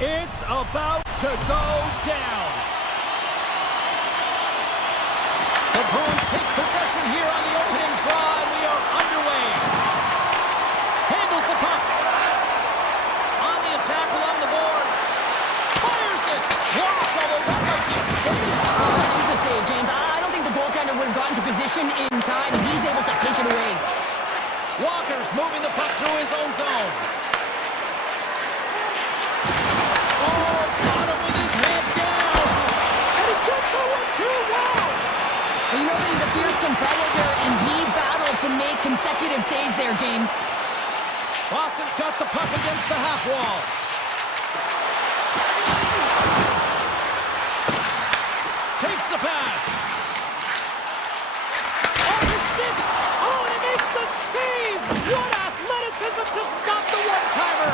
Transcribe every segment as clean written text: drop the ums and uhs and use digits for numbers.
It's about to go down. The Bruins take possession here on the opening draw, and we are underway. Handles the puck. On the attack along the boards. Fires it. Blocked, although that might be a save. It is a save, James. I don't think the goaltender would have gotten to position in time, and he's able to take it away. Walker's moving the puck through his own zone. Oh, caught him with his head down. And he gets that one too. Wow. Well, you know that he's a fierce competitor, and he battled to make consecutive saves there, James. Boston's got the puck against the half wall. Takes the pass. On his stick. Oh, and he makes the save. What athleticism to stop the one-timer.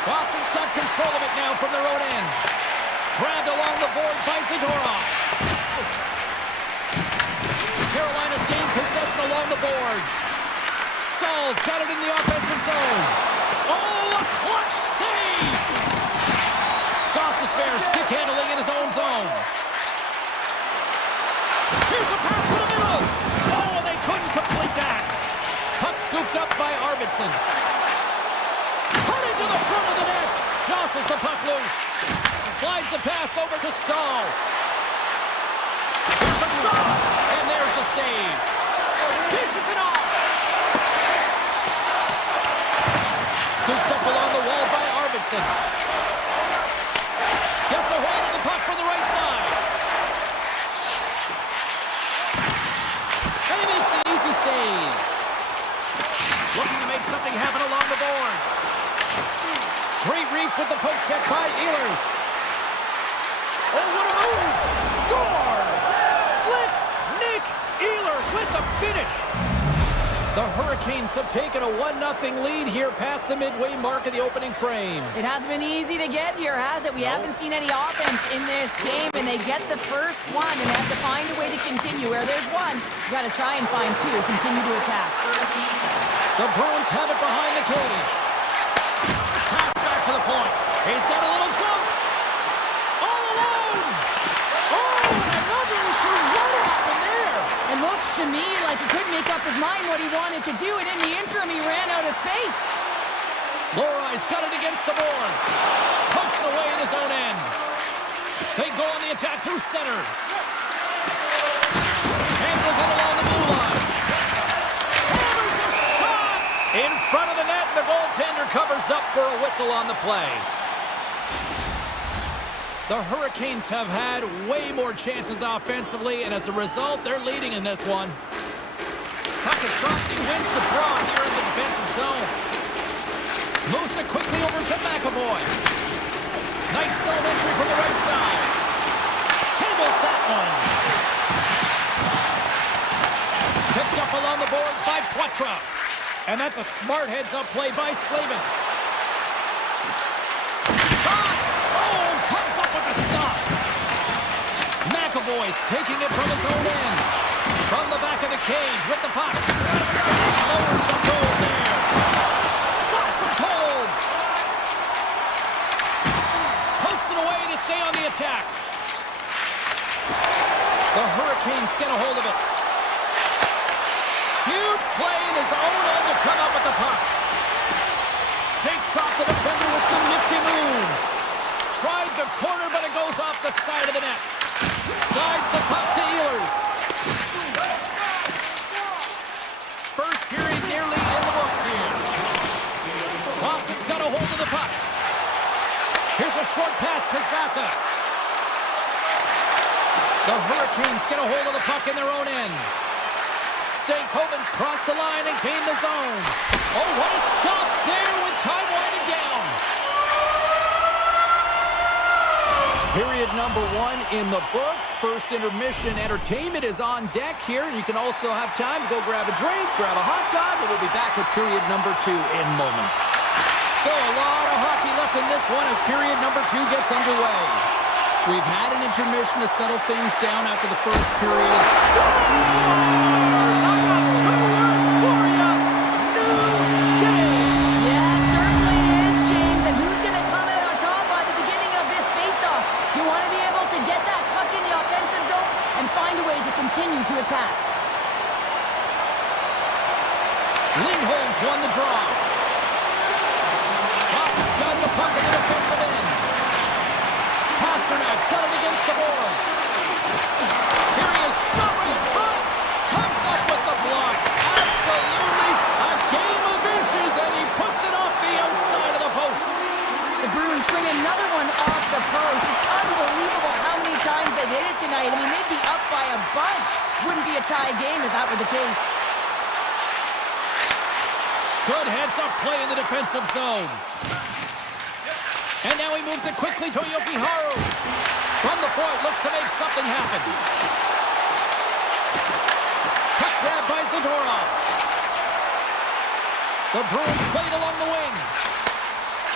Boston's got control of it now from their own end. Grabbed along the board by Zadorov. Carolina's gained possession along the boards. Stahl's got it in the offensive zone. Oh, a clutch save! Gostisbehere stick handling in his own zone. Here's a pass to the middle. Oh, they couldn't complete that. Puck scooped up by Arvidsson. Cutting to the front of the net. Jostles the puck loose. Slides the pass over to Stahl. Here's a shot. And there's the save. Dishes it off. Scooped up along the wall by Arvidsson. Gets a hold of the puck from the right side. And he makes an easy save. Looking to make something happen along the boards. Great reach with the poke check by Ehlers. Oh, what a move! Scores! Slick Nick Ehlers with the finish. The Hurricanes have taken a 1-0 lead here past the midway mark of the opening frame. It hasn't been easy to get here, has it? We haven't seen any offense in this game, and they get the first one and have to find a way to continue. Where there's one, you got to try and find two. Continue to attack. The Bruins have it behind the cage. Pass back to the point. He's got a little jump. All alone. Oh, I'm not really sure what happened there. It looks to me like he couldn't make up his mind what he wanted to do, and in the interim, he ran out of space. Lorai's got it against the boards. Pokes away in his own end. They go on the attack through center. Handles it along the blue line. Hammers a shot! In front of the net, the goaltender covers up for a whistle on the play. The Hurricanes have had way more chances offensively, and as a result, they're leading in this one. Hackastroski wins the draw here in the defensive zone. Moves it quickly over to McAvoy. Nice zone entry from the right side. Handles that one. Picked up along the boards by Poitras. And that's a smart heads-up play by Slavin. Comes up with the stop. McAvoy's taking it from his own end. From the back of the cage with the puck. Lowers the goal there. Stops him cold. Pokes it away to stay on the attack. The Hurricanes get a hold of it. Huge play in his own end to come up with the puck. Shakes off the defender with some nifty moves. Tried the corner, but it goes off the side of the net. Slides the puck to Ehlers. First period nearly in the books here. Boston's got a hold of the puck. Here's a short pass to Zaka. The Hurricanes get a hold of the puck in their own end. Stankoven's crossed the line and gained the zone. Oh, what a stop there with time winding down. Period number 1 in the books. First intermission entertainment is on deck here. You can also have time to go grab a drink, grab a hot dog, and we'll be back with period number 2 in moments. Still a lot of hockey left in this one as period number 2 gets underway. We've had an intermission to settle things down after the first period. Scores! I got 2 words for you. New day! Yeah, it certainly is, James. And who's going to come out Lindholm's won the draw. Boston's got the puck in the defensive end. Pasternak's got it against the boards. Here he is, shot right in front. Comes up with the block. Absolutely a game of inches, and he puts it off the outside of the post. The Bruins bring another one off the post. It's unbelievable how many times they've hit it tonight. I mean, they'd be up by a bunch. Wouldn't be a tie game if that were the case. Good heads-up play in the defensive zone. And now he moves it quickly to Jokiharju. From the point, looks to make something happen. Puck grab by Zadorov. The Bruins played along the wing.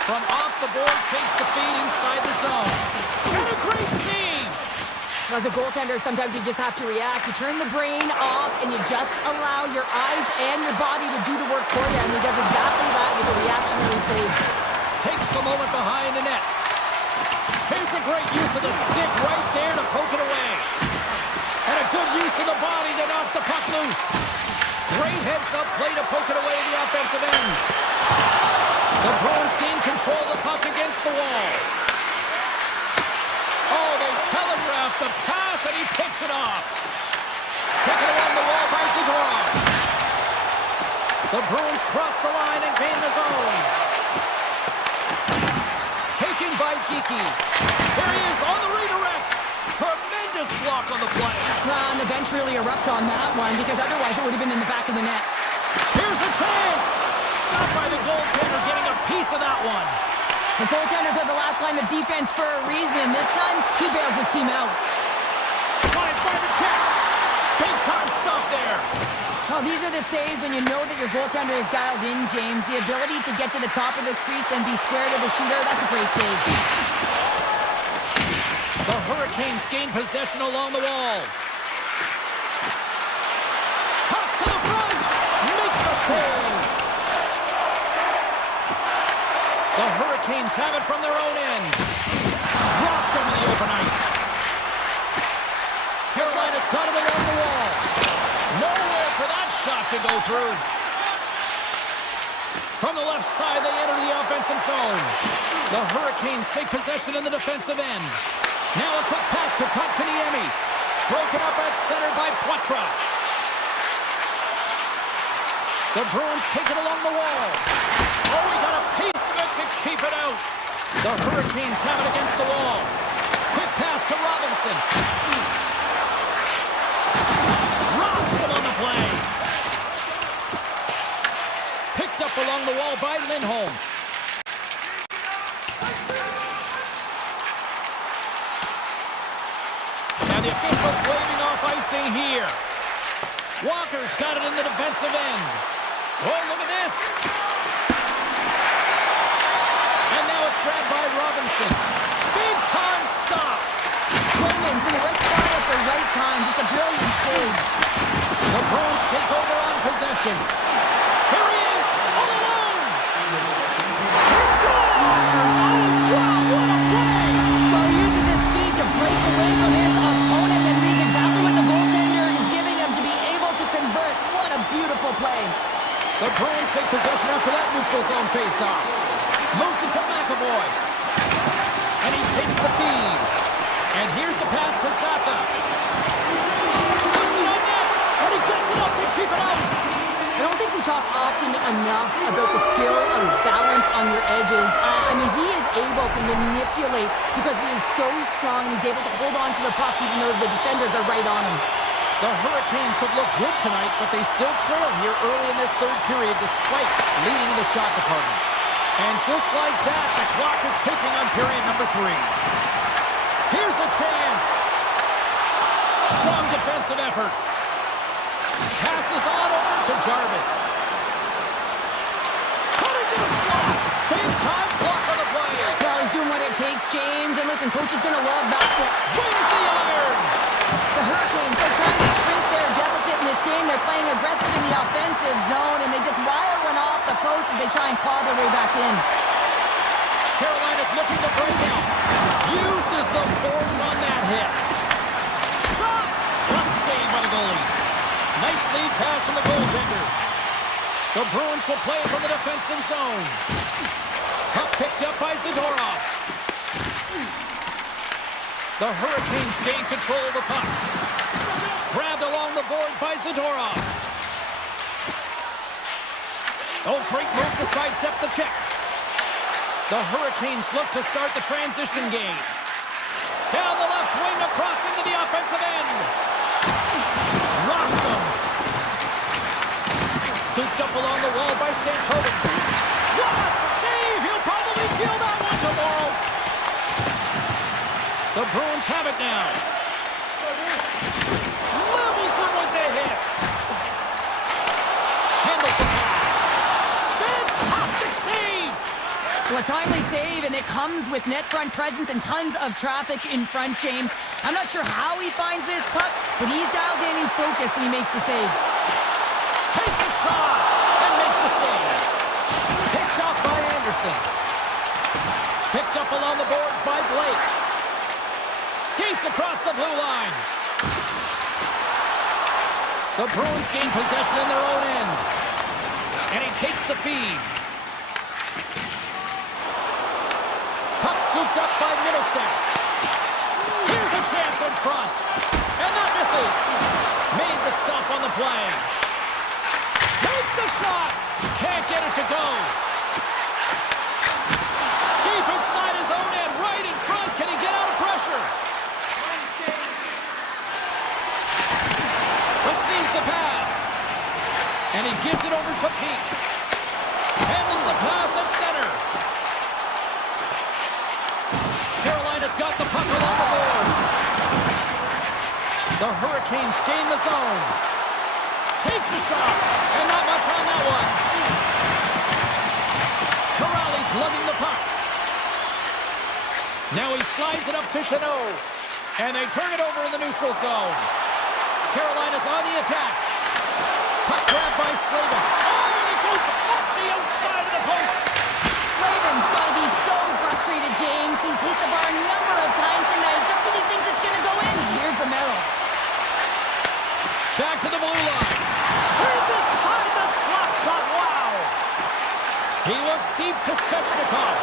From off the boards, takes the feed inside the zone. And a great save! As a goaltender, sometimes you just have to react. You turn the brain off, and you just allow your eyes and your body to do the work for you. And he does exactly that with a reactionary save. Takes a moment behind the net. Here's a great use of the stick right there to poke it away. And a good use of the body to knock the puck loose. Great heads-up play to poke it away in the offensive end. The Bruins gain control of the puck against the wall. Oh, they telegraphed the pass, and he picks it off. Taken along the wall by Zadorov. The Bruins cross the line and gain the zone. Taken by Geekie. Here he is on the redirect. Tremendous block on the play. And the bench really erupts on that one, because otherwise it would have been in the back of the net. Here's a chance. Stopped by the goaltender, getting a piece of that one. The goaltenders are the last line of defense for a reason. This time, he bails his team out. Slides by the check. Big time stop there. Oh, these are the saves when you know that your goaltender is dialed in, James. The ability to get to the top of the crease and be square to the shooter, that's a great save. The Hurricanes gain possession along the wall. Toss to the front. Makes a save. The Hurricanes have it from their own end. Dropped him in the open ice. Carolina's got it along the wall. Nowhere for that shot to go through. From the left side, they enter the offensive zone. The Hurricanes take possession in the defensive end. Now a quick pass to Kotkaniemi. Broken up at center by Poitras. The Bruins take it along the wall. Oh, he got a piece of it to keep it out. The Hurricanes have it against the wall. Quick pass to Robinson. Robinson on the play. Picked up along the wall by Lindholm. And the officials waving off icing here. Walker's got it in the defensive end. Oh, look at this. And now it's grabbed by Robinson. Big time stop. Swayman's in the right spot at the right time. Just a brilliant save. The Bruins take over on possession. Here he is, all alone. He scores! Oh, wow, what a play! Well, he uses his speed to break away from his opponent and reads exactly what the goaltender is giving him to be able to convert. What a beautiful play. The Bruins take possession after that neutral zone face-off. Moves it to McAvoy. And he takes the feed. And here's the pass to Saka. Puts it on net. And he gets it up to keep it out. I don't think we talk often enough about the skill of balance on your edges. I mean, he is able to manipulate because he is so strong. He's able to hold on to the puck even though the defenders are right on him. The Hurricanes have looked good tonight, but they still trail here early in this third period despite leading in the shot department. And just like that, the clock is ticking on period number 3. Here's a chance. Strong defensive effort. Passes on over to Jarvis. Cutting to the slot. Big time block on the play. Well, he's doing what it takes, James. And listen, coach is going to love that one. Wins the iron. The Hurricanes, they're trying to shrink their deficit in this game. They're playing aggressive in the offensive zone, and they just wire one off the post as they try and claw their way back in. Carolina's looking to break out. Uses the force on that hit. Shot! Good save by the goalie. Nice lead pass from the goaltender. The Bruins will play from the defensive zone. Puck picked up by Zadorov. The Hurricanes gain control of the puck. Grabbed along the boards by Zadorov. Oh, great move to sidestep the check. The Hurricanes look to start the transition game. Down the left wing across into the offensive end. Rocks him. Scooped up along the wall by Stankoven. What a save! He'll probably feel that one tomorrow. The Bruins have it now. Levels him with the hit. Handles the pass. Fantastic save! Well, a timely save, and it comes with net front presence and tons of traffic in front, James. I'm not sure how he finds this puck, but he's dialed in, he's focused, and he makes the save. Takes a shot and makes the save. Picked off by Anderson. Picked up along the boards by Blake. Skates across the blue line. The Bruins gain possession in their own end. And he takes the feed. Puck scooped up by Middlestat. Here's a chance in front. And that misses. Made the stop on the play. Takes the shot. Can't get it to go. Deep inside his own end, right in front. Can he get out of pressure? Receives the pass. And he gives it over to Peak. Handles the pass at center. Carolina's got the puck along the boards. The Hurricanes gain the zone. Takes a shot, and not much on that one. Corrales lugging the puck. Now he slides it up to Chanot. And they turn it over in the neutral zone. Carolina's on the attack. Puck grabbed by Slavin. Oh, and it goes off the outside of the post. Slavin's got to be so frustrated, James. He's hit the bar a number of times tonight. Just when he thinks it's going to go in, here's the Merrill. Back to the blue line. Turns aside the slap shot. Wow. He looks deep to Svechnikov.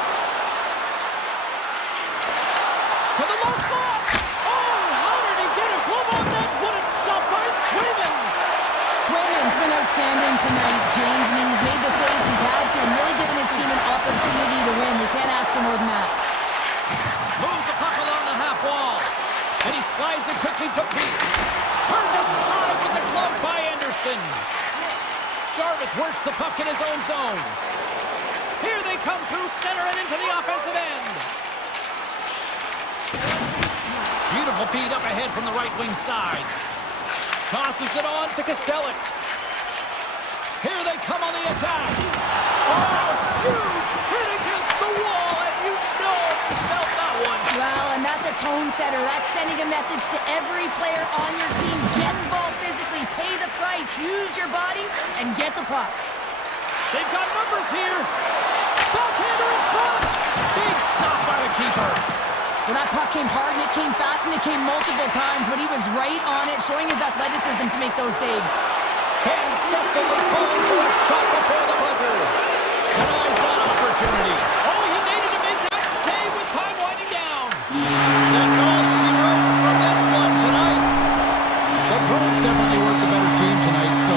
To the low slot. Oh, how did he get a glove on that? What a stop by Swayman. Swayman's been outstanding tonight, James. I mean, he's made the saves he's had to and really given his team an opportunity to win. You can't ask for more than that. Moves the puck along the half wall. And he slides it quickly to Pete. Turned aside with the glove by Anderson. Jarvis works the puck in his own zone. Here they come through center and into the offensive end. Beautiful feed up ahead from the right wing side. Tosses it on to Kostelic. Here they come on the attack. Oh, huge hit against the wall, and you know you felt that one. Well, and that's a tone setter. That's sending a message to every player on your team. Get involved physically, pay the price, use your body, and get the puck. They've got numbers here. Backhander in front. Big stop by the keeper. Well, that puck came hard, and it came fast, and it came multiple times, but he was right on it, showing his athleticism to make those saves. Fans desperately calling for a shot before the buzzer. Denies that opportunity. Oh, he needed to make that save with time winding down. That's all she wrote from this one tonight. The Bruins definitely were the better team tonight, so...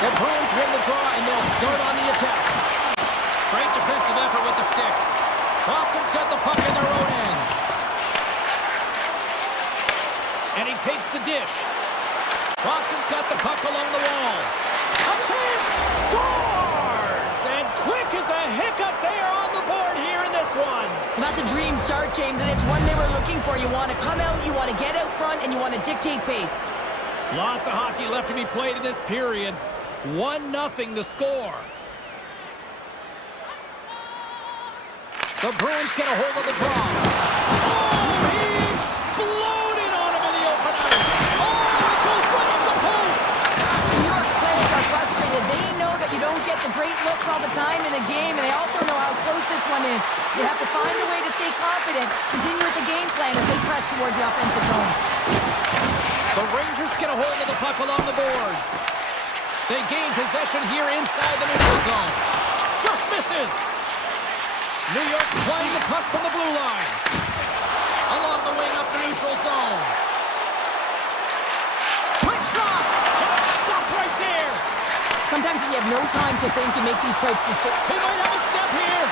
The Bruins win the draw, and they'll start on the attack. Great defensive effort with the stick. Boston's got the puck in their own end. And he takes the dish. Boston's got the puck along the wall. A chance! Scores! And quick as a hiccup, they are on the board here in this one. Well, that's a dream start, James, and it's one they were looking for. You want to come out, you want to get out front, and you want to dictate pace. Lots of hockey left to be played in this period. 1-0 the score. The Bruins get a hold of the draw. Oh, he exploded on him in the open ice. Oh, it goes right up the post. New York's players are frustrated. They know that you don't get the great looks all the time in a game, and they also know how close this one is. You have to find a way to stay confident, continue with the game plan as they press towards the offensive zone. The Rangers get a hold of the puck along the boards. They gain possession here inside the neutral zone. Just misses. New York's playing the puck from the blue line. Along the wing up the neutral zone. Quick shot! And a stop right there. Sometimes when you have no time to think, you make these types of... He might have a step here.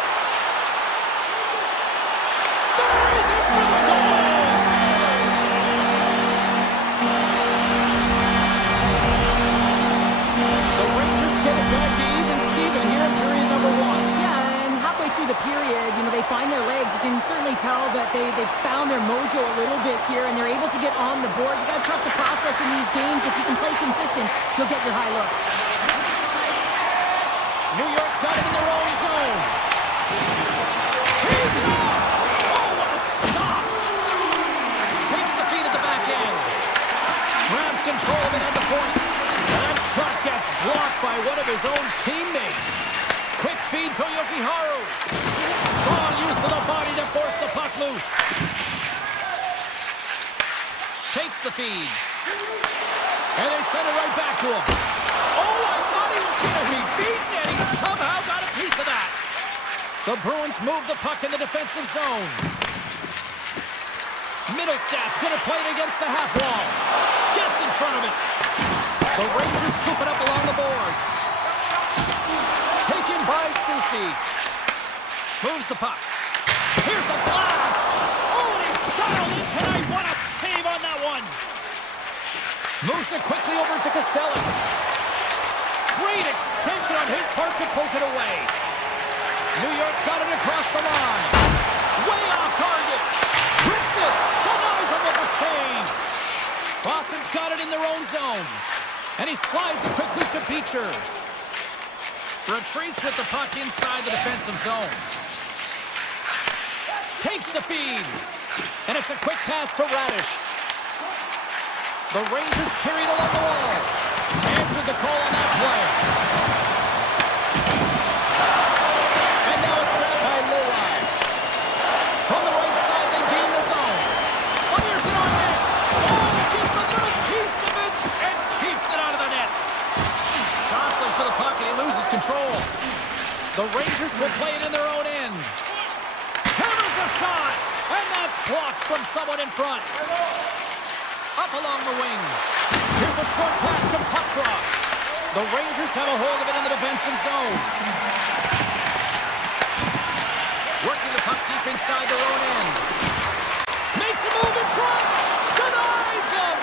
There is it for the goal! The Rangers get it back to even Steven here in period number 1. Yeah, and halfway through the period, you know, they find their legs. You can certainly tell that they found their mojo a little bit here, and they're able to get on the board. You got to trust the process in these games. If you can play consistent, you'll get your high looks. New York's got it in their own zone. Tees it off. Oh, what a stop. Takes the feed at the back end. Grabs control of it at the point. And that shot gets blocked by one of his own teammates. Quick feed to Yokiharu. Strong use of the body to force the puck loose. Takes the feed. And they send it right back to him. Oh, I thought he was going to be beaten, and he somehow got a piece of that. The Bruins move the puck in the defensive zone. Middlestad's going to play it against the half wall. Gets in front of it. The Rangers scoop it up along the boards. Taken by Susi. Moves the puck. Here's a blast. Oh, and he's dialed in tonight. What a save on that one. Moves it quickly over to Costello. Great extension on his part to poke it away. New York's got it across the line. Way off target. Grips it. Denies him with a save. Boston's got it in their own zone. And he slides it quickly to Beecher. Retreats with the puck inside the defensive zone. Takes the feed. And it's a quick pass to Radish. The Rangers carried along the wall. Answered the call on that play. And now it's grabbed by Lowry. From the right side, they gain the zone. Fires it on net. Oh, gets a little piece of it and keeps it out of the net. Jostling for the puck, and he loses control. The Rangers will play it in their own end. Hammers a shot, and that's blocked from someone in front. Up along the wing. Here's a short pass to Petra. The Rangers have a hold of it in the defensive zone. Working the puck deep inside their own end. Makes a move in front. Denies him.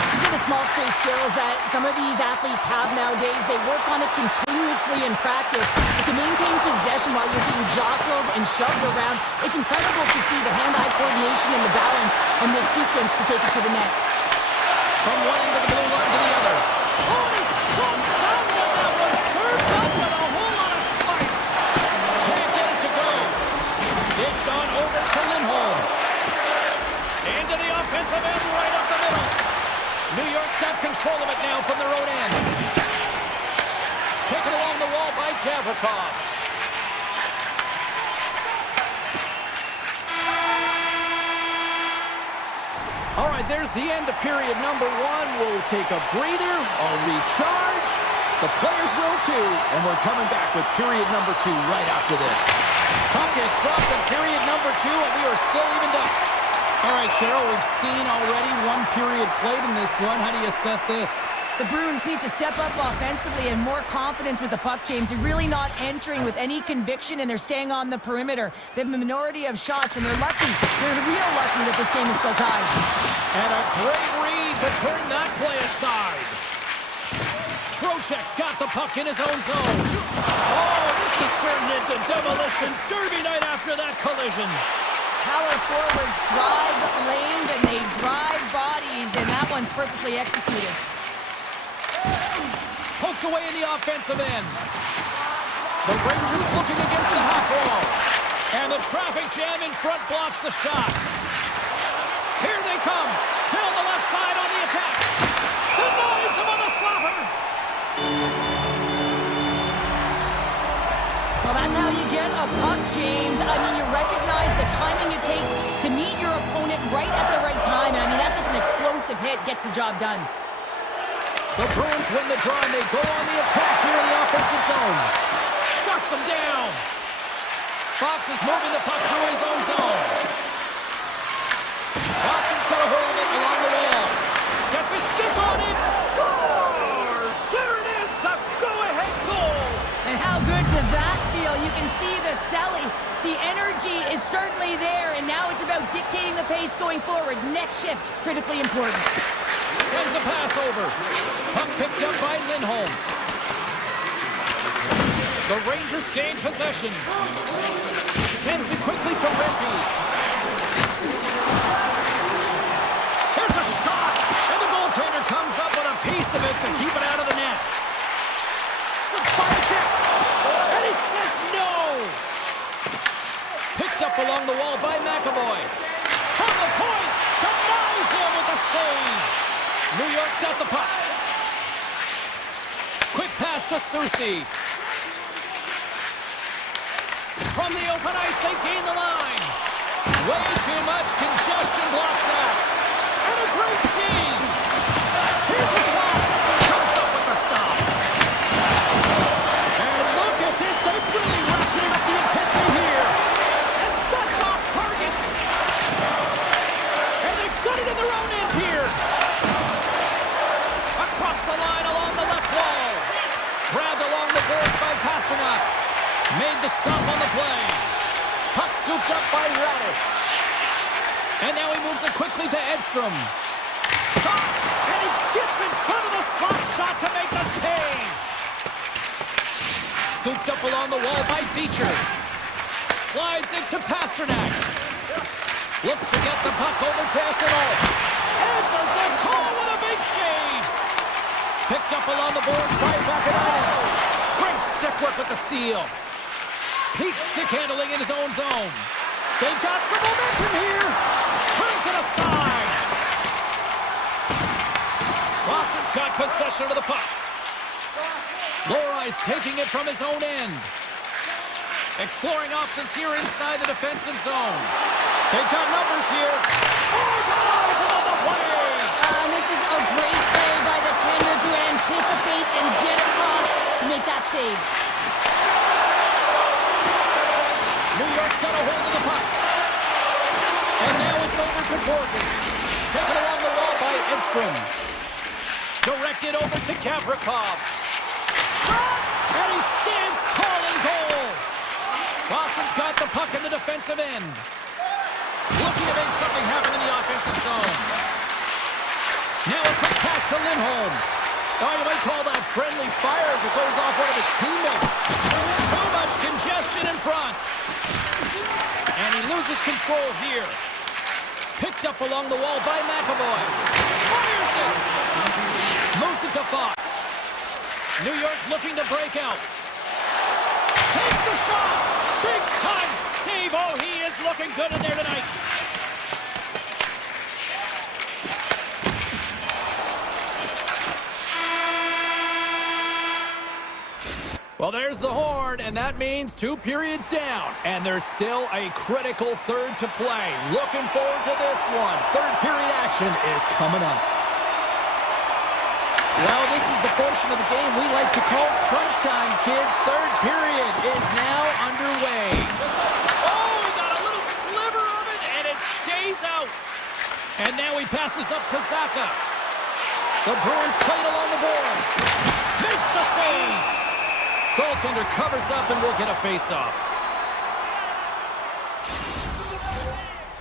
You see the small space skills that some of these athletes have nowadays. They work on it continuously in practice. But to maintain possession while you're being jostled and shoved around, it's incredible to see the hand-eye coordination and the balance in this sequence to take it to the net. From one end of the blue line to the other. Oh, he stomps that one. That was served up with a whole lot of spice. Can't get it to go. Dished on over to Lindholm. Into the offensive end, right up the middle. New York's got control of it now from their own end. Taken along the wall by Gavrikov. All right, there's the end of period number 1. We'll take a breather, a recharge. The players will too, and we're coming back with period number 2 right after this. Puck is dropped in period number 2, and we are still evened up. All right, Cheryl, we've seen already one period played in this one. How do you assess this? The Bruins need to step up offensively and more confidence with the puck, James. They're really not entering with any conviction, and they're staying on the perimeter. They have a minority of shots, and they're lucky. They're real lucky that this game is still tied. And a great read to turn that play aside. Trocheck's got the puck in his own zone. Oh, this has turned into demolition derby night after that collision. Power forwards drive lanes, and they drive bodies, and that one's perfectly executed. Poked away in the offensive end. The Rangers looking against the half wall. And the traffic jam in front blocks the shot. Here they come. Down the left side on the attack. Denies him on the slapper. Well, that's how you get a puck, James. I mean, you recognize the timing it takes to meet your opponent right at the right time. And I mean, that's just an explosive hit. Gets the job done. The Bruins win the draw, and they go on the attack here in the offensive zone. Shuts them down. Fox is moving the puck through his own zone. Boston's got a hold of it along the wall. Gets a stick on it. Scores! There it is, the go-ahead goal. And how good does that feel? You can see the selling. The energy is certainly there, and now it's about dictating the pace going forward. Next shift, critically important. Sends a pass over. Puck picked up by Lindholm. The Rangers gain possession. Sends it quickly to Rempe. Here's a shot, and the goaltender comes up with a piece of it to keep it out of the net. Slips by the check, and he says no. Picked up along the wall by McAvoy. From the point, denies him with the save. New York's got the puck. Quick pass to Soucy. From the open ice, they gain the line. Way too much congestion blocks that. And a great save. Here's a shot. Comes up with the stop. And look at this. They've really ratcheted up the intensity here. And that's off target. And they've got it in their own end here. Across the line along the left wall. Grabbed along the boards by Pasternak. Made the stop on the play. Puck scooped up by Radish. And now he moves it quickly to Edstrom. Shot! And he gets in front of the slot shot to make the save. Scooped up along the wall by Beecher. Slides it to Pasternak. Looks to get the puck over to Essenol. Answers the call with a big save. Picked up along the boards by Vacanano. Great stick work with the steal. Pete stick handling in his own zone. They've got some momentum here. Turns it aside. Boston's got possession of the puck. Lohrey's taking it from his own end. Exploring options here inside the defensive zone. They've got numbers here. Oh, denies him on the play. And this is a great play by the tender to anticipate and get across to make that save. New York's got a hold of the puck. And now it's over to Gorgon. Taken along the wall by Edstrom. Directed over to Gavrikov. Shot! And he stands tall in goal. Boston's got the puck in the defensive end. Looking to make something happen in the offensive zone. Now a quick pass to Lindholm. Oh, you might call that friendly fire as it goes off one of his teammates. Too much congestion in front. And he loses control here. Picked up along the wall by McAvoy. Fires it. Moves it to Fox. New York's looking to break out. Takes the shot. Big time save. Oh, he is looking good in there tonight. Well, there's the horn, and that means 2 periods down. And there's still a critical third to play. Looking forward to this one. Third period action is coming up. Well, this is the portion of the game we like to call crunch time, kids. Third period is now underway. Oh, we got a little sliver of it, and it stays out. And now he passes up to Zaka. The Bruins played along the boards. Makes the save. Goaltender covers up and will get a face-off.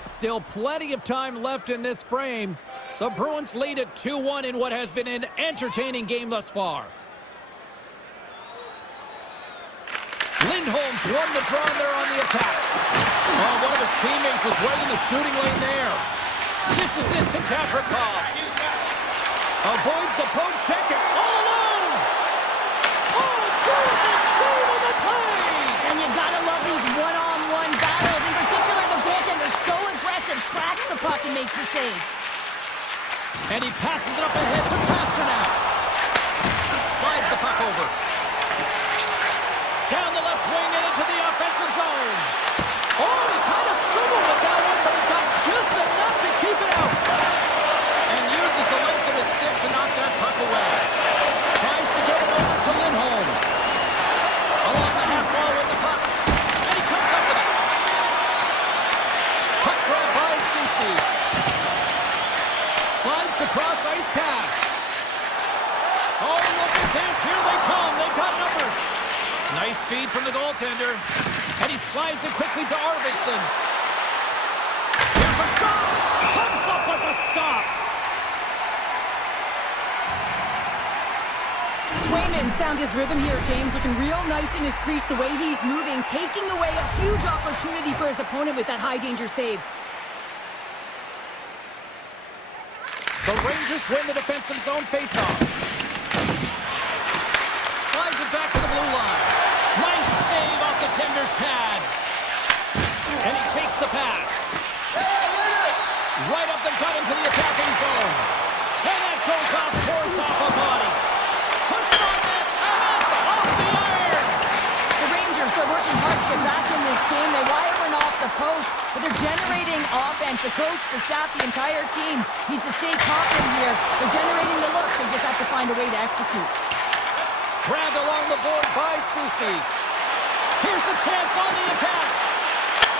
Still plenty of time left in this frame. The Bruins lead at 2-1 in what has been an entertaining game thus far. Lindholm's won the draw and they're on the attack. Oh, one of his teammates was right in the shooting lane there. Dishes in to Kaprikov. Avoids the poke check and all alone. Oh, goodness, save on the play. And you gotta love these one-on-one battles. In particular, the goaltender so aggressive, tracks the puck and makes the save. And he passes it up ahead to Pasternak. Slides the puck over. Down the left wing and into the offensive zone. Oh, he kind of struggled with that one, but he got just enough to keep it out. And uses the length of his stick to knock that puck away. Tries to get it over to Lindholm. Along the half wall with the puck. And he comes up with it. Puck grab by Susi. Slides the cross-ice pass. Oh, look at this. Here they come. They've got numbers. Nice feed from the goaltender. And he slides it quickly to Arvidsson. Here's a shot. Comes up with a stop. Swayman's found his rhythm here, James. Looking real nice in his crease, the way he's moving, taking away a huge opportunity for his opponent with that high-danger save. The Rangers win the defensive zone faceoff. Slides it back to the blue line. Nice save off the tender's pad. And he takes the pass. Right up the gut into the attacking zone. And that goes off, pours off a body. Puts it on net, and that's off the iron. The Rangers are working hard to get back in this game. They wire one off the post, but they're generating offense. The coach, the staff, the entire team needs to stay confident here. They're generating the looks. They just have to find a way to execute. Grabbed along the board by Susi. Here's a chance on the attack.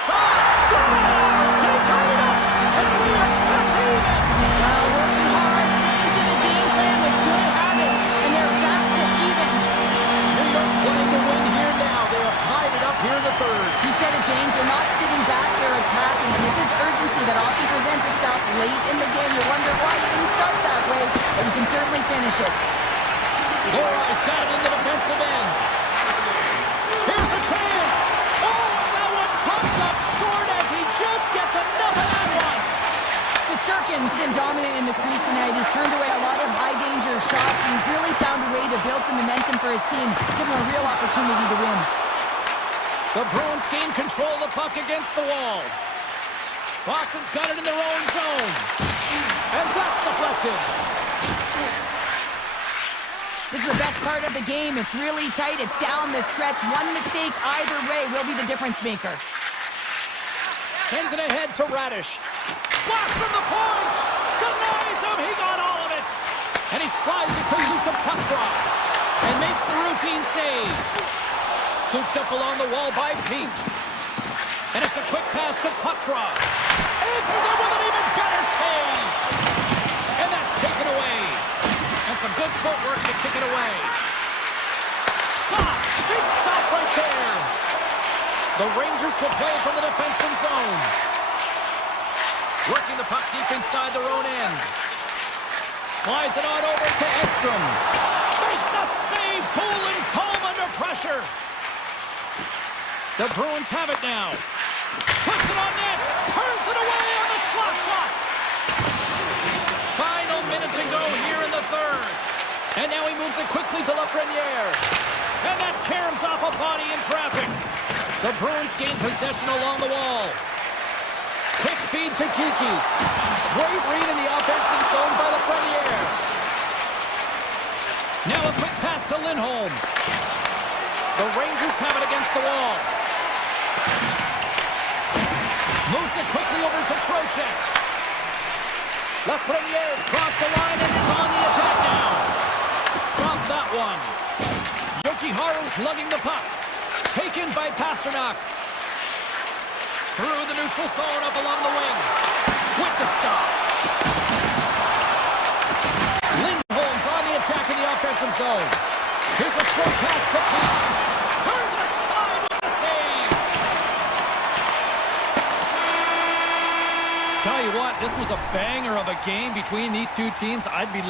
Shot! Scores! They tie it up! And we are back to even! Well, working hard, sticking to the game plan with good habits, and they're back to even. New York's playing to win here now. They have tied it up here in the third. You said it, James. They're not sitting back. They're attacking. And this is urgency that often presents itself late in the game. You wonder why you didn't start that way, but you can certainly finish it. Laura's got it in the defensive end. Here's a chance. Oh, and that one pops up short as he just gets enough of that one. Shesterkin's been dominant in the crease tonight. He's turned away a lot of high-danger shots, and he's really found a way to build some momentum for his team, give him a real opportunity to win. The Bruins gain control of the puck against the wall. Boston's got it in their own zone. And that's deflected. This is the best part of the game. It's really tight. It's down the stretch. One mistake either way will be the difference maker. Sends it ahead to Radish. Blast from the point! Denies him! He got all of it! And he slides it quickly to Petrov. And makes the routine save. Scooped up along the wall by Pete. And it's a quick pass to Petrov. Answers it with an even better save! And that's taken away. And some good footwork to kick it away. Shot! Big stop right there! The Rangers will play from the defensive zone. Working the puck deep inside their own end. Slides it on over to Edstrom. Makes a save, cool and calm under pressure. The Bruins have it now. Puts it on net. Turns it away on the slot shot. Final minute to go here in the third. And now he moves it quickly to Lafreniere. And that caroms off a body in traffic. The Bruins gain possession along the wall. Quick feed to Kiki. Great read in the offensive zone by Lafreniere. Now a quick pass to Lindholm. The Rangers have it against the wall. Moves it quickly over to Trocheck. Lafreniere's crossed the line and is on the attack now. Stop that one. Jokiharju's lugging the puck. Taken by Pasternak. Through the neutral zone up along the wing. With the stop. Lindholm this was a banger of a game between these two teams, I'd be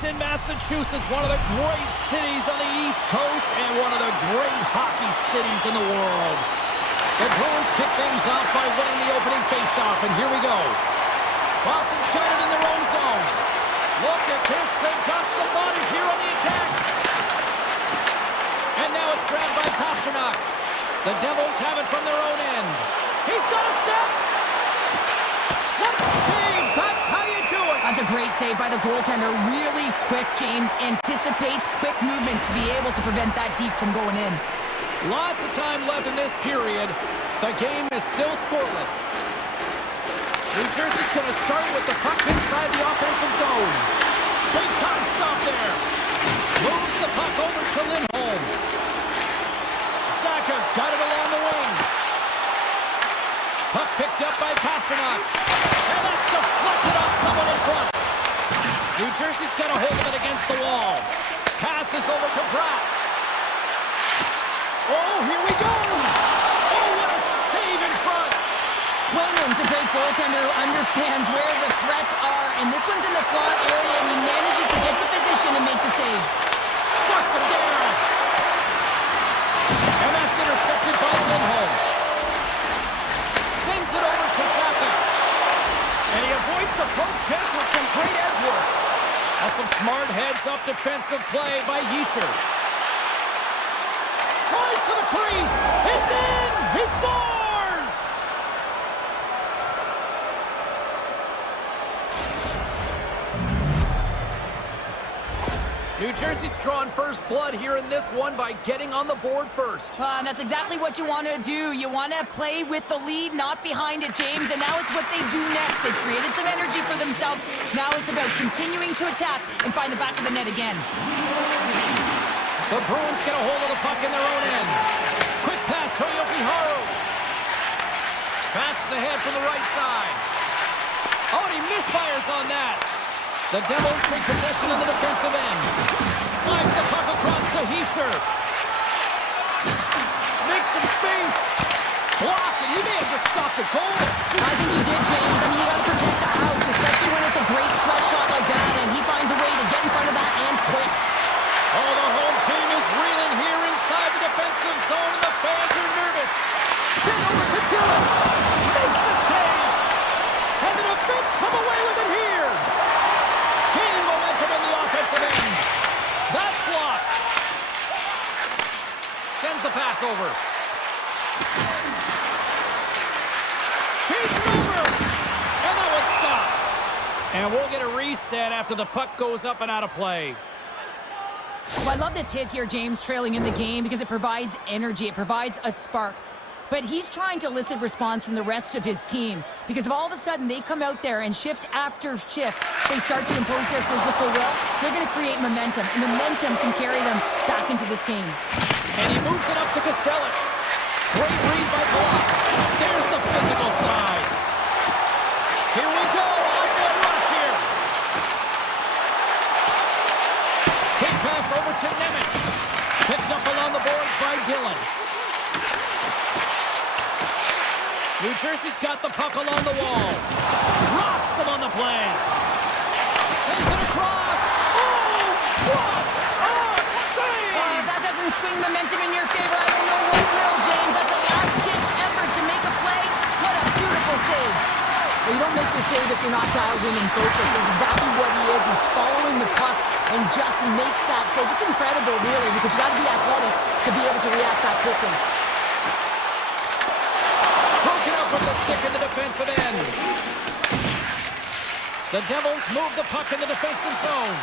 Boston, Massachusetts, one of the great cities on the East Coast and one of the great hockey cities in the world. The Bruins kick things off by winning the opening faceoff, and here we go. Boston's got it in their own zone. Look at this, they've got some bodies here on the attack. And now it's grabbed by Pasternak. The Devils have it from their own end. He's got a step. What a save! That's how you do it! That's a great save by the goaltender. Really quick, James. Anticipates quick movements to be able to prevent that deep from going in. Lots of time left in this period. The game is still scoreless. New Jersey's going to start with the puck inside the offensive zone. Big time stop there. Moves the puck over to Lindholm. Saka's got it along the wing. Puck picked up by Pasternak. And that's deflected off someone in front. New Jersey's got a hold of it against the wall. Passes over to Bratt. Oh, here we go! Oh, what a save in front! Swayman's a great goaltender who understands where the threats are, and this one's in the slot area, and he manages to get to position and make the save. Shuts him down! And that's intercepted by Lindholm. Sends it over to Saka. And he avoids the poke check with some great edge work. That's some smart heads-up defensive play by Hischier. Tries to the crease. It's in! He scores! New Jersey's drawing first blood here in this one by getting on the board first. That's exactly what you want to do. You want to play with the lead, not behind it, James. And now it's what they do next. They created some energy for themselves. Now it's about continuing to attack and find the back of the net again. The Bruins get a hold of the puck in their own end. Quick pass to Yokiharu. Passes ahead from the right side. Oh, and he misfires on that. The Devils take possession in the defensive end. Slides the puck across to Hischier. Makes some space. Block, and he may have just stopped the goal. I think he did, James. I mean, you got to protect the house, especially when it's a great threat shot like that, and he finds a way to get in front of that and quick. Oh, the home team is reeling here inside the defensive zone, and the fans are nervous. Get over to Dillon. Makes the save. And the defense come away with it here. Gaining momentum in the offensive end. That's blocked. Sends the pass over. Feeds it over. And that one's stopped. And we'll get a reset after the puck goes up and out of play. Well, I love this hit here, James, trailing in the game because it provides energy. It provides a spark. But he's trying to elicit response from the rest of his team because if all of a sudden they come out there and shift after shift, they start to impose their physical will, they're going to create momentum. And momentum can carry them back into this game. And he moves it up to Kostelic. Great read by Block. There's the physical side. Here we go. Off-man rush here. Quick pass over to Nemec. Picked up along the boards by Dillon. New Jersey's got the puck along the wall. Rocks him on the play. Sends it across. Oh, what a save! That doesn't swing momentum in your favor. I don't know what will, James. That's a last-ditch effort to make a play. What a beautiful save. Well, you don't make the save if you're not dialed in and focused. That's exactly what he is. He's following the puck and just makes that save. It's incredible, really, because you got to be athletic to be able to react that quickly. With the stick in the defensive end. The Devils move the puck in the defensive zone.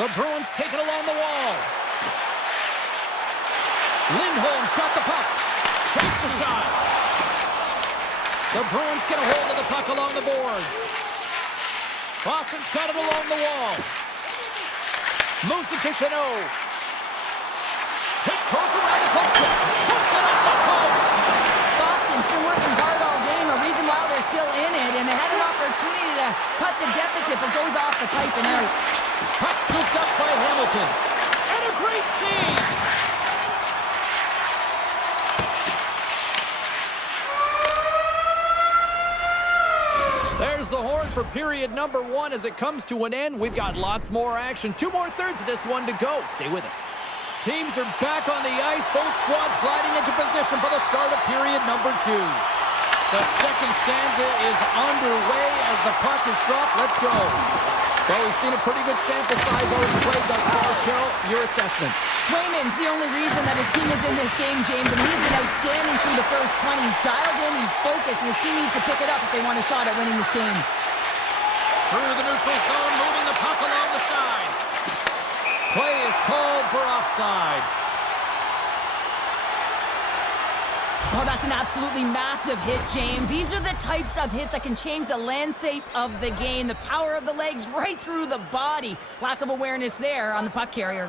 The Bruins take it along the wall. Lindholm's got the puck. Takes a shot. The Bruins get a hold of the puck along the boards. Boston's got it along the wall. Moves it to Chanot. Tiptoes around the poke check. Puts it off the post. Boston's been working hard all game, a reason why they're still in it, and they had an opportunity to cut the deficit, but goes off the pipe and out. Puck scooped up by Hamilton. And a great save. There's the horn for period number 1 as it comes to an end. We've got lots more action. 2 more thirds of this one to go. Stay with us. Teams are back on the ice. Both squads gliding into position for the start of period number 2. The second stanza is underway as the puck is dropped. Let's go. Well, we've seen a pretty good sample size already played thus far. Cheryl, your assessment. Swayman's the only reason that his team is in this game, James, and he's been outstanding through the first 20. He's dialed in, he's focused, and his team needs to pick it up if they want a shot at winning this game. Through the neutral zone, moving the puck along the side. Play is called for offside. Oh, that's an absolutely massive hit, James. These are the types of hits that can change the landscape of the game. The power of the legs right through the body. Lack of awareness there on the puck carrier.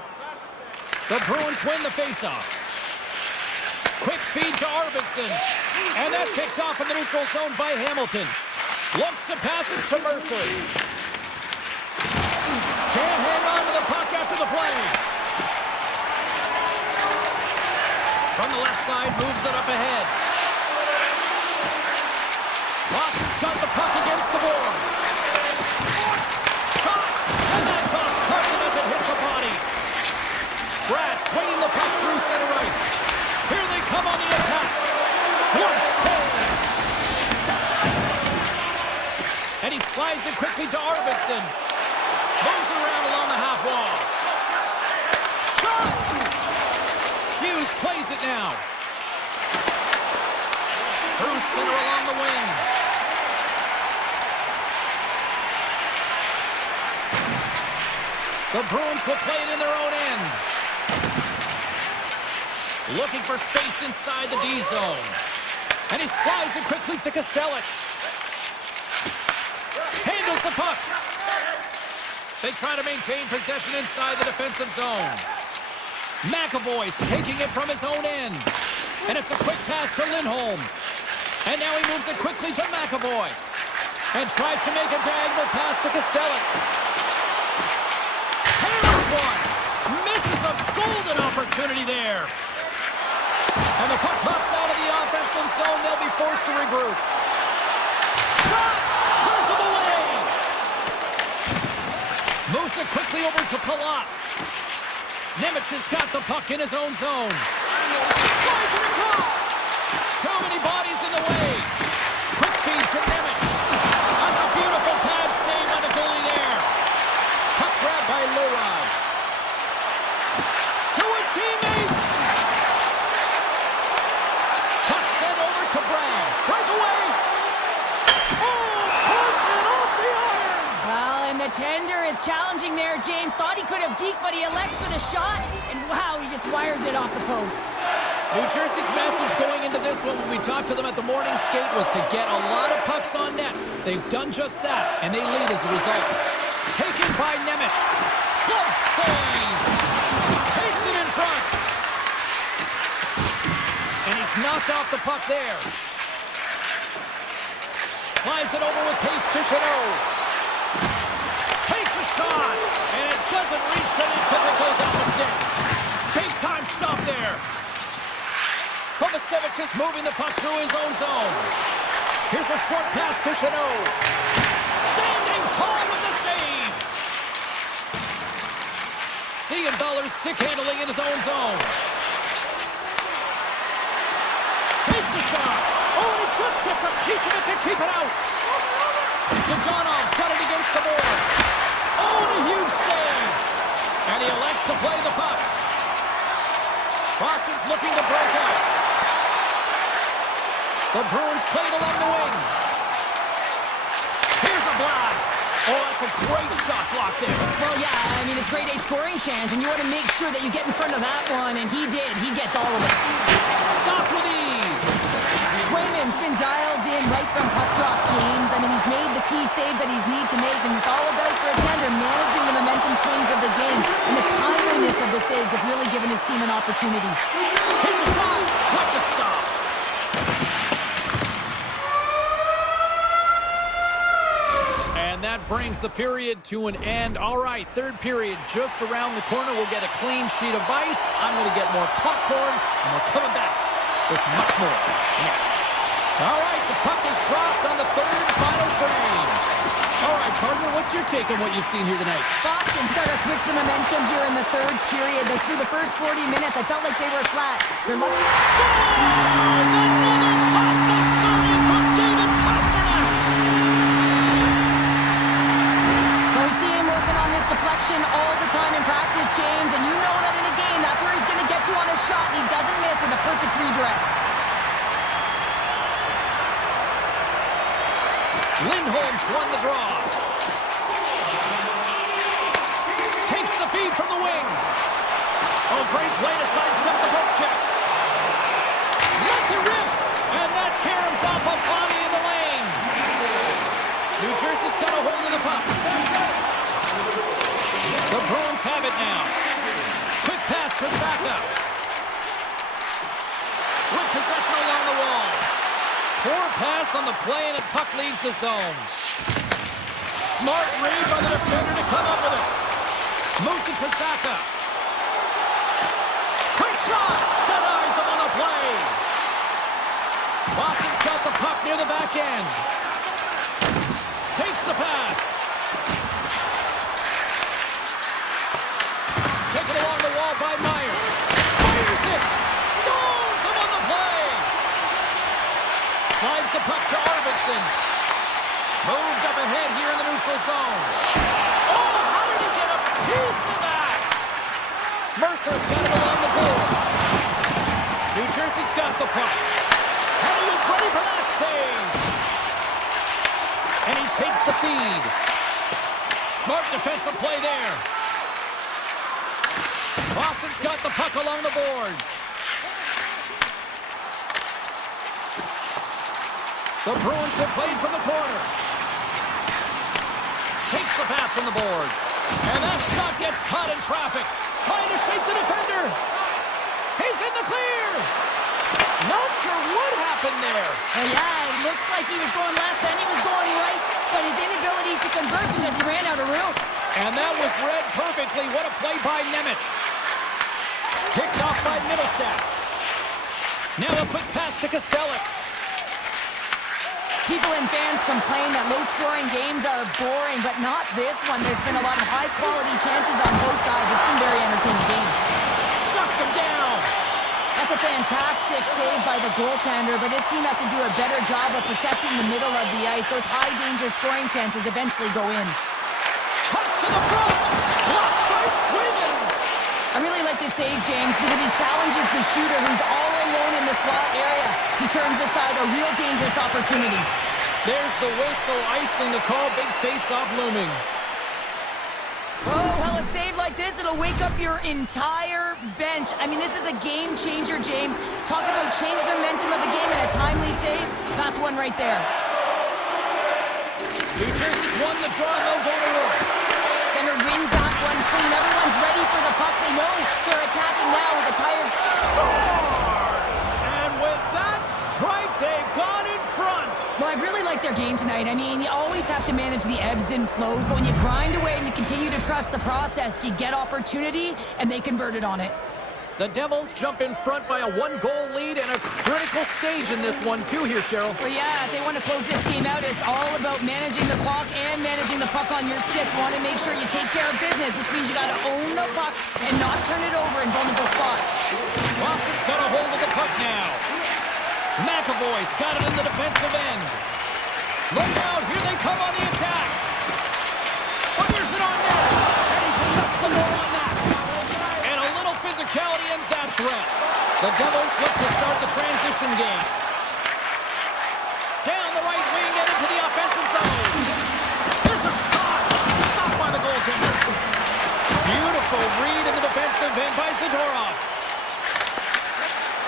The Bruins win the faceoff. Quick feed to Arvidsson. And that's picked off in the neutral zone by Hamilton. Looks to pass it to Mercer. Can't hang on to the puck after the play. From the left side, moves it up ahead. Boston's got the puck against the boards. Shot! And that's off target as it hits a body. Brad swinging the puck through center ice. Here they come on the attack. What save! And he slides it quickly to Arvidsson. Moves it around along the half wall. Shot! Hughes plays it now. Through center along the wing. The Bruins will play it in their own end. Looking for space inside the D zone. And he slides it quickly to Kostelic. Handles the puck. They try to maintain possession inside the defensive zone. McAvoy's taking it from his own end. And it's a quick pass to Lindholm. And now he moves it quickly to McAvoy. And tries to make a diagonal pass to Kostelic. Hammers one. Misses a golden opportunity there. And the puck hops out of the offensive zone. They'll be forced to regroup. Shot! Turns him away. Moves it quickly over to Palat. Nemec has got the puck in his own zone. Slides it across. Too many bodies in the way. Quick feed to Nemec. That's a beautiful pad save on the goalie there. Puck grab by Leroy. To his teammate. Puck sent over to Brown. Breakaway. Oh, puts it off the iron. Well, and the tender is challenging there, James. Thought he could have deked, but he elects for the shot. And wow, he just wires it off the post. New Jersey's message going into this one when we talked to them at the morning skate was to get a lot of pucks on net. They've done just that, and they lead as a result. Taken by Nemec. Close save. Takes it in front. And he's knocked off the puck there. Slides it over with pace to Chanot. Takes a shot, and it doesn't reach the net because it goes off the stick. Big time stop there. Kovacevic is moving the puck through his own zone. Here's a short pass to Chanot. Standing tall with the save. Siegenthaler's stick handling in his own zone. Takes a shot. Oh, and he just gets a piece of it to keep it out. Dodonov's got it against the boards. Oh, and a huge save. And he elects to play the puck. Boston's looking to break out. The Bruins played along the wing. Here's a blast. Oh, that's a great shot block there. Well, yeah, I mean, it's grade A scoring chance, and you want to make sure that you get in front of that one, and he did. He gets all of it. Stopped with ease. Swayman's been dialed in right from puck drop, James. I mean, he's made the key save that he's need to make, and it's all about for a tender managing the momentum swings of the game. And the timeliness of the saves have really given his team an opportunity. Here's a shot. What to stop. And that brings the period to an end. All right, third period just around the corner. We'll get a clean sheet of ice. I'm going to get more popcorn, and we're coming back with much more next. All right, the puck is dropped on the third final frame. what's your take on what you've seen here tonight? Boston's got to switch the momentum here in the third period. Through the first 40 minutes, I felt like they were flat. They're looking... Scores! Another pasta sorry from David Pasternak! Well, we see him working on this deflection all the time in practice, James, and you know that in a game, that's where he's going to get you on a shot, and he doesn't miss with a perfect redirect. Lindholm's won the draw. Takes the feed from the wing. Oh, great play to sidestep the poke check. Lets it rip, and that caroms off a body in the lane. New Jersey's got a hold of the puck. The Bruins have it now. Quick pass to Saka. With possession along the wall. Poor pass on the play, and the puck leaves the zone. Smart read by the defender to come up with it. Moves it to Saka. Quick shot! Denies him on the play. Boston's got the puck near the back end. Takes the pass. Taken along the wall by Meyer. Fires it! Stones him on the play! Slides the puck to Arvidsson. Moved up ahead here in the neutral zone. Oh, how did he get a piece of that? Mercer's got it along the boards. New Jersey's got the puck. And he was ready for that save. And he takes the feed. Smart defensive play there. Boston's got the puck along the boards. The Bruins were played from the corner. Takes the pass from the boards. And that shot gets caught in traffic. Trying to shake the defender. He's in the clear. Not sure what happened there. Well, yeah, it looks like he was going left, then he was going right, but his inability to convert because he ran out of room. And that was read perfectly. What a play by Nemec. Picked off by Middlestat. Now a quick pass to Kostelic. People and fans complain that low-scoring games are boring, but not this one. There's been a lot of high-quality chances on both sides. It's been a very entertaining game. Shuts him down. That's a fantastic save by the goaltender, but his team has to do a better job of protecting the middle of the ice. Those high-danger scoring chances eventually go in. Cuts to the front. Blocked by Sweden. I really like this save, James, because he challenges the shooter who's all alone in the slot area. He turns aside a real dangerous opportunity. There's the whistle, icing the call, big face-off looming. Oh, well, a save like this, it'll wake up your entire bench. I mean, this is a game changer, James. Talk about change the momentum of the game and a timely save. That's one right there. New Jersey's won the draw, no go to work. Center wins that one clean. Everyone's ready for the puck. They know they're attacking now with a tired... Scores! And with that strike, they've gone in front. Well, I've really liked their game tonight. I mean, you always have to manage the ebbs and flows, but when you grind away and you continue to trust the process, you get opportunity, and they converted on it. The Devils jump in front by a one-goal lead and a critical stage in this one, too, here, Cheryl. Well, yeah, if they want to close this game out, it's all about managing the clock and managing the puck on your stick. You want to make sure you take care of business, which means you got to own the puck and not turn it over in vulnerable spots. Boston's got a hold of the puck now. McAvoy's got it in the defensive end. Look out, here they come on the attack. Fires it on net, and he shuts the door on that. And a little physicality ends that threat. The Devils look to start the transition game. Down the right wing and into the offensive zone. There's a shot, stopped by the goaltender. Beautiful read in the defensive end by Zadorov.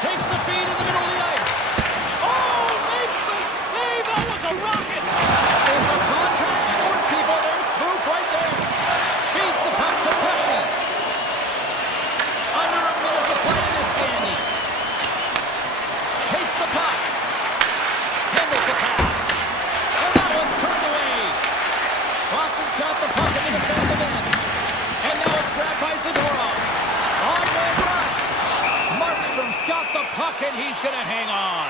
Takes the feed in the middle of the ice. Oh, makes the save. That was a rocket. It's a contact sport, people. There's proof right there. Feeds the puck to Pesci. Under a minute to play in this dandy. Takes the puck. Handles the pass. And that one's turned away. Boston's got the puck in the defensive end. And now it's grabbed by Zadorov. On the rush. Markstrom's got the puck, and he's going to hang on.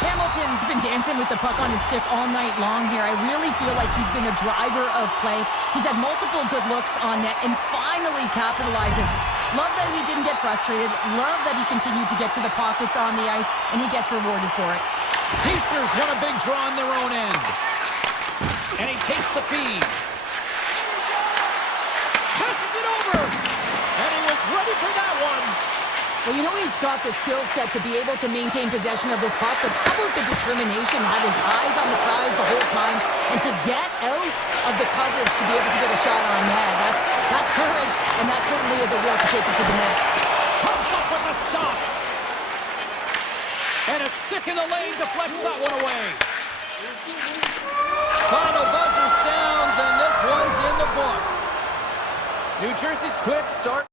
Hamilton Middleton's been dancing with the puck on his stick all night long here. I really feel like he's been a driver of play. He's had multiple good looks on net and finally capitalizes. Love that he didn't get frustrated. Love that he continued to get to the pockets on the ice, and he gets rewarded for it. Pacers won a big draw on their own end. And he takes the feed. Passes it over. And he was ready for that one. Well, you know he's got the skill set to be able to maintain possession of this puck, but how about the determination, have his eyes on the prize the whole time, and to get out of the coverage to be able to get a shot on net. That's courage, and that certainly is a will to take it to the net. Comes up with the stop. And a stick in the lane deflects that one away. Final buzzer sounds, and this one's in the books. New Jersey's quick start.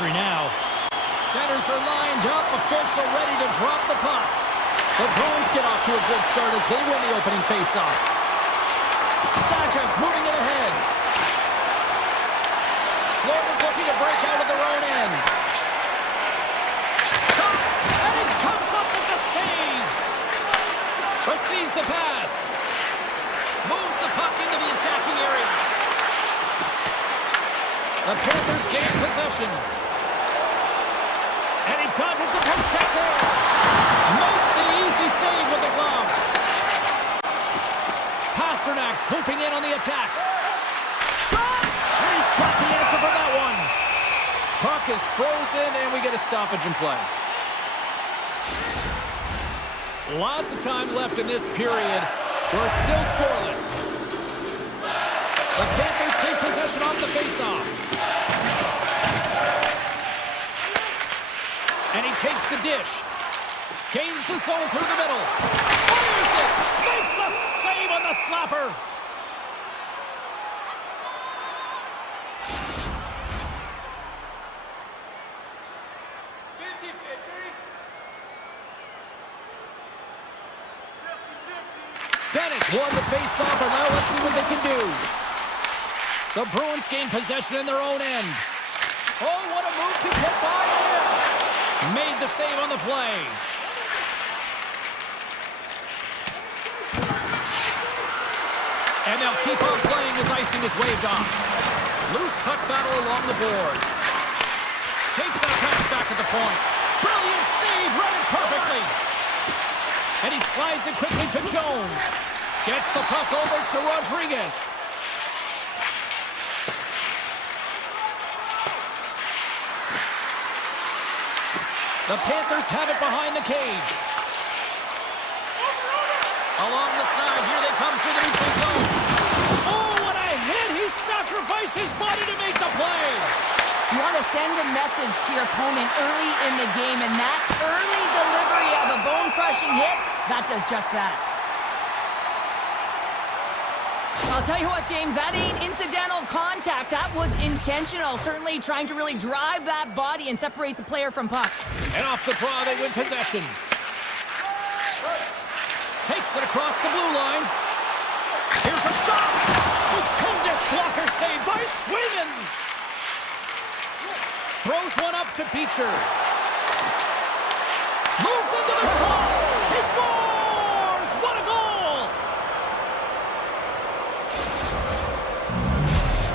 history now. Centers are lined up, official ready to drop the puck. The Bruins get off to a good start as they win the opening faceoff. Sakas moving it ahead. Florida's looking to break out of their own end. Shot, and it comes up with the save. Receives the pass. Moves the puck into the attacking area. The Panthers gain possession. And he dodges the poke check there. Makes the easy save with the glove. Pasternak swooping in on the attack. Shot! And he's got the answer for that one. Puck is frozen, and we get a stoppage in play. Lots of time left in this period. We're still scoreless. The Panthers take possession off the faceoff. And he takes the dish. Gains the zone through the middle. Fires it! Makes the save on the slapper! Bennett won the faceoff, and now let's see what they can do. The Bruins gain possession in their own end. Oh, what a move to get by there! Made the save on the play. And they'll keep on playing as icing is waved off. Loose puck battle along the boards. Takes that pass back at the point. Brilliant save, read it perfectly. And he slides it quickly to Jones. Gets the puck over to Rodriguez. The Panthers have it behind the cage. Along the side, here they come through the neutral zone. Oh, what a hit! He sacrificed his body to make the play. You want to send a message to your opponent early in the game, and that early delivery of a bone-crushing hit, that does just that. I'll tell you what, James, that ain't incidental contact. That was intentional, certainly trying to really drive that body and separate the player from puck. And off the draw, they win possession. Takes it across the blue line. Here's a shot. Stupendous blocker save by Swingen. Throws one up to Beecher. Moves into the slot. He scores! What a goal!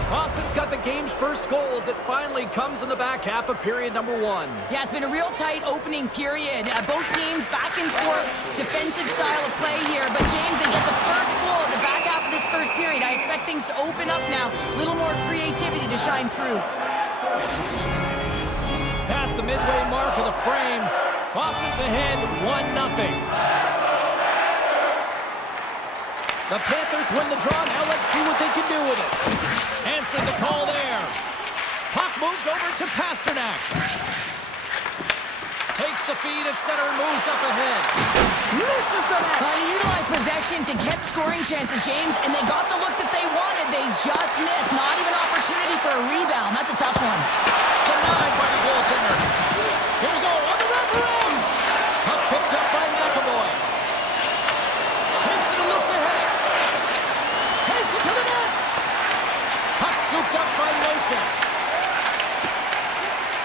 Boston's got the game's first goal as it finally comes in the back half of period number one. Yeah, it's been a real tight opening period. Both teams back and forth, defensive style of play here. But James, they get the first goal at the back half of this first period. I expect things to open up now. A little more creativity to shine through. Past the midway mark of the frame, Boston's ahead 1-0. The Panthers win the draw. Now let's see what they can do with it. Answered the call there. Puck moved over to Pasternak. Takes the feed at center and moves up ahead. Misses the net. You utilize possession to get scoring chances, James, and they got the look that they wanted. They just missed. Not even opportunity for a rebound. That's a tough one. Denied by the goaltender. Here we go on the wrapper end. Puck picked up by McAvoy. Takes it and looks ahead. Takes it to the net. Puck scooped up by Notion.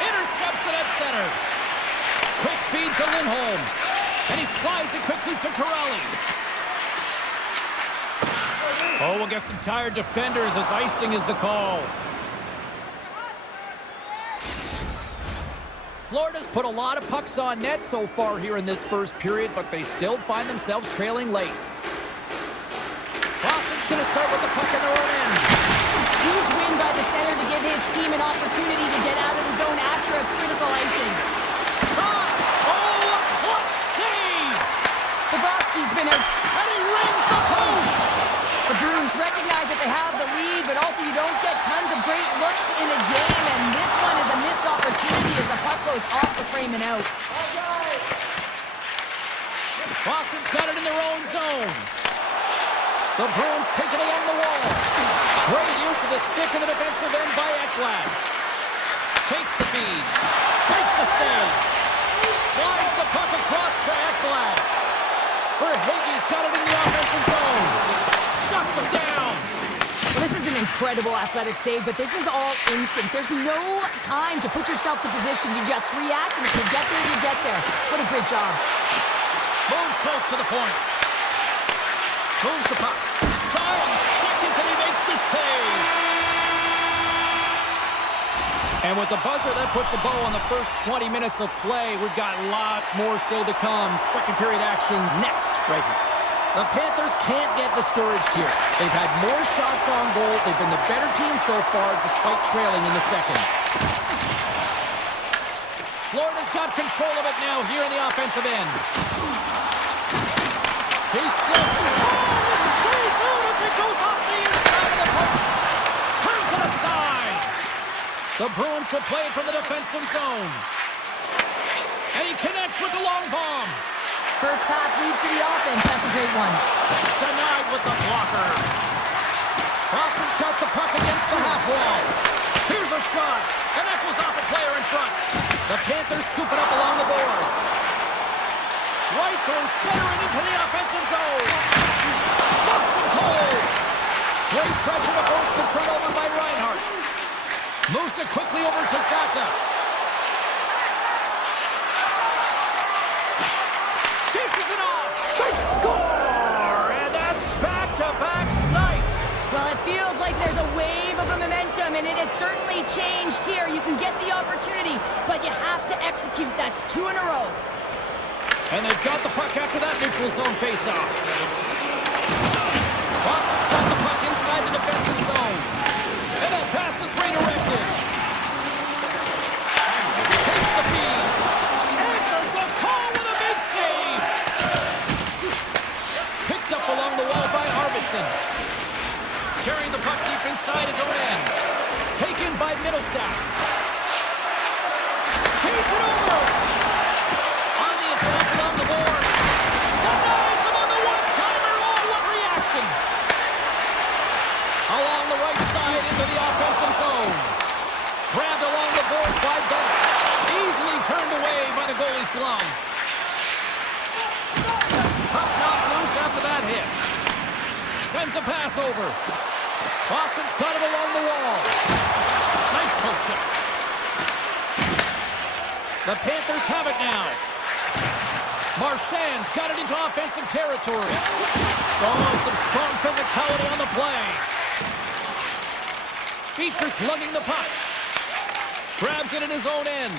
Intercepts it at center. Quick feed to Lindholm. And he slides it quickly to Corelli. Oh, we'll get some tired defenders as icing is the call. Florida's put a lot of pucks on net so far here in this first period, but they still find themselves trailing late. Boston's going to start with the puck in their own end. Huge win by the center to give his team an opportunity to get out of the zone after a critical icing. Shot! Oh, a clutch save! Bobrovsky's been out. And he rings the post! The Bruins recognize that they have the lead, but also you don't get tons of great looks in a game, and this one is a missed opportunity as the puck goes off the frame and out. Boston's got it in their own zone. The Bruins take it along the wall. Great use of the stick in the defensive end by Ekblad. Takes the feed. Makes the save. Slides the puck across to Ekblad. Verhaeghe's got it in the offensive zone. Shuts him down. Well, this is an incredible athletic save, but this is all instinct. There's no time to put yourself to position. You just react, and if you get there, you get there. What a great job. Moves close to the point. Moves the puck. Time seconds, and he makes the save. And with the buzzer, that puts a bow on the first 20 minutes of play. We've got lots more still to come. Second period action next, right here. The Panthers can't get discouraged here. They've had more shots on goal. They've been the better team so far, despite trailing in the second. Florida's got control of it now here in the offensive end. He says, oh, it stays out as it goes off the inside of the post. Turns it aside. The Bruins will play it from the defensive zone. And he connects with the long bomb. First pass leads to the offense. That's a great one. Denied with the blocker. Boston's got the puck against the half wall. Here's a shot. And that goes off a player in front. The Panthers scoop it up along the boards. Right through center and into the offensive zone. Stops him cold. Great pressure to force the turnover by Reinhart. Moves it quickly over to Saka. Dishes it off. They score! And that's back-to-back snipes. Well, it feels like there's a wave of momentum, and it has certainly changed here. You can get the opportunity, but you have to execute. That's 2 in a row. And they've got the puck after that neutral zone faceoff. Boston's got the puck inside the defensive zone. And that pass is redirected. Takes the feed. Answers the call with a big save. Picked up along the wall by Arvidsson. Carrying the puck deep inside his own end. Taken by Middlestat. Feeds it over. On the attack along the boards. Denies him on the one-timer. Oh, what reaction. Along the right side into the offensive zone. Grabbed along the boards by Bennett. Easily turned away by the goalie's glove. Puck knocked loose after that hit. Sends a pass over. Boston's got it along the wall. Nice poke check. The Panthers have it now. Marchand's got it into offensive territory. Oh, some strong physicality on the play. Beatrice lugging the puck. Grabs it in his own end.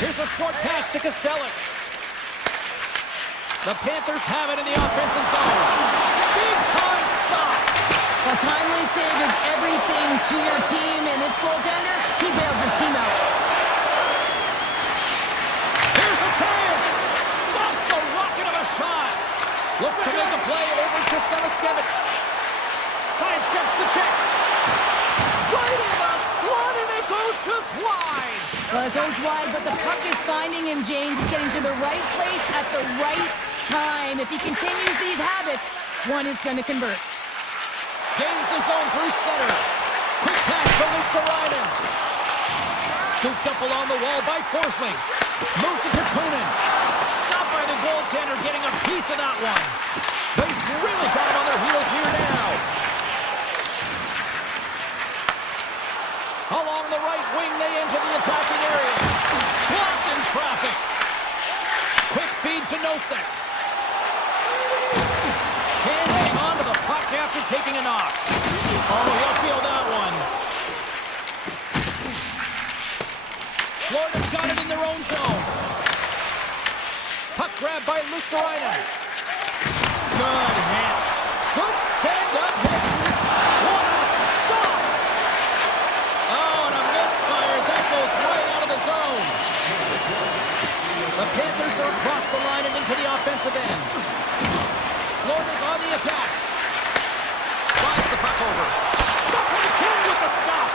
Here's a short pass to Kostelic. The Panthers have it in the offensive zone. Big time stop. A timely save is everything to your team, and this goaltender, he bails his team out. Here's a chance. Stops the rocket of a shot. Looks to make a play over to Samaskevich. Sidesteps the check. Right in the slot, and it goes just wide. Well, it goes wide, but the puck is finding him, James. He's getting to the right place at the right time. If he continues these habits, one is going to convert. Gains the zone through center. Quick pass from Luosterainen. Scooped up along the wall by Forsling. Moves it to Kunin. Stopped by the goaltender, getting a piece of that one. They've really got him on their heels here now. Along the right wing, they enter the attacking area. Blocked in traffic. Quick feed to Nosek. Can't hang on to the puck after taking a knock. Oh, he'll feel that one. Florida's got it in their own zone. Puck grabbed by Luosterainen. Good hit. Good stand-up hit. What a stop! Oh, and a misfire as that goes right out of the zone. The Panthers are across the line and into the offensive end. Florida's on the attack. Slides the puck over. Does it again with the stop.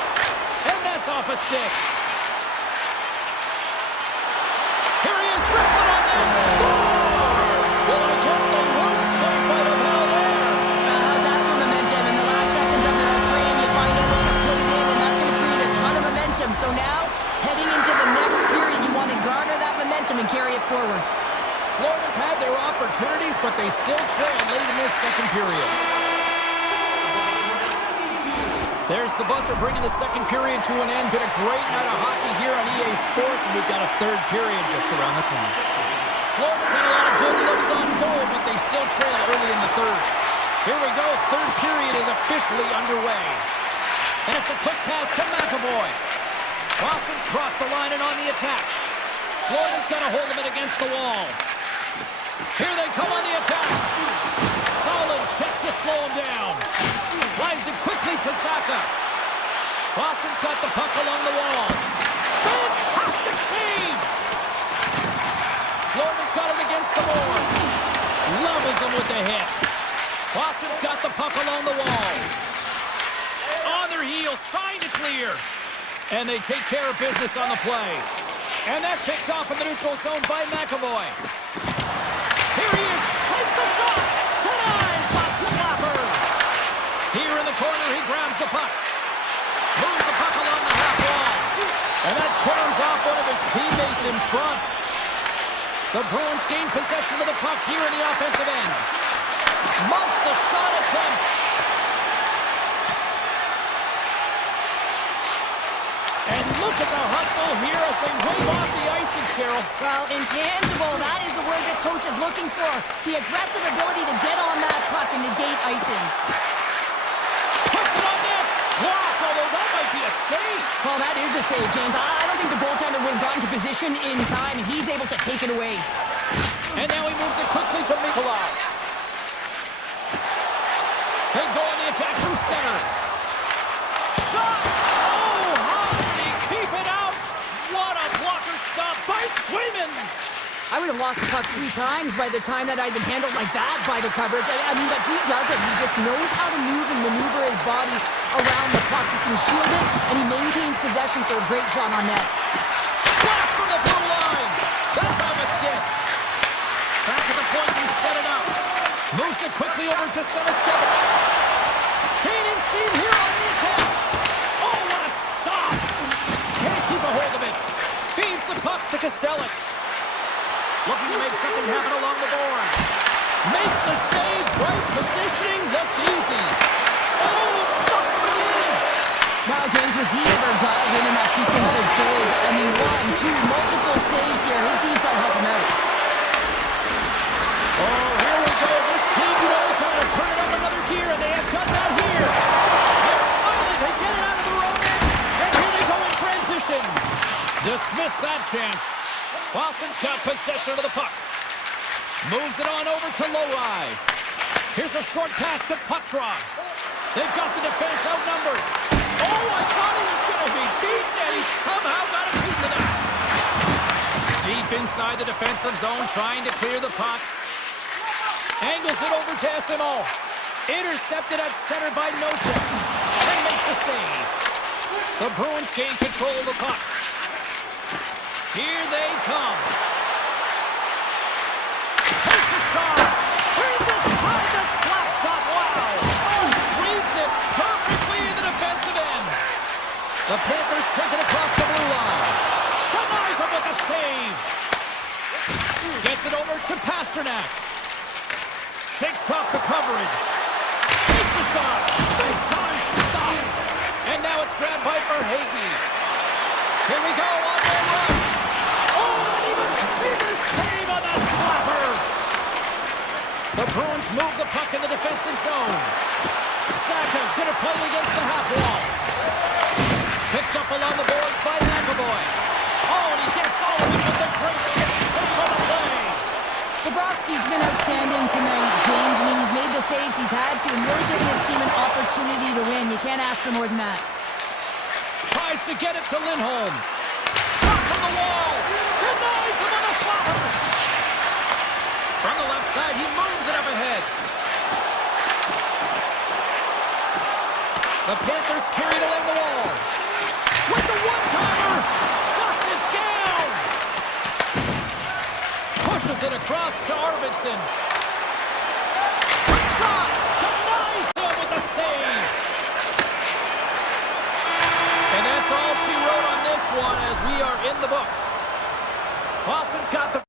And that's off a stick. Here he is, wristed on net. Scores! Well, I guess they weren't safe by the ball there. That's for momentum. In the last seconds of the frame, you find a way to put it in, and that's going to create a ton of momentum. So now, opportunities, but they still trail late in this second period. There's the buzzer bringing the second period to an end. Been a great night of hockey here on EA Sports, and we've got a third period just around the corner. Florida's had a lot of good looks on goal, but they still trail early in the third. Here we go. Third period is officially underway. And it's a quick pass to McAvoy. Boston's crossed the line and on the attack. Florida's got a hold of it against the wall. Here they come on the attack. Solid check to slow him down. Slides it quickly to Saka. Boston's got the puck along the wall. Fantastic save! Florida's got it against the boards. Levels him with the hit. Boston's got the puck along the wall. On their heels, trying to clear. And they take care of business on the play. And that's picked off in the neutral zone by McAvoy. Here he is, takes the shot, denies the slapper. Here in the corner, he grabs the puck. Moves the puck along the half wall. And that turns off one of his teammates in front. The Bruins gain possession of the puck here in the offensive end. Muffs the shot attempt. And look at the hustle here as they wave off the icing, Cheryl. Well, intangible, that is the word this coach is looking for. The aggressive ability to get on that puck and negate icing. Puts it on net. Blocked, although that might be a save. Well, that is a save, James. I don't think the goaltender would have gotten to position in time, and he's able to take it away. And now he moves it quickly to Nikolai. They go on the attack from center. Shot! Oh, how did he keep it out? What a blocker stop by Swayman! I would have lost the puck 3 times by the time that I'd been handled like that by the coverage. I mean, but he does it. He just knows how to move and maneuver his body around the puck. He can shield it, and he maintains possession for a great shot on net. Blast from the blue line! That's on the stick. Back at the point, he set it up. Moves it quickly over to Semiskevich. Gaining steam here on the attack. Oh, what a stop! Can't keep a hold of it. Feeds the puck to Kostelik. Looking to make something happen along the boards. Makes the save. Right positioning. Looked easy. Oh, it stops him in. Now, James, was he ever dialed in that sequence of saves? I mean, 1, 2, multiple saves here. His team's got to help him out. Oh, here we go. This team knows how to turn it up another gear, and they have done that here. And finally, they get it out of the wrong end. And here they go in transition. Dismiss that chance. Boston's got possession of the puck. Moves it on over to Lowry. Here's a short pass to Putrov. They've got the defense outnumbered. Oh, I thought he was going to be beaten, and he somehow got a piece of that. Deep inside the defensive zone, trying to clear the puck. Angles it over to SMO. Intercepted at center by Nosek. And makes the save. The Bruins gain control of the puck. Here they come. Takes a shot. Brings aside the slap shot. Wow. Reads it perfectly in the defensive end. The Panthers take it across the blue line. Denies him with a save. Gets it over to Pasternak. Shakes off the coverage. Takes a shot. Big time stop. And now it's grabbed by Verhaeghe. Here we go. On-man rush. Oh, and even bigger save on the slapper. The Bruins move the puck in the defensive zone. Saka's going to play it against the half wall. Picked up along the boards by McAvoy. Oh, and he gets all of it with the great kick save on the play. Bobrovsky's been outstanding tonight, James. I mean, he's made the saves he's had to and really giving his team an opportunity to win. You can't ask for more than that. Tries to get it to Lindholm. Shot from the wall. Denies him on the slapper. From the left side, he moves it up ahead. The Panthers carried along the wall. With the one-timer. Shuts it down. Pushes it across to Arvidsson. Quick shot. Denies him with the save. And that's all she wrote on this one as we are in the books. Boston's got the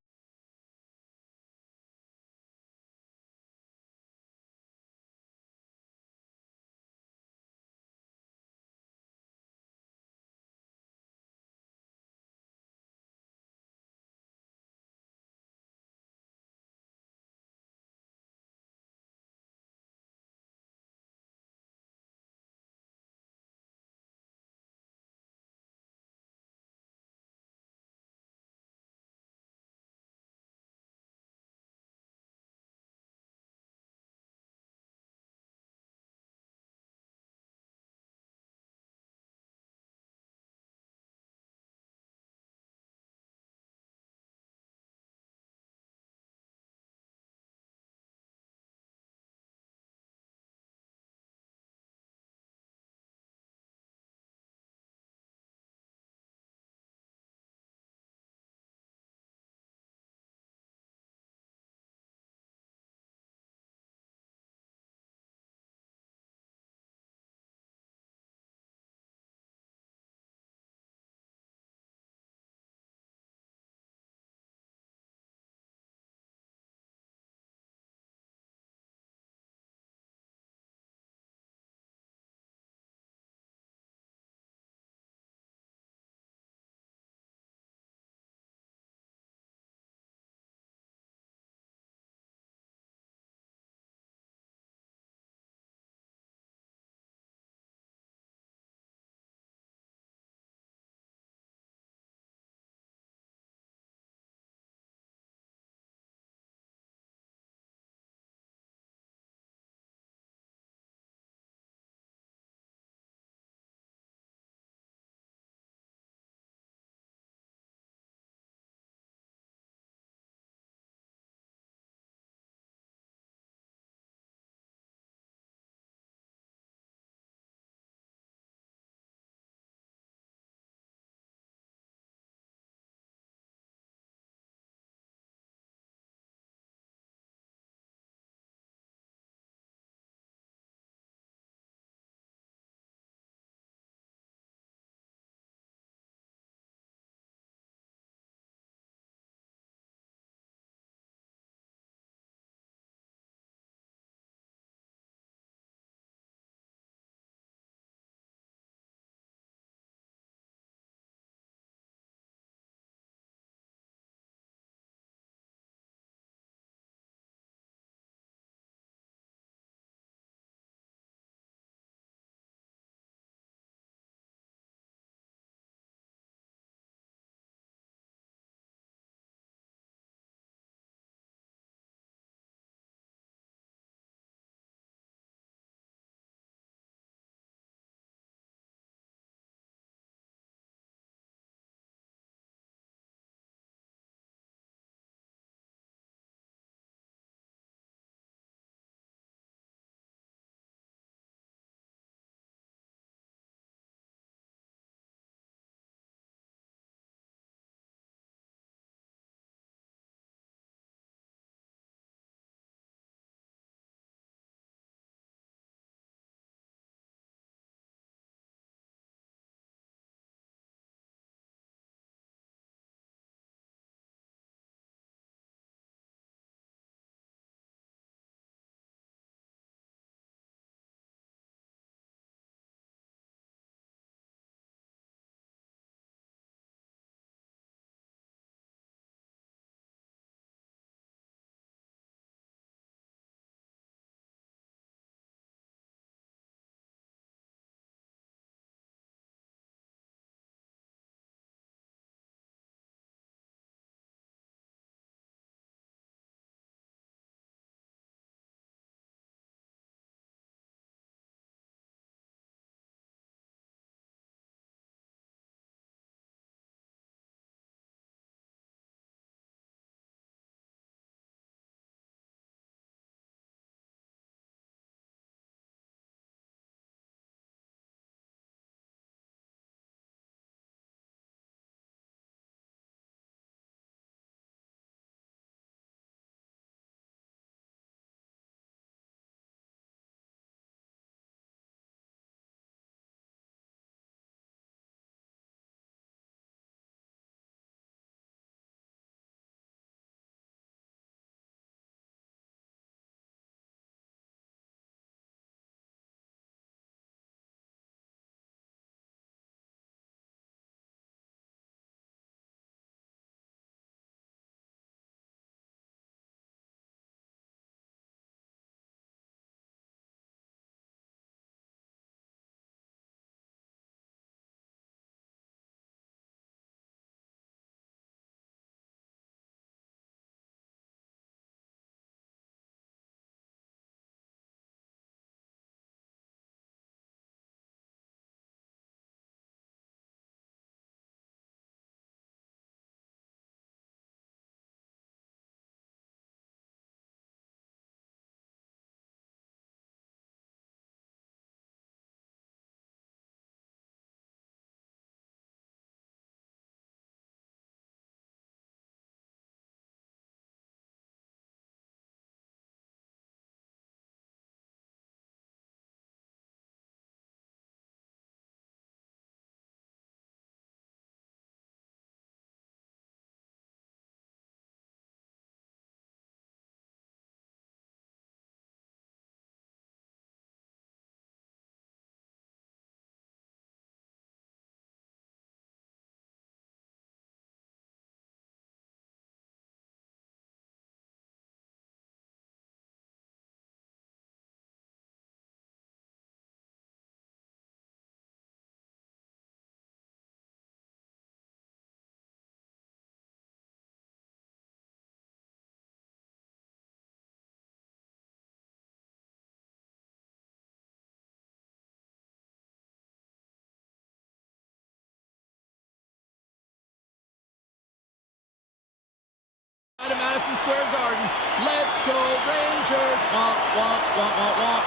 Madison Square Garden. Let's go, Rangers. Womp, womp, womp, womp, womp.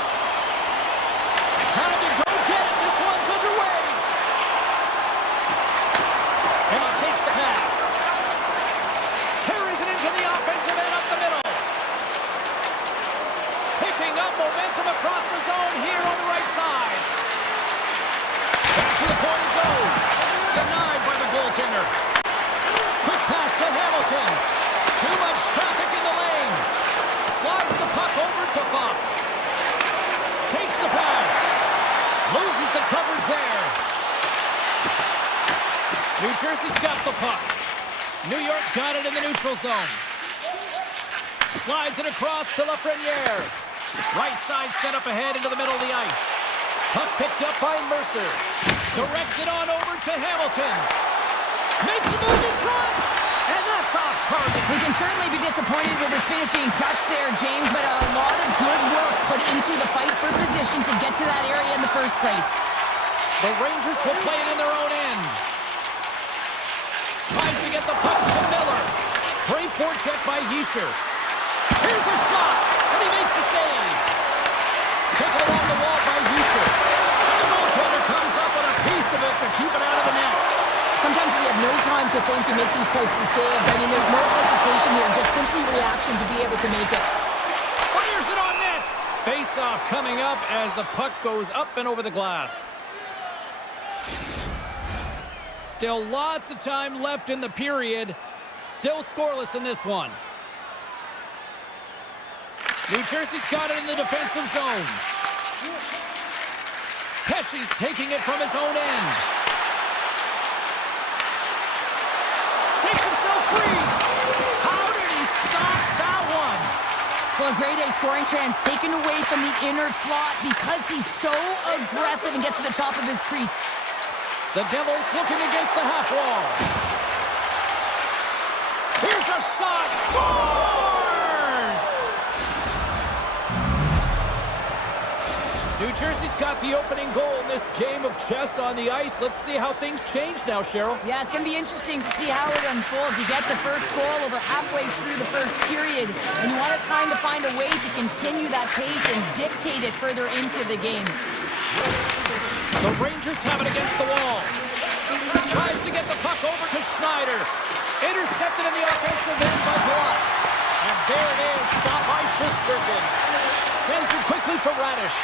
Time to go get it. This one's underway. And he takes the pass. Carries it into the offensive end up the middle. Picking up momentum across the zone here on the right side. Back to the point it goes. Denied by the goaltender. Quick pass to Hamilton. Too much traffic in the lane. Slides the puck over to Fox. Takes the pass. Loses the coverage there. New Jersey's got the puck. New York's got it in the neutral zone. Slides it across to Lafreniere. Right side set up ahead into the middle of the ice. Puck picked up by Mercer. Directs it on over to Hamilton. Makes a move in front. And that's off target. We can certainly be disappointed with his finishing touch there, James, but a lot of good work put into the fight for position to get to that area in the first place. The Rangers will play it in their own end. Tries to get the puck to Miller. Great forecheck by Hischier. Here's a shot, and he makes the save. Taken along the wall by Hischier. And the goaltender comes up with a piece of it to keep it out of the net. Sometimes we have no time to think and make these types of saves. I mean, there's no hesitation here, just simply reaction to be able to make it. Fires it on net. Face-off coming up as the puck goes up and over the glass. Still lots of time left in the period. Still scoreless in this one. New Jersey's got it in the defensive zone. Pesci's taking it from his own end. Shakes himself free. How did he stop that one? Well, a grade A scoring chance taken away from the inner slot because he's so aggressive and gets to the top of his crease. The Devils looking against the half wall. Here's a shot. Scores! New Jersey's got the opening goal in this game of chess on the ice. Let's see how things change now, Cheryl. Yeah, it's going to be interesting to see how it unfolds. You get the first goal over halfway through the first period, and you want to kind of find a way to continue that pace and dictate it further into the game. The Rangers have it against the wall. Tries to get the puck over to Schneider. Intercepted in the offensive end by Block. And there it is, stopped by Shesterkin. Sends it quickly for Radish.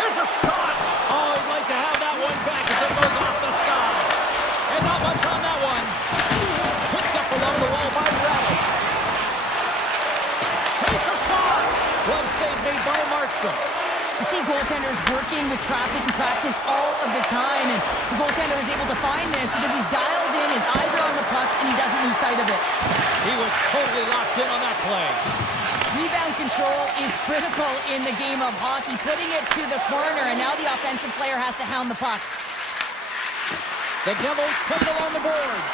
Here's a shot. Oh, he'd like to have that one back as it goes off the side. And not much on that one. Picked up along the wall by Radish. Takes a shot. Glove save made by Markstrom. You see goaltenders working with traffic in practice all of the time, and the goaltender is able to find this because he's dialed in, his eyes are on the puck, and he doesn't lose sight of it. He was totally locked in on that play. Rebound control is critical in the game of hockey, putting it to the corner, and now the offensive player has to hound the puck. The Devils play it along the boards.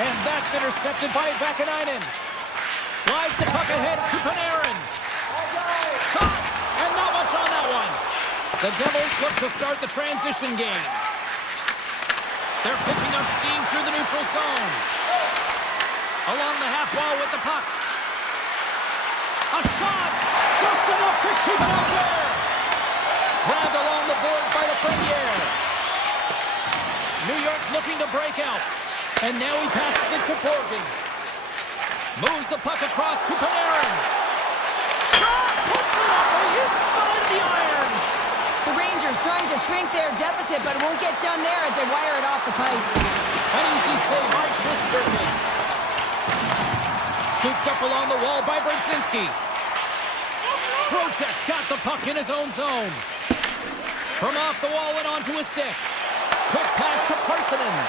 And that's intercepted by Vakanainen. Slides the puck ahead to Panarin. Shot! And not much on that one. The Devils look to start the transition game. They're picking up steam through the neutral zone. Along the half wall with the puck. A shot! Just enough to keep it out there. Grabbed along the board by the Lafreniere. New York's looking to break out. And now he passes it to Borgen. Moves the puck across to Panarin. Shot! Puts it up the inside of the iron. The Rangers trying to shrink their deficit, but it won't get done there as they wire it off the pipe. An easy save by Shesterkin. Scooped up along the wall by Brzezinski. Trocheck's got the puck in his own zone. From off the wall and onto his stick. Quick pass to Parsonen.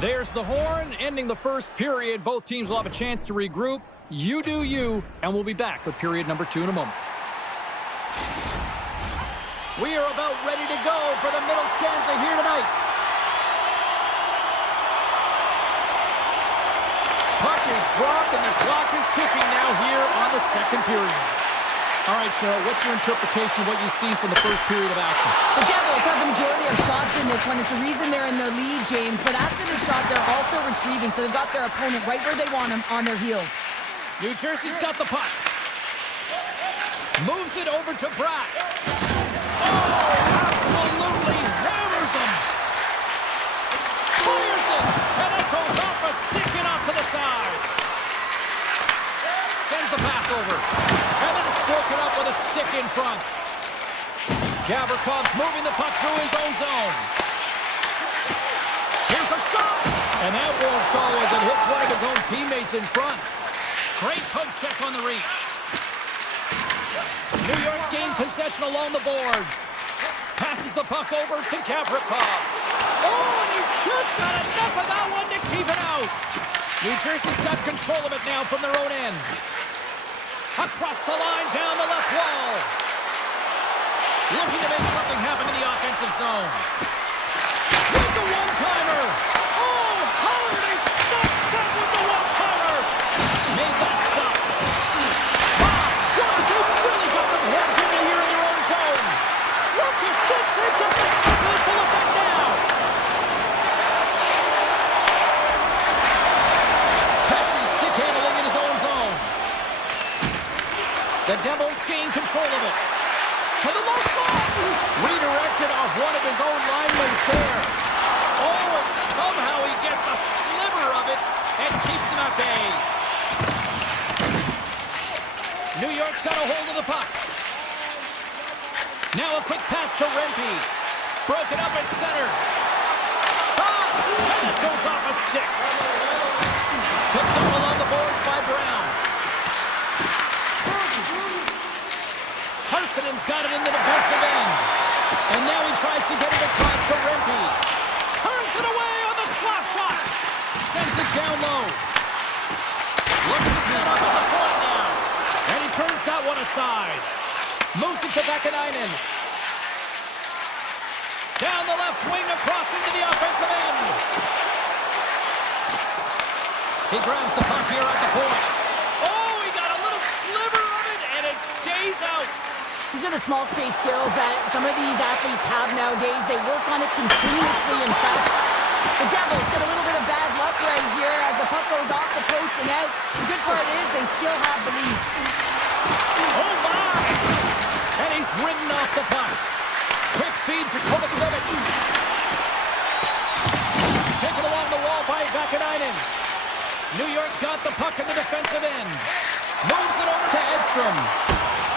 There's the horn, ending the first period. Both teams will have a chance to regroup. You do you, and we'll be back with period number 2 in a moment. We are about ready to go for the middle stanza here tonight. Puck is dropped and the clock is ticking now here on the second period. All right, Cheryl, what's your interpretation of what you see from the first period of action? The Devils have the majority of shots in this one. It's the reason they're in the lead, James. But after the shot, they're also retrieving, so they've got their opponent right where they want him, on their heels. New Jersey's got the puck. Moves it over to Pratt. Oh, absolutely hammers him. Fires it, and it goes off a stick and off to the side. Sends the pass over, and then it's broken up with a stick in front. Gavrikoff's moving the puck through his own zone. Here's a shot, and that won't go as it hits one of his own teammates in front. Great poke check on the reach. New York's gained possession along the boards. Passes the puck over to Gavrikov. Oh, and he just got enough of that one to keep it out. New Jersey's got control of it now from their own end. Across the line, down the left wall. Looking to make something happen in the offensive zone. With the one-timer. Oh, how did they stop that with the one-timer? Made that stop. Wow, they really got them hemmed in here in their own zone. Look at this. They've got the circle in full effect now. Pesci stick handling in his own zone. The Devils gain control of it. To the low slot. Redirected off one of his own linemates there. Oh, and somehow he gets a sliver of it and keeps him at bay. New York's got a hold of the puck. Now a quick pass to Rempe. Broken up at center. Shot! And it goes off a stick. Picked up along the boards by Brown. Harsenen's got it in the defensive end. And now he tries to get it across to Rempe. Turns it away on the slap shot. Sends it down low. Looks to set up at the point now. And he turns that one aside. Moves it to Vakanainen. Down the left wing across into the offensive end. He grabs the puck here at the point. Oh, he got a little sliver of it, and it stays out. These are the small space skills that some of these athletes have nowadays. They work on it continuously and fast. The Devils get a little bit of bad luck right here as the puck goes off the post and out. The good part is they still have the lead. Oh, my! And he's ridden off the puck. Quick feed to Kovacevic. Taken along the wall by Vakanainen. New York's got the puck in the defensive end. Moves it over to Edstrom.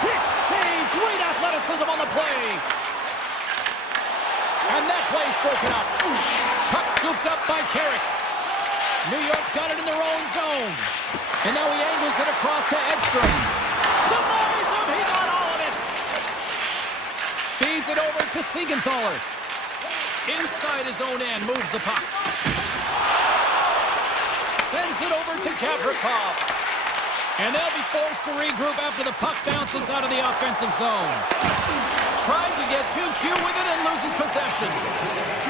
Quick save. Great athleticism on the play. And that play's broken up. Puck scooped up by Carrick. New York's got it in their own zone. And now he angles it across to Edstrom. Denies him. He got all of it. Feeds it over to Siegenthaler. Inside his own end. Moves the puck. Sends it over to Gavrikov. And they'll be forced to regroup after the puck bounces out of the offensive zone. Trying to get too cute with it and loses possession.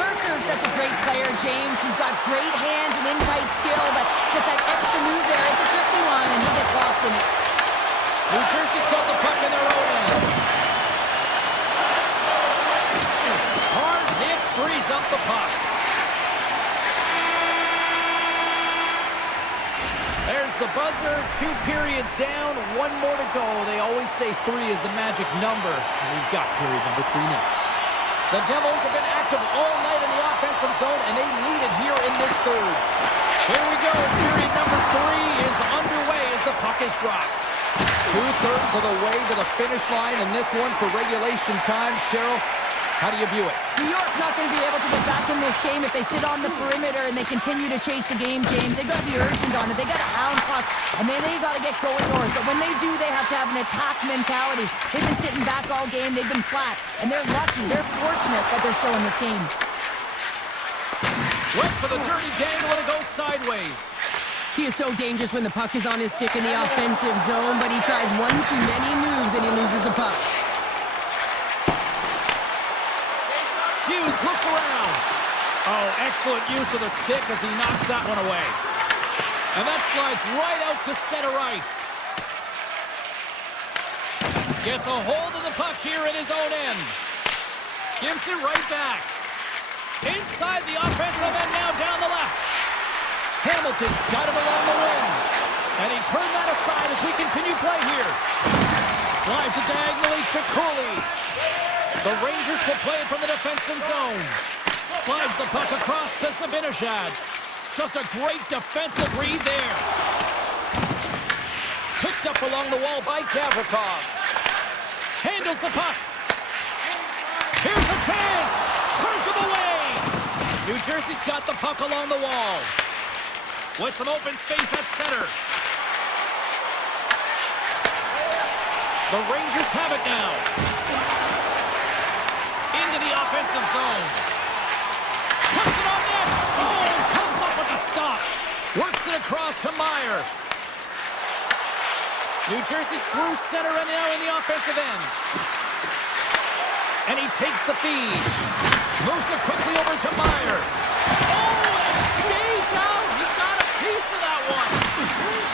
Mercer's such a great player, James. He's got great hands and in-tight skill, but just that extra move there, it's a tricky one, and he gets lost in it. New Jersey's got the puck in their own end. Hard hit frees up the puck. There's the buzzer. 2 periods down, 1 more to go. They always say 3 is the magic number. And we've got period number 3 next. The Devils have been active all night in the offensive zone, and they lead it here in this third. Here we go. Period number 3 is underway as the puck is dropped. 2/3 of the way to the finish line in this one for regulation time. Cheryl, how do you view it? New York's not going to be able to get back in this game if they sit on the perimeter and they continue to chase the game, James. They've got to be urgent on it. They've got to hound pucks, and then they got to get going north. But when they do, they have to have an attack mentality. They've been sitting back all game. They've been flat, and they're lucky. They're fortunate that they're still in this game. Went for the dirty dangle, and it goes sideways. He is so dangerous when the puck is on his stick in the offensive zone, but he tries one too many moves, and he loses the puck. Hughes looks around. Oh, excellent use of the stick as he knocks that one away. And that slides right out to center ice. Gets a hold of the puck here at his own end. Gives it right back. Inside the offensive end, now down the left. Hamilton's got him along the wing. And he turned that aside as we continue play here. Slides it diagonally to Cooley. The Rangers will play it from the defensive zone. Slides the puck across to Sabinishad. Just a great defensive read there. Picked up along the wall by Gavrikov. Handles the puck. Here's a chance. Turns him away. New Jersey's got the puck along the wall. With some open space at center. The Rangers have it now. Into the offensive zone. Puts it on net. Oh, comes up with the stop. Works it across to Meyer. New Jersey's through center and now in the offensive end. And he takes the feed. Moves it quickly over to Meyer. Oh, it stays out. He got a piece of that one.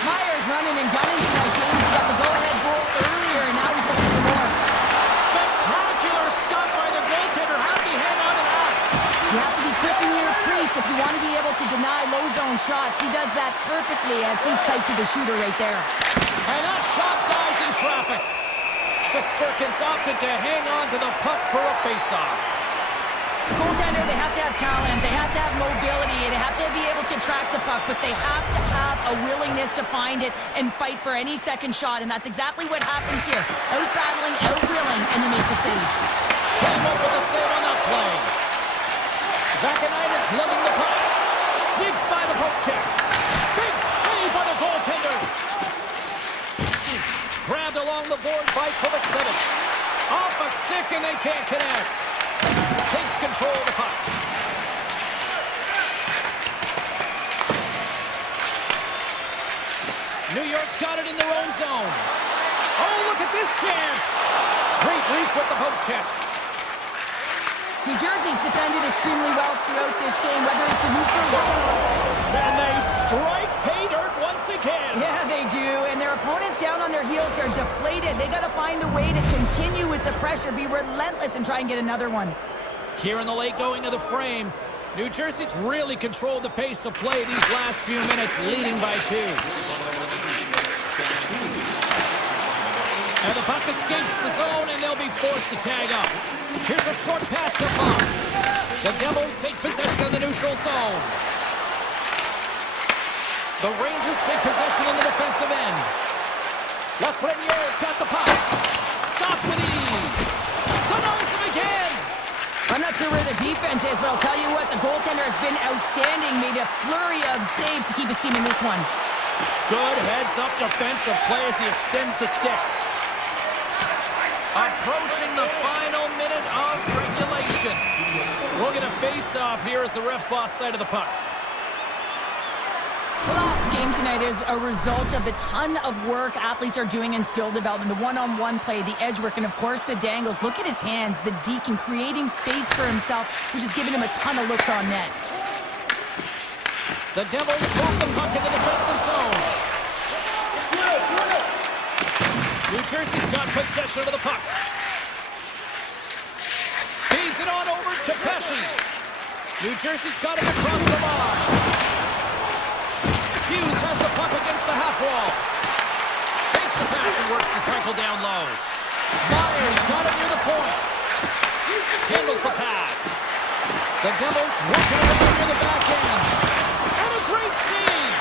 Meyer's running and gunning tonight, James. He got the go-ahead goal earlier, and now he's looking for more. Spectacular stop by the goaltender. How did he hang on to that? You have to be quick in your crease if you want to be able to deny low-zone shots. He does that perfectly as he's tight to the shooter right there. And that shot dies in traffic. Shesterkin's opted to hang on to the puck for a face-off. Goaltender, they have to have talent, they have to have mobility, they have to be able to track the puck, but they have to have a willingness to find it and fight for any second shot, and that's exactly what happens here. Out-battling, out-willing, and you make the save. Came up with a save on that play. Vakanainen's lugging the puck. Sneaks by the poke check. Big save by the goaltender. Grabbed along the board by Kovacevic. Off a stick and they can't connect. Takes control of the puck. New York's got it in their own zone. Oh, look at this chance. Great reach with the poke check. New Jersey's defended extremely well throughout this game, whether it's the neutral zone. And they strike pay dirt once again. Yeah, they do, and their opponents down on their heels are deflated. They got to find a way to continue with the pressure, be relentless, and try and get another one. Here in the late going of the frame, New Jersey's really controlled the pace of play these last few minutes, leading by 2. And the puck escapes the zone, and they'll be forced to tag up. Here's a short pass to Fox. The Devils take possession of the neutral zone. The Rangers take possession on the defensive end. Lafreniere's got the puck. Stopped with ease. Denies him again. I'm not sure where the defense is, but I'll tell you what, the goaltender has been outstanding, made a flurry of saves to keep his team in this one. Good heads-up defensive play as he extends the stick. Approaching the final minute of regulation. We'll get a face-off here as the refs lost sight of the puck. The last game tonight is a result of the ton of work athletes are doing in skill development, the one-on-one play, the edge work, and of course the dangles. Look at his hands, the deke, and creating space for himself, which has given him a ton of looks on net. The Devils move the puck in the defensive zone. New Jersey's got possession of the puck. Feeds it on over to Pesci. New Jersey's got it across the line. Hughes has the puck against the half wall. Takes the pass and works the cycle down low. Myers got it near the point. Handles the pass. The Devils working around near the back end. And a great save.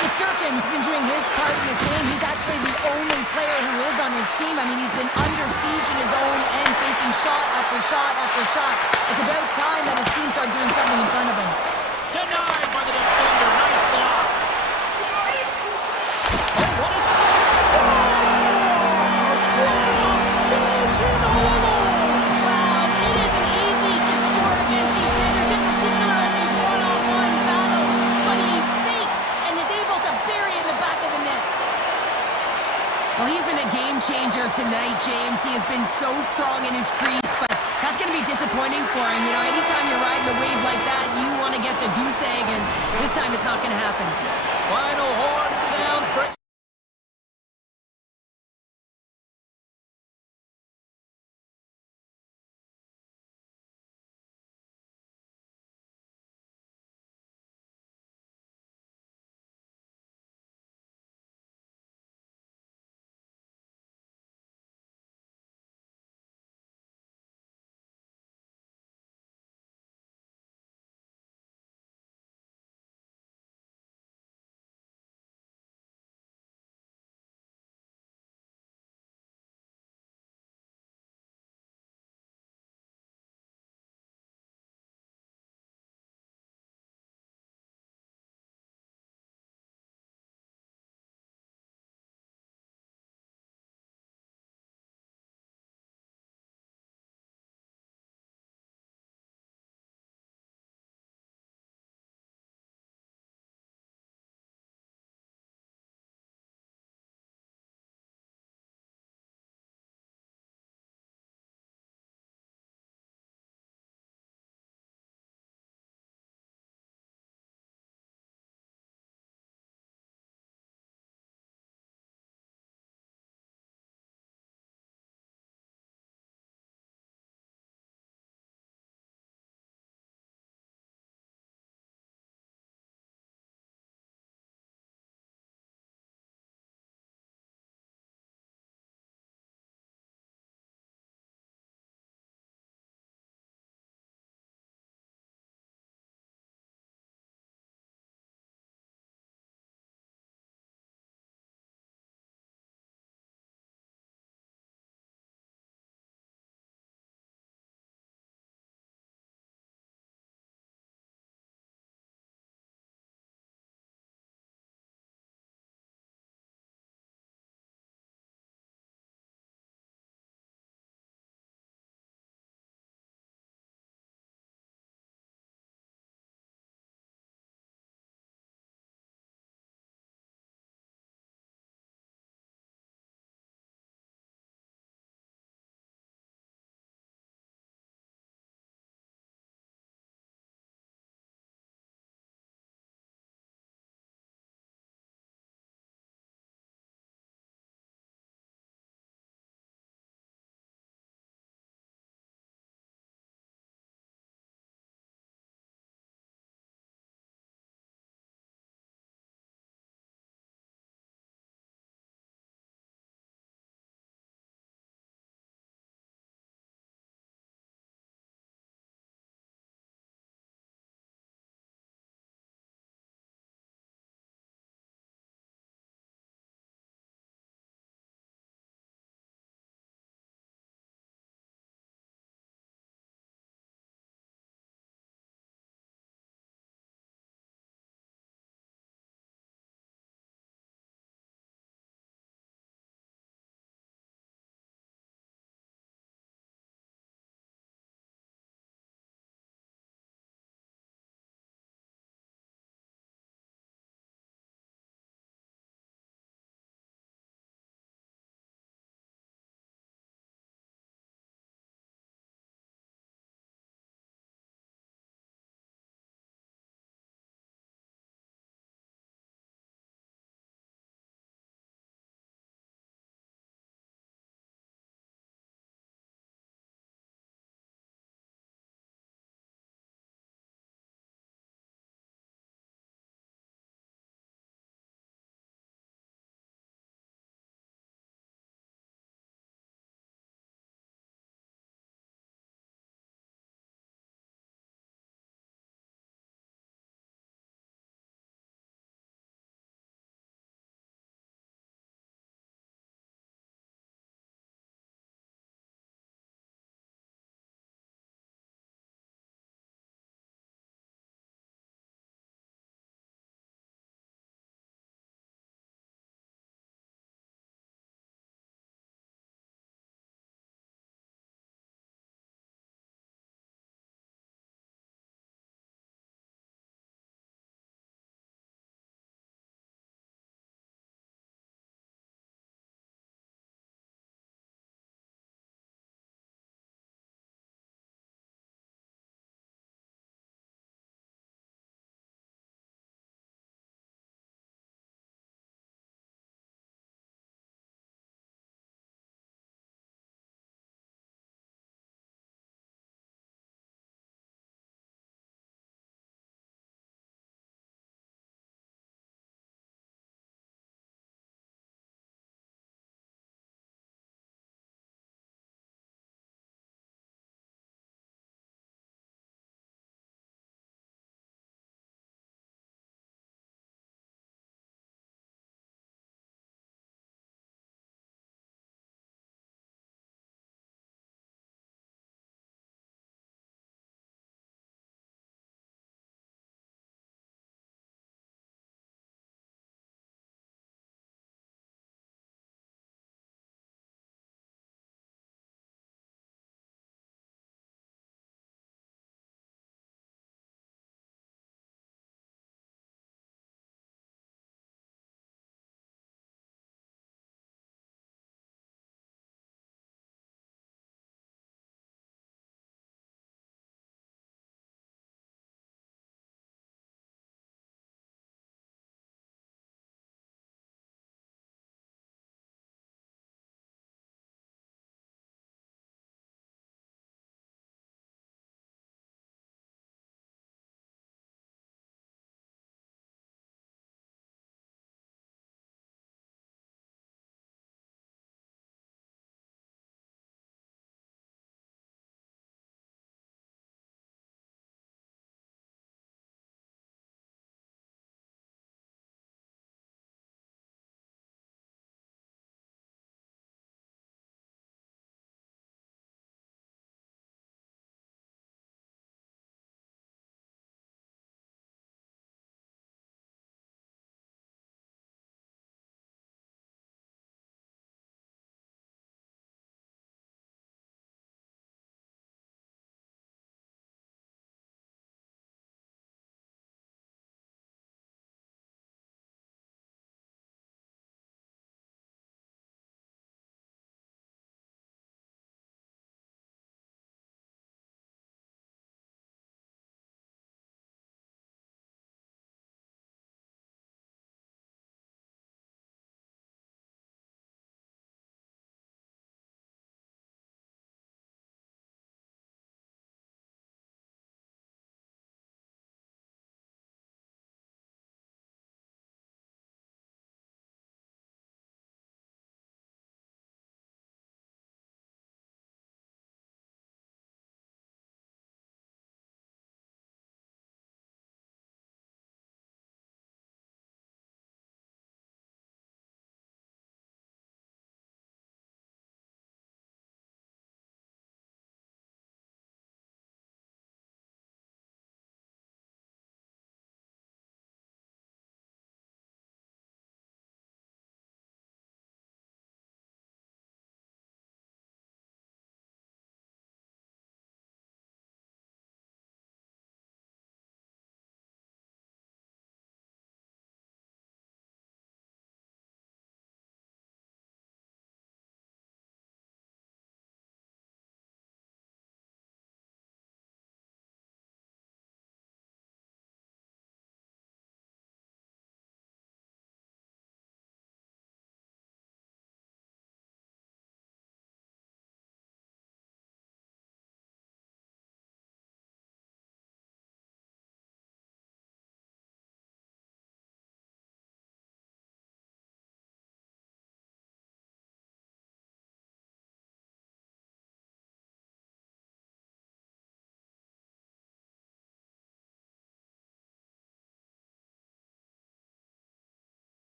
Shesterkin's been doing his part in this game. He's actually the only player who is on his team. I mean, he's been under siege in his own end, facing shot after shot after shot. It's about time that his team start doing something in front of him. Denied by the defender. Nice block. Oh, what a score! Wow, it isn't easy to score against these standards, in particular in these one-on-one battles, but he fakes and is able to bury in the back of the net. Well, he's been a game changer tonight, James. He has been so strong in his crease, but that's going to be disappointing for him. You know, anytime you're riding a wave like that, you want to get the goose egg, and this time it's not going to happen. Final horn sounds.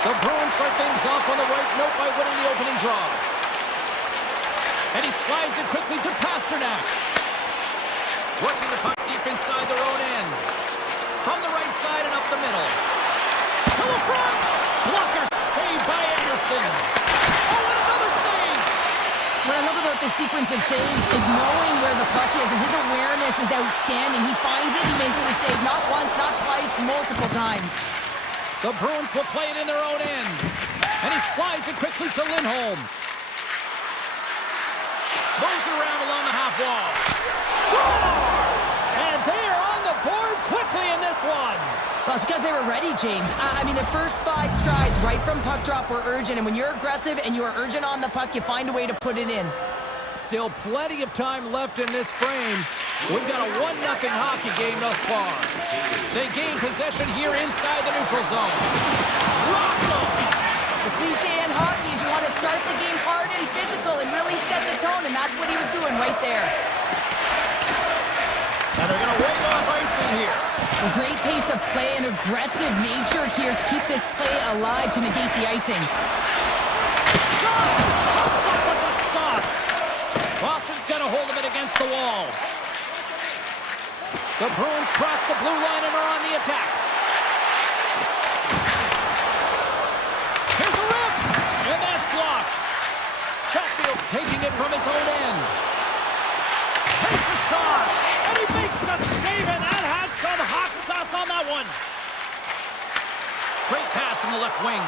The Bruins start things off on the right note by winning the opening draw. And he slides it quickly to Pasternak. Working the puck deep inside their own end. From the right side and up the middle. To the front. Blocker saved by Anderson. Oh, and another save. What I love about this sequence of saves is knowing where the puck is, and his awareness is outstanding. He finds it, he makes the save not once, not twice, multiple times. The Bruins will play it in their own end. And he slides it quickly to Lindholm. Moves it around along the half wall. Scores! And they are on the board quickly in this one. Well, it's because they were ready, James. I mean, the first 5 strides right from puck drop were urgent, and when you're aggressive and you are urgent on the puck, you find a way to put it in. Still plenty of time left in this frame. We've got a 1-0 hockey game thus far. They gain possession here inside the neutral zone. The cliche in hockey is you want to start the game hard and physical and really set the tone, and that's what he was doing right there. And they're going to wave off icing here. A great pace of play and aggressive nature here to keep this play alive to negate the icing. Shot! Comes up with the stop. Boston's got a hold of it against the wall. The Bruins cross the blue line and are on the attack. Here's a rip! And that's blocked. Chatfield's taking it from his own end. Takes a shot! And he makes the save, and that had some hot sauce on that one. Great pass from the left wing.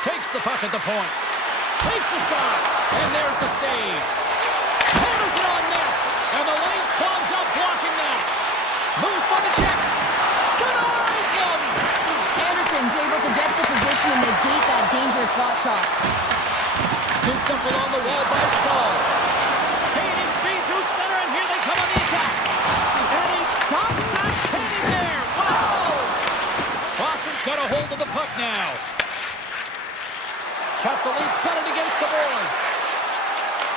Takes the puck at the point. Takes a shot, and there's the save. Hammers it on net, and the lane's clogged up blocking that. Moves by the check. Denies him! Anderson's able to get to position and negate that dangerous slot shot. Scooped up along the wall by Stahl. Gaining speed through center, and here they come on the attack. And he stops that cannon there. Wow! Boston's got a hold of the puck now. Castelline's got it against the boards.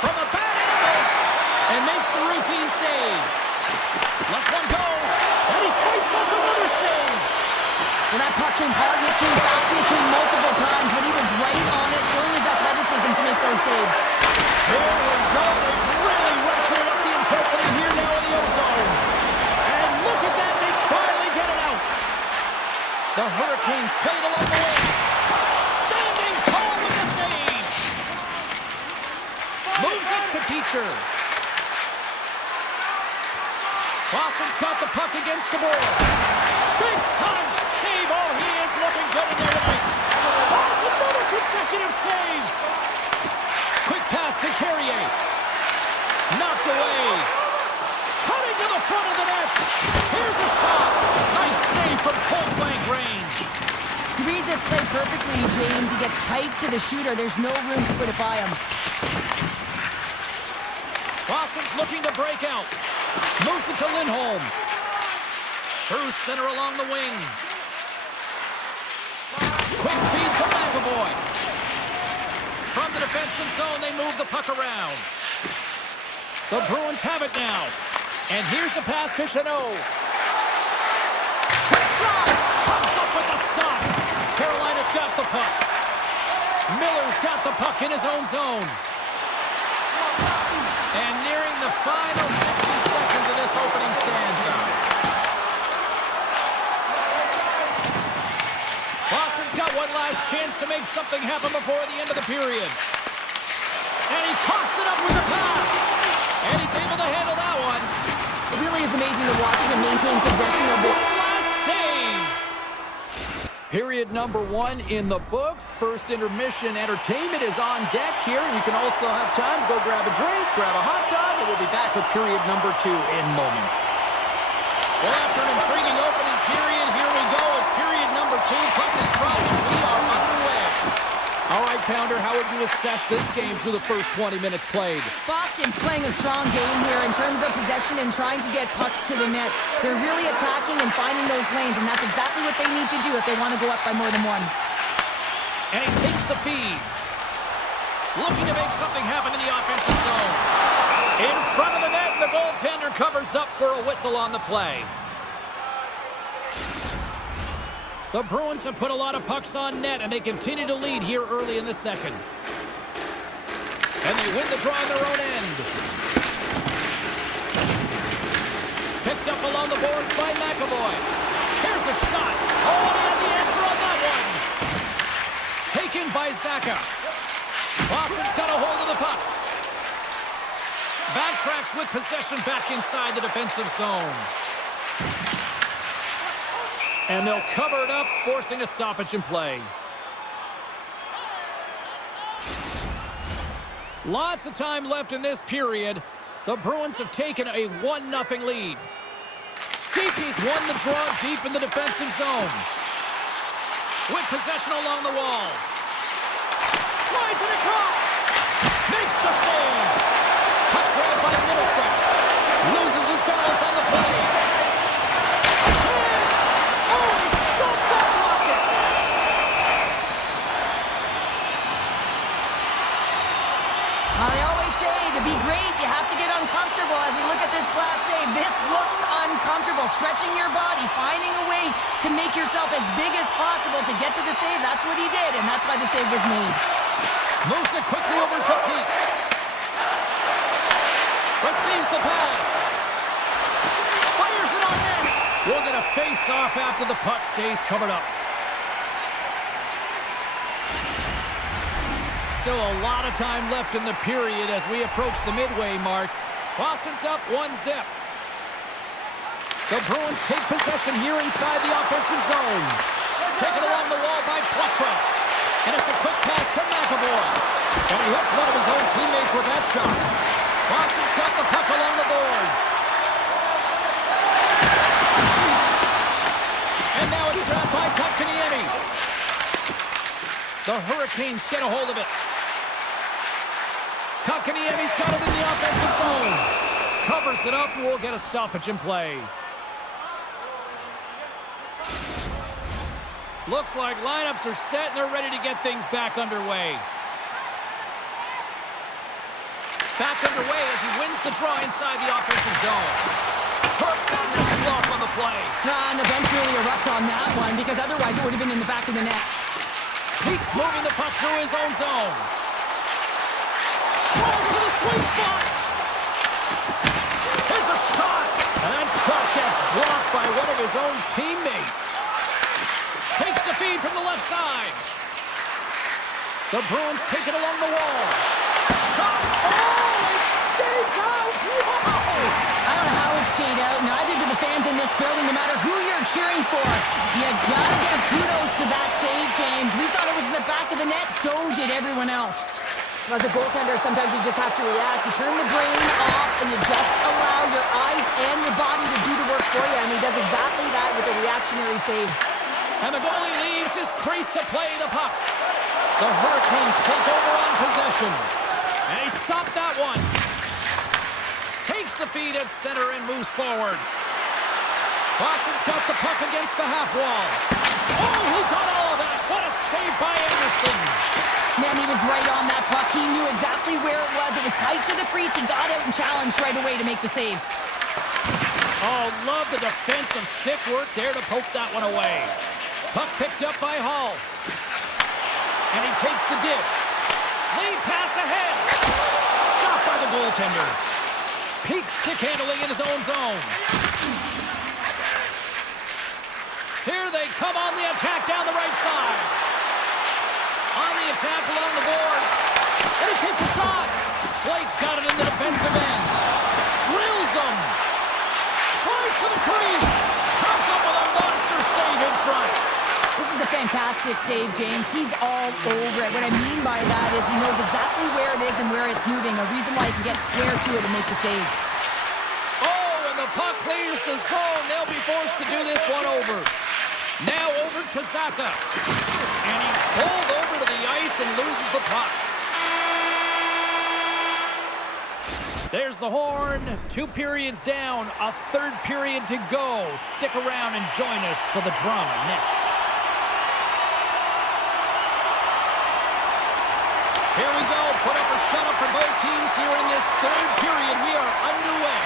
From a bad angle. And makes the routine save. Lets one go. And he fights off another save. Well, that puck came hard, and it came fast, and it came multiple times, but he was right on it, showing his athleticism to make those saves. Here we go. They've really ratcheted up the intensity here now in the ozone. And look at that. They finally get it out. The Hurricanes played along the way. Standing tall with the save. Moves it to Beecher. Boston's got the puck against the boards. Big time save. Oh, he is looking good in there tonight. Oh, it's another consecutive save. Quick pass to Carrier. Knocked away. Cutting to the front of the net. Here's a shot. Nice save from point-blank range. He reads this play perfectly, James. He gets tight to the shooter. There's no room to put it by him. Boston's looking to break out. Moves it to Lindholm. Through center along the wing. Quick feed to McAvoy. From the defensive zone, they move the puck around. The Bruins have it now. And here's the pass to Chanot. Quick shot! Comes up with the stop. Carolina's got the puck. Miller's got the puck in his own zone. And nearing the final 60 seconds of this opening stanza. Boston's got one last chance to make something happen before the end of the period. And he coughs it up with the pass. And he's able to handle that one. It really is amazing to watch him maintain possession of this. Last save. Period number 1 in the books. First intermission entertainment is on deck here. You can also have time to go grab a drink, grab a hot dog, and we'll be back with period number 2 in moments. Well, after an intriguing opening period, here we go. It's period number 2. Puck is dropped. We are underway. All right, Pounder, how would you assess this game through the first 20 minutes played? Boston's playing a strong game here in terms of possession and trying to get pucks to the net. They're really attacking and finding those lanes, and that's exactly what they need to do if they want to go up by more than one. And he takes the feed. Looking to make something happen in the offensive zone. In front of the net, and the goaltender covers up for a whistle on the play. The Bruins have put a lot of pucks on net, and they continue to lead here early in the second. And they win the draw on their own end. Picked up along the boards by McAvoy. Here's a shot. Oh, and the answer on that one. Taken by Zaka. Boston's got a hold of the puck. Backtracks with possession back inside the defensive zone. And they'll cover it up, forcing a stoppage in play. Lots of time left in this period. The Bruins have taken a 1-0 lead. Geekies won the draw deep in the defensive zone. With possession along the wall. Slides it across. Makes the save. Puck grabbed by Middleston. Loses his balance on the play. A chance. Oh, he stopped that rocket. They always say to be great, you have to get uncomfortable. As we look at this last save, this looks uncomfortable. Stretching your body, finding a way to make yourself as big as possible to get to the save. That's what he did, and that's why the save was made. Moves it quickly over to Peak. Receives the pass. Fires it on net. We'll get a face-off after the puck stays covered up. Still a lot of time left in the period as we approach the midway mark. Boston's up 1-0. The Bruins take possession here inside the offensive zone. Taken along the wall by Poitras. And it's a quick pass to McAvoy. And he hits one of his own teammates with that shot. Boston's got the puck along the boards. And now it's grabbed by Kotkaniemi. The Hurricanes get a hold of it. Kotkaniemi's got it in the offensive zone. Covers it up, and we'll get a stoppage in play. Looks like lineups are set, and they're ready to get things back underway. Back underway as he wins the draw inside the offensive zone. Tremendous block on the play. And the bench really erupts on that one, because otherwise it would have been in the back of the net. Peaks moving the puck through his own zone. Falls to the sweet spot. Here's a shot. And that shot gets blocked by one of his own teammates. Takes the feed from the left side. The Bruins take it along the wall. Shot. Oh, it stays out. Whoa. I don't know how it stayed out. Neither do the fans in this building, no matter who you're cheering for. You gotta give kudos to that save, James. We thought it was in the back of the net. So did everyone else. As a goaltender, sometimes you just have to react. You turn the brain off, and you just allow your eyes and your body to do the work for you. And he does exactly that with a reactionary save. And the goalie leaves his crease to play the puck. The Hurricanes take over on possession. And he stopped that one. Takes the feed at center and moves forward. Boston's got the puck against the half wall. Oh, he got all of that. What a save by Anderson. Man, he was right on that puck. He knew exactly where it was. It was tight to the crease. He got out and challenged right away to make the save. Oh, love the defensive stick work there to poke that one away. Puck picked up by Hall. And he takes the dish. Lead pass ahead. Stopped by the goaltender. Peak stick handling in his own zone. Here they come on the attack down the right side. On the attack along the boards. And he takes a shot. Blake's got it in the defensive end. Drills him. Tries to the crease. Comes up with a monster save in front. This is a fantastic save, James. He's all over it. What I mean by that is he knows exactly where it is and where it's moving. A reason why he can get square to it and make the save. Oh, and the puck clears the zone. They'll be forced to do this one over. Now over to Zaka. And he's pulled over to the ice and loses the puck. There's the horn. 2 periods down. A 3rd period to go. Stick around and join us for the drama next. Here we go. Put up or shut up for both teams here in this 3rd period. We are underway.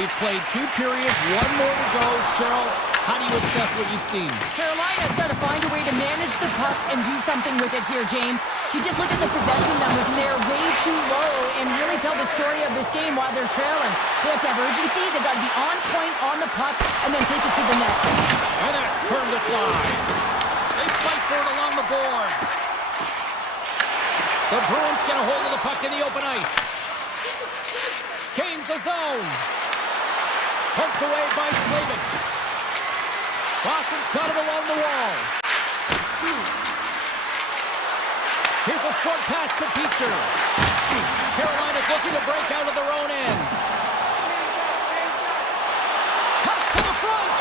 We've played 2 periods. 1 more to go. Cheryl, How do you assess what you've seen? Carolina's got to find a way to manage the puck and do something with it here, James. You just look at the possession numbers, and they're way too low and really tell the story of this game while they're trailing. They have to have urgency, they've got to be on point on the puck, and then take it to the net. And that's turned aside. They fight for it along the boards. The Bruins get a hold of the puck in the open ice. Gains the zone. Poked away by Slavin. Boston's got it along the wall. Here's a short pass to Beecher. Carolina's looking to break out of their own end. Cuts to the front.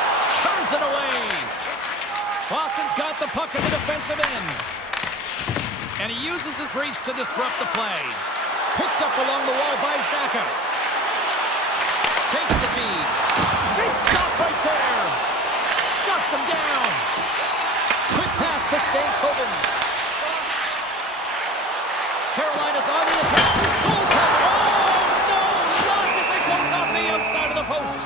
Turns it away. Boston's got the puck at the defensive end. And he uses his reach to disrupt the play. Picked up along the wall by Zaka. Takes the feed. Big stop right there. Shuts him down. Quick pass to Stankoven. Carolina's on the attack. Goaltender. Oh, no! Luck as it goes off the outside of the post.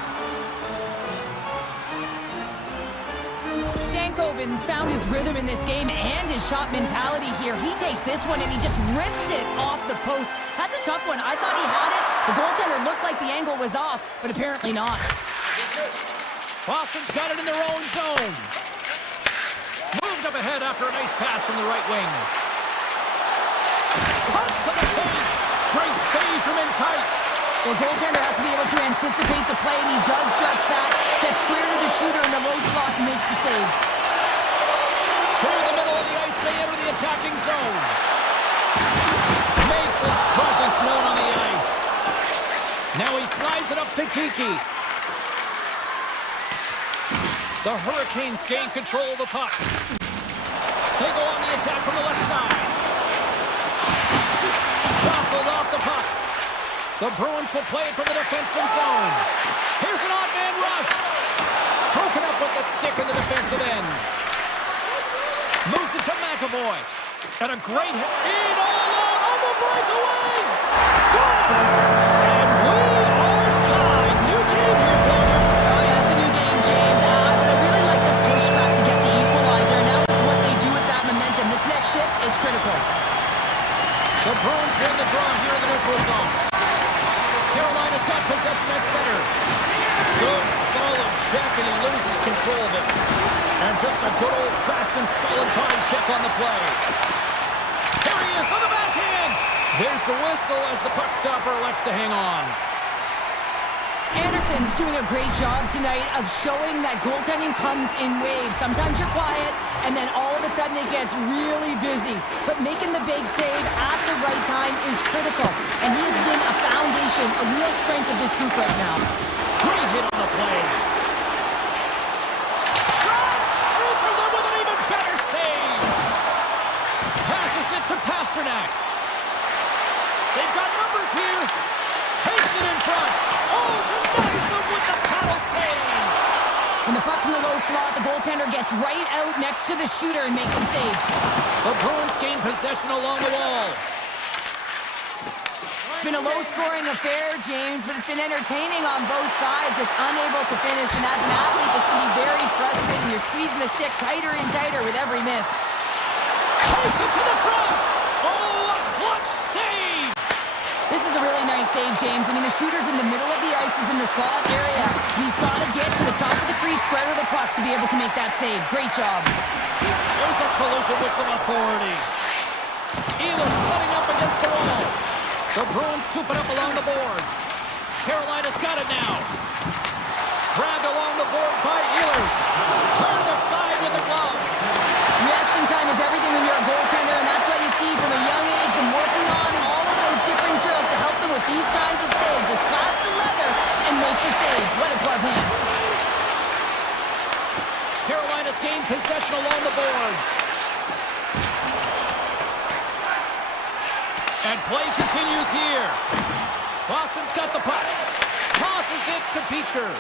Stankoven's found his rhythm in this game and his shot mentality here. He takes this one and he just rips it off the post. That's a tough one. I thought he had it. The goaltender looked like the angle was off, but apparently not. Boston's got it in their own zone. Moved up ahead after a nice pass from the right wing. Cuts to the paint. Great save from in tight. The goaltender has to be able to anticipate the play, and he does just that. Gets clear to the shooter in the low slot and makes the save. Through the middle of the ice, they enter the attacking zone. Makes his presence known on the ice. Now he slides it up to Kiki. The Hurricanes gain control of the puck. They go on the attack from the left side. Jostled off the puck. The Bruins will play it from the defensive zone. Here's an odd man rush. Broken up with the stick in the defensive end. Moves it to McAvoy. And a great hit. In all alone on the breakaway. Scores! And we are tied. New game here, Gilbert. Oh, yeah, it's a new game, James. But I really like the pushback to get the equalizer. Now it's what they do with that momentum. This next shift, it's critical. The Bruins win the draw here in the neutral zone. Carolina's got possession at center. Good, solid check, and he loses control of it. And just a good old-fashioned solid body check on the play. There he is on the backhand. There's the whistle as the puck stopper elects to hang on. Anderson's doing a great job tonight of showing that goaltending comes in waves. Sometimes you're quiet, and then all of a sudden it gets really busy. But making the big save at the right time is critical. And he has been a foundation, a real strength of this group right now. Great hit on the play. Shot! Answers it with an even better save. Passes it to Pasternak. They've got numbers here. Takes it in front. Oh, denies them with the paddle save. When the puck's in the low slot, the goaltender gets right out next to the shooter and makes the save. The Bruins gain possession along the wall. It's been a low-scoring affair, James, but it's been entertaining on both sides, just unable to finish. And as an athlete, this can be very frustrating. You're squeezing the stick tighter and tighter with every miss. Takes it to the front. Oh, a clutch save. This is a really nice save, James. I mean, the shooter's in the middle of the ice, he's in the slot area. And he's got to get to the top of the crease, square to the puck to be able to make that save. Great job. There's a collision with some authority. Ehlers setting up against the wall. The Bruins scoop it up along the boards. Carolina's got it now. Grabbed along the boards by Ehlers. Turned aside with the glove. Reaction time is everything when you're a goaltender, and that's what you see from a young age, them working on all of those different drills to help them with these kinds of saves. Just flash the leather and make the save. What a glove hand. Carolina's gained possession along the boards. And play continues here. Boston's got the puck. Tosses it to Beecher.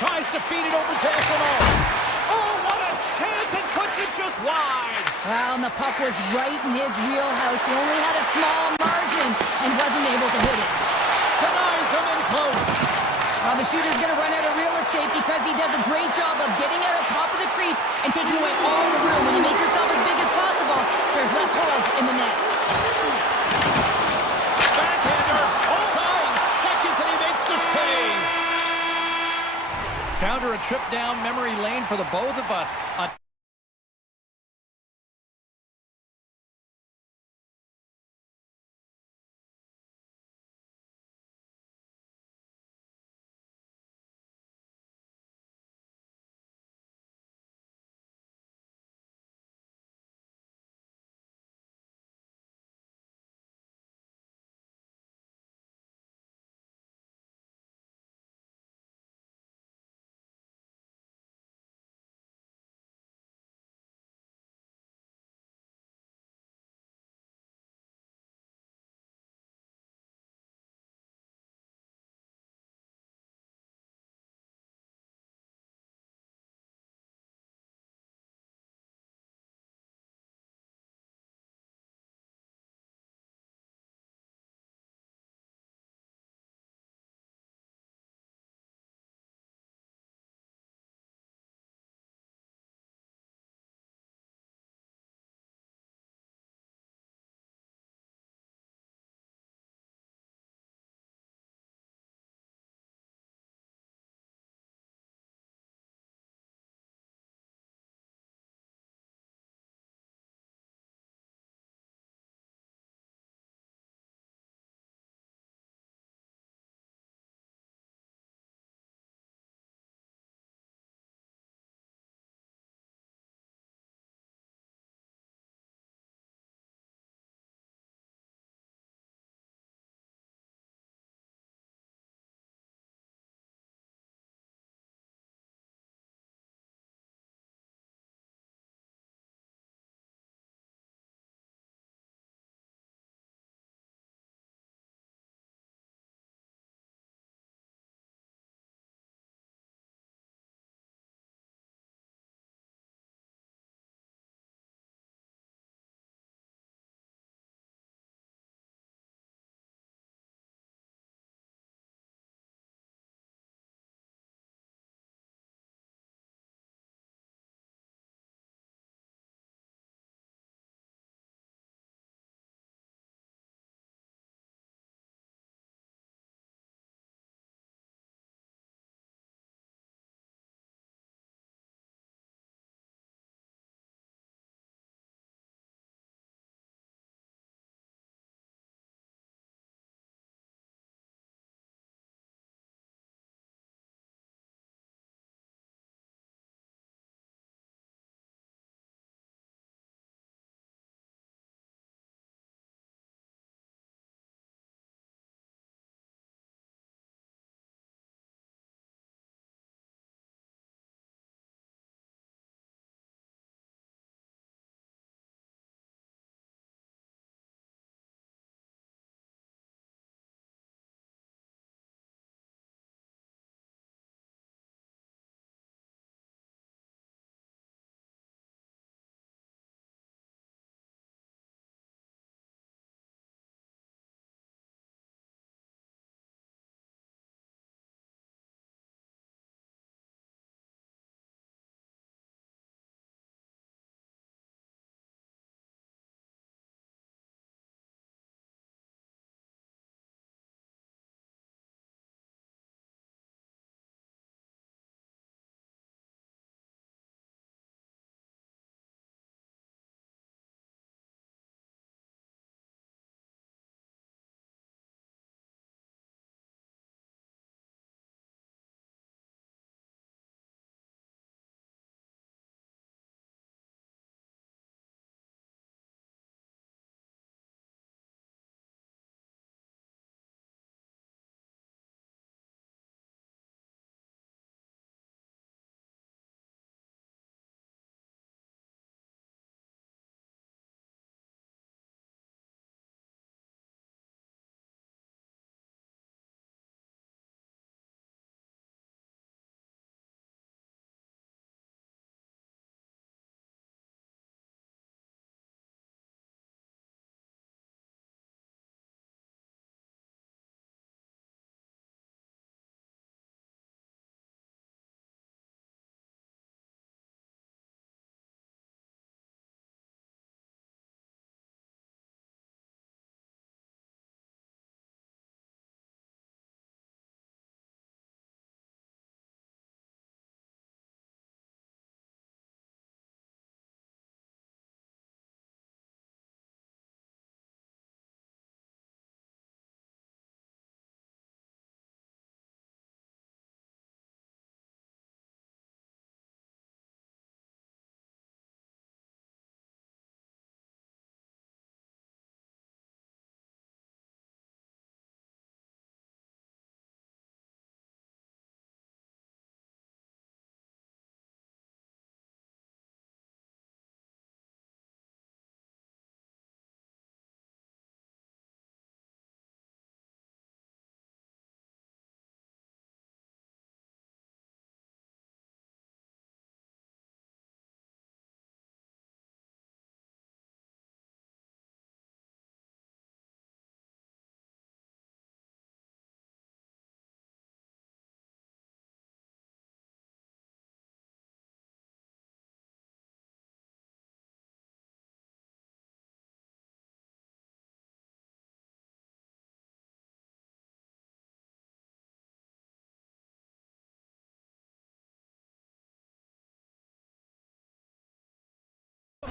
Tries to feed it over to SNO. Oh, what a chance, and puts it just wide. Well, and the puck was right in his wheelhouse. He only had a small margin and wasn't able to hit it. Denies him in close. Well, the shooter's going to run out of real estate because he does a great job of getting out on top of the crease and taking away all the room. When you make yourself as big as possible, there's less holes in the net. Backhander. Oh, tying seconds, and he makes the save. Counter a trip down memory lane for the both of us.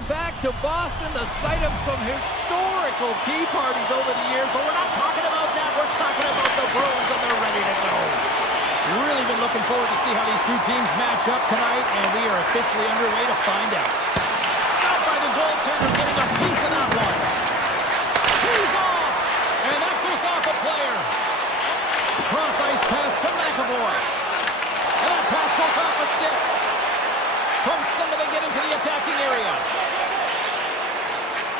back to Boston, the site of some historical tea parties over the years, but we're not talking about that. We're talking about the Bruins, and they're ready to go. Really been looking forward to see how these two teams match up tonight, and we are officially underway to find out. Stopped by the goaltender, getting a piece of that one. He's off, and that goes off a player. Cross-ice pass to McAvoy. And that pass goes off a stick. From center, they get into the attacking area.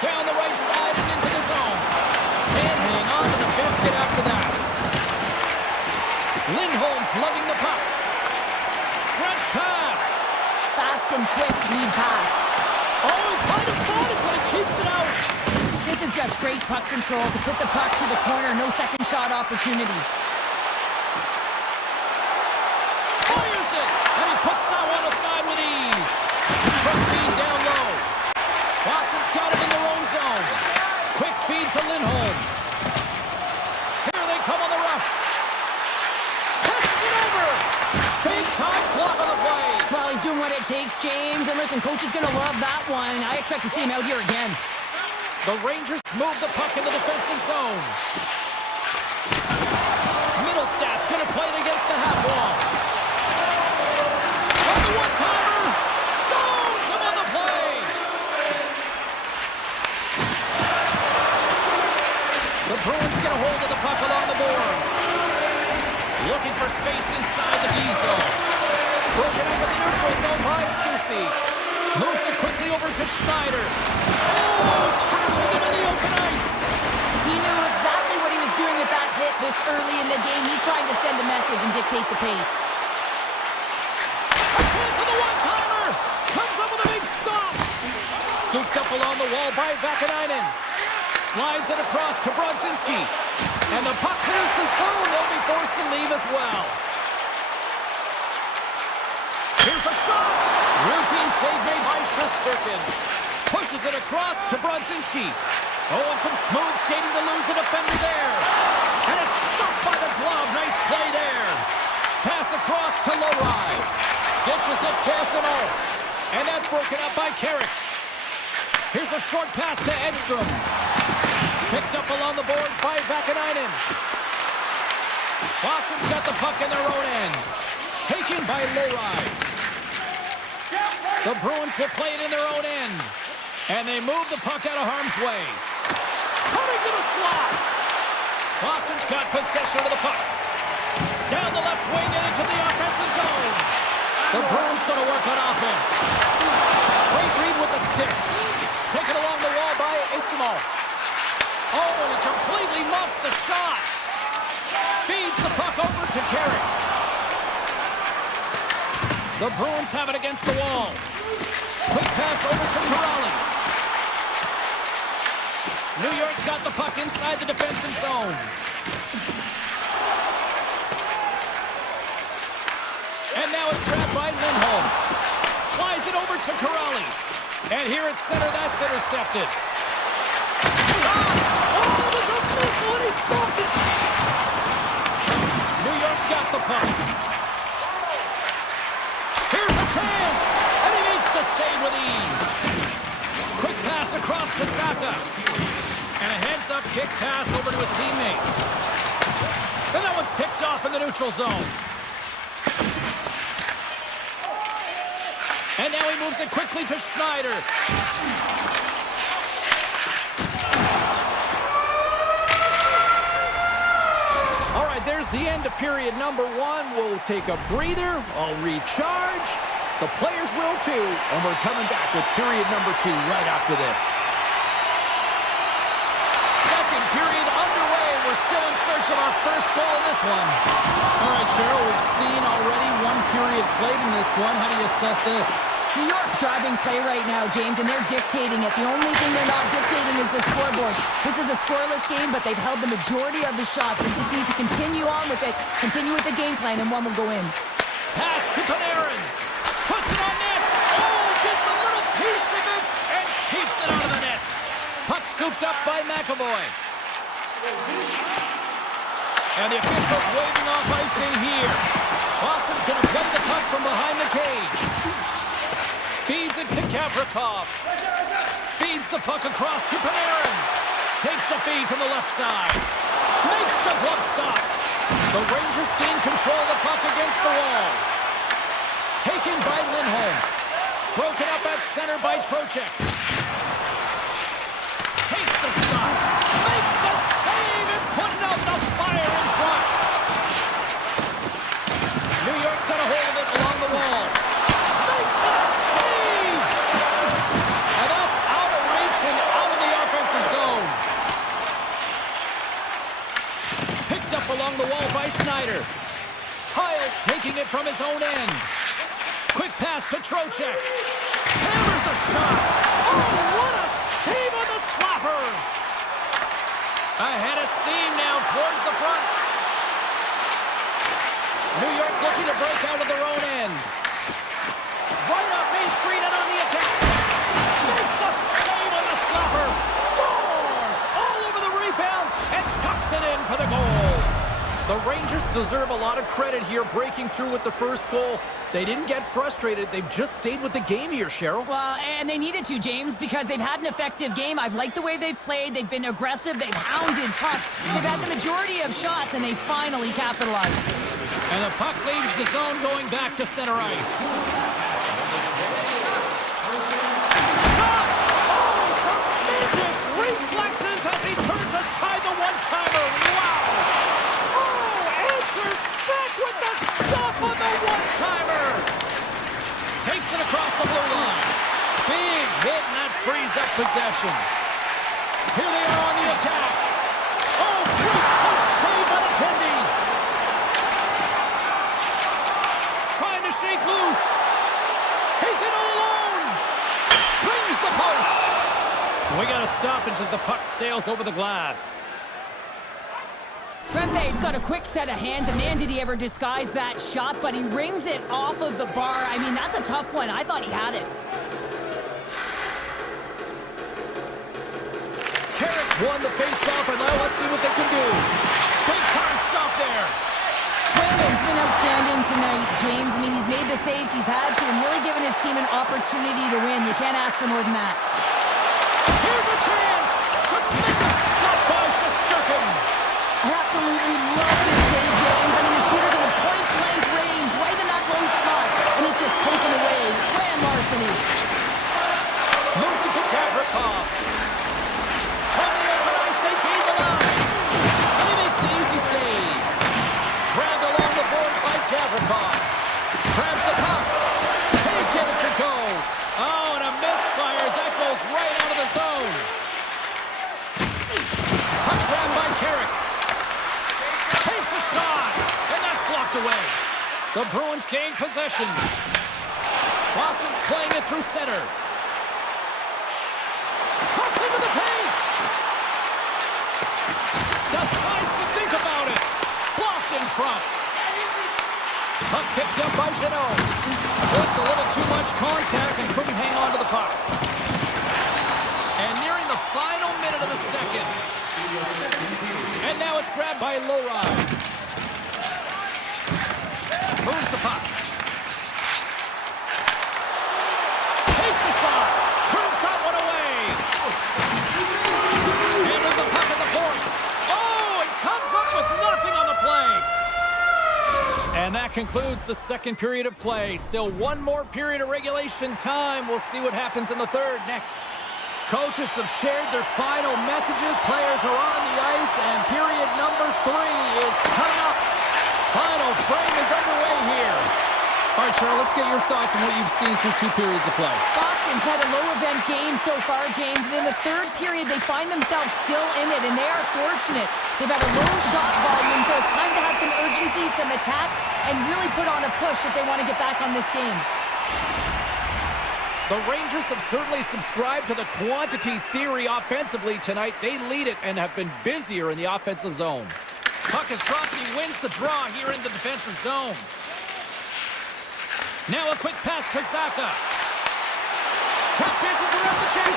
Down the right side and into the zone. And hang on to the biscuit after that. Lindholm's lugging the puck. Stretch pass. Fast and quick lead pass. Oh, he kind of fought it, but he keeps it out. This is just great puck control to put the puck to the corner. No second shot opportunity. Fires it, and he puts that one aside with ease. Quick feed down low. Boston's got it in their own zone. Quick feed to Lindholm. Here they come on the rush. Passes it over. Big time block on the play. Well, he's doing what it takes, James. And listen, coach is going to love that one. I expect to see him out here again. The Rangers move the puck in the defensive zone. Middlestad's going to play it against the half wall. On the one-timer. Stones him on the play. The Bruins get a hold of the puck along the boards. Looking for space inside the D zone. Broken up in the neutral zone by Susie. Moves it quickly over to Schneider. Oh, catches him in the open ice. He knew exactly what he was doing with that hit this early in the game. He's trying to send a message and dictate the pace. A chance on the one-timer. Comes up with a big stop. Scooped up along the wall by Vakanainen. Slides it across to Brodzinski. And the puck clears the zone. They'll be forced to leave as well. Here's a shot. Routine save made by Shesterkin. Pushes it across to Brodzinski. Oh, and some smooth skating to lose the defender there. And it's stopped by the glove. Nice play there. Pass across to Lowry. Dishes it to Essimo. And that's broken up by Carrick. Here's a short pass to Edstrom. Picked up along the boards by Vakanainen. Boston's got the puck in their own end. Taken by Lowry. The Bruins will play it in their own end. And they move the puck out of harm's way. Coming to the slot. Boston's got possession of the puck. Down the left wing and into the offensive zone. The Bruins going to work on offense. Great read with the stick. Taken along the wall by Essimo. Oh, and he completely muffs the shot. Feeds the puck over to Carrick. The Bruins have it against the wall. Quick pass over to Corrali. New York's got the puck inside the defensive zone. And now it's grabbed by Lindholm. Slides it over to Corrali. And here at center, that's intercepted. Shot! Oh, it was a missile and he stopped it. New York's got the puck. Here's a chance! And he makes the save with ease. Quick pass across to Saka. And a heads-up kick pass over to his teammate. And that one's picked off in the neutral zone. And now he moves it quickly to Schneider. All right, there's the end of period number one. We'll take a breather. I'll recharge. The players will too. And we're coming back with period number two right after this. Second period underway. We're still in search of our first goal in this one. All right, Cheryl, we've seen already one period played in this one. How do you assess this? New York's driving play right now, James, and they're dictating it. The only thing they're not dictating is the scoreboard. This is a scoreless game, but they've held the majority of the shots. They just need to continue on with it, continue with the game plan, and one will go in. Pass to Panarin. Puts it on net. Oh, gets a little piece of it and keeps it out of the net. Puck scooped up by McAvoy. And the officials waving off icing here. Boston's going to play the puck from behind the cage. Feeds it to Gavrikov. puck across to Panarin. Takes the feed from the left side. Makes the glove stop. The Rangers gain control of the puck against the wall. Taken by Lindholm. Broken up at center by Trocheck. Takes the shot. Makes the save and putting out the fire in front. New York's got a hold of it along the wall. Makes the save. And that's out of reach and out of the offensive zone. Picked up along the wall by Schneider. Kyle's taking it from his own end. Quick pass to Trocheck. Hammers a shot. Oh, what a save on the slapper. Ahead of steam now towards the front. New York's looking to break out of their own end. Right up Main Street and on the attack. Makes the save on the slapper. Scores all over the rebound and tucks it in for the goal. The Rangers deserve a lot of credit here breaking through with the first goal. They didn't get frustrated. They've just stayed with the game here, Cheryl. Well, and they needed to, James, because they've had an effective game. I've liked the way they've played. They've been aggressive. They've hounded pucks. They've had the majority of shots, and they finally capitalized. And the puck leaves the zone going back to center ice. Shot! Oh, tremendous reflexes as he turns aside the one-timer. Wow! Oh, answers back with the stop on the one-timer. Takes it across the blue line. Big hit, and that frees up possession. Here they are on the attack. Oh, great puck save by the Tendy. Trying to shake loose. He's in all alone. Brings the post. We got a stoppage as the puck sails over the glass. Rempe's got a quick set of hands, and man, did he ever disguise that shot, but he rings it off of the bar. I mean, that's a tough one. I thought he had it. Carrick's won the face-off, and now let's see what they can do. Big time stop there. Swayman's been outstanding tonight, James. I mean, he's made the saves he's had to and really given his team an opportunity to win. You can't ask for more than that. Here's a chance. Tremendous stop by Shesterkin. I absolutely love this save, James. I mean, the shooter's in a point-blank range, right in that low slot, and it's just taken away. Grand larceny. Moves it to Gavrikov. From the open ice, they gain the line. And he makes the easy save. Grabbed along the board by Gavrikov. Grabs the puck. Can't get it to go. Oh, and a misfires. That goes right out of the zone. Puck grabbed by Carrick. Takes a shot. And that's blocked away. The Bruins gain possession. Boston's playing it through center. Cuts into the paint. Decides to think about it. Blocked in front. Puck picked up by Janot. Just a little too much contact and couldn't hang on to the puck. And nearing the final minute of the second. And now it's grabbed by Lowry. Moves the puck. Takes the shot. Turns that one away. Handles the puck at the point. Oh, and comes up with nothing on the play. And that concludes the second period of play. Still one more period of regulation time. We'll see what happens in the third next. Coaches have shared their final messages. Players are on the ice, and period number 3 is coming up. Final frame is underway here. All right, Cheryl, let's get your thoughts on what you've seen through 2 periods of play. Boston's had a low-event game so far, James, and in the third period, they find themselves still in it, and they are fortunate. They've had a low shot volume, so it's time to have some urgency, some attack, and really put on a push if they want to get back on this game. The Rangers have certainly subscribed to the quantity theory offensively tonight. They lead it and have been busier in the offensive zone. Puck is dropped and he wins the draw here in the defensive zone. Now a quick pass to Zaka. Tap dances around the check.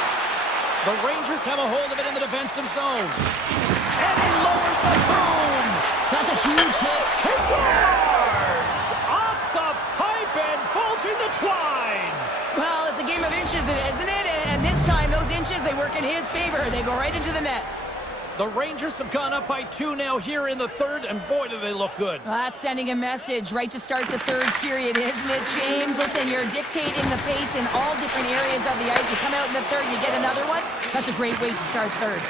The Rangers have a hold of it in the defensive zone. And he lowers the boom. That's a huge hit. He scores! Off the pipe and bulging the twine. Well, it's a game of inches, isn't it? And this time, those inches, they work in his favor. They go right into the net. The Rangers have gone up by 2 now here in the third, and boy, do they look good. Well, that's sending a message right to start the third period, isn't it, James? Listen, you're dictating the pace in all different areas of the ice. You come out in the third, you get another one. That's a great way to start third.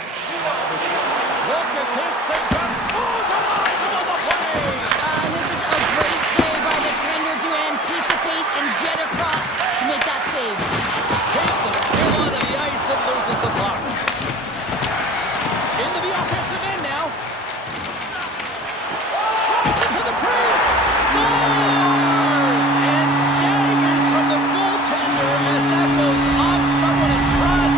Look at this. Denies him on the play. This is a great play by the tender to anticipate and get across to make that save. Takes a spill onto the ice and loses the puck. Into the offensive end now. Drives into the crease. Scores! And daggers from the goaltender as that goes off someone in front.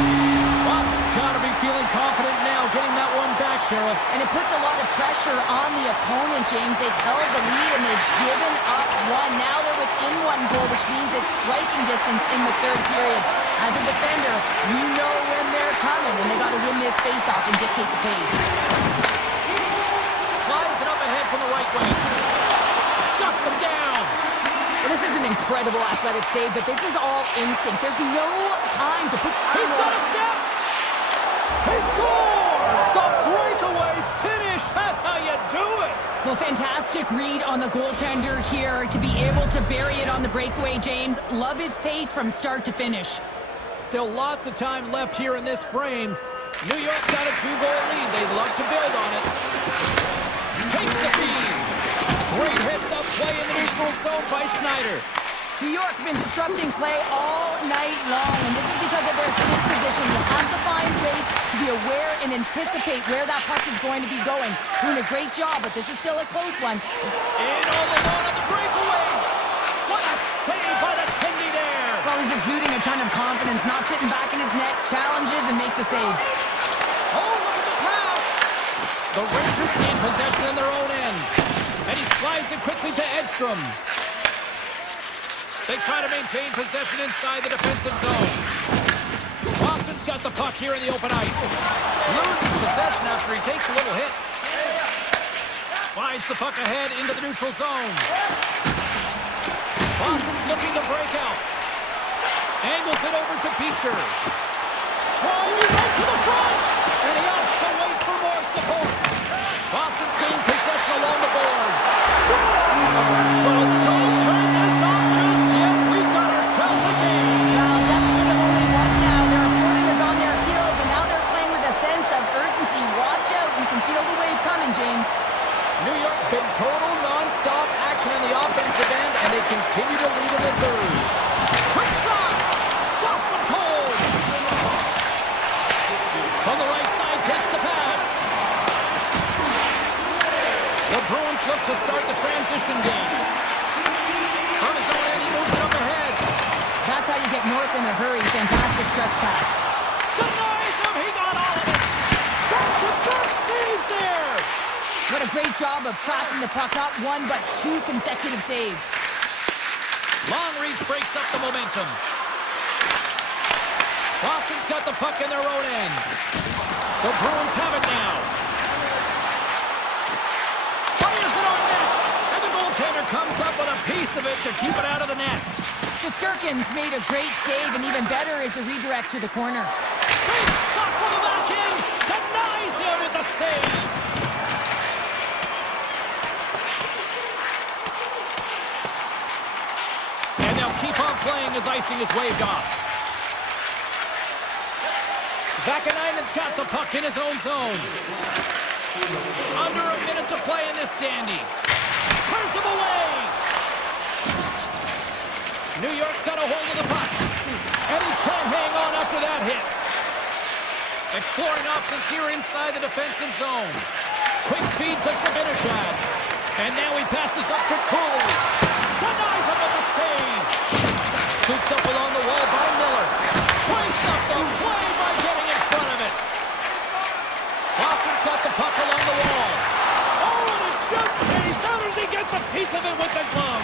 Boston's got to be feeling confident now, getting that one back, Sheriff. And it puts a lot of pressure on the opponent, James. They've held the lead and they've given up one. Now they're within 1 goal, which means it's striking distance in the third period. As a defender, you know when they're coming, and they got to win this face-off and dictate the pace. Slides it up ahead from the right wing. Shuts him down. Well, this is an incredible athletic save, but this is all instinct. There's no time to put... He's got a step. He scores! The breakaway finish. That's how you do it. Well, fantastic read on the goaltender here to be able to bury it on the breakaway, James. Love his pace from start to finish. Still lots of time left here in this frame. New York's got a 2-goal lead. They'd love to build on it. Takes the feed. Great hits-up play in the neutral zone by Schneider. New York's been disrupting play all night long, and this is because of their stick position. You have to find ways to be aware and anticipate where that puck is going to be going. Doing a great job, but this is still a close one. And all alone on the breakaway. What a save by the Tendy there. Well, he's exuding a ton of confidence, not sitting back in his net, challenges and make the save. Oh, look at the pass. The Rangers gain possession in their own end. And he slides it quickly to Edstrom. They try to maintain possession inside the defensive zone. Boston's got the puck here in the open ice. Loses possession after he takes a little hit. Slides the puck ahead into the neutral zone. Boston's looking to break out. Angles it over to Beecher. Driving right to the front. And he opts to wait for more support. Boston's gained possession along the boards. Scores! So don't turn this off just yet. We've got ourselves a game. Well, deficit of only 1 now. Their opponent is on their heels, and now they're playing with a sense of urgency. Watch out. You can feel the wave coming, James. New York's been total non-stop action in the offensive end, and they continue to lead in the third. Quick shot! Stops them cold! From the right side, takes the pass. The Bruins look to start the transition game. From his own end, he moves it up ahead. That's how you get north in a hurry. Fantastic stretch pass. Denies him! He got all of it! Back-to-back saves there! What a great job of tracking the puck. Not 1, but 2 consecutive saves. Long reach breaks up the momentum. Boston's got the puck in their own end. The Bruins have it now. Fires it on net. And the goaltender comes up with a piece of it to keep it out of the net. Shesterkin's made a great save, and even better is the redirect to the corner. Big shot from the back end. Denies him with the save. And they'll keep on playing as icing is waved off. Vakanainen's got the puck in his own zone. Under a minute to play in this dandy. Turns him away. New York's got a hold of the puck. And he can't hang on after that hit. Exploring options here inside the defensive zone. Quick feed to Sabinishad. And now he passes up to Cooley. Denies him with the save. Scooped up along the wall by Miller. Breaks up the play by getting in front of it. Boston's got the puck along the wall. Oh, and it just stays out as he gets a piece of it with the glove.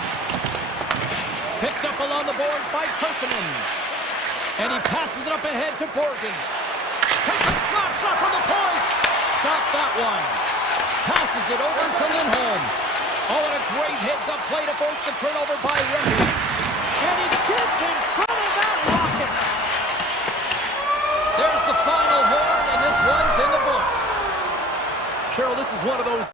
Picked up along the boards by Persinen. And he passes it up ahead to Borgen. Takes a slap shot from the point. Stop that one. Passes it over to Lindholm. Oh, and a great hits-up play to force the turnover by Remy. And he gets in front of that rocket. There's the final Cheryl, this is one of those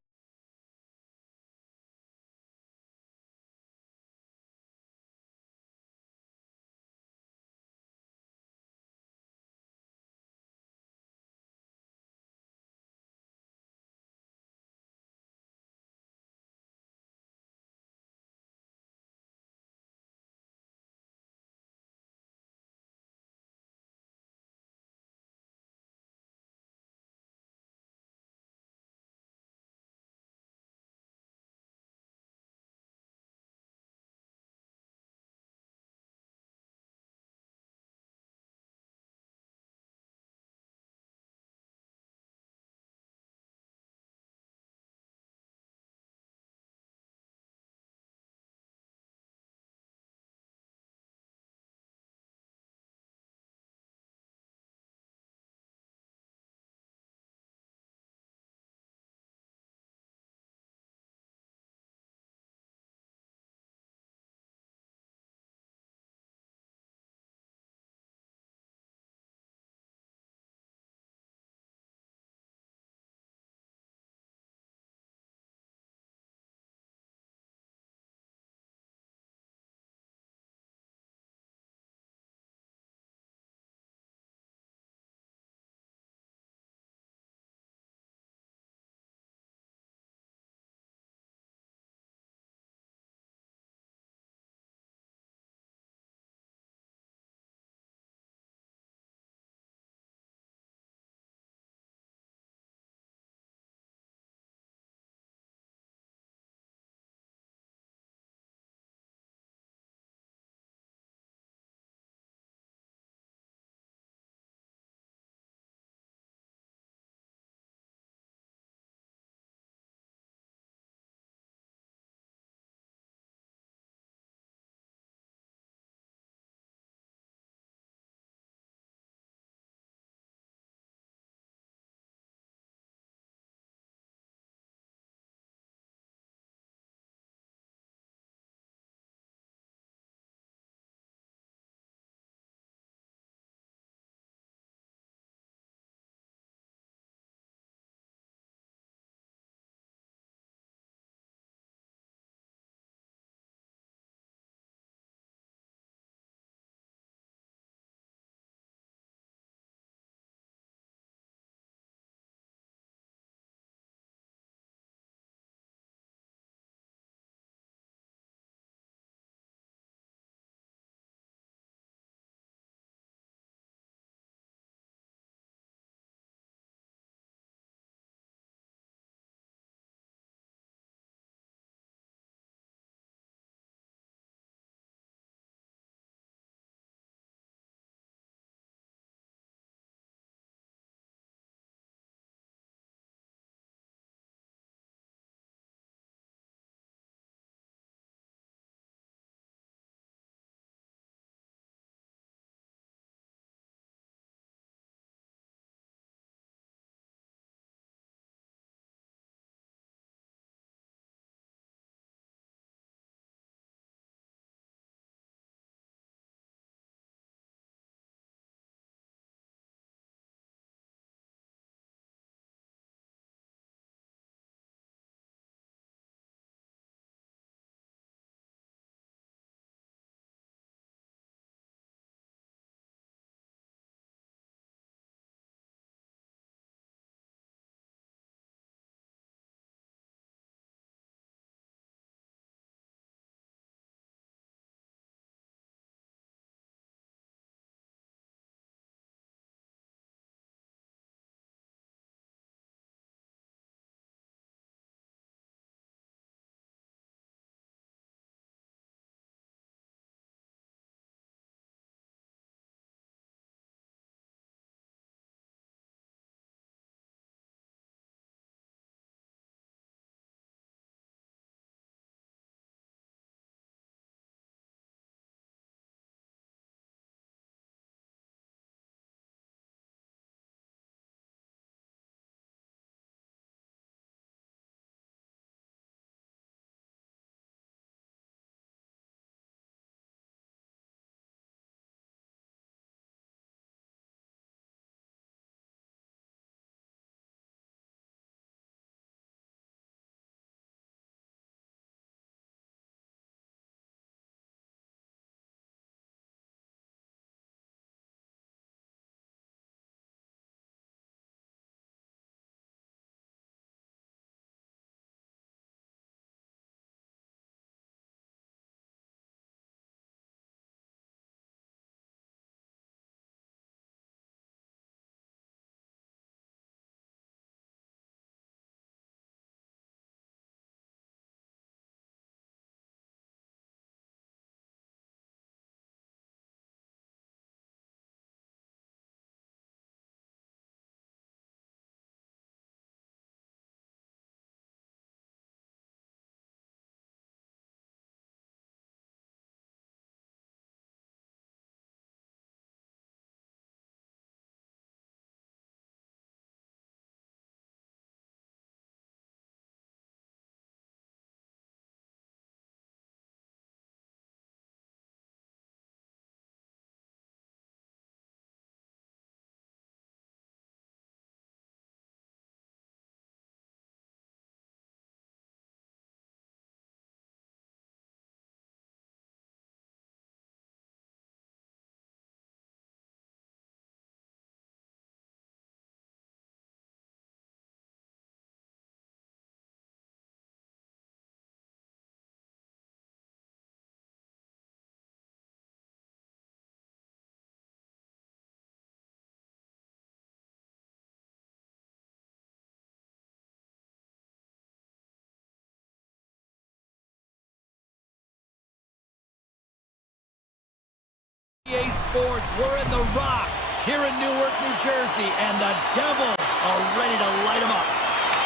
boards. We're in the Rock here in Newark, New Jersey, and the Devils are ready to light them up.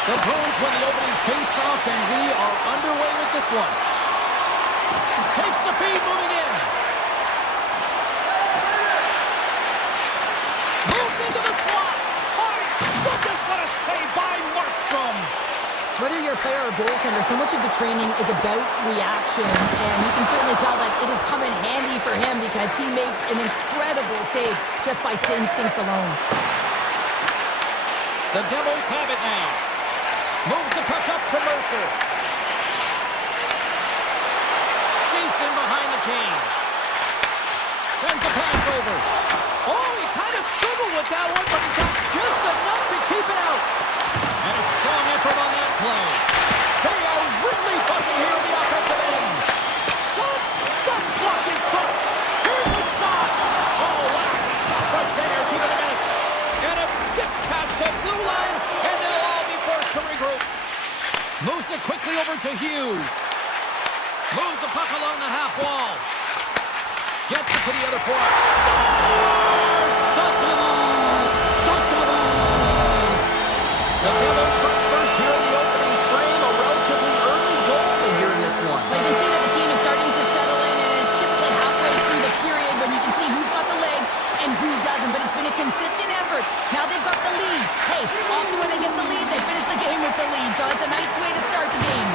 The Bruins win the opening face-off, and we are underway with this one. Takes the feed, moving in. Moves into the slot. My goodness, what a save by Markstrom. Whether you're a player or goaltender, so much of the training is about reaction, and you can certainly tell that it has come in handy for him because he makes an incredible save just by instincts alone. The Devils have it now. Moves the puck up to Mercer. Skates in behind the cage. Sends a pass over. Oh, he kind of struggled with that one, but he got just enough to keep it out. And a strong effort on that play. They are really buzzing here in the offensive end. Shot! That's blocked in front. Here's a shot. Oh, what a stop right there. Keep it a minute. And it skips past the blue line, and they'll all be forced to regroup. Moves it quickly over to Hughes. Moves the puck along the half wall. Gets it to the other point. Scores! The Devils! The Devils! The Devils strike first here in the opening frame. A relatively early goal here in this one. Well, you can see that the team is starting to settle in, and it's typically halfway through the period when you can see who's got the legs and who doesn't. But it's been a consistent effort. Now they've got the lead. Hey, often when they get the lead, they finish the game with the lead. So it's a nice way to start the game.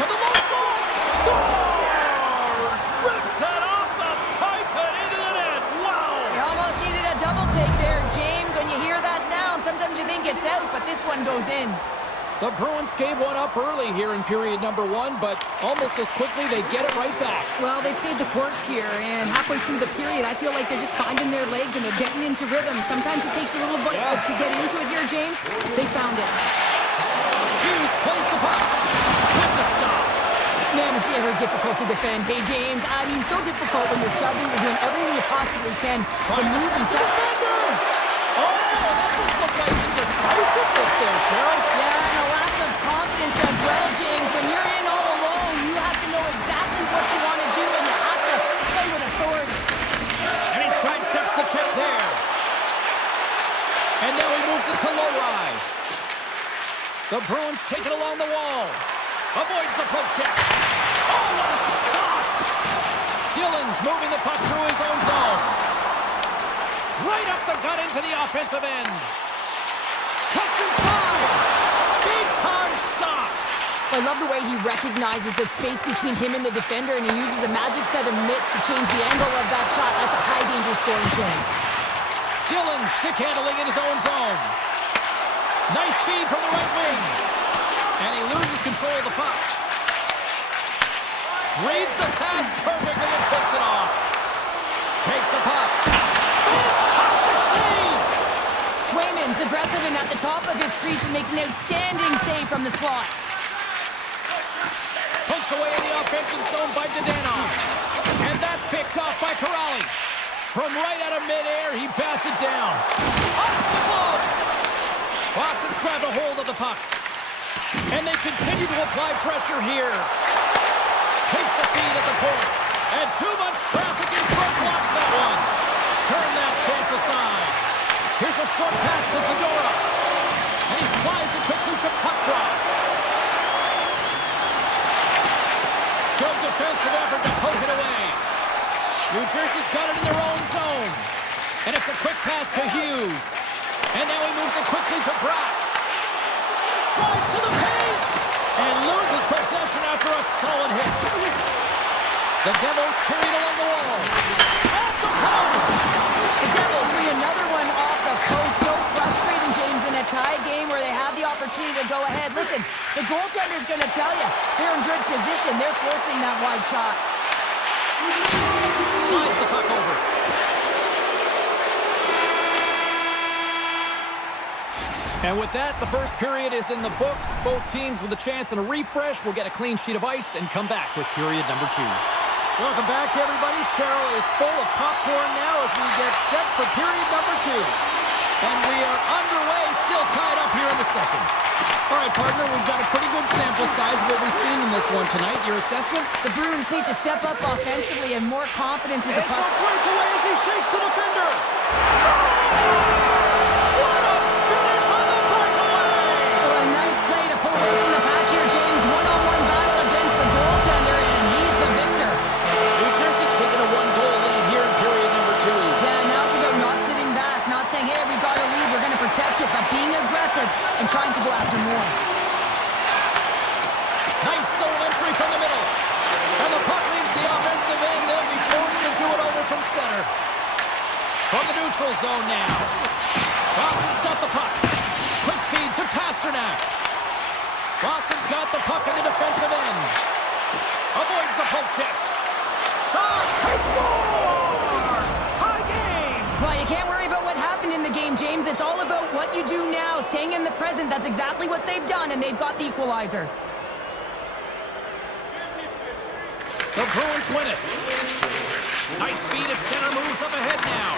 To the low slot. Scores! Rips it off the pipe and into the net. Wow! You almost needed a double take there, James. When you hear that sound, sometimes you think it's out, but this one goes in. The Bruins gave one up early here in period number one, but almost as quickly they get it right back. Well, they stayed the course here, and halfway through the period, I feel like they're just finding their legs and they're getting into rhythm. Sometimes it takes a little bit to get into it here, James. They found it. Hughes plays the puck. With the stop. Man, it's ever difficult to defend. Hey, James, I mean, so difficult when you're shoving, you're doing everything you possibly can to move and set. Defender! Oh, that just looked like indecisiveness there, Cheryl. Yeah, and a lack of confidence as well, James. When you're in all alone, you have to know exactly what you want to do, and you have to play with authority. And he sidesteps the check there. And now he moves it to Lowry. The Bruins take it along the wall. Avoids the poke check. Oh, what a stop! Dillon's moving the puck through his own zone. Right up the gut into the offensive end. Cuts inside. Big time stop. I love the way he recognizes the space between him and the defender, and he uses a magic set of mitts to change the angle of that shot. That's a high-danger scoring chance. Dillon stick handling in his own zone. Nice feed from the right wing. And he loses control of the puck. Reads the pass perfectly and picks it off. Takes the puck. Fantastic save! Swayman's aggressive and at the top of his crease and makes an outstanding save from the slot. Poked away in the offensive zone by Dadonov. And that's picked off by Corrali. From right out of midair, he bats it down. Off the glove! Boston's grabbed a hold of the puck. And they continue to apply pressure here. Takes the feed at the point. And too much traffic in front blocks that one. Turn that chance aside. Here's a short pass to Zadora. And he slides it quickly to Petrov. Good defensive effort to poke it away. New Jersey's got it in their own zone. And it's a quick pass to Hughes. And now he moves it quickly to Bratt. Drives to the paint. And loses possession after a solid hit. The Devils carried along the wall. At the post. The Devils bring another one off the post. So frustrating, James, in a tie game where they have the opportunity to go ahead. Listen, the goaltender's going to tell you they're in good position. They're forcing that wide shot. Slides the puck over. And with that, the first period is in the books. Both teams with a chance and a refresh will get a clean sheet of ice and come back with period number 2. Welcome back, everybody. Cheryl is full of popcorn now as we get set for period number 2. And we are underway still Still tied up here in the second. All right, partner, we've got a pretty good sample size of what we've seen in this one tonight. Your assessment? The Bruins need to step up offensively and more confidence with the It's a puck. breakaway as he shakes the defender. Scores! What a finish on the breakaway! Well, a nice play to pull away from the pack here, James. One-on-one battle against the goaltender, and he's the victor. New Jersey's taken a one-goal lead here in period number 2. Yeah, now it's about not sitting back, not saying, hey, we've got a lead, we're going to protect it, but being aggressive and trying to go after more. Nice zone entry from the middle. And the puck leaves the offensive end. They'll be forced to do it over from center. From the neutral zone now. Boston's got the puck. Quick feed to Pasternak. Boston's got the puck in the defensive end. Avoids the poke check. Shot! He scores! Tie game! Well, you can't worry about what happened in the game, James. It's all about what you do now, staying in the present. That's exactly what they've done, and they've got the equalizer. The Bruins win it. Nice speed at center, moves up ahead now.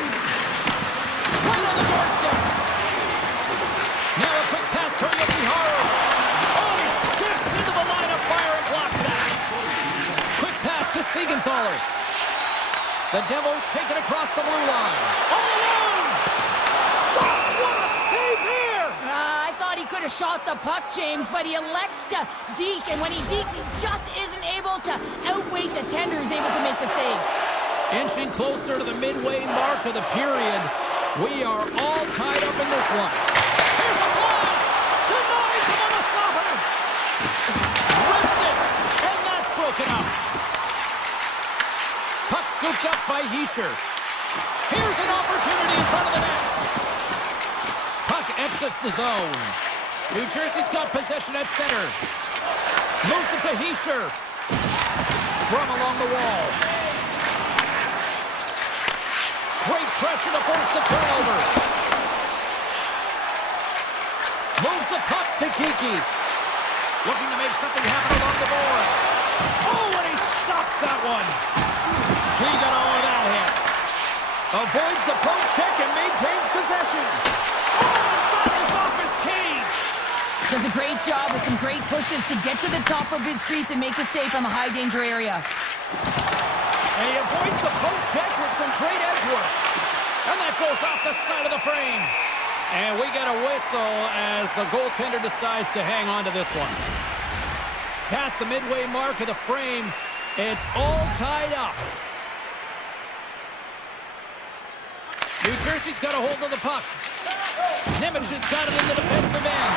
Right on the doorstep. Now a quick pass to Yokiharu. Oh, he skips into the line of fire and blocks that. Quick pass to Siegenthaler. The Devils take it across the blue line. All alone! Stop! What a save here! I thought he could have shot the puck, James, but he elects to deke, and when he dekes, he just isn't able to outweight the tender who's able to make the save. Inching closer to the midway mark of the period. We are all tied up in this one. Here's a blast! Denies him on the slapper! Rips it! And that's broken up. Puck scooped up by Hischier. Here's an opportunity in front of the net. Puck exits the zone. New Jersey's got possession at center. Moves it to Hischier. Scrum along the wall. Great pressure to force the turnover. Moves the puck to Kiki. Looking to make something happen along the boards. Oh, and he stops that one. He got all of that hit. Avoids the poke check and maintains possession. Oh, that is off his cage. Does a great job with some great pushes to get to the top of his crease and make the save from a high danger area. And he avoids the poke check with some great edge work. And that goes off the side of the frame. And we get a whistle as the goaltender decides to hang on to this one. Past the midway mark of the frame, it's all tied up. New Jersey's got a hold of the puck. Nemec has got it in the defensive end.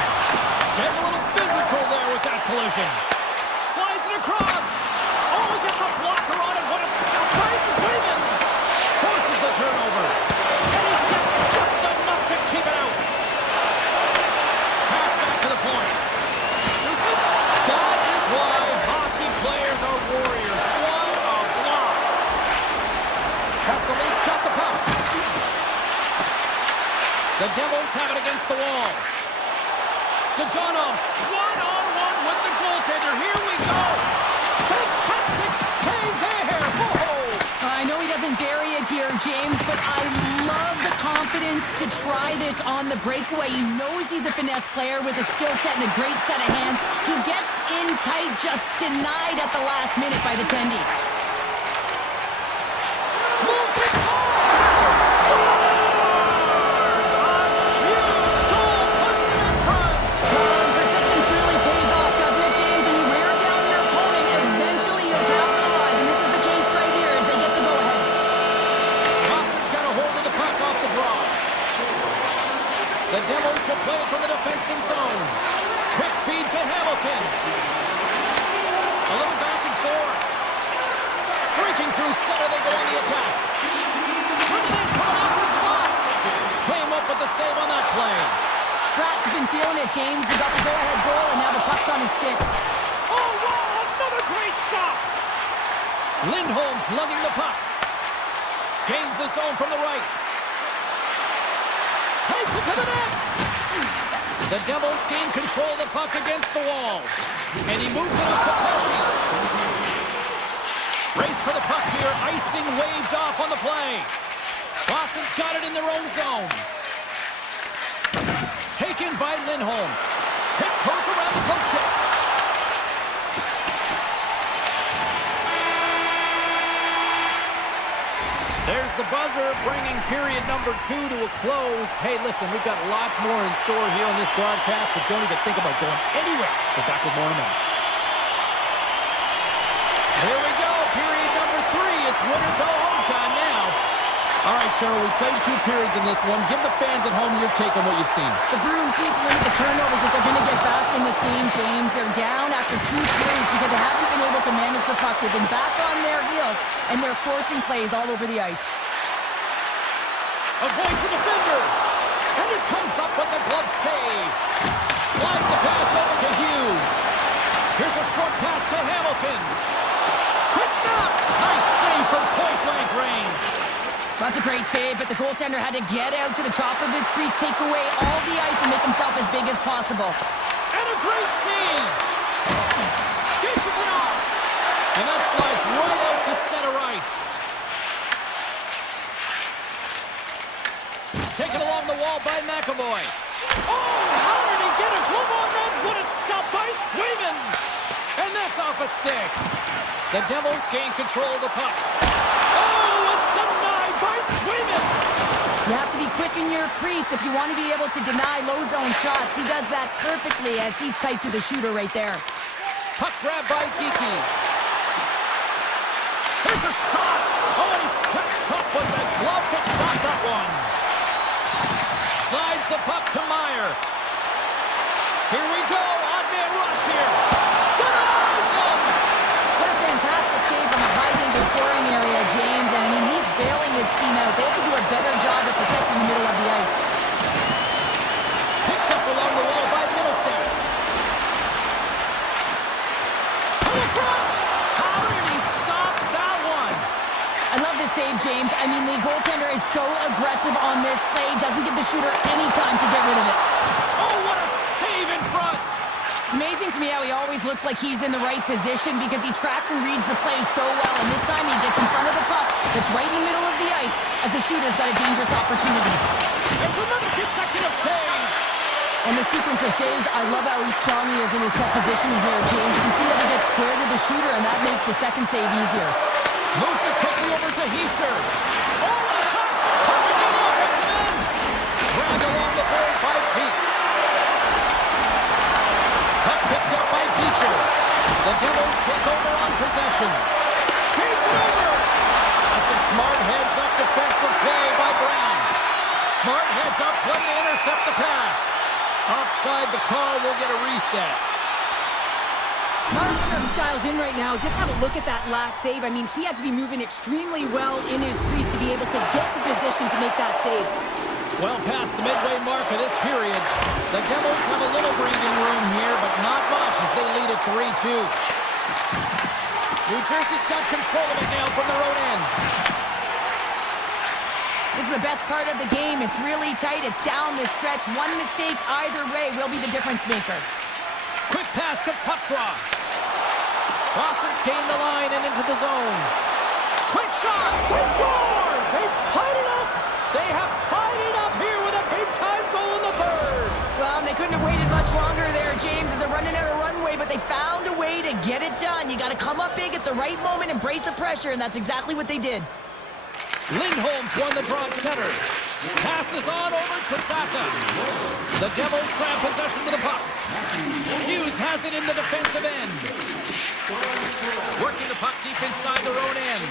Getting a little physical there with that collision. Slides it across. Oh, he gets a blocker on it. What a stop by Swayman. Forces the turnover. And he gets just enough to keep it out. Pass back to the point. Shoots it. That is why hockey players are warriors. What a block. Castelline's got the puck. The Devils have it against the wall. Dodonov, one-on-one with the goaltender. Here we go. Fantastic save there. Whoa. I know he doesn't bury it here, James, but I love the confidence to try this on the breakaway. He knows he's a finesse player with a skill set and a great set of hands. He gets in tight, just denied at the last minute by the Tendy. Moves inside. Scores! A huge goal puts him in front. Well, persistence really pays off, doesn't it, James? When you wear down your opponent, eventually you'll capitalize, and this is the case right here as they get the go-ahead. Boston's got a hold of the puck off the draw. The Devils will play it from the defensive zone. Quick feed to Hamilton. A little back and forth. Streaking through center, they go on the attack. Release from an awkward spot. Came up with the save on that play. Pratt's been feeling it, James. He got the go-ahead goal, and now the puck's on his stick. Oh, wow, another great stop. Lindholm's lugging the puck. Gains the zone from the right. Takes it to the net. The Devils gain control of the puck against the wall. And he moves it up to Pesci. Race for the puck here. Icing waved off on the play. Boston's got it in their own zone. Taken by Lindholm. Tiptoes around the poke check. There's the buzzer, bringing period number 2 to a close. Hey, listen, we've got lots more in store here on this broadcast, so don't even think about going anywhere. We're back with more in a minute. Here we go, period number 3. It's win or go home time now. All right, Cheryl, we played 2 periods in this one. Give the fans at home your take on what you've seen. The Bruins need to limit the turnovers if they're going to get back in this game, James. They're down after 2 periods because they haven't been able to manage the puck. They've been back on their heels, and they're forcing plays all over the ice. Avoids the defender, and it comes up with the glove save. Slides the pass over to Hughes. Here's a short pass to Hamilton. Quick snap! Nice save from point-blank range. That's a great save, but the goaltender had to get out to the top of his crease, take away all the ice, and make himself as big as possible. And a great save! Dishes it off! And that slides right out to center ice. Taken along the wall by McAvoy. Oh, how did he get a glove on that? What a stop by Swayman! And that's off a stick. The Devils gain control of the puck. Oh, it's denied by Swayman! You have to be quick in your crease if you want to be able to deny low zone shots. He does that perfectly as he's tight to the shooter right there. Puck grab by Geeky. There's a shot! Oh, and he steps up with the glove to stop that one. Slides the puck to Meyer. Here we go, odd man rush here. Denies him! What a fantastic save from a high danger scoring area, James. And I mean, he's bailing his team out. They have to do a better job at protecting the middle of the ice. Picked up along the wall by Middlestate. To the front! How did he stop that one? I love this save, James. I mean, the goaltender is so aggressive on this play. Doesn't give the shooter any time to get rid of it. Oh, what a save in front! It's amazing to me how he always looks like he's in the right position because he tracks and reads the play so well. And this time he gets in front of the puck that's right in the middle of the ice as the shooter's got a dangerous opportunity. There's another consecutive save! And the sequence of saves, I love how strong he is in his set positioning here, James. You can see that he gets square to the shooter, and that makes the second save easier. Moves it quickly over to Heischer. Oh, and a shot! Perfectly in the offensive end! Grabbed along the board by Peak. Puck picked up by Beecher. The Devils take over on possession. Feeds it over! That's a smart heads-up defensive play by Brown. Smart heads-up play to intercept the pass. Offside, the call will get a reset. Markstrom's dialed in right now. Just have a look at that last save. I mean, he had to be moving extremely well in his crease to be able to get to position to make that save. Well past the midway mark of this period. The Devils have a little breathing room here, but not much as they lead at 3-2. New Jersey's got control of it now from their own end. This is the best part of the game. It's really tight. It's down this stretch. One mistake either way will be the difference maker. Quick pass to Putra. Boston's gained the line and into the zone. Quick shot! They score! They've tied it up! They have tied it up here with a big-time goal in the third! Well, and they couldn't have waited much longer there, James, as they're running out of runway, but they found a way to get it done. You got to come up big at the right moment and brace the pressure, and that's exactly what they did. Lindholm's won the draw at center. Passes on over to Saka. The Devils grab possession of the puck. Hughes has it in the defensive end. Working the puck deep inside their own end.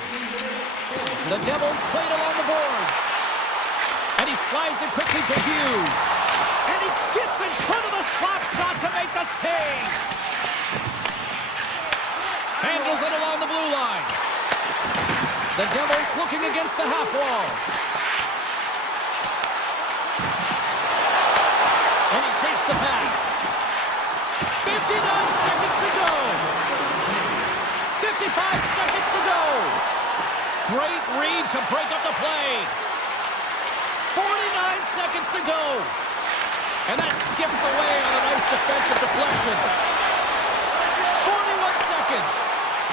The Devils played along the boards. And he slides it quickly to Hughes. And he gets in front of the slap shot to make the save. Handles it along the blue line. The Devils looking against the half wall. And he takes the pass. 59 seconds to go. 55 seconds to go. Great read to break up the play. 49 seconds to go. And that skips away on a nice defensive deflection. 41 seconds.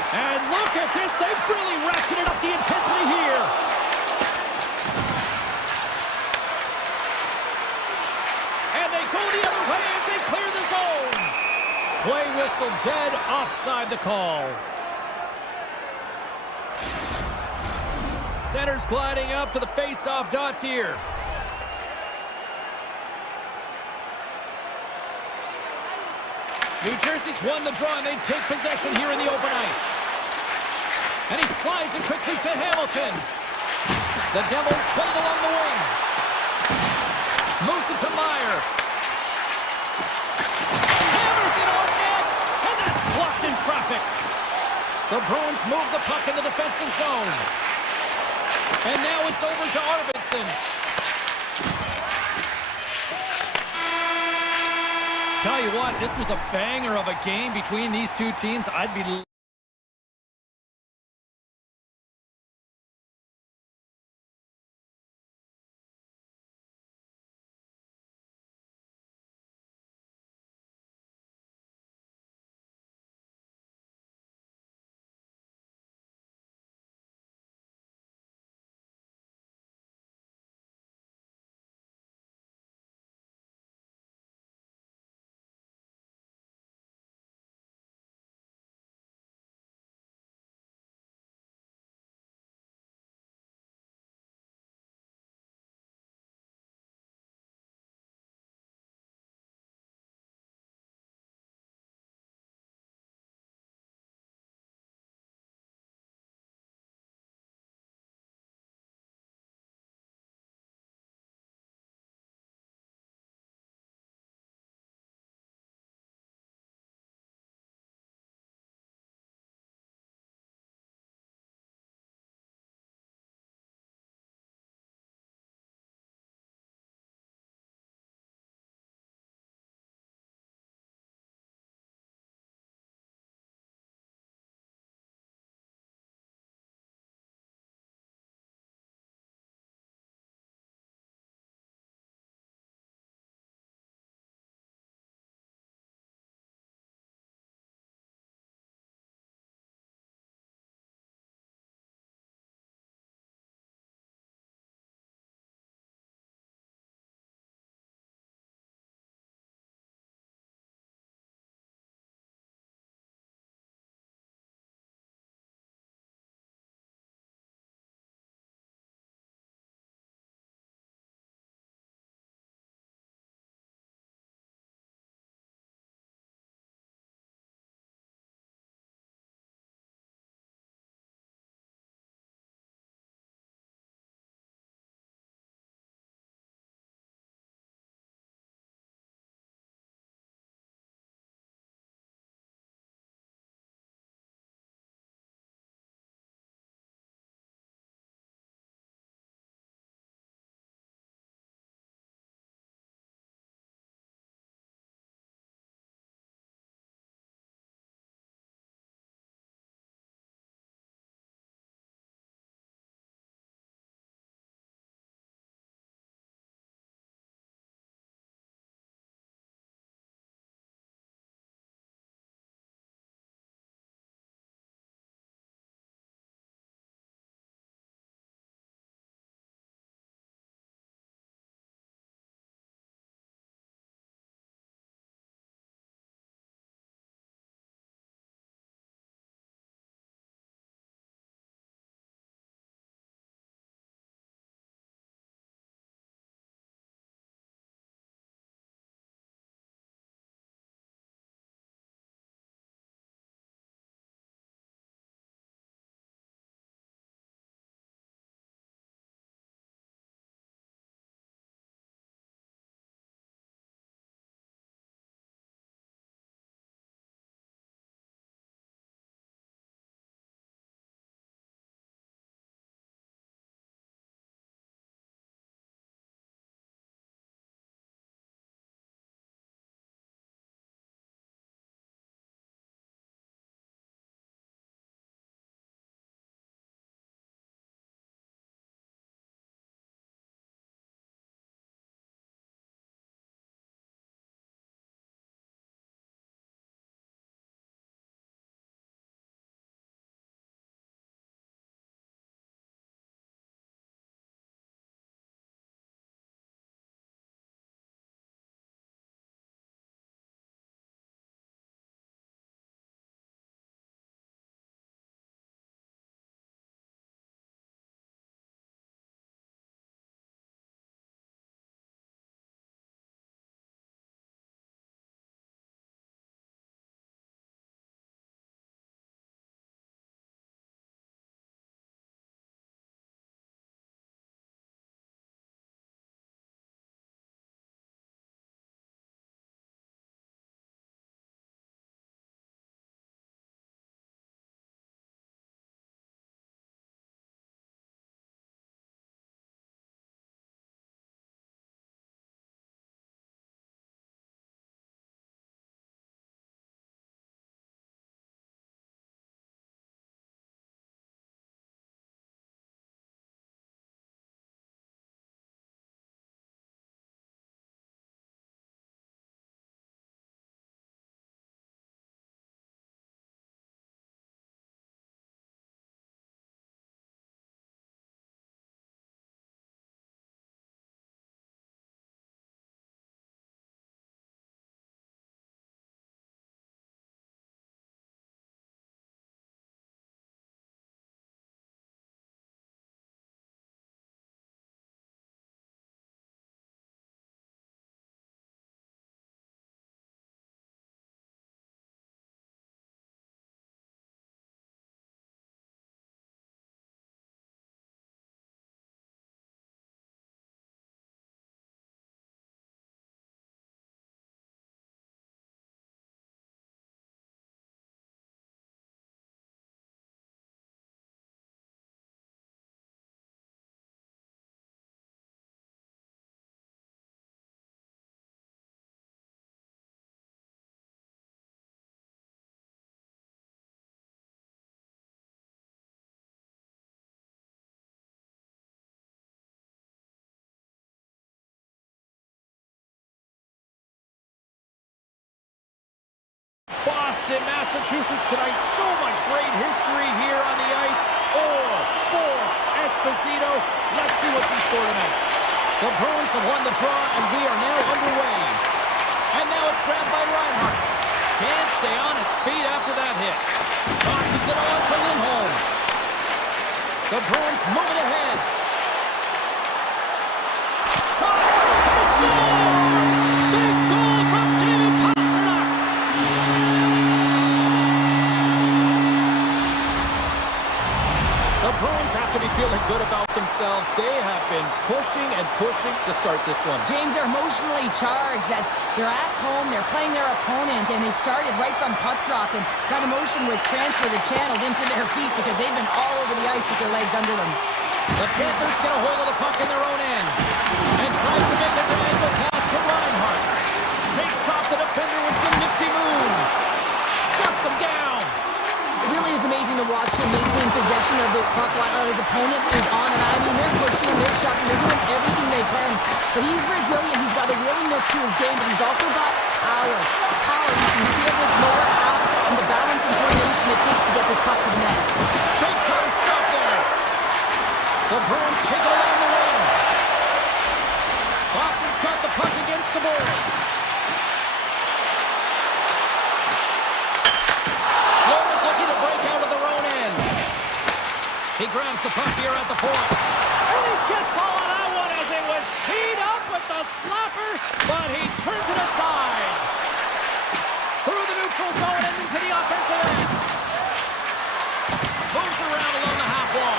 And look at this. They've really ratcheted up the intensity here. And they go the other way. Play whistle dead, offside the call. Center's gliding up to the face-off dots here. New Jersey's won the draw, and they take possession here in the open ice. And he slides it quickly to Hamilton. The Devils play it along the wing. Moves it to Meyer. Hammers it on net, and that's blocked in traffic. The Bruins move the puck in the defensive zone. And now it's over to Arvidsson. Tell you what, this was a banger of a game between these two teams. I'd be Boston, Massachusetts tonight. So much great history here on the ice. For Esposito. Let's see what's in store tonight. The Bruins have won the draw, and we are now underway. And now it's grabbed by Reinhart. Can't stay on his feet after that hit. Tosses it on to Lindholm. The Bruins moving ahead. Shot! He scores! Big goal from David Pastrnak! The Bruins have to be feeling good about themselves. They have been pushing and pushing to start this one. James, are emotionally charged as they're at home, they're playing their opponent, and they started right from puck drop, and that emotion was transferred and channeled into their feet because they've been all over the ice with their legs under them. The Panthers get a hold of the puck in their own end and tries to make a diagonal pass to Reinhart. Shakes off the defender with some nifty moves. Shuts him down. It really is amazing to watch him maintain possession of this puck while his opponent is on. And I mean, they're pushing him, they're shoving, they're doing everything they can. But he's resilient, he's got a willingness to his game, but he's also got power. Power, you can see on this lower half and the balance and coordination it takes to get this puck to the net. Big time stop there. The Bruins take it along the wing. Boston's got the puck against the boards. Florida's looking to break out of their own end. He grabs the puck here at the point. And he gets all on that one as it was teed up with the slapper, but he turns it aside. Through the neutral zone and into the offensive end. Moves around along the half wall.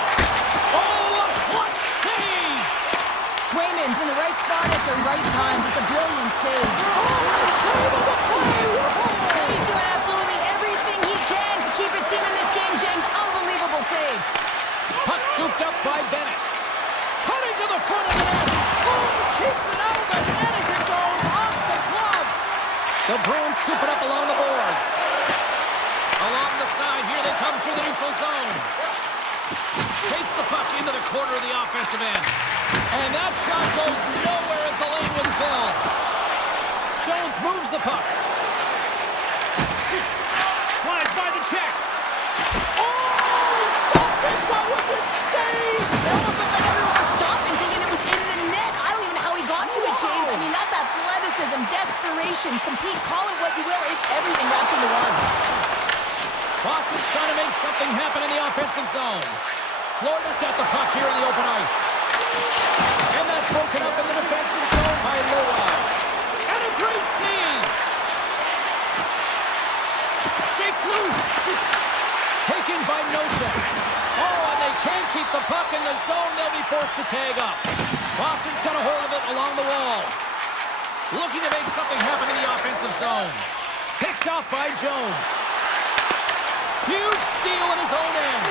Oh, a clutch save! Swayman's in the right spot at the right time. Just a brilliant save. Oh, a save of the play! Whoa! He's doing absolutely everything he can to keep his team in this game, James. Unbelievable save. Puck scooped up by Bennett. Cutting to the front of the net. Oh, keeps it out of the net as it goes off the glove. The Bruins scoop it up along the boards. Along the side, here they come through the neutral zone. Takes the puck into the corner of the offensive end. And that shot goes nowhere as the lane was filled. Jones moves the puck. Slides by the check. Oh, he stopped it. That was insane. It almost looked like everyone was stopping, thinking it was in the net. I don't even know how he got to it, James. I mean, that's athleticism, desperation, compete, call it what you will. It's everything wrapped into one. Boston's trying to make something happen in the offensive zone. Florida's got the puck here in the open ice. And that's broken up in the defensive zone by Loa. And a great save. Shakes loose. Taken by Nosha. Oh, and they can't keep the puck in the zone. They'll be forced to tag up. Boston's got a hold of it along the wall. Looking to make something happen in the offensive zone. Picked off by Jones. Huge steal in his own end.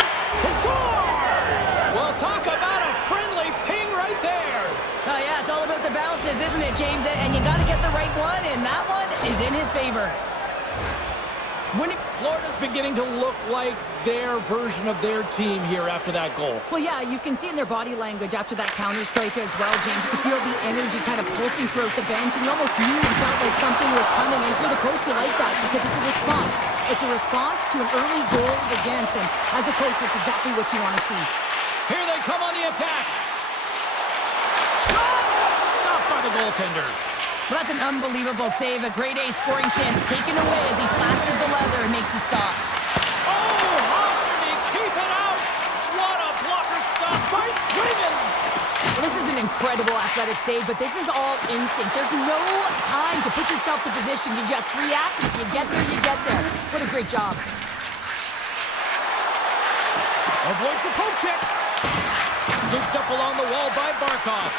He scores! Well, talk about a friendly ping right there. Oh, yeah, it's all about the bounces, isn't it, James? And you got to get the right one, and that one is in his favor. Florida's beginning to look like their version of their team here after that goal. Well, yeah, you can see in their body language after that counter-strike as well, James. You can feel the energy kind of pulsing throughout the bench, and you almost knew and felt like something was coming. And for the coach, you like that because it's a response. It's a response to an early goal against, and as a coach, that's exactly what you want to see. Here they come on the attack. Shot! Stopped by the goaltender. Well, that's an unbelievable save. A grade A scoring chance taken away as he flashes the leather and makes the stop. Oh, how did he keep it out? What a blocker stop by Swingen. Well, this is an incredible athletic save, but this is all instinct. There's no time to put yourself to position. You just react. If you get there, you get there. What a great job. Avoids the poke check. Scooped up along the wall by Barkov.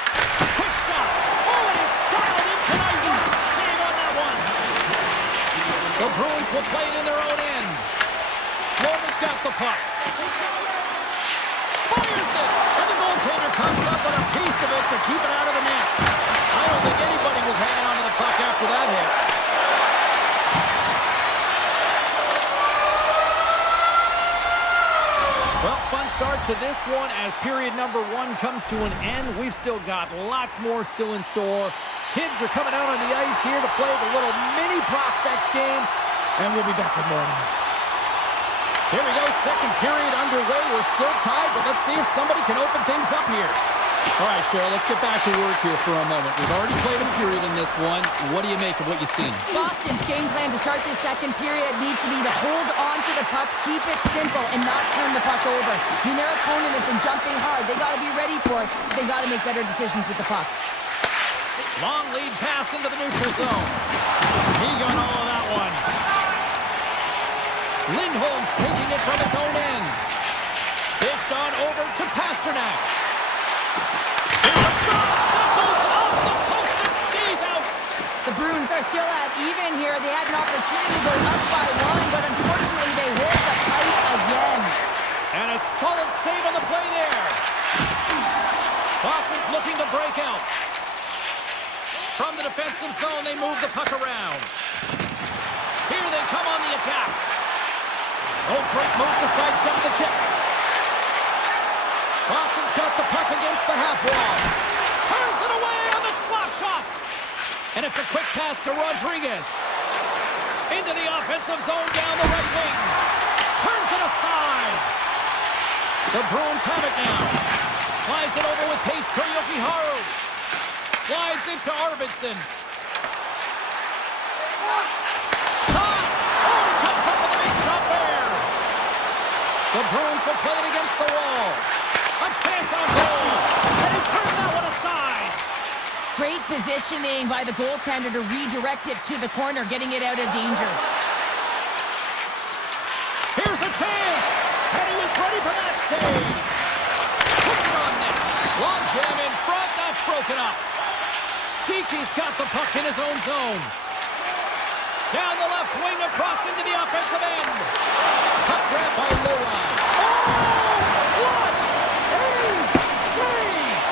Quick shot. Oh, and he's dialed in tonight. What a save on that one. The Bruins will play it in their own end. Florida's got the puck. Fires it. And the goaltender comes up with a piece of it to keep it out of the net. I don't think anybody was hanging on to the puck after that hit. Well, fun start to this one as period number 1 comes to an end. We've still got lots more still in store. Kids are coming out on the ice here to play the little mini prospects game. And we'll be back with more. Here we go, second period underway. We're still tied, but let's see if somebody can open things up here. All right, Cheryl, let's get back to work here for a moment. We've already played a period in this one. What do you make of what you've seen? Boston's game plan to start this second period needs to be to hold on to the puck, keep it simple, and not turn the puck over. I mean, their opponent has been jumping hard. They got to be ready for it. They got to make better decisions with the puck. Long lead pass into the neutral zone. He got all of that one. Lindholm's taking it from his own end. Dished on over to Pasternak. Here's a shot that goes off the post and stays out. The Bruins are still at even here. They had an opportunity to go up by one, but unfortunately they hit the pipe again. And a solid save on the play there. Boston's looking to break out. From the defensive zone, they move the puck around. Here they come on the attack. Oh, great move to sidestep the chip. Boston's got the puck against the half wall. Turns it away on the slap shot. And it's a quick pass to Rodriguez. Into the offensive zone down the right wing. Turns it aside. The Bruins have it now. Slides it over with pace for Jokiharju. Slides into Arvidsson. The Bruins will play it against the wall. A chance on goal. And he turned that one aside. Great positioning by the goaltender to redirect it to the corner, getting it out of danger. Here's a chance. And he was ready for that save. Puts it on net. Long jam in front. That's broken up. Geeky's got the puck in his own zone. Down the left wing, across into the offensive end. Puck grab by Lowry. Oh, what a save!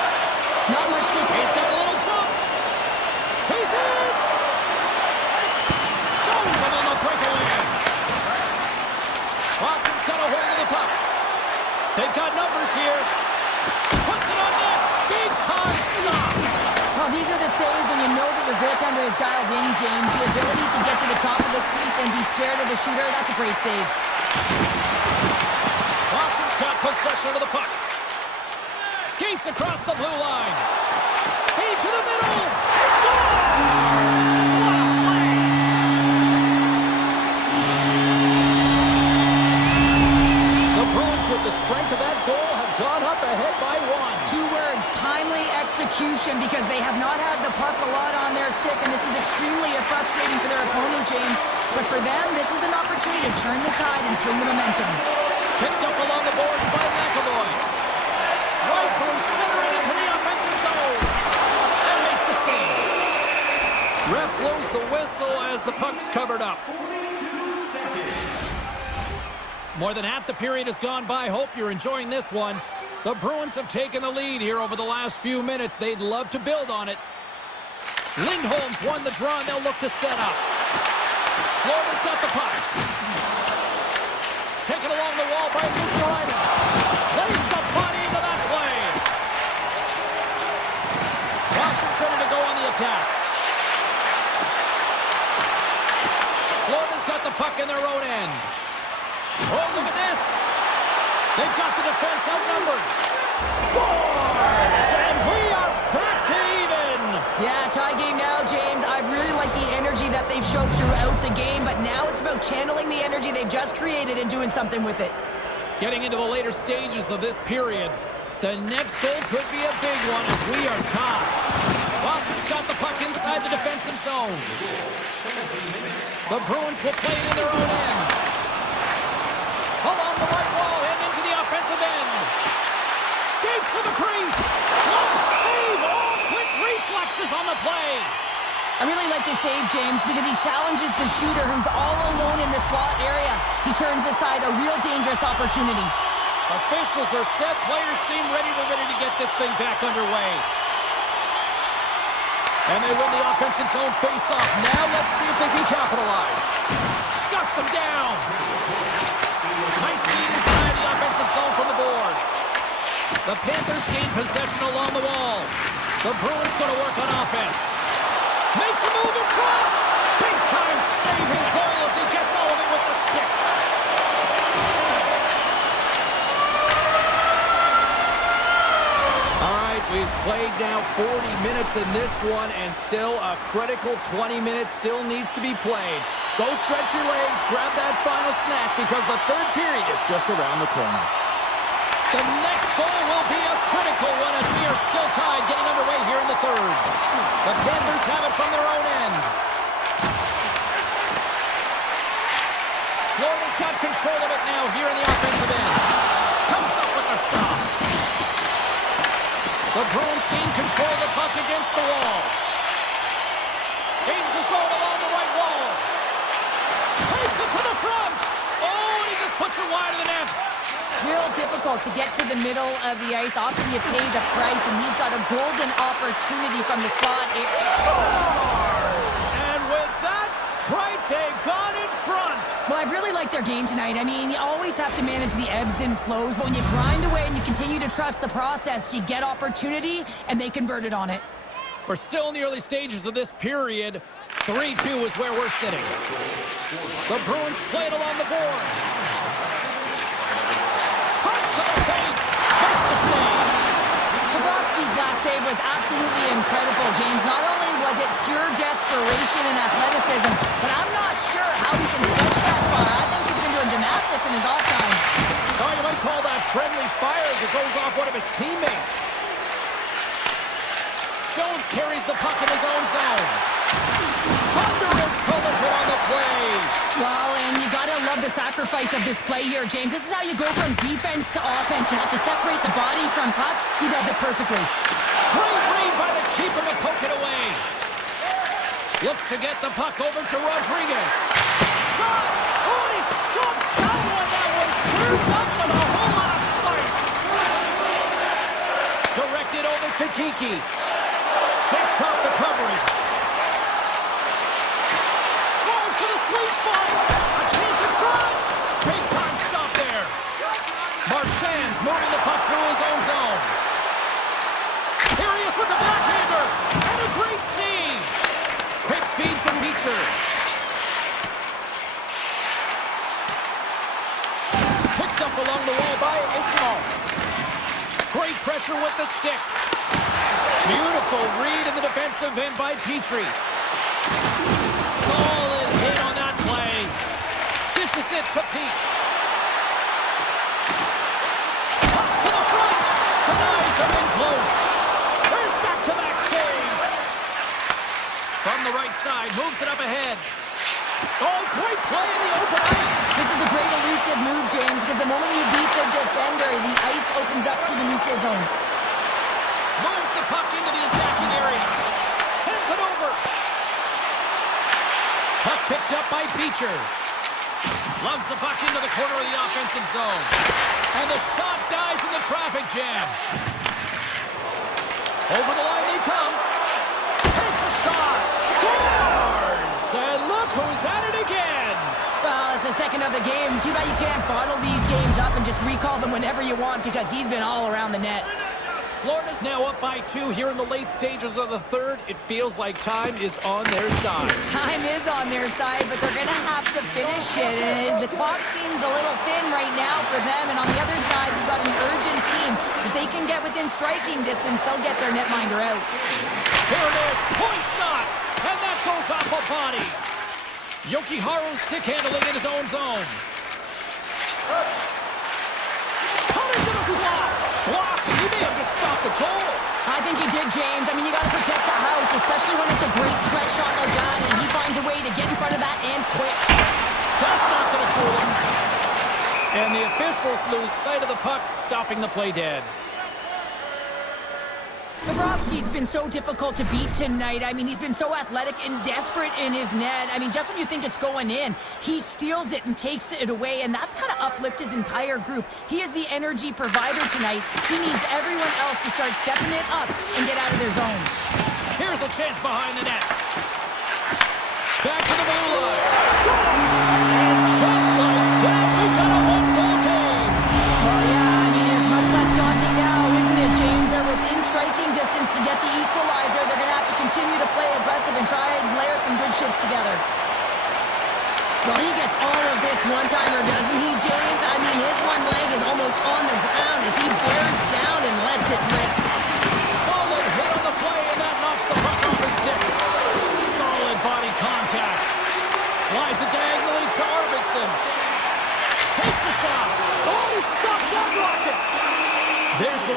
Not much to say. He's got a little jump. He's in. Stones him on the breakaway. Boston's got a hold of the puck. They've got numbers here. Puts it on net. Big time stop. Well, these are the saves when you know that your goaltender is dialed in, James. The ability to get to the top of the crease and be scared of the shooter, that's a great save. Boston's got possession of the puck. Skates across the blue line. He to the middle. He scores! What a play! The Bruins, with the strength of that goal, have gone up ahead by one. 2 words, timely execution, because they have not had the puck a lot on their stick, and this is extremely frustrating for their opponent, James. But for them, this is an opportunity to turn the tide and swing the momentum. Picked up along the boards by McAvoy. Right through center and into the offensive zone. And makes the save. Ref blows the whistle as the puck's covered up. More than half the period has gone by. Hope you're enjoying this one. The Bruins have taken the lead here over the last few minutes. They'd love to build on it. Lindholm's won the draw, and they'll look to set up. Florida's got the puck. Taken along the wall by Luskarainen. Lays the body into that play. Boston's ready to go on the attack. Florida's got the puck in their own end. Oh, look at this. They've got the defense outnumbered. Scores! And we are back to even. Yeah, tie game now, James. I really like the energy that they've showed throughout the game, but now it's about channeling the energy they've just created and doing something with it. Getting into the later stages of this period, the next goal could be a big one as we are tied. Boston's got the puck inside the defensive zone. The Bruins will play it in their own end. Along the right wall and into the offensive end. Skates to the crease. Glove save. All quick reflexes on the play. I really like this save, James, because he challenges the shooter who's all alone in the slot area. He turns aside a real dangerous opportunity. Officials are set. Players seem ready to get this thing back underway. And they win the offensive zone face-off. Now let's see if they can capitalize. Shuts them down. Nice feed inside the offensive zone from the boards. The Panthers gain possession along the wall. The Bruins going to work on offense. Makes a move in front. Big time saving goal as he gets all We've played now 40 minutes in this one, and still a critical 20 minutes still needs to be played. Go stretch your legs, grab that final snack, because the third period is just around the corner. The next goal will be a critical one as we are still tied, getting underway here in the third. The Panthers have it from their own end. Florida's got control of it now here in the offensive end. Comes up with the stop. The Bruins gain control of the puck against the wall. Gains the zone along the right wall. Takes it to the front. Oh, and he just puts it wide of the net. Real difficult to get to the middle of the ice. Often you pay the price, and he's got a golden opportunity from the slot. Scores! And with that strike, they got in front. Well, I've really liked their game tonight. I mean, you always have to manage the ebbs and flows, but when you grind away and you continue to trust the process, you get opportunity, and they converted on it. We're still in the early stages of this period. 3-2 is where we're sitting. The Bruins play it along the boards. Cuts to the paint. Makes the save. Bobrovsky's last save was absolutely incredible, James. Not only was it pure desperation and athleticism, but I'm not sure how he can stretch that far. I think he's been doing gymnastics in his off time. Oh, you might call that friendly fire as it goes off one of his teammates. Jones carries the puck in his own zone. Thunderous collision on the play. Well, and you gotta love the sacrifice of this play here, James. This is how you go from defense to offense. You have to separate the body from puck. He does it perfectly. Great read by the keeper to poke it away. Looks to get the puck over to Rodriguez. Shot! Oh, and he stumps that one. That was served up with a whole lot of spice. Directed over to Kiki. Shakes off the coverage. Drives to the sweet spot. A chance in front. Big time stop there. Marchand's moving the puck through his own zone. Here he is with the backhander. And a great save. Quick feed from Beecher. Picked up along the wall by Ismail. Great pressure with the stick. Beautiful read in the defensive end by Petrie. Solid hit on that play. Dishes it to Peak. Cuts to the front. Denies him in close. There's back-to-back saves. From the right side, moves it up ahead. Oh, great play in the open ice. This is a great elusive move, James, because the moment you beat the defender, the ice opens up to the neutral zone. Moves the puck into the attacking area. Sends it over. Puck picked up by Beecher. Lugs the puck into the corner of the offensive zone. And the shot dies in the traffic jam. Over the line they come. Takes a shot. Scores! And look who's at it again. Well, it's the second of the game. Too bad you can't bottle these games up and just recall them whenever you want, because he's been all around the net. Florida's now up by 2 here in the late stages of the third. It feels like time is on their side. Time is on their side, but they're going to have to finish it. And the clock seems a little thin right now for them. And on the other side, we've got an urgent team. If they can get within striking distance, they'll get their netminder out. Here it is, point shot, and that goes off a body. Yokiharu stick handling in his own zone. Coming to the slot, blocked, and he may have just stopped the goal. I think he did, James. I mean, you got to protect the house, especially when it's a great threat shot like that, and he finds a way to get in front of that and quick. That's not going to fool him. And the officials lose sight of the puck, stopping the play dead. Bobrovsky's been so difficult to beat tonight. I mean, he's been so athletic and desperate in his net. I mean, just when you think it's going in, he steals it and takes it away, and that's kind of uplift his entire group. He is the energy provider tonight. He needs everyone else to start stepping it up and get out of their zone. Here's a chance behind the net. Back to the blue line. Scores! And just like that, we've got a one-goal game. Well, yeah, I mean, it's much less daunting now, isn't it, James? They're within striking distance to get the equalizer. They're going to have to continue to play aggressive and try and layer some good shifts together. Well, he gets all of this one-timer, doesn't he, James? I mean, his one leg is almost on the ground as he bears down and lets it rip.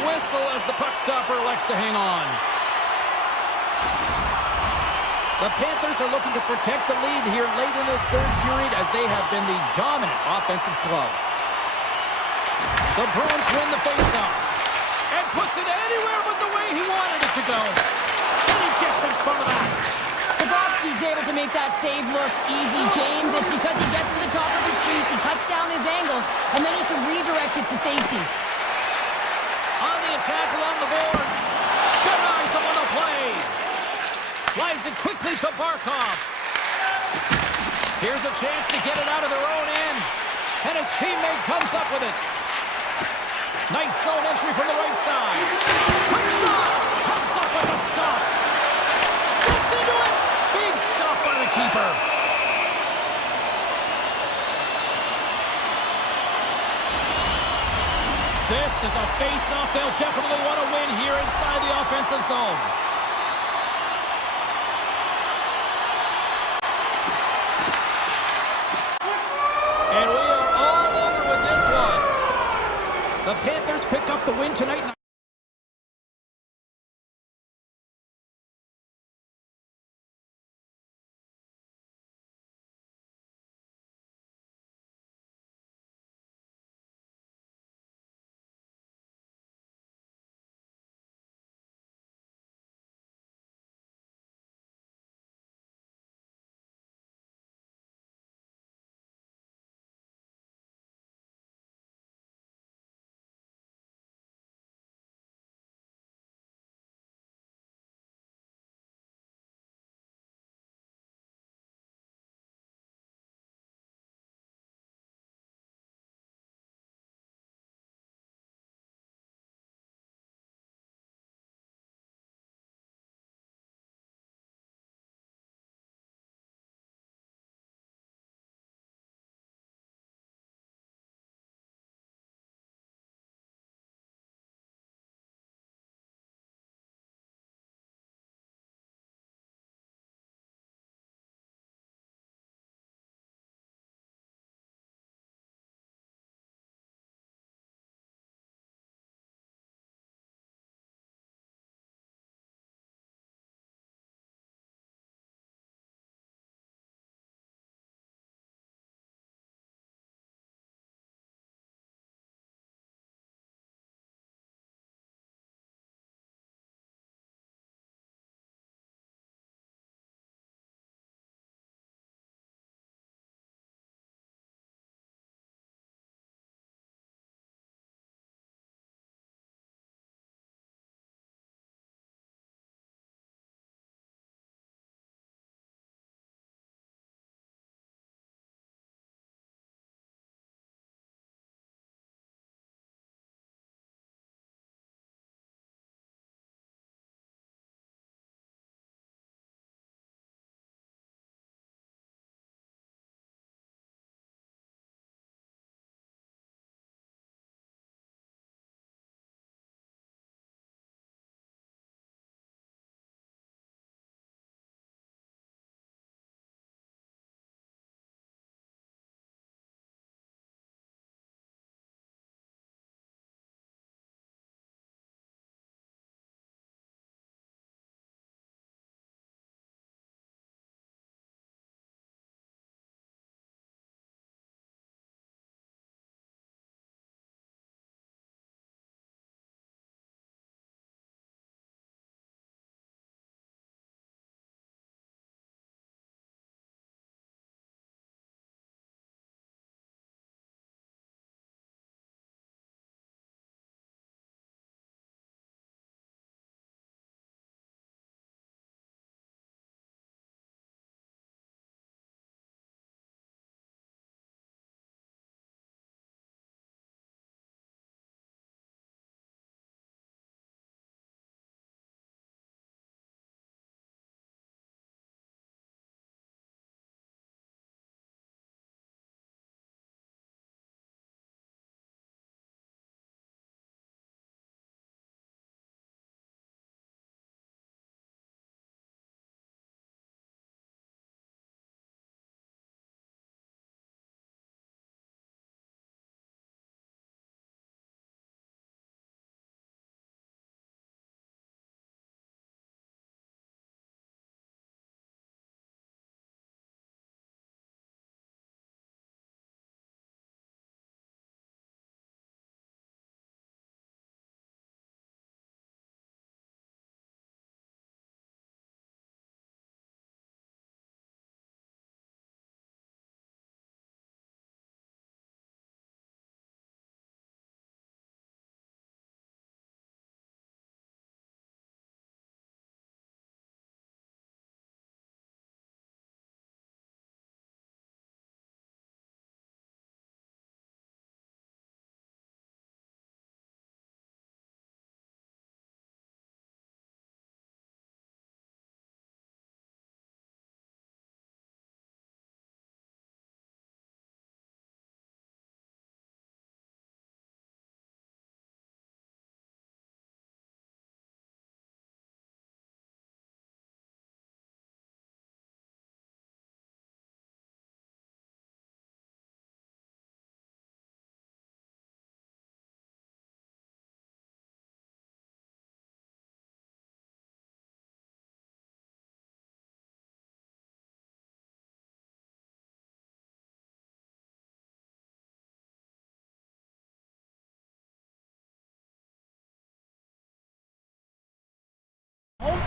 whistle as the puck stopper elects to hang on. The Panthers are looking to protect the lead here late in this third period as they have been the dominant offensive club. The Bruins win the faceoff and puts it anywhere but the way he wanted it to go. And he gets in front of that. Bobrovsky's able to make that save look easy, James. It's because he gets to the top of his crease, he cuts down his angles, and then he can redirect it to safety. On the attack along the boards. Denies him on the play. Slides it quickly to Barkov. Here's a chance to get it out of their own end. And his teammate comes up with it. Nice zone entry from the right side. Quick shot. Comes up with the stop. Steps into it. Big stop by the keeper. This is a face-off they'll definitely want to win here inside the offensive zone. And we are all over with this one. The Panthers pick up the win tonight.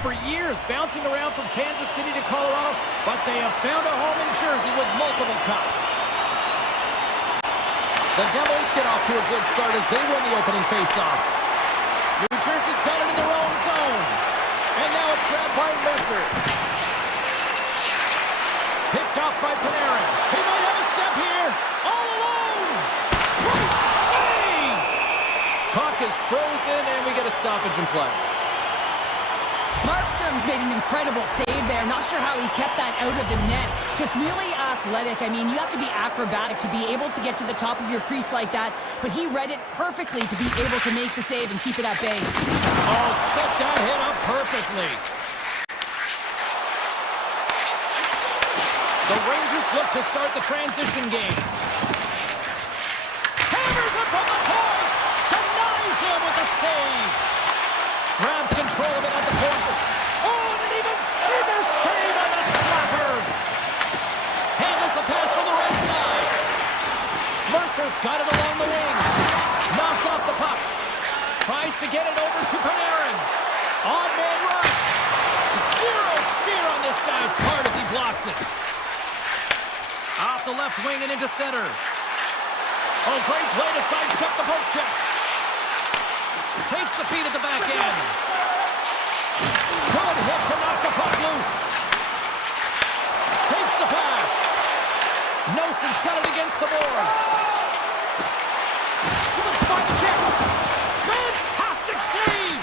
for years, bouncing around from Kansas City to Colorado, but they have found a home in Jersey with multiple cups. The Devils get off to a good start as they win the opening faceoff. New Jersey's got it in their own zone. And now it's grabbed by Mercer. Picked off by Panarin. He might have a step here. All alone. Great save! Puck is frozen, and we get a stoppage in play. Markstrom's made an incredible save there. Not sure how he kept that out of the net. Just really athletic. I mean, you have to be acrobatic to be able to get to the top of your crease like that. But he read it perfectly to be able to make the save and keep it at bay. Oh, set that hit up perfectly. The Rangers look to start the transition game. Hammers it from the point. Denies him with the save. Grabs control of it at the point. Oh, and an even bigger save on the slapper. Handles the pass from the right side. Mercer's got it along the wing. Knocked off the puck. Tries to get it over to Panarin. Odd man rush. Zero fear on this guy's part as he blocks it. Off the left wing and into center. Oh, great play to sidestep the poke check. Takes the feed at the back end. Good hit to knock the puck loose. Takes the pass. Nelson's got it against the boards. Slips by the check. Fantastic save!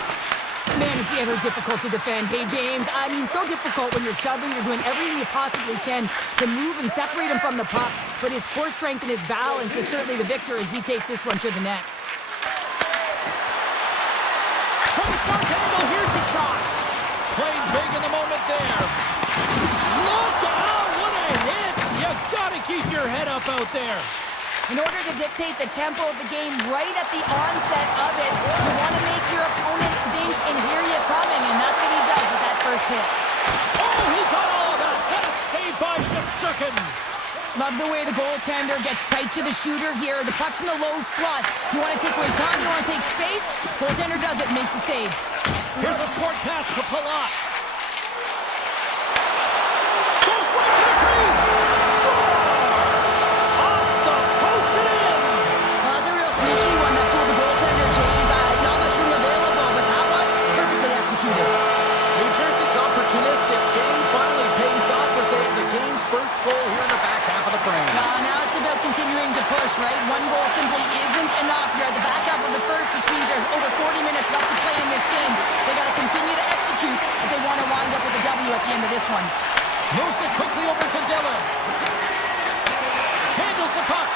Man, is he ever difficult to defend. Hey, James, I mean, so difficult when you're shoving, you're doing everything you possibly can to move and separate him from the puck. But his core strength and his balance is certainly the victor as he takes this one to the net. From a sharp angle, here's the shot. Played big in the moment there. Look out, what a hit! You gotta keep your head up out there. In order to dictate the tempo of the game right at the onset of it, you want to make your opponent think and hear you coming, and that's what he does with that first hit. Oh, he got all of that. What a save by Shesterkin. Love the way the goaltender gets tight to the shooter here. The puck's in the low slot. You want to take away time, you want to take space. Goaltender does it, makes the save. Here's a short pass to Palat. Goes right to the crease. Scores! Off the post and in. Well, that's a real sneaky one that fooled the goaltender, James. Not much room available, but that one perfectly executed. New Jersey's opportunistic game finally pays off as they have the game's first goal here in the back half of the frame. Now it's about continuing to push, right? One goal simply isn't enough. You're at the back half of the first, which means there's over 40 minutes left to play in this game. They got to continue to execute if they want to wind up with a W at the end of this one. Moves it quickly over to Dillon. Handles the puck.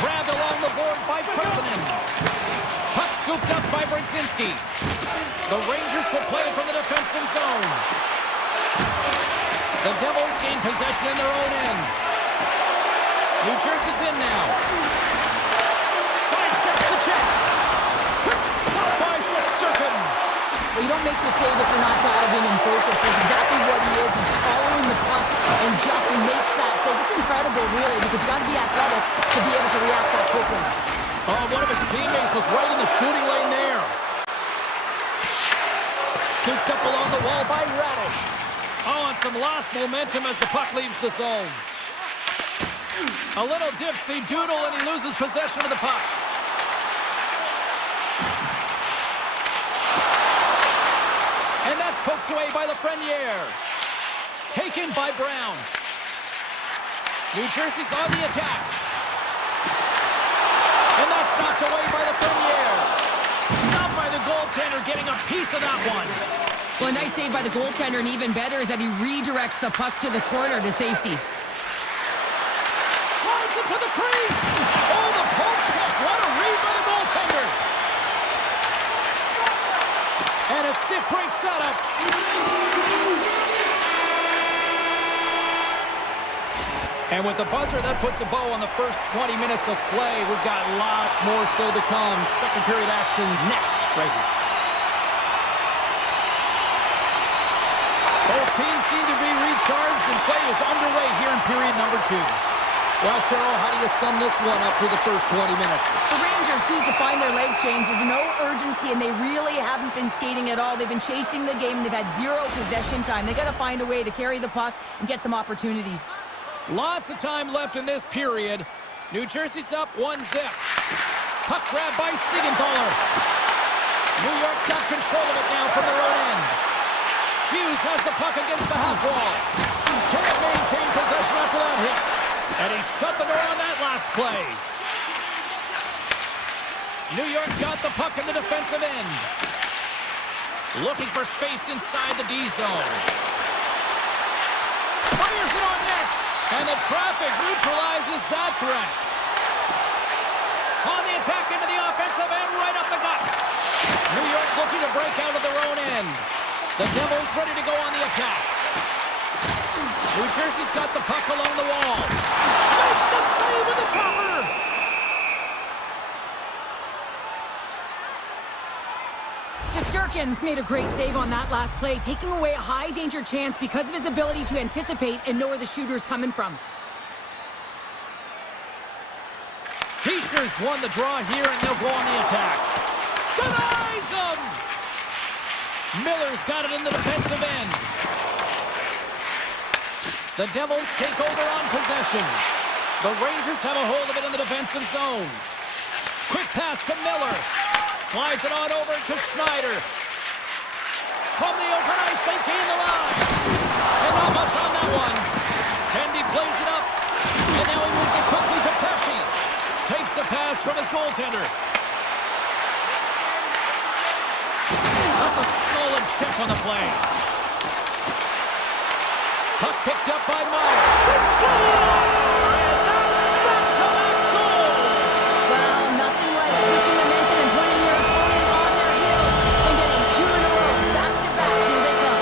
Grabbed along the board by Persinen. Puck scooped up by Brzezinski. The Rangers will play it from the defensive zone. The Devils gain possession in their own end. New Jersey's in now. Sidesteps the check. Quick stop by Shesterkin. Well, you don't make the save if you're not dialed in and focused. That's exactly what he is. He's following the puck and just makes that save. It's incredible, really, because you got to be athletic to be able to react that quickly. Oh, one of his teammates was right in the shooting lane there. Scooped up along the wall by Radish. Oh, and some lost momentum as the puck leaves the zone. A little dipsy doodle and he loses possession of the puck. And that's poked away by Lafreniere. Taken by Brown. New Jersey's on the attack. And that's knocked away by Lafreniere. Stopped by the goaltender, getting a piece of that one. Well, a nice save by the goaltender, and even better is that he redirects the puck to the corner to safety. Drives it to the crease. Oh, the poke check. What a read by the goaltender. And a stiff break setup. And with the buzzer, that puts a bow on the first 20 minutes of play. We've got lots more still to come. Second period action next, right here. Both teams seem to be recharged, and play is underway here in period number 2. Well, Cheryl, how do you sum this one up through the first 20 minutes? The Rangers need to find their legs, James. There's no urgency, and they really haven't been skating at all. They've been chasing the game. They've had zero possession time. They've got to find a way to carry the puck and get some opportunities. Lots of time left in this period. New Jersey's up 1-0. Puck grab by Siegenthaler. New York's got control of it now from their own end. Hughes has the puck against the half wall. Can't maintain possession after that hit. And he shut the door on that last play. New York's got the puck in the defensive end. Looking for space inside the D zone. Fires it on net. And the traffic neutralizes that threat. On the attack into the offensive end, right up the gut. New York's looking to break out of their own end. The Devils ready to go on the attack. New Jersey's got the puck along the wall. Makes the save with the chopper. Shesterkin's made a great save on that last play, taking away a high-danger chance because of his ability to anticipate and know where the shooter's coming from. Keishner's won the draw here, and they'll go on the attack. Denies him! Miller's got it in the defensive end. The Devils take over on possession. The Rangers have a hold of it in the defensive zone. Quick pass to Miller. Slides it on over to Schneider. From the open ice, they gain the line. And not much on that one. Kendi plays it up. And now he moves it quickly to Pesci. Takes the pass from his goaltender. That's a solid check on the play. Puck picked up by Meyer. They score! And that's back-to-back goals! Well, nothing like switching momentum and putting your opponent on their heels and getting two in a row. Back-to-back, here they come.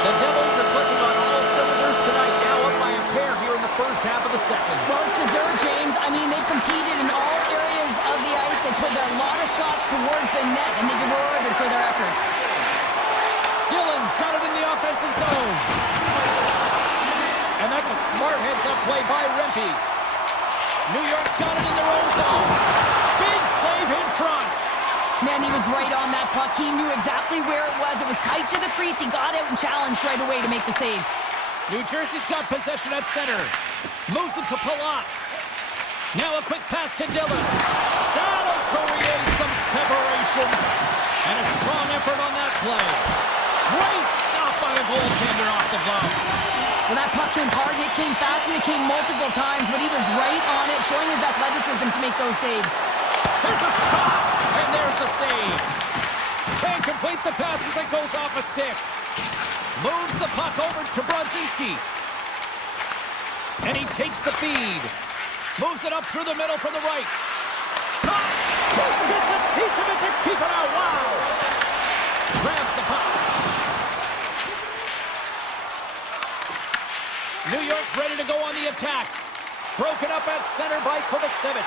The Devils are clicking on all cylinders tonight, now up by a pair here in the first half of the second. Well, it's deserved, James. I mean, they've competed in all areas of the ice. They put a lot of shots towards the net, and they've been rewarded for their efforts. Dillon's got it in the offensive zone. And that's a smart heads-up play by Rempe. New York's got it in their own zone. Big save in front. Man, he was right on that puck. He knew exactly where it was. It was tight to the crease. He got out and challenged right away to make the save. New Jersey's got possession at center. Moves it to Palat. Now a quick pass to Dillon. That'll create some separation. And a strong effort on that play. Great stop by the goaltender off the glove. Well, that puck came hard, and it came fast, and it came multiple times, but he was right on it, showing his athleticism to make those saves. There's a shot, and there's a save. Can't complete the pass as it goes off a stick. Moves the puck over to Brodzinski. And he takes the feed. Moves it up through the middle from the right. Shot! Just gets a piece of it to keep it out. Wow! Grabs the puck. New York's ready to go on the attack. Broken up at center by Kovacevic.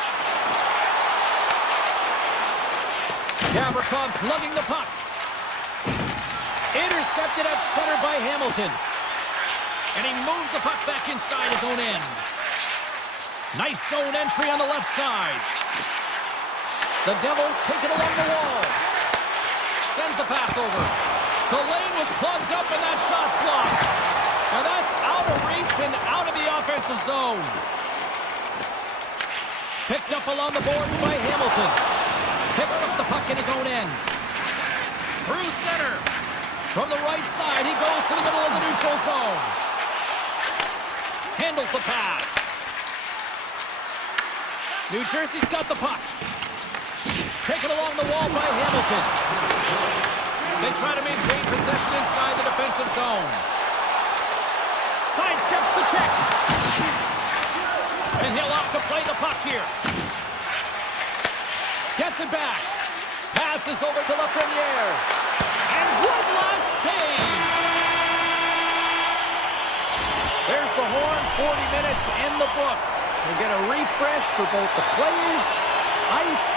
Gavrikhov's lugging the puck. Intercepted at center by Hamilton. And he moves the puck back inside his own end. Nice zone entry on the left side. The Devils take it along the wall. Sends the pass over. The lane was plugged up and that shot's blocked. And that's out of reach and out of the offensive zone. Picked up along the boards by Hamilton. Picks up the puck in his own end. Through center. From the right side, he goes to the middle of the neutral zone. Handles the pass. New Jersey's got the puck. Taken along the wall by Hamilton. They try to maintain possession inside the defensive zone. Sidesteps the check. And he'll opt to play the puck here. Gets it back. Passes over to Lafreniere. And one last save. There's the horn. 40 minutes in the books. We'll get a refresh for both the players, ice,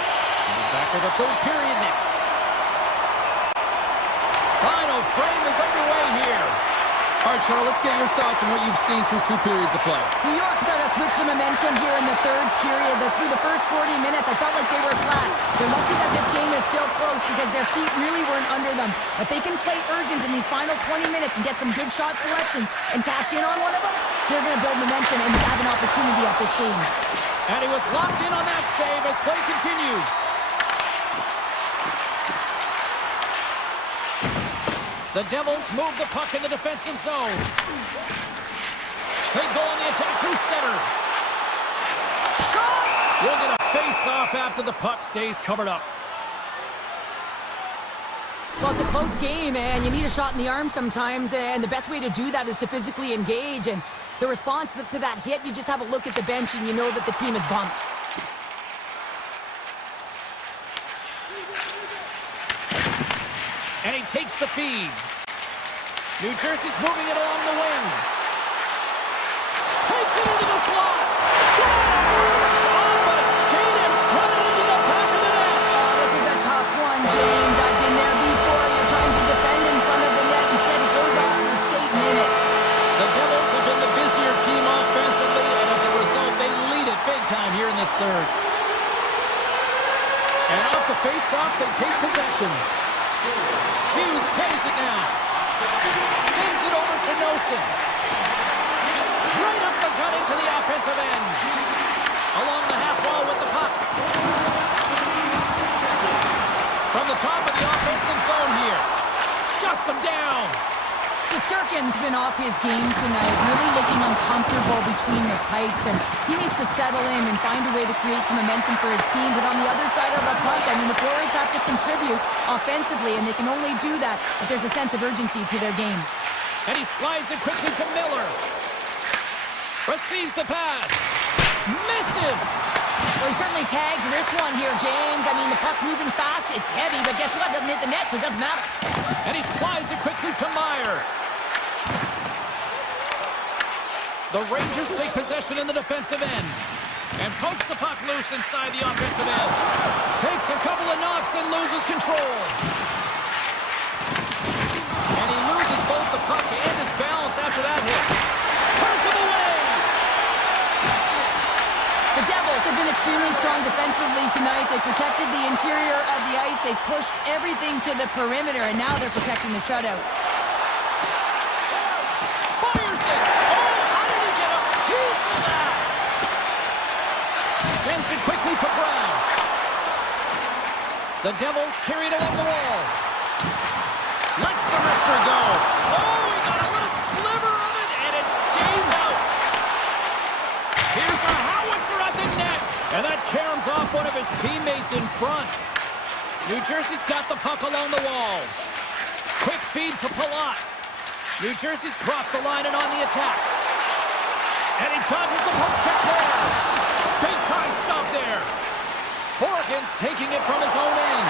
and we're back with the third period next. Final frame is underway here. All right, Charlotte, let's get your thoughts on what you've seen through 2 periods of play. New York's got to switch the momentum here in the third period. Through the first 40 minutes, I felt like they were flat. They're lucky that this game is still close because their feet really weren't under them. But they can play urgent in these final 20 minutes and get some good shot selections and cash in on one of them. They're going to build momentum and have an opportunity at this game. And he was locked in on that save as play continues. The Devils move the puck in the defensive zone. They go on the attack through center. Shot! We'll get a face-off after the puck stays covered up. Well, it's a close game, and you need a shot in the arm sometimes, and the best way to do that is to physically engage. And the response to that hit, you just have a look at the bench, and you know that the team is bumped. And he takes the feed. New Jersey's moving it along the wing. Takes it into the slot. Scores! Off a skate in front and into the back of the net. Oh, this is a tough one, James. I've been there before. You're trying to defend in front of the net. Instead, it goes off your skate and in it. The Devils have been the busier team offensively, and as a result, they lead it big time here in this third. And off the face-off, they take possession. Hughes plays it now. Sends it over to Nosen. Right up the gut into the offensive end. Along the half wall with the puck. From the top of the offensive zone here. Shuts him down. Sirkin's been off his game tonight, really looking uncomfortable between the pipes, and he needs to settle in and find a way to create some momentum for his team. But on the other side of the puck, I mean, the forwards have to contribute offensively, and they can only do that if there's a sense of urgency to their game. And he slides it quickly to Miller. Receives the pass. Misses. Well, he certainly tags this one here, James. I mean, the puck's moving fast, it's heavy, but guess what? It doesn't hit the net, so it doesn't matter. And he slides it quickly to Meyer. The Rangers take possession in the defensive end and pokes the puck loose inside the offensive end. Takes a couple of knocks and loses control. And he loses both the puck and his balance after that hit. Turns him away. The Devils have been extremely strong defensively tonight. They protected the interior of the ice. They pushed everything to the perimeter, and now they're protecting the shutout. Fires it. Oh, how did he get a piece of that? Sends it quickly to Brown. The Devils carry it along the wall. Lets the wrister go. Oh, he got a little sliver of it, and it stays out. Here's a howitzer at the net, and that caroms off one of his teammates in front. New Jersey's got the puck along the wall. Quick feed to Palat. New Jersey's crossed the line and on the attack. And he dodges the poke check there. Big time stop there. Horgan's taking it from his own end.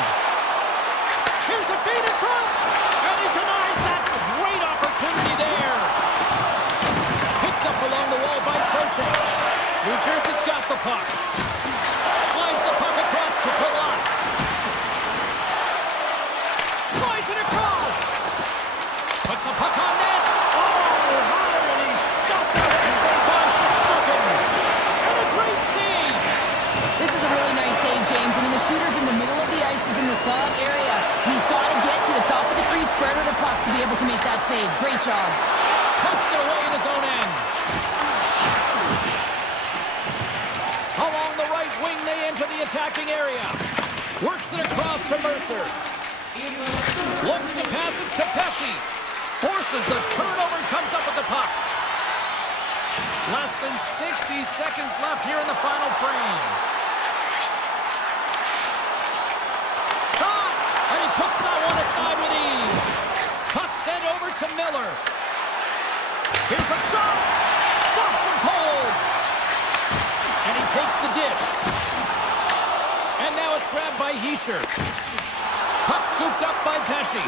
Here's a feed in front. And he denies that great opportunity there. Picked up along the wall by Trocheck. New Jersey's got the puck. Slides the puck across to Palat. Slides it across. Puts the puck on net. Oh, how did he stop that save by Shestukin? And a great save. This is a really nice save, James. I mean, the shooter's in the middle of the ice. He's in the slot area. He's got to get to the top of the crease, square to the puck to be able to make that save. Great job. Pucks it away in his own end. Along the right wing, they enter the attacking area. Works it across to Mercer. Looks to pass it to Pesci. Forces the turnover, comes up with the puck. Less than 60 seconds left here in the final frame. Shot! And he puts that one aside with ease. Puck sent over to Miller. Here's a shot! Stops him cold! And he takes the dish. And now it's grabbed by Hischier. Puck scooped up by Pesci.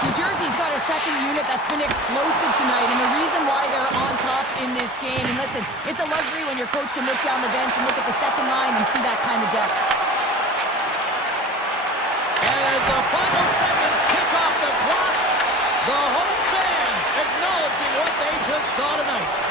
New Jersey's got a second unit that's been explosive tonight, and the reason why they're on top in this game, and listen, it's a luxury when your coach can look down the bench and look at the second line and see that kind of depth. As the final seconds kick off the clock, the home fans acknowledging what they just saw tonight.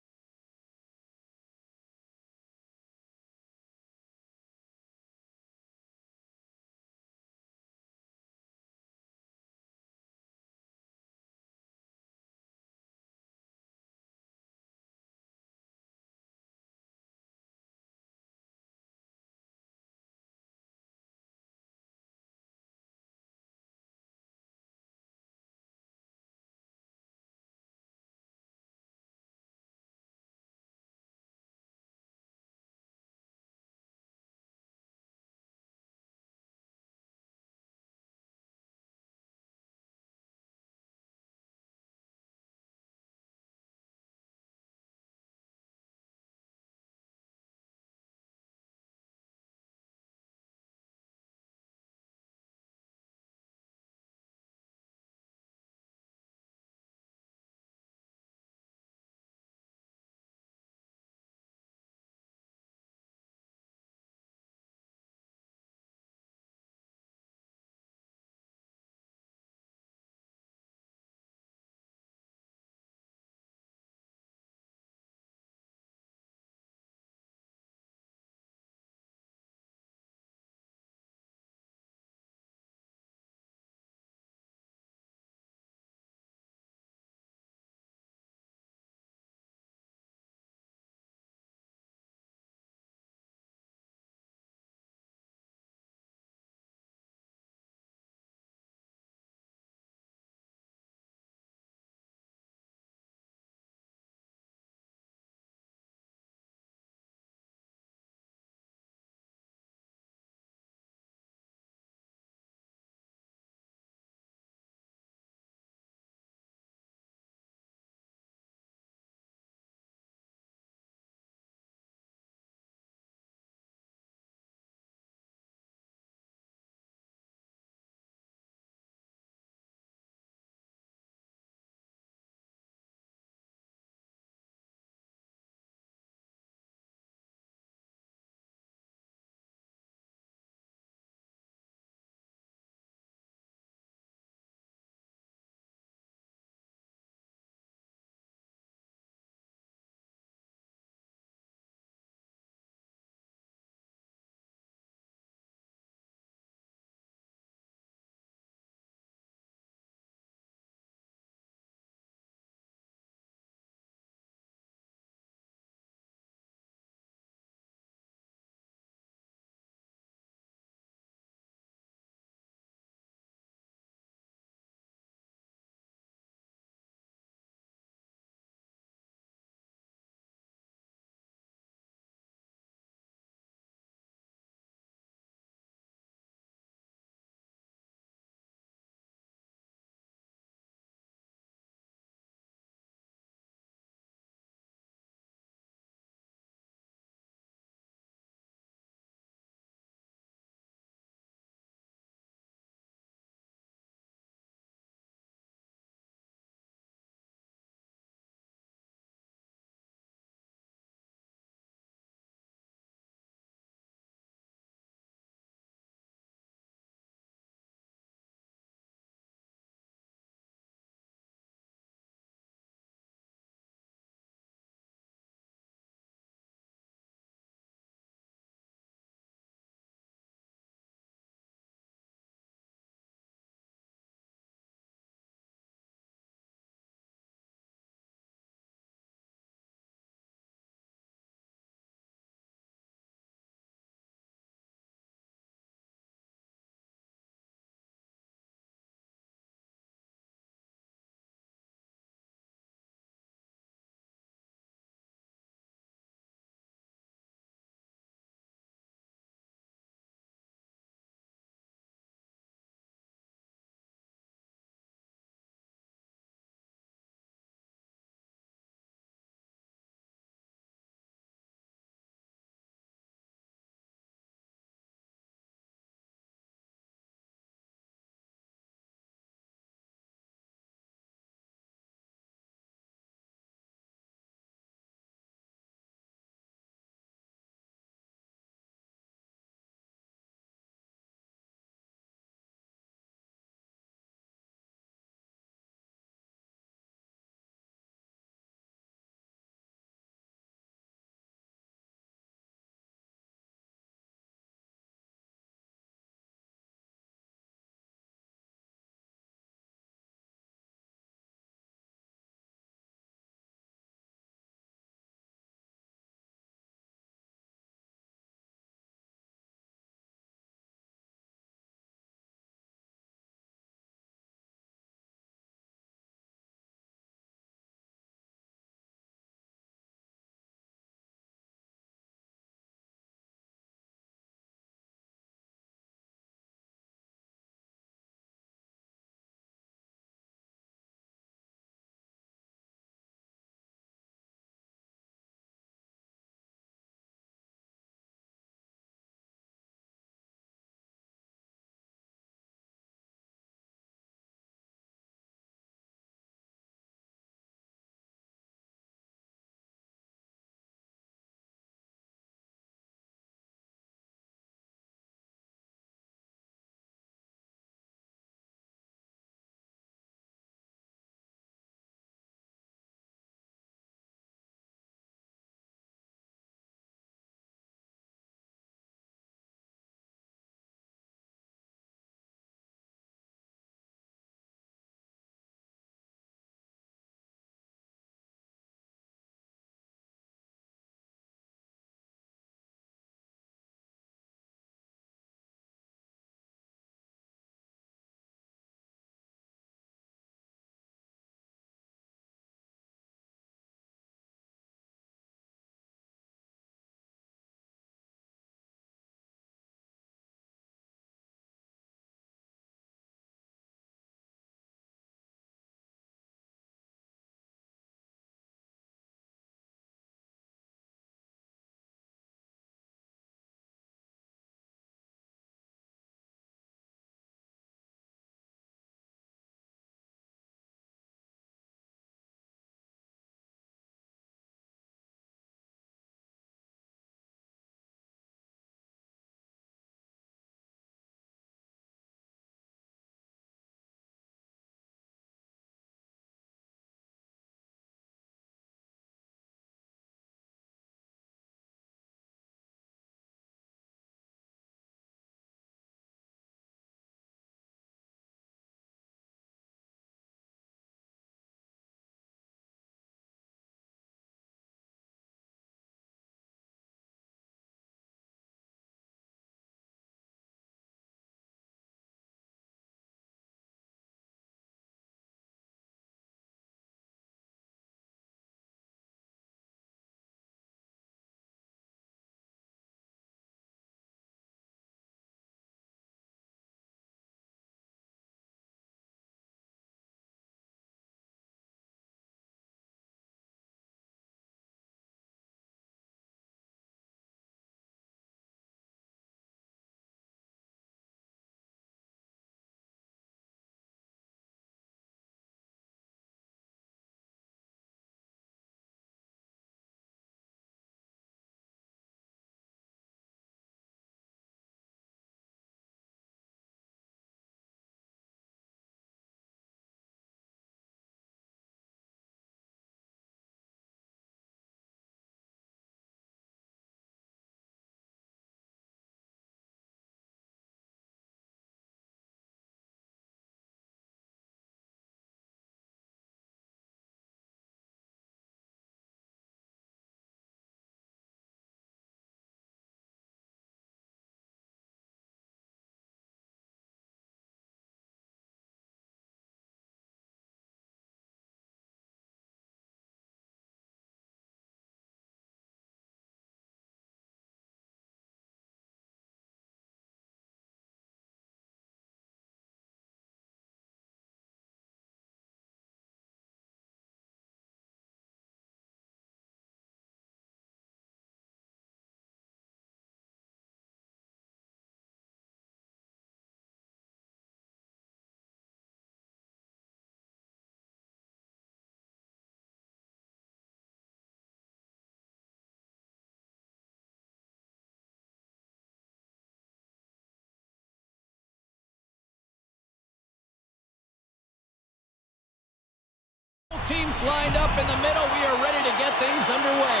Lanes lined up in the middle. We are ready to get things underway.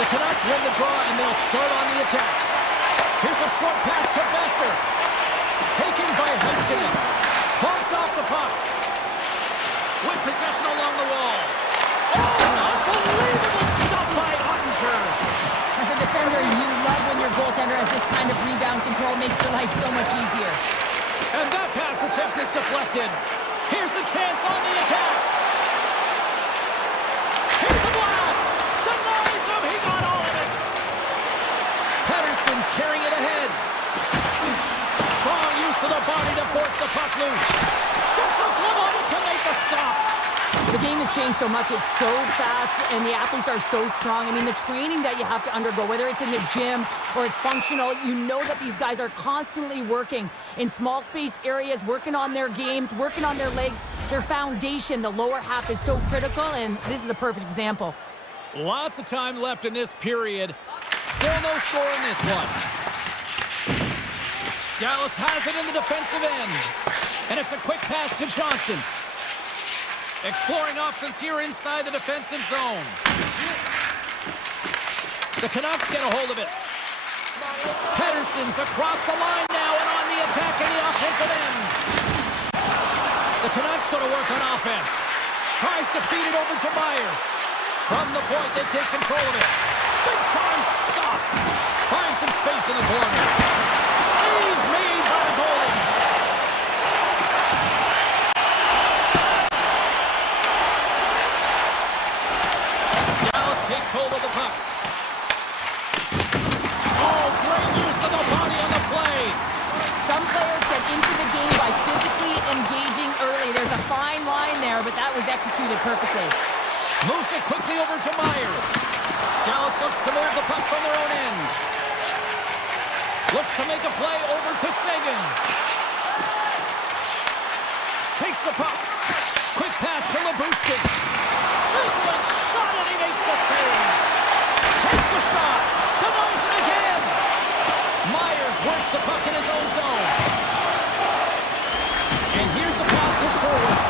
The Canucks win the draw, and they'll start on the attack. Here's a short pass to Besser. Taken by Heiskanen. Bumped off the puck. With possession along the wall. Oh, unbelievable stuff by Ottinger. As a defender, you love when your goaltender has this kind of rebound control. Makes your life so much easier. And that pass attempt is deflected. Here's a chance on the attack. Here's a blast. Denies him. He got all of it. Pettersson's carrying it ahead. Strong use of the body to force the puck loose. Gets a glove on it to make the stop. The game has changed so much. It's so fast, and the athletes are so strong. I mean, the training that you have to undergo, whether it's in the gym or it's functional, you know that these guys are constantly working in small space areas, working on their games, working on their legs. Their foundation, the lower half, is so critical, and this is a perfect example. Lots of time left in this period. Still no score in this one. Dallas has it in the defensive end. And it's a quick pass to Johnston. Exploring options here inside the defensive zone. The Canucks get a hold of it. Pettersson's across the line now and on the attack in the offensive end. The Canucks go to work on offense. Tries to feed it over to Myers. From the point, they take control of it. Big time stop. Finds some space in the corner. Save made by the goalie. Dallas takes hold of the puck. Oh, great use of the body on the play. Some players get into the game by physically engaging early. There's a fine line there, but that was executed perfectly. Moves it quickly over to Myers. Dallas looks to move the puck from their own end. Looks to make a play over to Seguin. Takes the puck. Quick pass to Lyubushkin. Sizzling shot, and he makes the save. Takes the shot. Denies it again. Myers works the puck in his own zone. And here's the pass to Sherwood.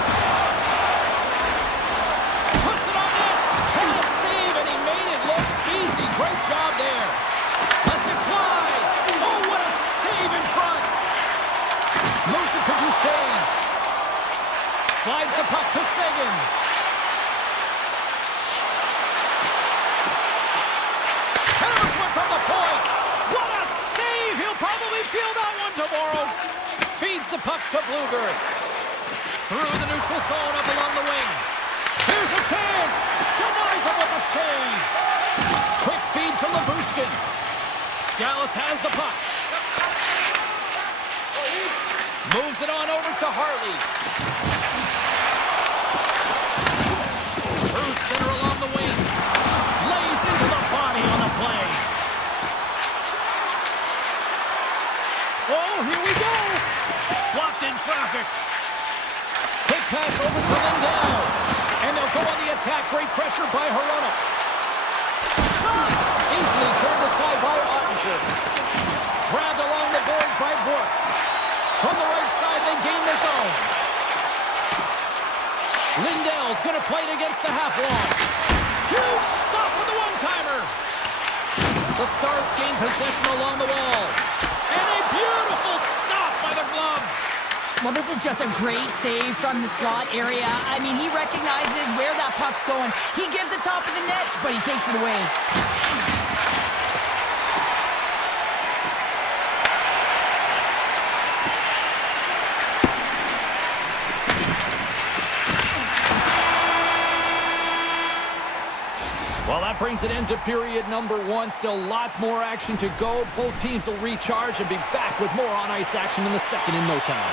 Puts it on net. Can't save, and he made it look easy. Great job there. Lets it fly. Oh, what a save in front. Moves it to Duchesne. Slides the puck to Seguin. Harris went from the point. What a save. He'll probably feel that one tomorrow. Feeds the puck to Bluger. Through the neutral zone up along the wing. Here's a chance. Denies him with a save. Quick feed to Lyubushkin. Dallas has the puck. Moves it on over to Harley. Through center along the wing. Lays into the body on the play. Oh, here we go. Blocked in traffic. Quick pass over to Lindell. And they'll go on the attack. Great pressure by Hronek. Shot! Easily turned aside by Ottinger. Grabbed along the boards by Bourque. From the right side, they gain the zone. Lindell's going to play it against the half wall. Huge stop with the one-timer. The Stars gain possession along the wall. And a beautiful stop by the glove. Well, this is just a great save from the slot area. I mean, he recognizes where that puck's going. He gives the top of the net, but he takes it away. Well, that brings an end to period number one. Still lots more action to go. Both teams will recharge and be back with more on-ice action in the second in no time.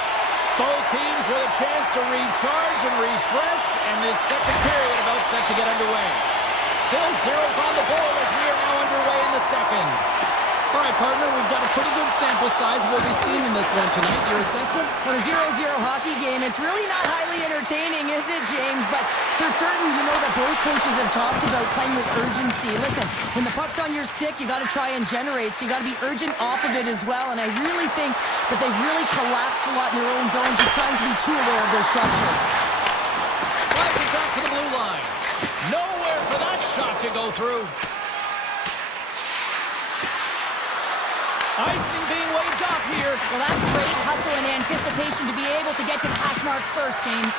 Both teams with a chance to recharge and refresh, and this second period about set to get underway. Still zeros on the board as we are now underway in the second. Well, right, partner, we've got a pretty good sample size of what we've seen in this one tonight. Your assessment? Well, a 0-0 hockey game, it's really not highly entertaining, is it, James? But for certain, you know that both coaches have talked about playing with urgency. Listen, when the puck's on your stick, you got to try and generate, so you got to be urgent off of it as well. And I really think that they've really collapsed a lot in their own zone, just trying to be too aware of their structure. Slides it back to the blue line. Nowhere for that shot to go through. Icing being waved off here. Well, that's great hustle and anticipation to be able to get to the hash marks first, James.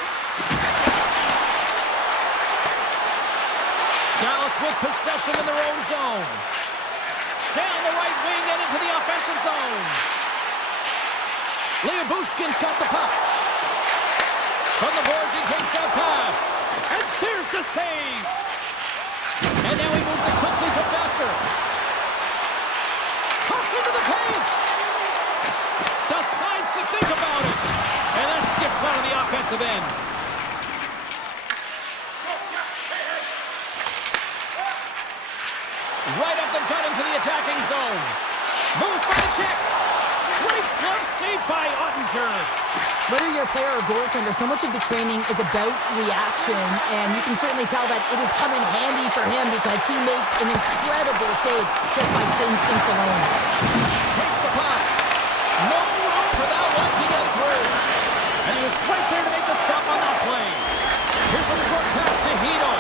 Dallas with possession in their own zone. Down the right wing and into the offensive zone. Bushkin's got the puck. From the boards, he takes that pass. And there's the save. And now he moves it quickly to Besser. Cuts into the paint. Decides to think about it. And that skips out of the offensive end. Right up the gut into the attacking zone. Moves by the check. Great glove save by Ottinger. Whether you're a player or goaltender, so much of the training is about reaction, and you can certainly tell that it has come in handy for him because he makes an incredible save just by instincts alone. Takes the puck. No room for that one to get through. And he was right there to make the stop on that play. Here's a short pass to Hito.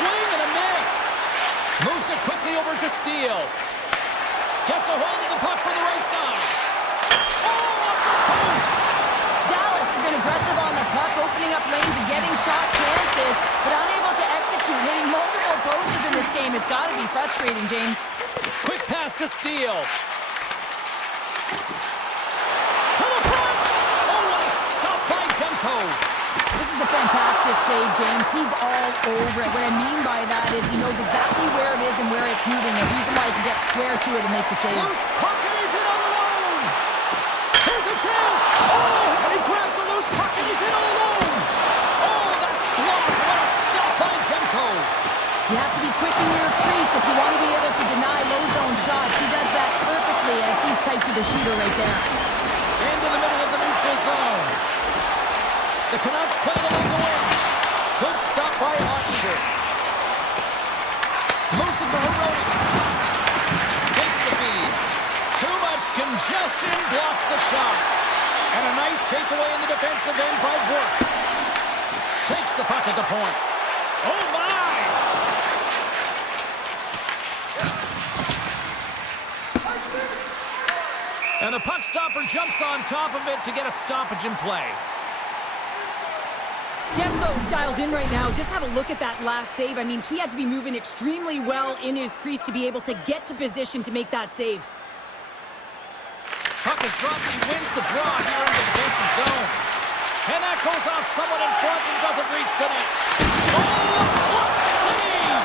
Swing and a miss. Moves it quickly over to Steele. Gets a hold of the puck from the right side. Oh, off the post! Dallas has been aggressive on the puck, opening up lanes and getting shot chances, but unable to execute, hitting multiple posts in this game. It's got to be frustrating, James. Quick pass to Steele. To the front! Oh, what a stop by Demko. This is a fantastic save, James. He's all over it. What I mean by that is he knows exactly where it is and where it's moving. The reason why he can get square to it and make the save. Loose puck and he's in all alone. Here's a chance. Oh, and he grabs the loose puck and he's in all alone. Oh, that's blocked. What a stop by Demko. You have to be quick in your crease if you want to be able to deny low zone shots. He does that perfectly as he's tight to the shooter right there. Into the middle of the neutral zone. The Canucks play it along the wing. Good stop by Ottinger. Moves it for Hironi. Takes the feed. Too much congestion, blocks the shot. And a nice takeaway in the defensive end by Burke. Takes the puck at the point. Oh, my! And the puck stopper jumps on top of it to get a stoppage in play. Demko's dialed in right now. Just have a look at that last save. I mean, he had to be moving extremely well in his crease to be able to get to position to make that save. Puck is dropped. He wins the draw here in the defensive zone. And that goes off someone in front and doesn't reach the net. Oh, clutch save!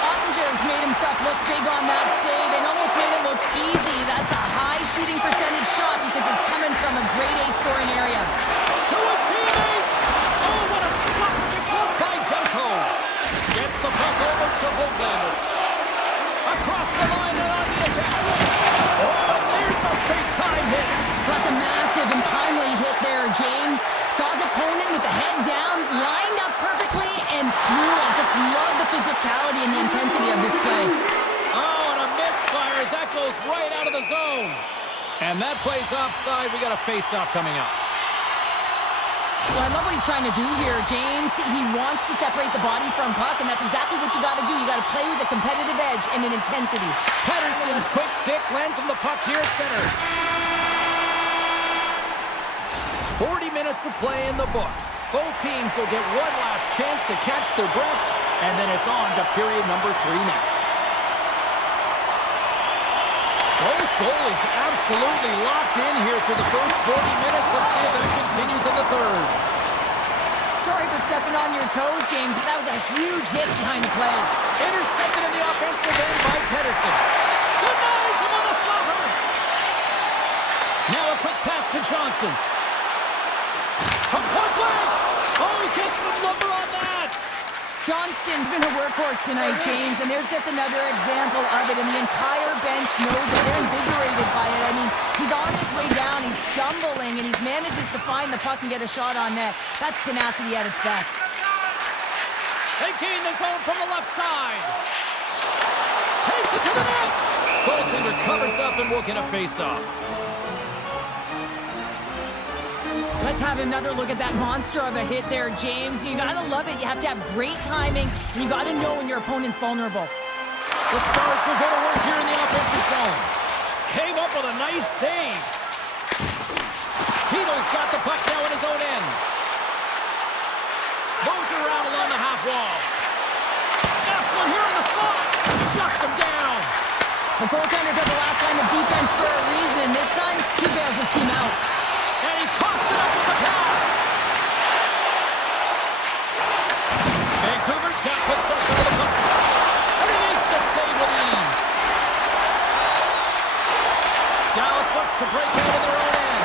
Ottinger's made himself look big on that save and almost made it look easy. That's a high shooting percentage shot because it's coming from a grade A scoring area. To his teammate! Oh, what a stop by Demko. Gets the puck over to Hoaglander. Across the line and on the attack. Oh, and there's a big-time hit. That's a massive and timely hit there, James. Saw his opponent with the head down, lined up perfectly, and threw. I just love the physicality and the intensity of this play. Oh, and a misfire as that goes right out of the zone. And that plays offside. We got a face-off coming up. Well, I love what he's trying to do here, James. He wants to separate the body from puck, and that's exactly what you got to do. You got to play with a competitive edge and an intensity. Pettersson's quick stick lands him the puck here at center. 40 minutes of play in the books. Both teams will get one last chance to catch their breaths, and then it's on to period number 3 next. Both goalies absolutely locked in here for the first 40 minutes. Let's see if that continues in the third. Sorry for stepping on your toes, James, but that was a huge hit behind the play. Intercepted in the offensive end by Pettersson. Denies him on the slaughter. Now a quick pass to Johnston. From point blank. Oh, he gets some lumber on that. Johnston's been a workhorse tonight, James, and there's just another example of it, and the entire bench knows it. They're invigorated by it. I mean, he's on his way down, he's stumbling, and he manages to find the puck and get a shot on net. That's tenacity at its best. They gain the zone from the left side. Takes it to the net. Goaltender covers up and will get a face-off. Let's have another look at that monster of a hit there, James. You gotta love it. You have to have great timing, and you gotta know when your opponent's vulnerable. The Stars will go to work here in the offensive zone. Came up with a nice save. Hedo's got the puck now in his own end. Moves it around along the half wall. Snaps one here in the slot. Shuts him down. The goaltender's at the last line of defense for a reason. This time, he bails his team out. And he coughs it up with the pass. Vancouver's got possession of the puck. And he makes the save with ease. Dallas looks to break out of their own end.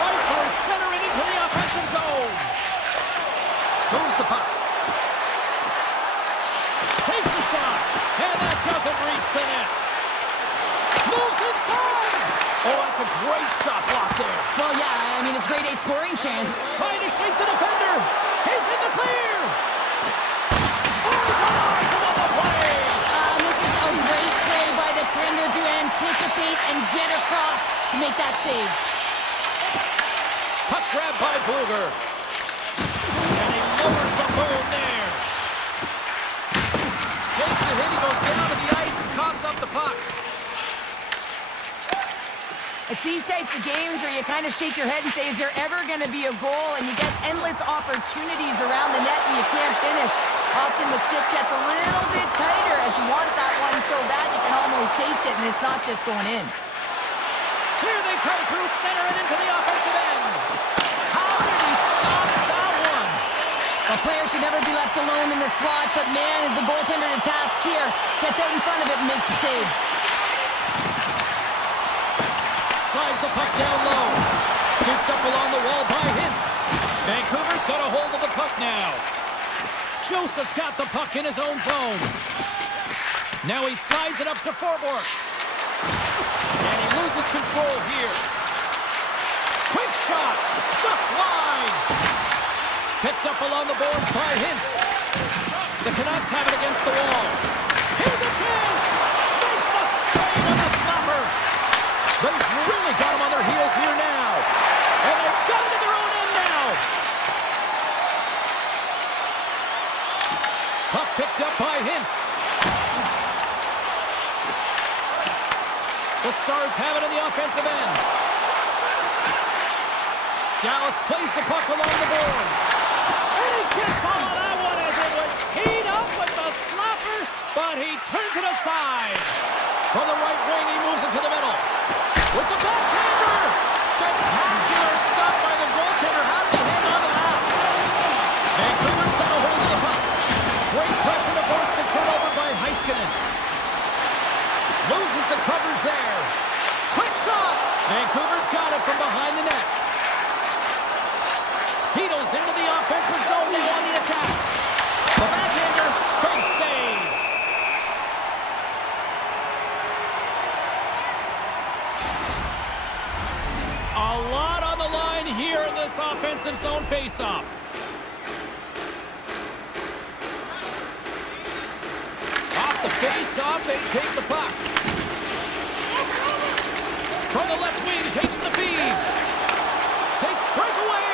Right through center and into the offensive zone. Moves the puck. Takes a shot. And that doesn't reach the net. Moves inside. Oh, that's a great shot block there. Well, yeah, I mean, it's grade A scoring chance. Trying to shake the defender. He's in the clear. Oh, denies him on the play. This is a great play by the tender to anticipate and get across to make that save. Puck grab by Bluger. And he lowers the boom there. Takes a hit, he goes down to the ice and coughs up the puck. It's these types of games where you kind of shake your head and say, is there ever going to be a goal? And you get endless opportunities around the net and you can't finish. Often the stick gets a little bit tighter as you want that one so bad you can almost taste it, and it's not just going in. Here they come through center and into the offensive end. How did he stop that one? A player should never be left alone in the slot, but man, is the goaltender to task here. Gets out in front of it and makes the save. Slides the puck down low. Scooped up along the wall by Hintz. Vancouver's got a hold of the puck now. Joseph's got the puck in his own zone. Now he slides it up to Forborg. And he loses control here. Quick shot. Just wide. Picked up along the boards by Hintz. The Canucks have it against the wall. Here's a chance. Makes the save on the slapper. They've really got him on their heels here now. And they've got it in their own end now. Puck picked up by Hintz. The Stars have it in the offensive end. Dallas plays the puck along the boards. And he gets all of that one as it was teed up with the slapper, but he turns it aside. From the right wing, he moves it to the middle. With the backhander! Spectacular stuff by the goaltender. How did he hang on to that? Vancouver's got a hold of the puck. Great pressure to force the turnover by Heiskanen. Loses the covers there. Quick shot! Vancouver's got it from behind the net. Hedo's into the offensive zone now on the attack. The backhander, big save. A lot on the line here in this offensive zone faceoff. Off the faceoff, they take the puck. From the left wing, takes the feed. Takes breakaway.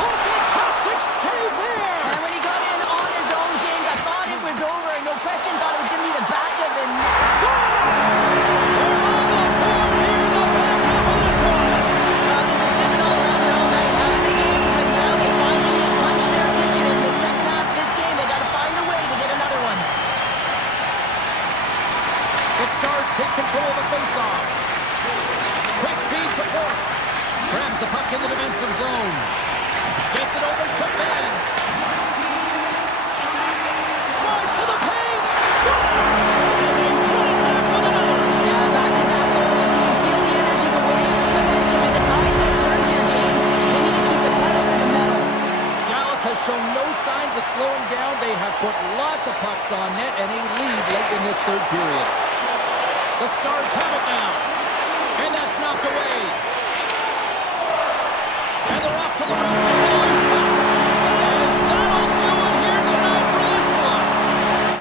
Oh, fantastic save there. And when he got in on his own, James, I thought it was over. No question, thought it was going to be the back of the net. Scores! They're on the board here in the back half of this one. Well, they've been sniffing all around it all night, haven't they, James? But now they finally punch their ticket in the second half of this game. They got to find a way to get another one. The Stars take control of the faceoff. Quick feed to Bork. Grabs the puck in the defensive zone. Gets it over to Ben. Drives to the paint. Scores! And they run it back with another. Yeah, back-to-back goals. You can feel the energy, the wave, the momentum, and the tides have turned here, James. They need to keep the pedal to the metal. Dallas has shown no signs of slowing lead late in this third period. The Stars have it now. And that's knocked away. And they're off to the races for the loose puck. And that'll do it here tonight for this one.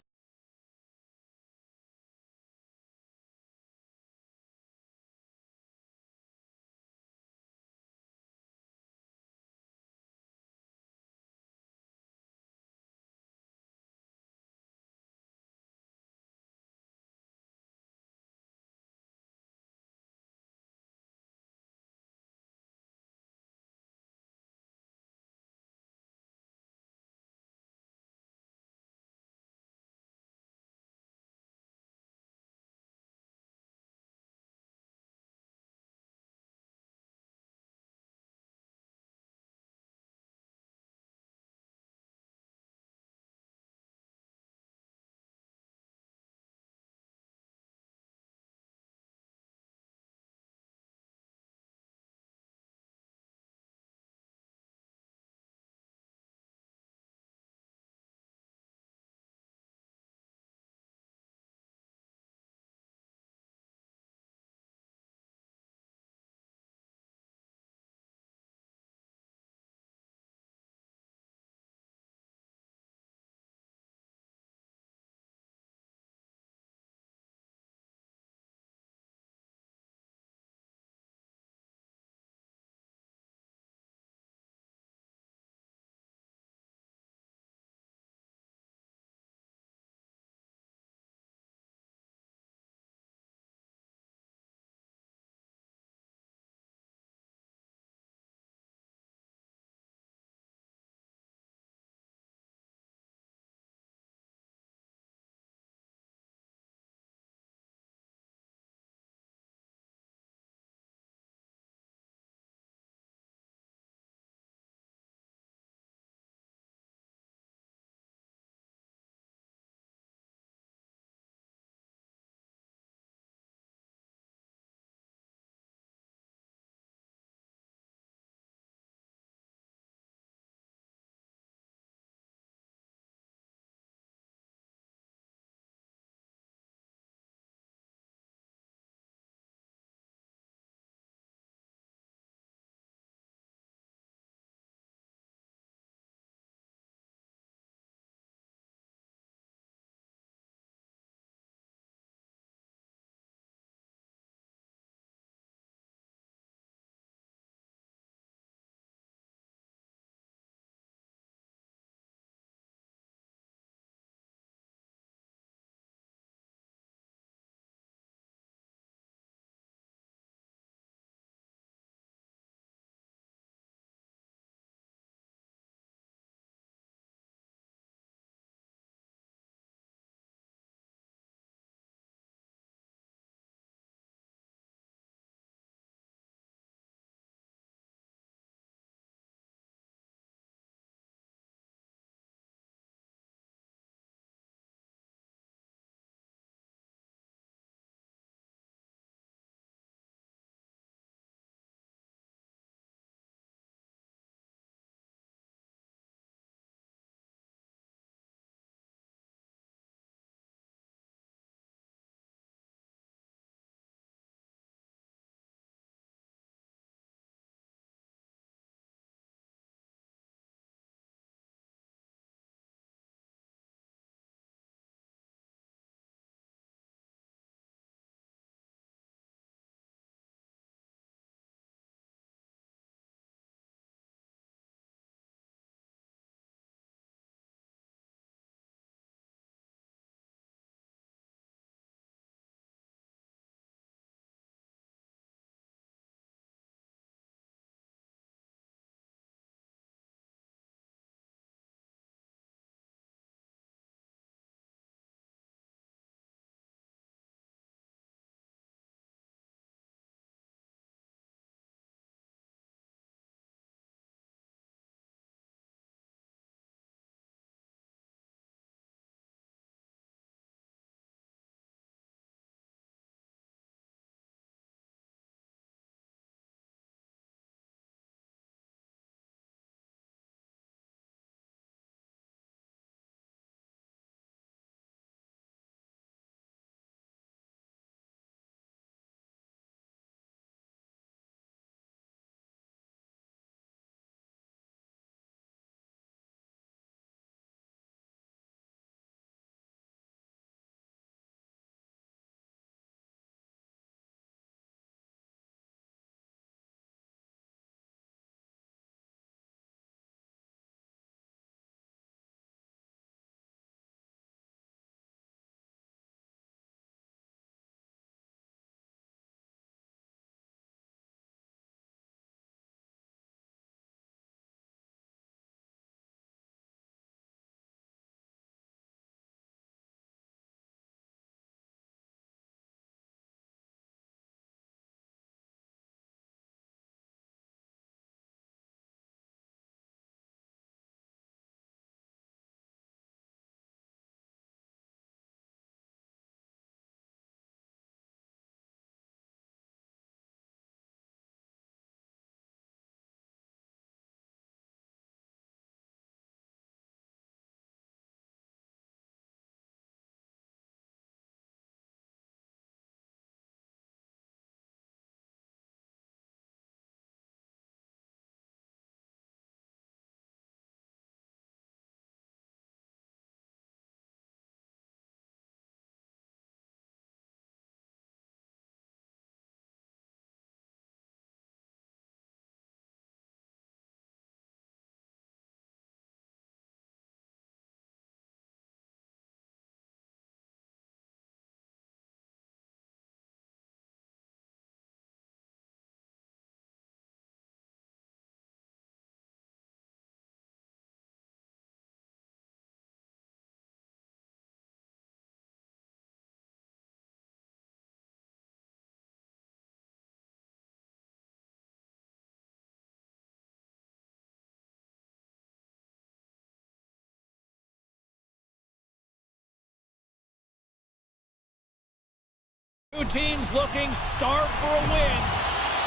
Two teams looking starved for a win,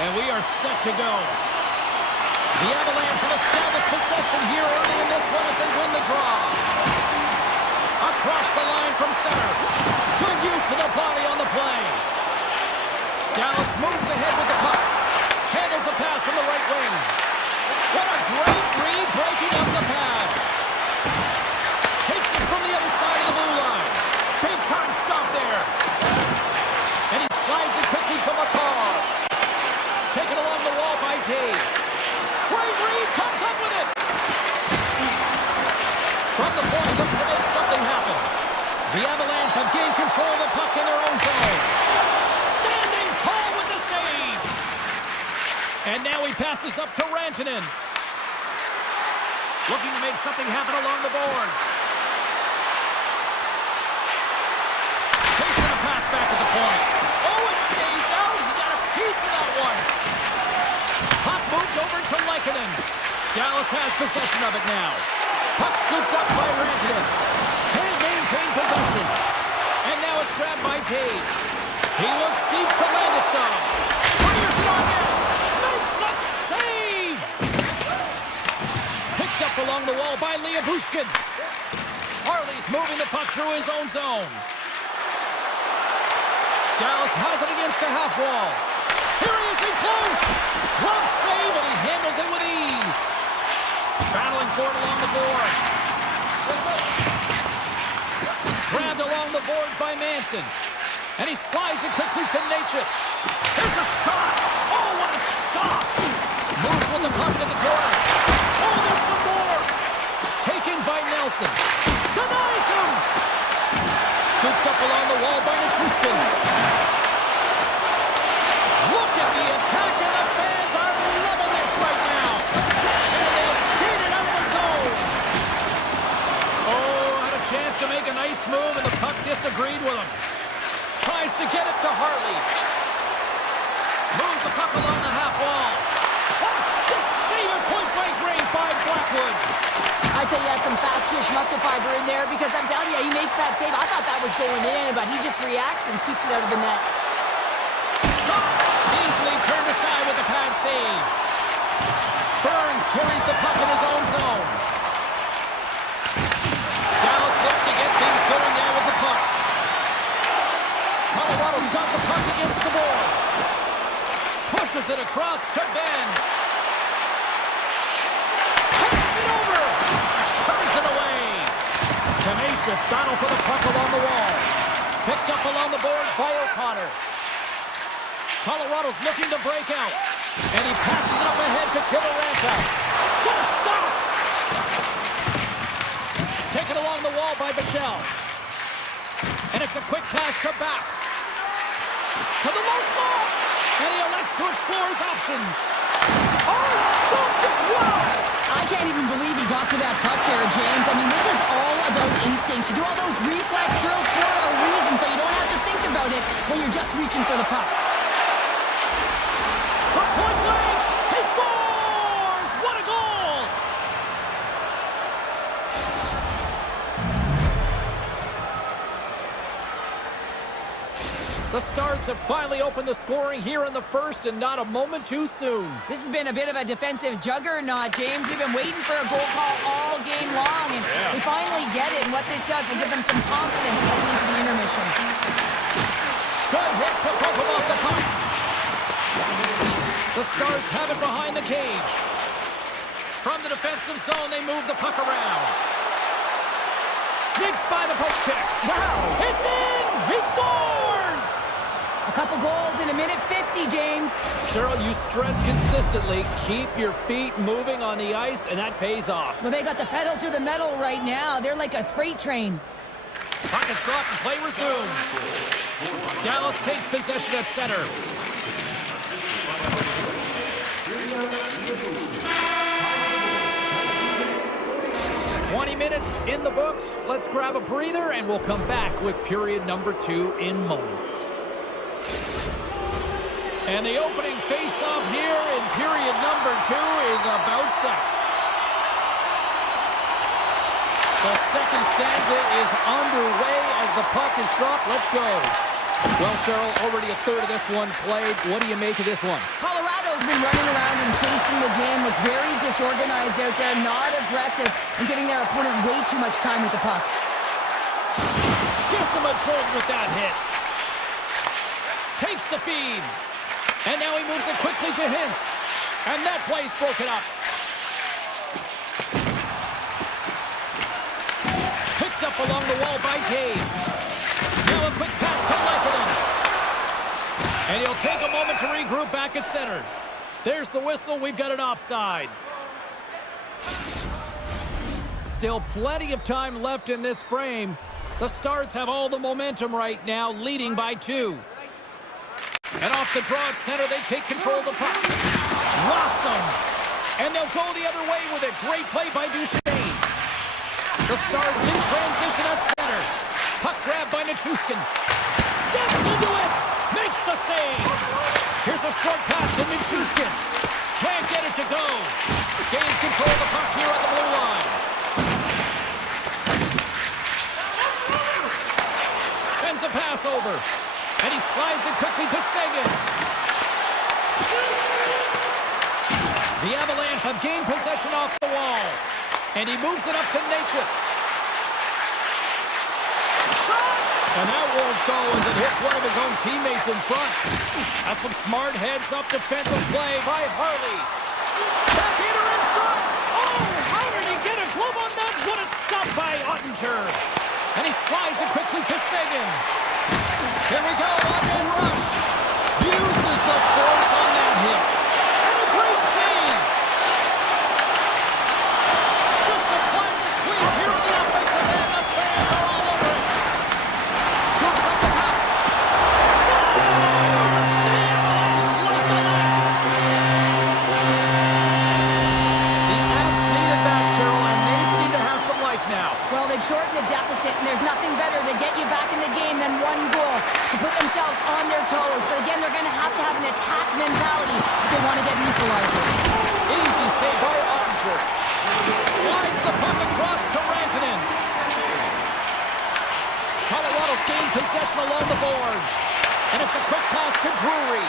and we are set to go. The Avalanche have established possession here early in this one as they win the draw. Across the line from center. Good use of the body on the play. Dallas moves ahead with the puck. Handles the pass from the right wing. What a great read, breaking up the pass. Takes it from the other side of the blue line. Big time stop there. And he slides it quickly to McCall. Taken along the wall by Taves. Great read, comes up with it. From the point, looks to make something happen. The Avalanche have gained control of the puck in their own zone. Standing tall with the save. And now he passes up to Rantanen. Looking to make something happen along the boards. Takes a pass back at the point. Oh, it stays out. He got a piece of that one. Puck moves over to Lehkonen. Dallas has possession of it now. Puck scooped up by Rantanen. Can't maintain possession. And now it's grabbed by Taves. He looks deep to Landeskog. Fires it on net. Makes the save. Picked up along the wall by Bushkin. Harley's moving the puck through his own zone. Dallas has it against the half wall. Here he is in close. Close save, and he handles it with ease. Battling for it along the boards. Grabbed along the boards by Manson. And he slides it quickly to Natchez. There's a shot. Oh, what a stop. Moves with the puck to the corner. Oh, there's one more. Taken by Nelson. Denies him. Scooped up along the wall by Nichushkin. Look at the attack, and the fans are loving this right now. And they'll skate it out of the zone. Oh, had a chance to make a nice move, and the puck disagreed with him. Tries to get it to Harley. Moves the puck along the half wall. What a stick save at point-blank range by Blackwood. I'd say he has some fast-twitch muscle fiber in there because I'm telling you, he makes that save. I thought that was going in, but he just reacts and keeps it out of the net. Shot! Easily turned aside with the pad save. Burns carries the puck in his own zone. Dallas looks to get things going now with the puck. Colorado's got the puck against the boards. Pushes it across to Ben. Passes it over. Turns it away. Tenacious battle for the puck along the wall. Picked up along the boards by O'Connor. Colorado's looking to break out. And he passes it up ahead to Kivaranta. What a stop! Taken along the wall by Bichelle. And it's a quick pass to back. To the low slot. And he elects to explore his options. Oh, stopped it! Wow! I can't even believe he got to that puck there, James. I mean, this is all about instinct. You do all those reflex drills for a reason, so you don't have to think about it when you're just reaching for the puck. From point blank, he scores! What a goal! The Stars have finally opened the scoring here in the first, and not a moment too soon. This has been a bit of a defensive juggernaut, James. We've been waiting for a goal call all game long, and we finally get it. And what this does will give them some confidence heading into the intermission. Good hit to poke him off the puck. The Stars have it behind the cage. From the defensive zone, they move the puck around. Sneaks by the poke check. Wow! It's in! He scores! A couple goals in a minute 50, James. Cheryl, you stress consistently, keep your feet moving on the ice, and that pays off. Well, they got the pedal to the metal right now. They're like a freight train. Puck is dropped and play resumes. Dallas takes possession at center. "20 minutes in the books. Let's grab a breather, and we'll come back with period number 2 in moments." And the opening face-off here in period number 2 is about set. The second stanza is underway as the puck is dropped. Let's go. Well, Cheryl, already a third of this one played. What do you make of this one? Colorado's been running around and chasing the game, look very disorganized out there, not aggressive, and giving their opponent way too much time with the puck. Gives him a jolt with that hit. Takes the feed. And now he moves it quickly to Hintz. And that play's broken up. Picked up along the wall by Taves. Now a quick pass to Lekanen. And he'll take a moment to regroup back at center. There's the whistle. We've got an offside. Still plenty of time left in this frame. The Stars have all the momentum right now, leading by 2. And off the draw at center, they take control of the puck. Rocks them. And they'll go the other way with it. Great play by Duchesne. The Stars in transition at center. Puck grab by Nichushkin. Steps into it. Makes the save. Here's a short pass to Nichushkin. Can't get it to go. Gains control of the puck here on the blue line. Sends a pass over. And he slides it quickly to Seguin. The Avalanche have gained possession off the wall. And he moves it up to Natchez. Shot! And that won't go as it hits one of his own teammates in front. That's some smart heads-up defensive play by Harley. Backhander in front. Oh, how did he get a glove on that? What a stop by Ottinger. And he slides it quickly to Seguin. Here we go, lock-in rush. Uses the force on that hit. And a great save. Just applying the squeeze here on the offensive end. The fans are all over it. Scoops up the puck. Stars! The Avalanche light the night. The Avs needed that, Cheryl, and they seem to have some life now. Well, they've shortened the deficit, and there's nothing better to get you back in the game than one goal to put themselves on their toes. But again, they're going to have an attack mentality if they want to get an equalizer. Easy save by Ottinger. Slides the puck across to Rantanen. Colorado's gained possession along the boards. And it's a quick pass to Drury.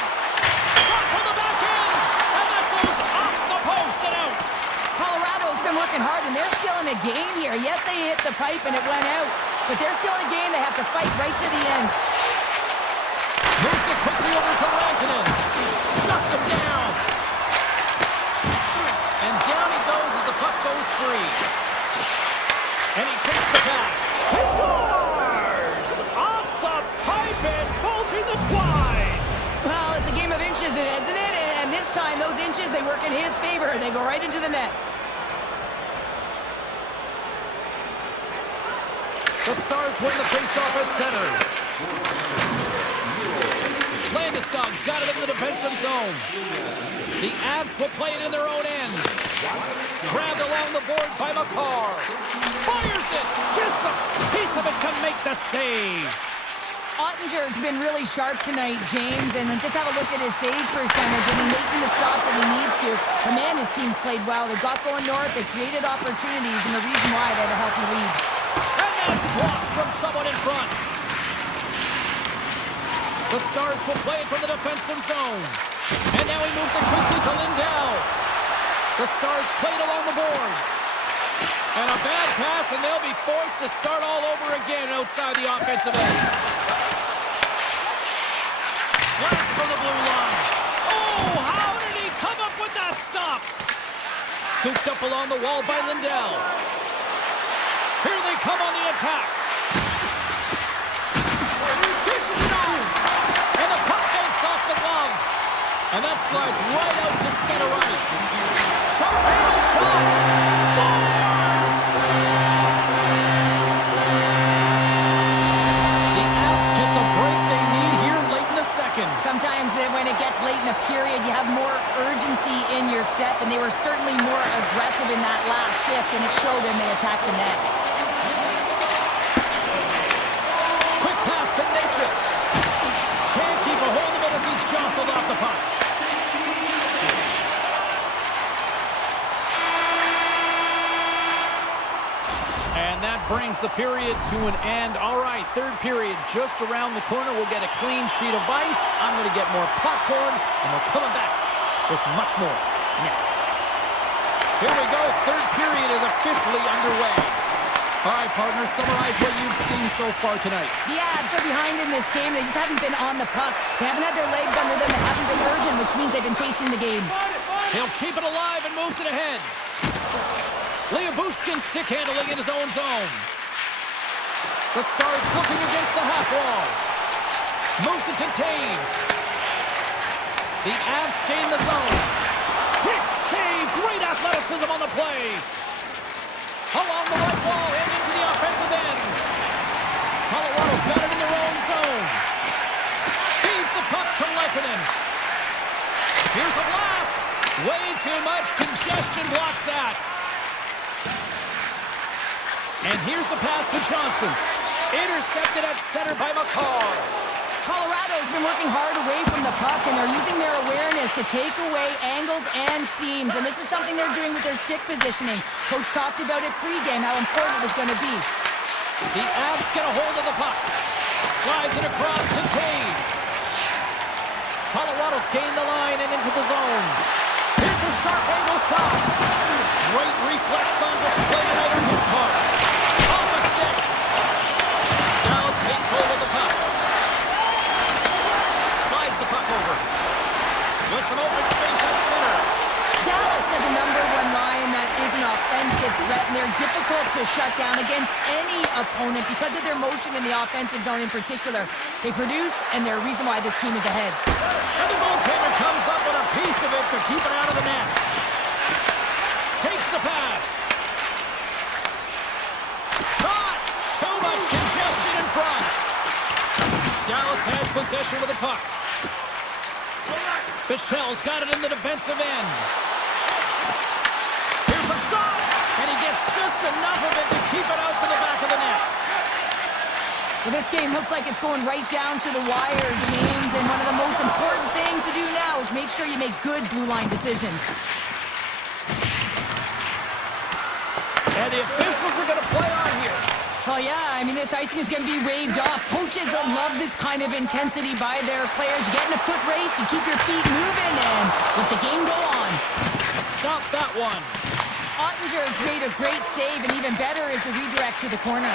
Shot from the back end. And that goes off the post and out. Colorado's been working hard, and they're still in the game here. Yes, they hit the pipe and it went out, but they're still in the game. They have to fight right to the end. Moves it quickly over to Rantanen. Shuts him down. And down he goes as the puck goes free. And he takes the pass. He scores! Off the pipe and bulging the twine. Well, it's a game of inches, isn't it? And this time, those inches, they work in his favor. They go right into the net. The Stars win the faceoff at center. Landeskog's got it in the defensive zone. The Avs will play it in their own end. Grabbed along the boards by McCarr. Fires it. Gets a piece of it to make the save. Ottinger's been really sharp tonight, James, and just have a look at his save percentage. I mean, making the stops that he needs to. But man, his team's played well. They got going north. They created opportunities, and the reason why they have a healthy lead. And that's blocked from someone in front. The Stars will play it from the defensive zone. And now he moves it quickly to Lindell. The Stars played along the boards. And a bad pass, and they'll be forced to start all over again outside the offensive end. Blast from the blue line. Oh, how did he come up with that stop? Scooped up along the wall by Lindell. Here they come on the attack. Dishes it on. And the puck banks off the glove. And that slides right out to center ice. Sharp angle shot. Scores! The Avs get the break they need here late in the second. Sometimes when it gets late in a period, you have more urgency in your step, and they were certainly more aggressive in that last shift, and it showed when they attacked the net. Quick pass to Natchez. Can't keep a hold of it as he's jostled off the puck. And that brings the period to an end. All right, third period just around the corner. We'll get a clean sheet of ice. I'm going to get more popcorn, and we're coming back with much more next. Here we go. Third period is officially underway. All right, partner, summarize what you've seen so far tonight. The Avs are behind in this game. They just haven't been on the puck. They haven't had their legs under them. They haven't been urgent, which means they've been chasing the game. He'll keep it alive and moves it ahead. Bushkin stick handling in his own zone. The Stars looking against the half wall. Moves it to Taves. The Avs gain the zone. Quick save. Great athleticism on the play. Along the right wall and into the offensive end. Colorado's got it in their own zone. Feeds the puck to Lehkonen. Here's a blast. Way too much congestion blocks that. And here's the pass to Johnston. Intercepted at center by McCall. Colorado's been working hard away from the puck, and they're using their awareness to take away angles and seams. And this is something they're doing with their stick positioning. Coach talked about it pregame, how important it was going to be. The Avs get a hold of the puck. Slides it across to Taves. Colorado's gained the line and into the zone. Here's a sharp angle shot. Great reflex on display tonight on his part. Off a stick. Dallas takes hold of the puck. Slides the puck over. With some open space at center. Dallas has a #1 line that is an offensive threat, and they're difficult to shut down against any opponent because of their motion in the offensive zone in particular. They produce, and they're a reason why this team is ahead. And the goaltender comes up with a piece of it to keep it out of the net. Takes the pass. Shot! Too much congestion in front. Dallas has possession with the puck. Michelle's got it in the defensive end. Here's a shot! And he gets just enough of it to keep it out to the back of the net. Well, this game looks like it's going right down to the wire, James, and one of the most important things to do now is make sure you make good blue line decisions. And the officials are going to play on here. Well, yeah, I mean, this icing is going to be waved off. Coaches love this kind of intensity by their players. You get in a foot race, you keep your feet moving, and let the game go on. Stop that one. Ottinger has made a great save, and even better is the redirect to the corner.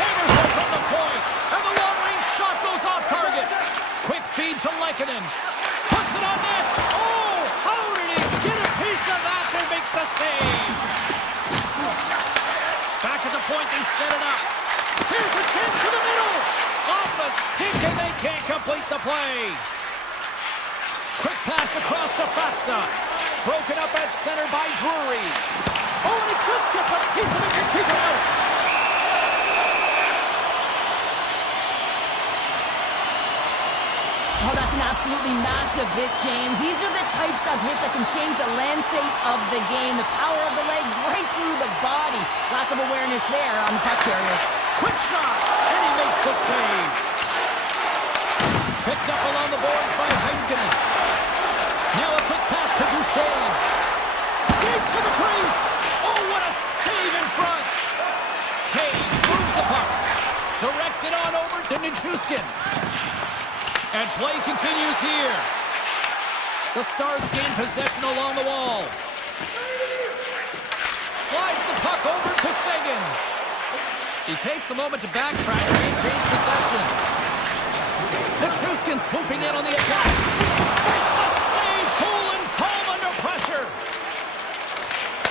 Hammers it from the point, and the long-range shot goes off target. Quick feed to Lehkonen. Puts it on net. Oh, how did he get a piece of that to make the save? Back at the point, they set it up. Here's a chance to the middle. Off the stick, and they can't complete the play. Quick pass across to Faksa. Broken up at center by Drury. Oh, and it just gets a piece of it to keep it out. Oh, that's an absolutely massive hit, James. These are the types of hits that can change the landscape of the game. The power of the legs right through the body. Lack of awareness there on the puck carrier. Quick shot, and he makes the save. Picked up along the boards by Heiskanen. Now a quick pass to Duchesne. Skates to the crease. Oh, what a save in front. Taves moves the puck. Directs it on over to Nichushkin. And play continues here. The Stars gain possession along the wall. Slides the puck over to Seguin. He takes a moment to backtrack and maintains possession. Nichushkin swooping in on the attack. Makes the save, cool and calm under pressure.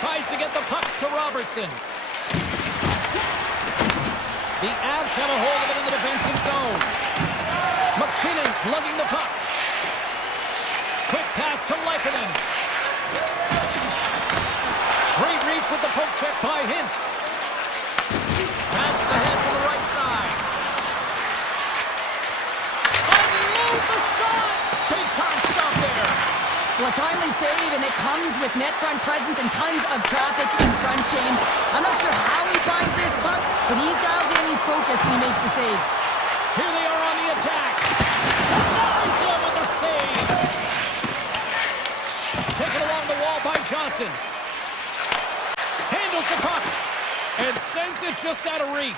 Tries to get the puck to Robertson. The Avs have a hold of it in the defensive zone. McKinnon's lugging the puck. Quick pass to Lehkonen. Great reach with the poke check by Hintz. Passes ahead to the right side. Unloads a shot! Big time stop there. Well, a timely save, and it comes with net front presence and tons of traffic in front, James. I'm not sure how he finds this puck, but he's dialed in, he's focused, and he makes the save. Here they are on the attack. Denies him with the save. Taken along the wall by Johnston. Handles the puck and sends keeps it just out of reach.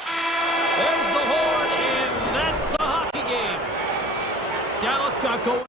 There's the horn, and that's the hockey game. Dallas got going.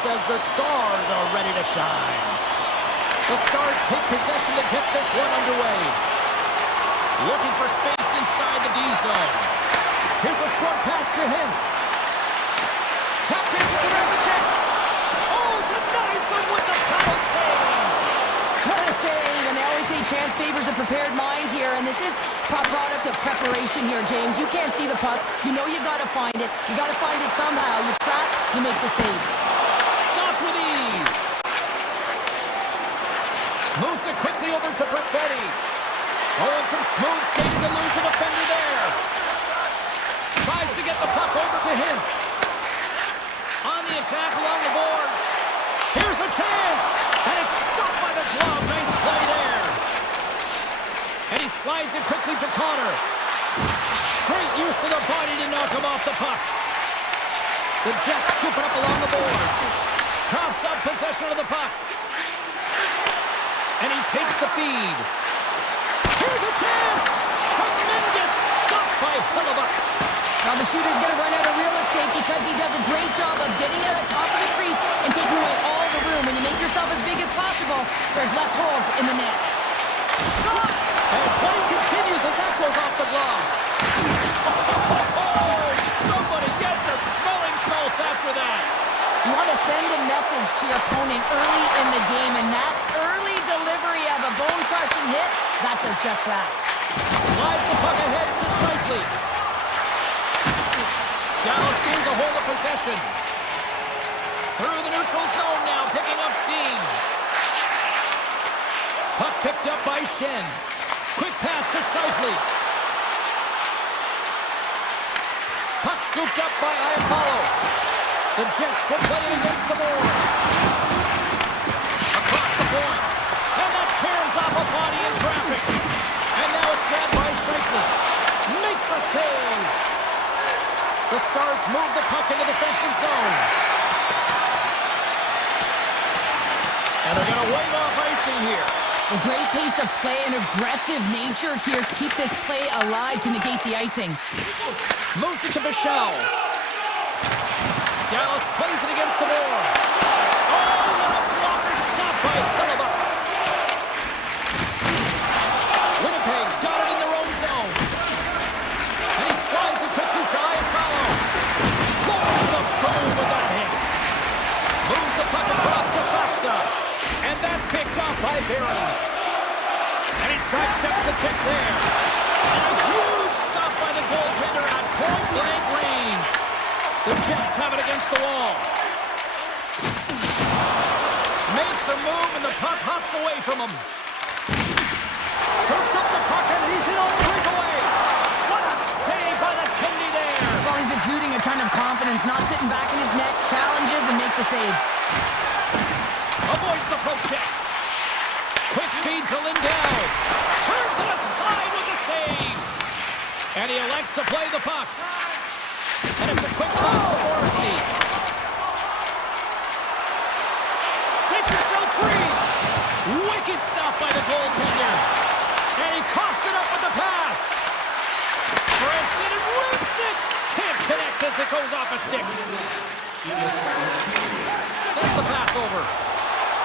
says the Stars are ready to shine. The Stars take possession to get this one underway. Looking for space inside the D zone. Here's a short pass to Hintz. Tap dances around the check. Oh, denies them with the power save. What a save, and they always say chance favors a prepared mind here, and this is a product of preparation here, James. You can't see the puck. You know you gotta find it. You gotta find it somehow. You trap, you make the save. Stopped with ease. Moves it quickly over to Perfetti. Oh, and some smooth skating to lose a defender there. Tries to get the puck over to Hintz. On the attack along the boards. Here's a chance. And it's stopped by the glove. Nice play there. And he slides it quickly to Connor. Great use of the body to knock him off the puck. The Jets scoop it up along the boards. Coughs up possession of the puck. And he takes the feed. Here's a chance. Tremendous stop by Hellebuyck. Now the shooter's going to run out of real estate because he does a great job of getting at the top of the crease and taking away all the room. When you make yourself as big as possible, there's less holes in the net. Shot! And play continues as that goes off the glove. Oh, somebody get the smelling salts after that. You want to send a message to your opponent early in the game, and that early delivery of a bone-crushing hit, that does just that. Slides the puck ahead to Scheifele. Dallas gains a hold of possession. Through the neutral zone now, picking up steam. Puck picked up by Shen. Quick pass to Scheifele. Puck scooped up by Iafallo. The Jets will play it against the boards. Across the point. And that tears off a body in traffic. And now it's grabbed by Scheifele. Makes a save. The Stars move the puck in the defensive zone. And they're going to wave off icing here. A great pace of play and aggressive nature here to keep this play alive to negate the icing. Moves it to Bichelle. Dallas plays it against the boards. Oh, what a blocker stop by Hellebuyck. Winnipeg's got it in their own zone. And he slides it quickly to Iafallo. Lowers the boom with that hit. Moves the puck across to Faxa. And that's picked off by Barron. And he sidesteps the kick there. And a huge stop by the goaltender at point-blank range. The Jets have it against the wall. Makes a move and the puck hops away from him. Scoops up the puck and he's in on the breakaway. What a save by the Tendy there. Well, he's exuding a ton of confidence, not sitting back in his net, challenges and makes the save. Avoids the poke check. Quick feed to Lindell. Turns it aside with the save. And he elects to play the puck. And it's a quick pass to Morrissey. Shakes himself free. Wicked stop by the goaltender. And he coughs it up with the pass. Branson and rips it. Can't connect as it goes off a stick. Sends the pass over.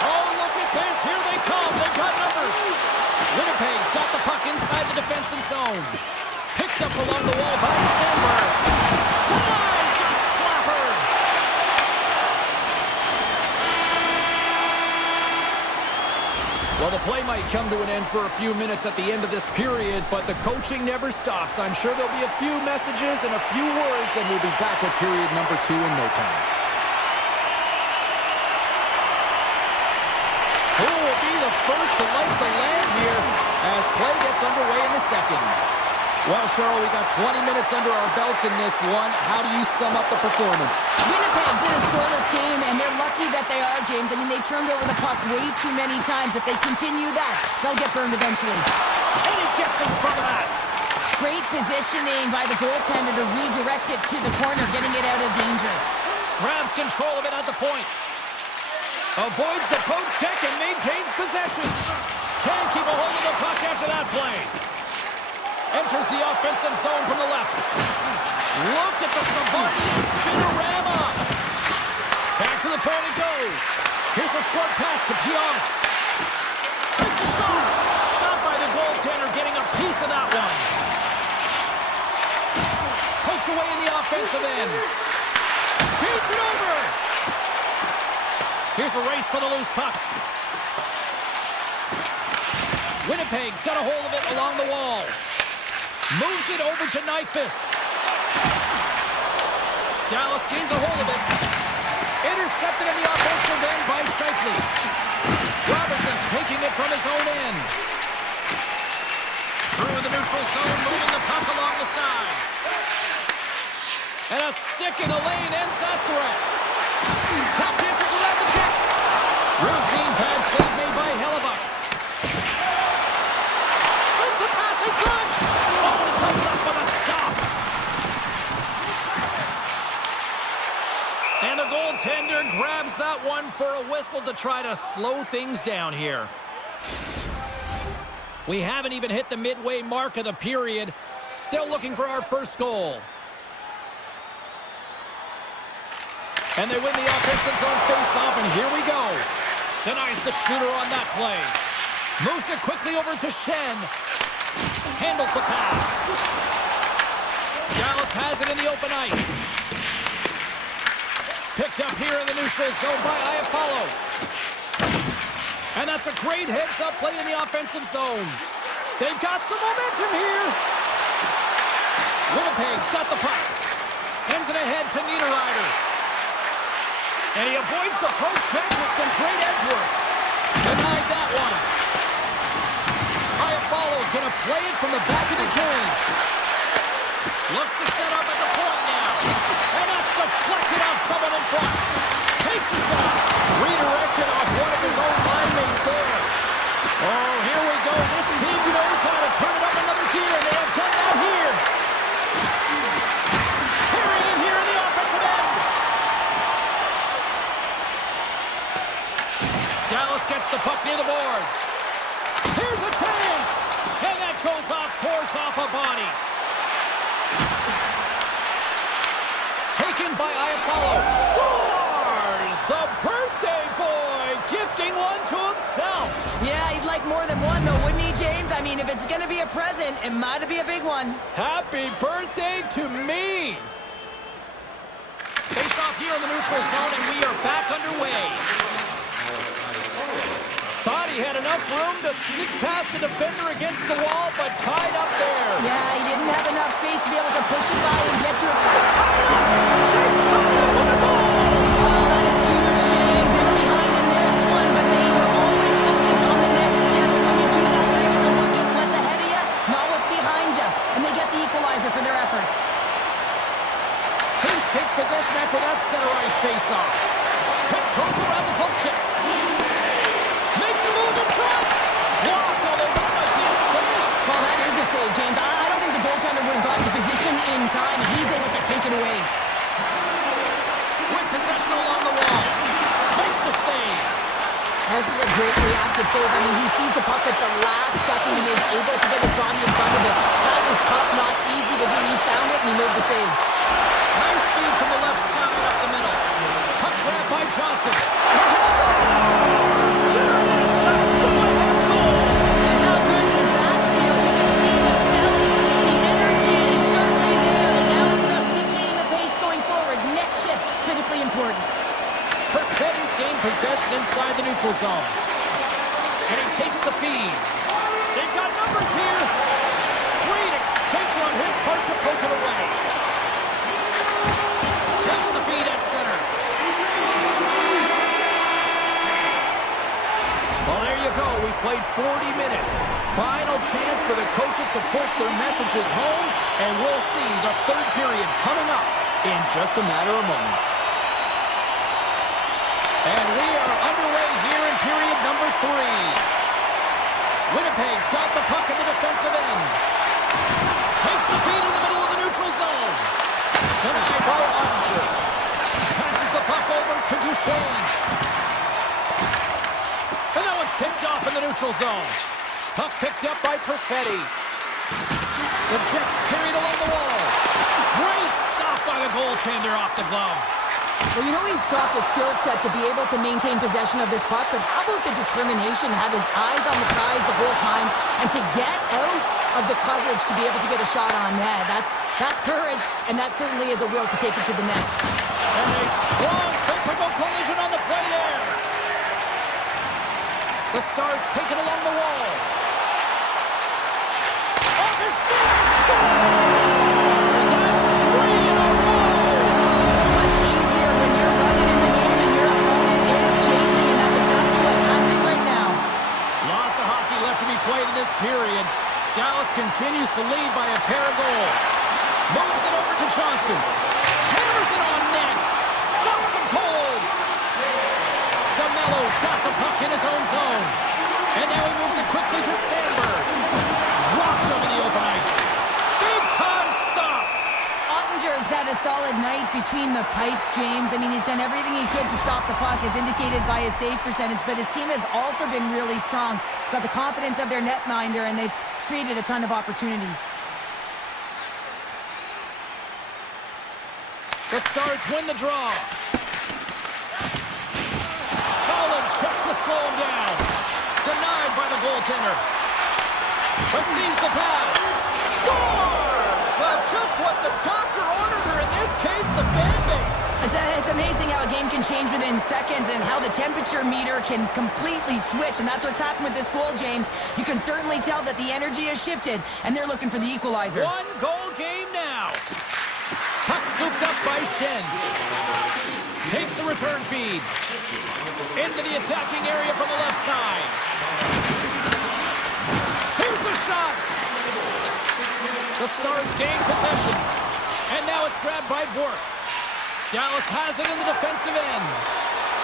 Oh, look at this. Here they come. They've got numbers. Winnipeg's got the puck inside the defensive zone. Picked up along the wall by Sandberg. Denies the slapper. Well, the play might come to an end for a few minutes at the end of this period, but the coaching never stops. I'm sure there'll be a few messages and a few words, and we'll be back at period number 2 in no time. Who will be the first to light the lamp here as play gets underway in the second? Well, Cheryl, we got 20 minutes under our belts in this one. How do you sum up the performance? Winnipeg's in a scoreless game, and they're lucky that they are, James. I mean, they turned over the puck way too many times. If they continue that, they'll get burned eventually. And he gets in front of that. Great positioning by the goaltender to redirect it to the corner, getting it out of danger. Grabs control of it at the point. Avoids the poke check and maintains possession. Can't keep a hold of the puck after that play. Enters the offensive zone from the left. Look at the Savardi spinorama. Back to the the point it goes. Here's a short pass to Pionk. Takes a shot. Stopped by the goaltender, getting a piece of that one. Poked away in the offensive end. Beats it over. Here's a race for the loose puck. Winnipeg's got a hold of it along the wall. Moves it over to Nyquist. Dallas gains a hold of it. Intercepted in the offensive end by Scheifele. Robertson's taking it from his own end. Through the neutral zone, moving the puck along the side. And a stick in the lane ends that threat. Top chances around the check. Routine pad save made by Hellebuck. Sends a pass in front. Oh, he comes up with a stop. And the goaltender grabs that one for a whistle to try to slow things down here. We haven't even hit the midway mark of the period. Still looking for our first goal. And they win the offensive zone face-off, and here we go. Denies the shooter on that play. Moves it quickly over to Shen. Handles the pass. Dallas has it in the open ice. Picked up here in the neutral zone by Iafallo. And that's a great heads-up play in the offensive zone. They've got some momentum here. Winnipeg's got the puck. Sends it ahead to Niederreiter. And he avoids the poke check with some great edge work. Denied that one. Iafallo's going to play it from the back of the cage. Looks to set up at the point now. And that's deflected off someone in front. Takes a shot. Redirected off one of his own line mates there. Oh, here we go. This team knows how to turn it up another gear, and they have done that here. Carrying it here in the offensive end. Dallas gets the puck near the boards. Here's a chance. And that goes off course off a body. Taken by Iafallo. Scores! The birthday boy gifting one to himself. Yeah, he'd like more than one, though, wouldn't he, James? I mean, if it's going to be a present, it might be a big one. Happy birthday to me. Face off here in the neutral zone, and we are back underway. Thought he had enough room to sneak past the defender against the wall, but tied up there. Yeah, he didn't have enough space to be able to push it by and get to it. That is huge, James. They were behind in this one, but they were always focused on the next step. And when you do that, they're able to look at what's ahead of you, not what's behind you. And they get the equalizer for their efforts. Hayes takes possession after that center ice face-off. Tiptoes around the poke check. Makes a move in front. Blocked, although that might be a save. Well, that is a save, James. I don't think the goaltender would have got to position in time. He's able to take it away. With possession along the wall. Makes the save. This is a great reactive save. I mean, he sees the puck at the last second and is able to get his body in front of it. That is tough, not easy to do. He found it and he made the save. Nice speed from the left side up the middle. Puck grabbed by Johnston. Possession inside the neutral zone. And he takes the feed. They've got numbers here. Great extension on his part to poke it away. Takes the feed at center. Well, there you go. We played 40 minutes. Final chance for the coaches to push their messages home. And we'll see the third period coming up in just a matter of moments. And we are underway here in period number 3. Winnipeg's got the puck in the defensive end. Takes the feed in the middle of the neutral zone. Denied by Ottinger. Passes the puck over to Duchesne. And that one's picked off in the neutral zone. Puck picked up by Perfetti. The Jets carried along the wall. Great stop by the goaltender off the glove. Well, you know he's got the skill set to be able to maintain possession of this puck, but how about the determination, have his eyes on the prize the whole time, and to get out of the coverage to be able to get a shot on net. That's courage, and that certainly is a will to take it to the net. And a strong physical collision on the play there. The Stars take it along the wall. Off his stick! Scores! That's 3 in a row! So much easier when you're running in the game and your opponent is chasing, and that's exactly what's happening right now. Lots of hockey left to be played in this period. Dallas continues to lead by a pair of goals. Moves it over to Johnston. Hammers it on net. Stops him cold. DeMello's got the puck in his own zone. And now he moves it quickly to Sandberg. Dropped him in the open ice. Big time stop. Ottinger's had a solid night between the pipes, James. I mean, he's done everything he could to stop the puck, as indicated by his save percentage, but his team has also been really strong. Got the confidence of their netminder, and they've created a ton of opportunities. The Stars win the draw. Solid check to slow him down. Denied by the goaltender. Receives the pass. Scores! Well, just what the doctor ordered her, in this case, the fan base. It's amazing how a game can change within seconds and how the temperature meter can completely switch, and that's what's happened with this goal, James. You can certainly tell that the energy has shifted, and they're looking for the equalizer. 1-goal game now. Puck scooped up by Shen. Takes the return feed. Into the attacking area from the left side. Here's the shot. The Stars gain possession. And now it's grabbed by Bork. Dallas has it in the defensive end.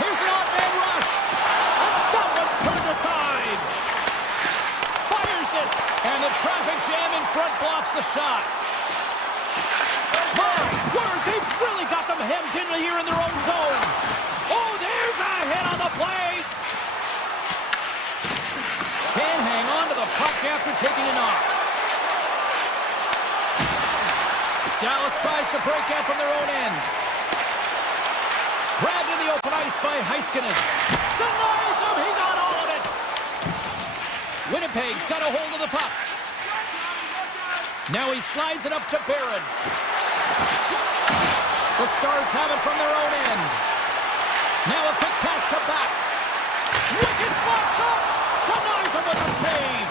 Here's an odd-man rush. And that one's turned aside. Fires it. And the traffic jam in front blocks the shot. My word, they've really got them hemmed in here in their own zone. Oh, there's a hit on the play. Can't hang on to the puck after taking a knock. Dallas tries to break out from their own end. Grabbed in the open ice by Heiskanen. Denies him, he got all of it. Winnipeg's got a hold of the puck. Now he slides it up to Barron. The Stars have it from their own end. Now a quick pass to back. Wicked slap shot. Denies him with a save.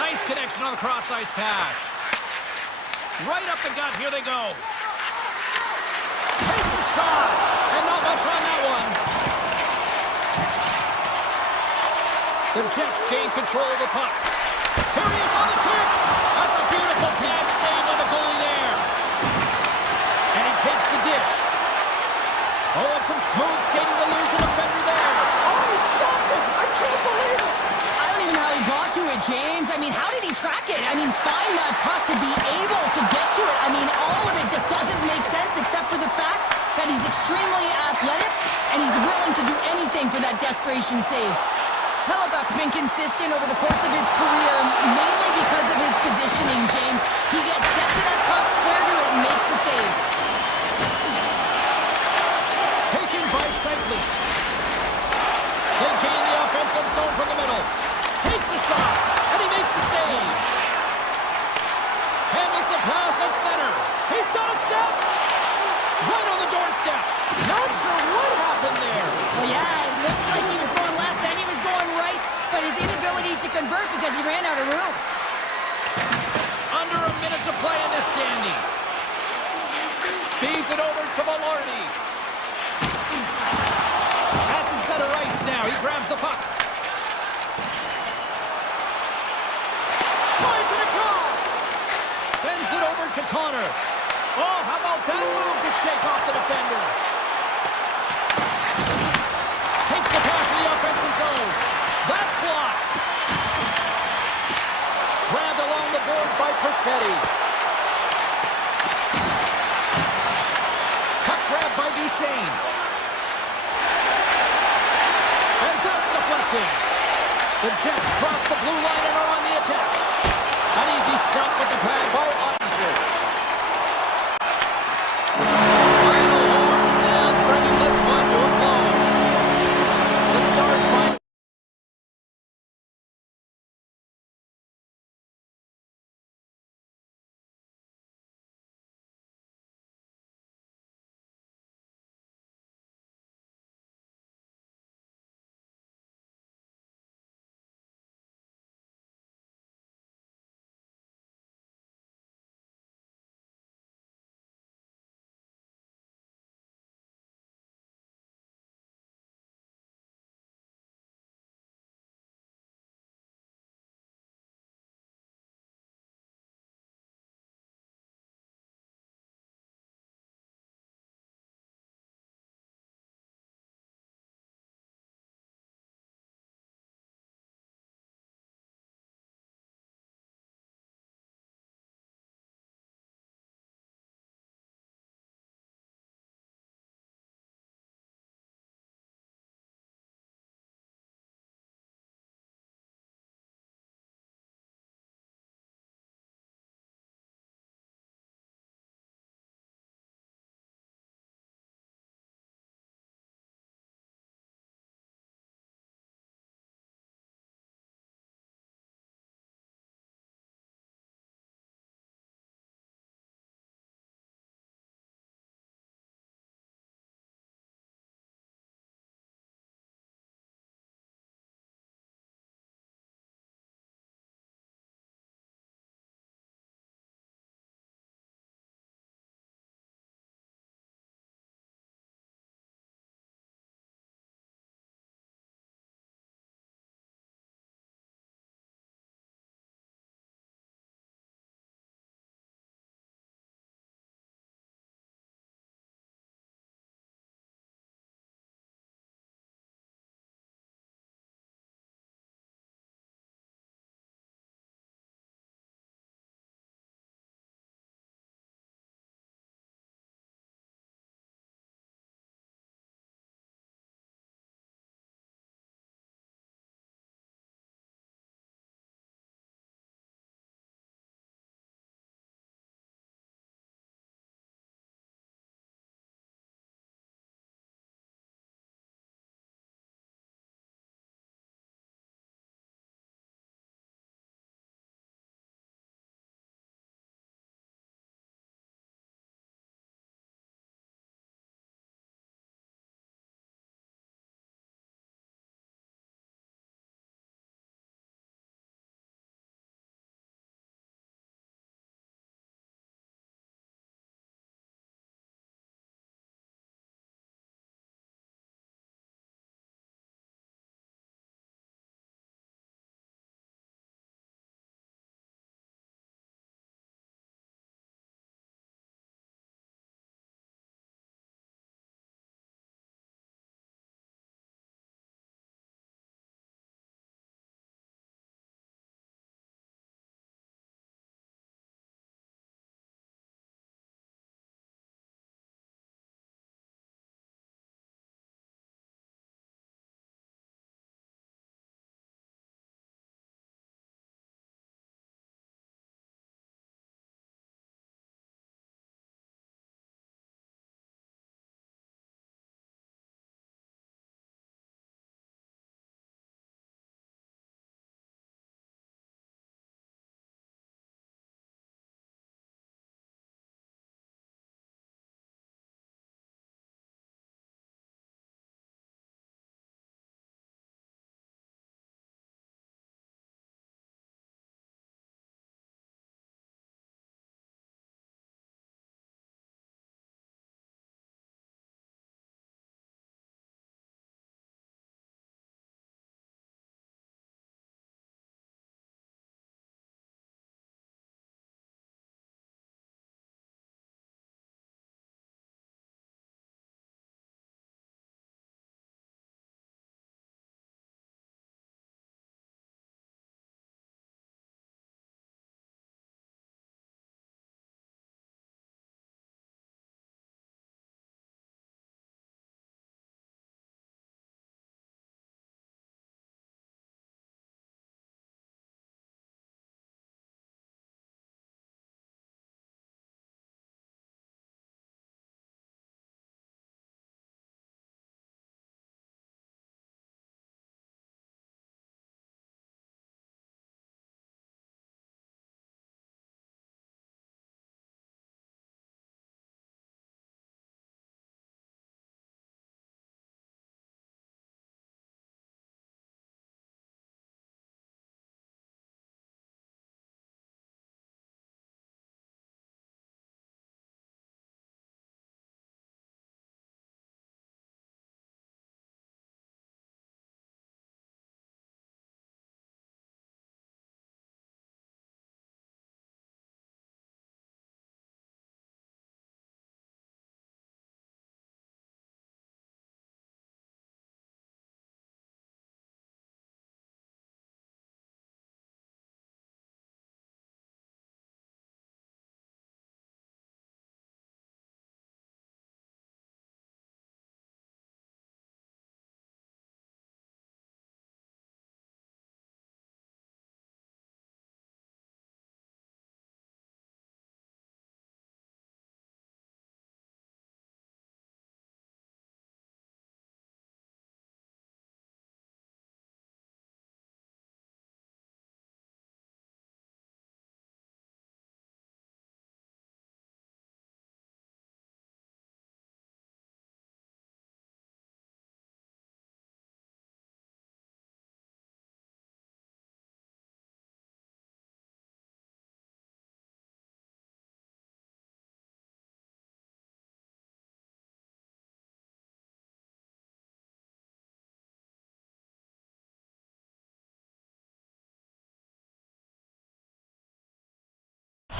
Nice connection on the cross-ice pass. Right up the gut, here they go. Takes a shot. And not much on that one. The Jets gain control of the puck. Here he is on the tip. That's a beautiful pad save by the goalie there. And he takes the dish. Oh, and some smooth skating to lose a defender there. Oh, he stopped it. I can't believe it. I don't even know how he got to it, James. I mean, how did he track it? I mean, find that puck to be able to get to it. I mean, all of it just doesn't make sense except for the fact that he's extremely athletic and he's willing to do anything for that desperation save. Hellebuck's been consistent over the course of his career, mainly because of his positioning, James. He gets set to that puck, square to it, and makes the save. Taken by Shifley. They gain the offensive zone from the middle. Takes a shot, and he makes the save. Handles the pass at center. He's got a step. Right on the doorstep. Not sure what happened there. Well, yeah, it looks like he was going left, then he was going right, but his inability to convert because he ran out of room. Under a minute to play in this standing. Feeds it over to Velarde. That's center ice now. He grabs the puck. Slides it across. Sends it over to Connor. Oh, how about that move to shake off the defender? Takes the pass in the offensive zone. That's blocked. Grabbed along the boards by Perfetti. Puck grabbed by Duchesne. And that's deflected. The Jets cross the blue line and are on the attack. An easy stop with the pad by Ottinger. Final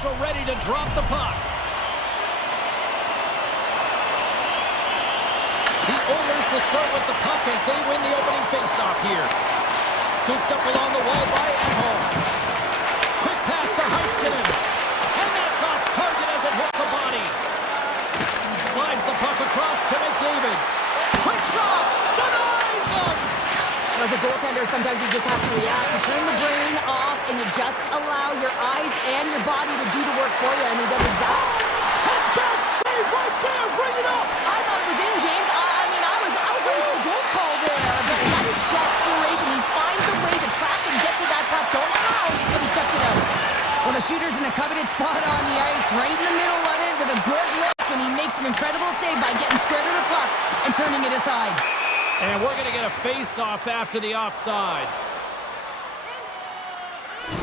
official ready to drop the puck. The Oilers will start with the puck as they win the opening faceoff here. Scooped up along the wall by Edholm. Quick pass to Heiskanen. And that's off target as it hits the body. Slides the puck across to McDavid. Quick shot! Denies him! As a goaltender, sometimes you just have to react. You turn the brain off and you just allow your eyes and your body to do the work for you, and he does exactly. Best save right there! Bring it up! I thought it was in, James. I was ready for the goal call there, but that is desperation. He finds a way to track and get to that puck. Don't know how, but he kept it out. Well, the shooter's in a coveted spot on the ice, right in the middle of it with a good look, and he makes an incredible save by getting square to the puck and turning it aside. And we're going to get a face-off after the offside.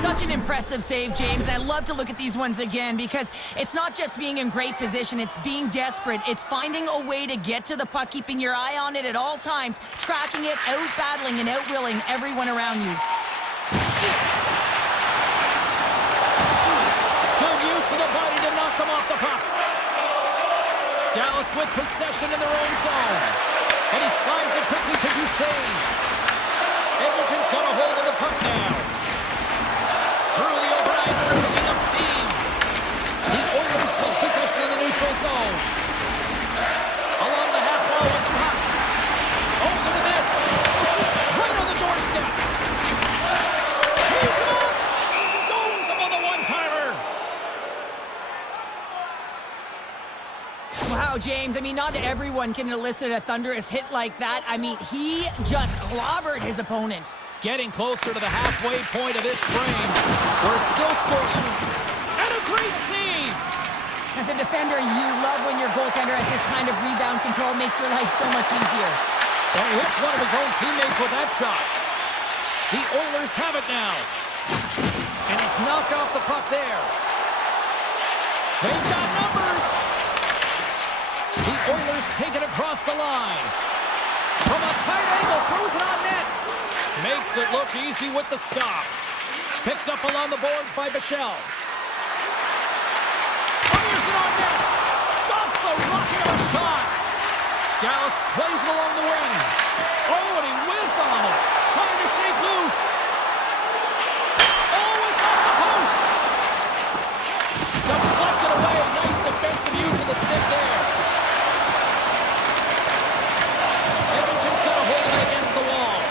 Such an impressive save, James, and I love to look at these ones again because it's not just being in great position, it's being desperate. It's finding a way to get to the puck, keeping your eye on it at all times, tracking it, out-battling and out-willing everyone around you. Good use of the body to knock them off the puck. Dallas with possession in their own zone. And he slides it quickly to Duchesne. Edmonton's got a hold of the puck now. Through the open ice, they're picking up steam. The Oilers take possession in the neutral zone. Along the half wall with the puck. Oh, look at this. Right on the doorstep. He's him up. Stones him on the one-timer. Wow, James, I mean, not everyone can elicit a thunderous hit like that. I mean, he just clobbered his opponent. Getting closer to the halfway point of this frame. We're still scoreless. And a great save! As a defender, you love when your goaltender has this kind of rebound control. Makes your life so much easier. And he hits one of his own teammates with that shot. The Oilers have it now. And he's knocked off the puck there. They've got numbers! The Oilers take it across the line. From a tight angle, throws it on net. Makes it look easy with the stop. Picked up along the boards by Bichelle. Fires it on net. Stops the rocket of a shot. Dallas plays it along the wing. Oh, and he whiffs on it. Trying to shake loose. Oh, it's off the post. Deflected away. Nice defensive use of the stick there. Edmonton's got a hold of it against the wall.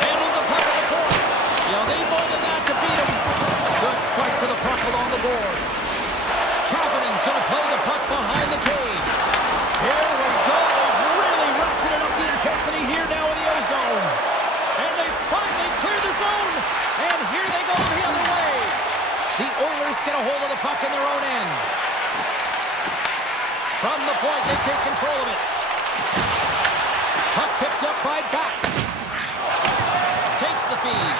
Handles the puck at the point. You'll need more than that to beat him. Good fight for the puck along the boards. Kapanen's going to play the puck behind the cage. Here we go. They've really ratcheted up the intensity here now in the O-zone. And they finally clear the zone. And here they go the other way. The Oilers get a hold of the puck in their own end. From the point, they take control of it. Puck picked up by Back. Takes the feed.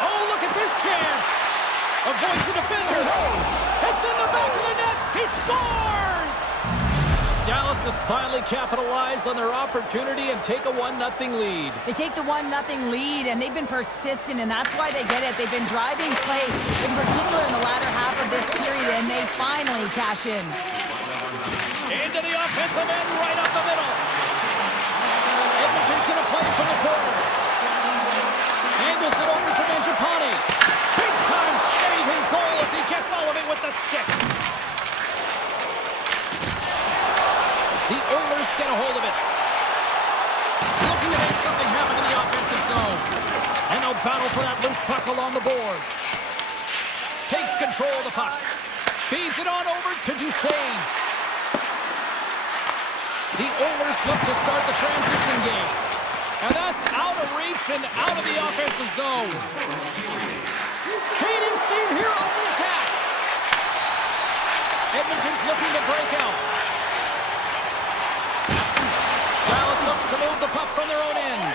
Oh, look at this chance. Avoids the defender. It's in the back of the net. He scores! Dallas has finally capitalized on their opportunity and take a 1-0 lead. They take the 1-0 lead, and they've been persistent, and that's why they get it. They've been driving plays, in particular in the latter half of this period, and they finally cash in. Into the offensive end, right up the middle. Edmonton's going to play it from the corner. Angles it over to Mangiapane. Big-time saving goal as he gets all of it with the stick. The Oilers get a hold of it. Looking to make something happen in the offensive zone. And they'll battle for that loose puck along the boards. Takes control of the puck. Feeds it on over to Duchesne. The Oilers look to start the transition game. And that's out of reach and out of the offensive zone. Gaining steam here on the attack. Edmonton's looking to break out. Dallas looks to move the puck from their own end.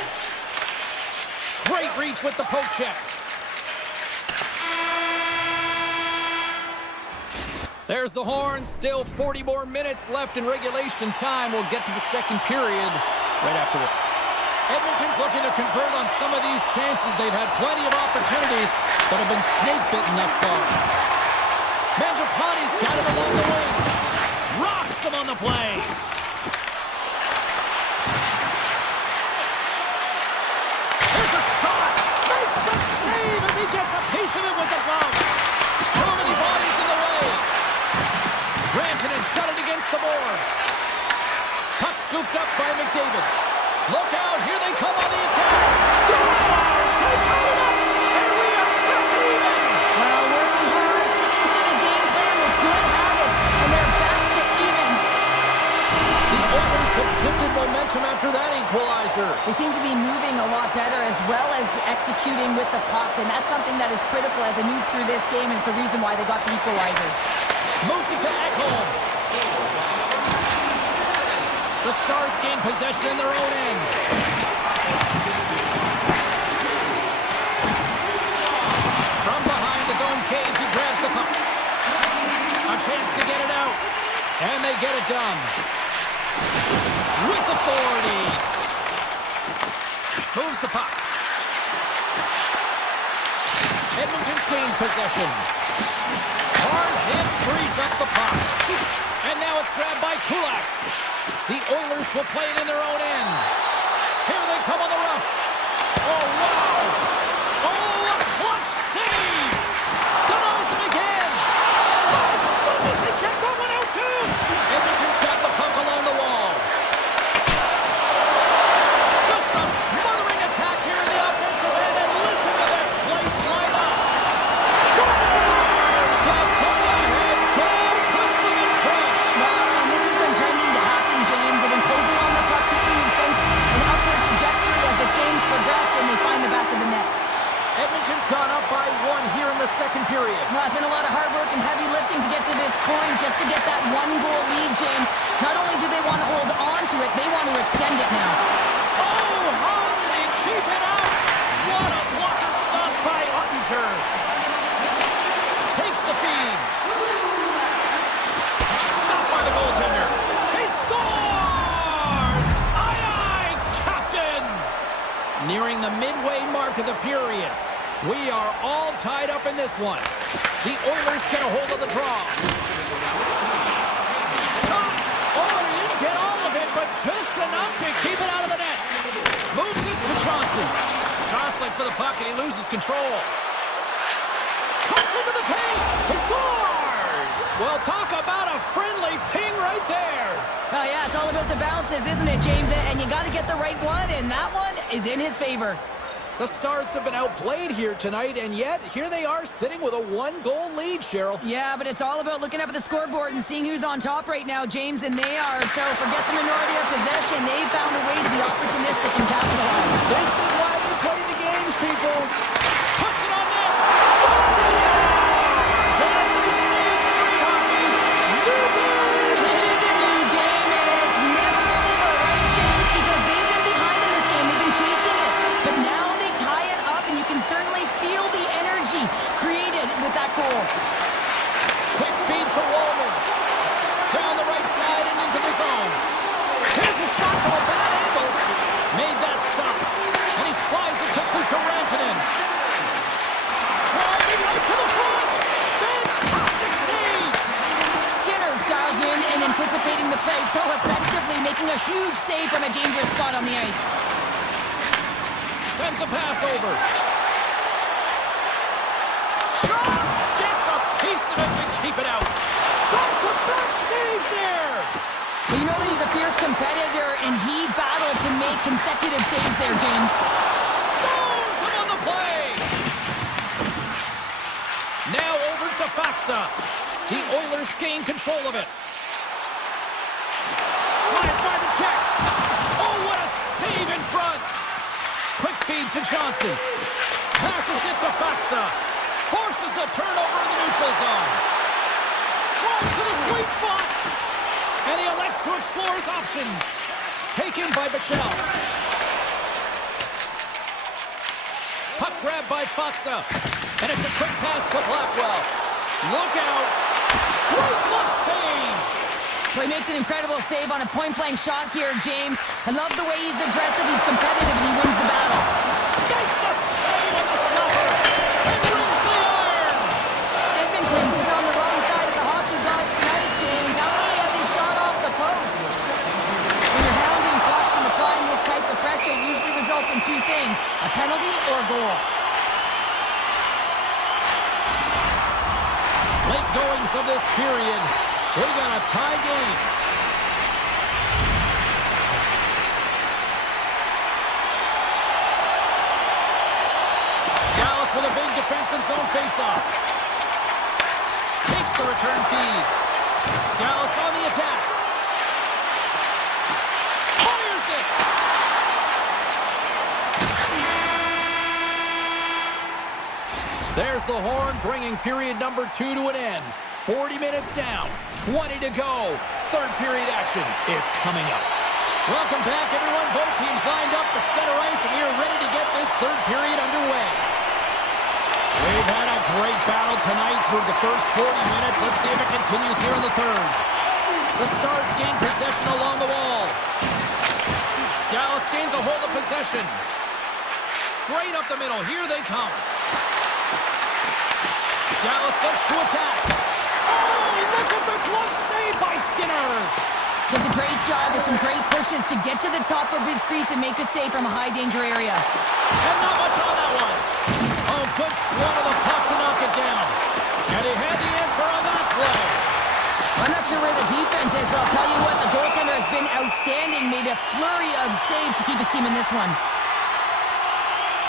Great reach with the poke check. There's the horn. Still 40 more minutes left in regulation time. We'll get to the second period right after this. Edmonton's looking to convert on some of these chances. They've had plenty of opportunities, but have been snake-bitten thus far. He's got it along the wing. Rocks him on the play. There's a shot. Makes the save as he gets a piece of it with the glove. Too many bodies in the way. Grantonen's got it against the boards. Puck scooped up by McDavid. Look out, here they come on the attack. Scores! They tie it up, and we are back to even. Well, working hard, sticking to the game plan with good habits, and they're back to evens. The Oilers have shifted momentum after that equalizer. They seem to be moving a lot better as well as executing with the puck, and that's something that is critical as they move through this game, and it's a reason why they got the equalizer. Moves it to Ekholm. The Stars gain possession in their own end. From behind his own cage, he grabs the puck. A chance to get it out. And they get it done. With authority. Moves the puck. Edmonton's gained possession. Hard hit frees up the puck. And now it's grabbed by Kulak. The Oilers will play it in their own end. Here they come on the rush. Oh, wow. Oh, a clutch save. Denies him again. My goodness, he kept that one out too. Edmonton's got the puck along the wall. Just a smothering attack here in the offensive end. And listen to this place light up. Scores! The go-ahead goal puts them in front. Well, and this has been trending to happen, James. They've been closing on the puck quickly and since an upward trajectory as this game's progressed, and they find the back of the net. Edmonton's gone up by one here in the second period. Well, it's been a lot of hard work and heavy lifting to get to this point, just to get that one-goal lead, James. Not only do they want to hold on to it, they want to extend it now. Oh, how did he keep it out? What a blocker stop by Ottinger. Takes the feed. Stopped by the goaltender. He scores! Aye, aye, Captain! Nearing the midway mark of the period. We are all tied up in this one. The Oilers get a hold of the draw. Shot! Oh, he didn't get all of it, but just enough to keep it out of the net. Moves it to Johnston. Jostling for the puck, and he loses control. Cuts into the paint. He scores! Well, talk about a friendly ping right there. Oh, yeah, it's all about the bounces, isn't it, James? And you got to get the right one, and that one is in his favor. The Stars have been outplayed here tonight, and yet here they are sitting with a one-goal lead, Cheryl. Yeah, but it's all about looking up at the scoreboard and seeing who's on top right now, James, and they are. So forget the minority of possession. They found a way to be opportunistic and capitalize. This is why they play the games, people. Puts it on net. Scores! As they say in street hockey, new game. It is a new game, and it's never over, right, James? Because they've been behind in this game. They've been chasing it. But now they tie it up, and you can certainly feel the energy created with that goal. Quick feed to Walden. Down the right side and into the zone. Here's a shot from a bad angle. Made that stop. And he slides it quickly to Rantanen. Driving right to the front. Fantastic save. Skinner's dialed in and anticipating the play so effectively, making a huge save from a dangerous spot on the ice. Sends a pass over. Shot! Gets a piece of it to keep it out. Back-to-back saves there. Well, you know that he's a fierce competitor, and he battled to make consecutive saves there, James. Stones him on the play. Now over to Faxa. The Oilers gain control of it. Slides by the check. Oh, what a save in front. Quick feed to Johnston. Passes it to Faxa. Forces the turnover in the neutral zone. Drives to the sweet spot. And he elects to explore his options. Taken by Bichelle. Puck grabbed by Faxa. And it's a quick pass to Blackwell. Look out. Great glove save. Well, he makes an incredible save on a point-blank shot here, James. I love the way he's aggressive, he's competitive, and he wins the battle. Makes the save on the slapper. And wins the iron. Edmonton's been on the wrong side of the seconds of this period. We got a tie game. Dallas with a big defensive zone faceoff. Takes the return feed. Dallas on the attack. Fires it. There's the horn, bringing period number 2 to an end. 40 minutes down, 20 to go. Third period action is coming up. Welcome back, everyone. Both teams lined up at center ice, and we are ready to get this third period underway. We've had a great battle tonight through the first 40 minutes. Let's see if it continues here in the third. The Stars gain possession along the wall. Dallas gains a hold of possession. Straight up the middle. Here they come. Dallas looks to attack. Oh, look at the glove save by Skinner. Does a great job with some great pushes to get to the top of his crease and make a save from a high-danger area. And not much on that one. Oh, good swat of the puck to knock it down. And he had the answer on that play. I'm not sure where the defense is, but I'll tell you what, the goaltender has been outstanding, made a flurry of saves to keep his team in this one.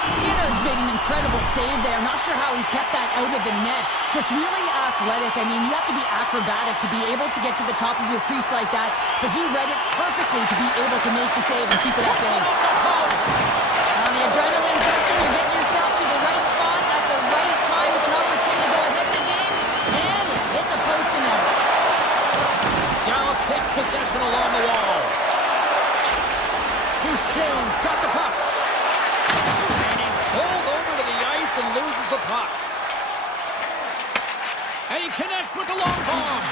Skinner's made an incredible save there. Not sure how he kept that out of the net. Just really athletic. I mean, you have to be acrobatic to be able to get to the top of your crease like that, but he read it perfectly to be able to make the save and keep it up big. On the adrenaline session, you're getting yourself to the right spot at the right time with an opportunity to go ahead in the game and hit the post and out. Dallas takes possession along the wall. Duchesne's got the puck. And he's pulled over to the ice and loses the puck. And he connects with the long bomb.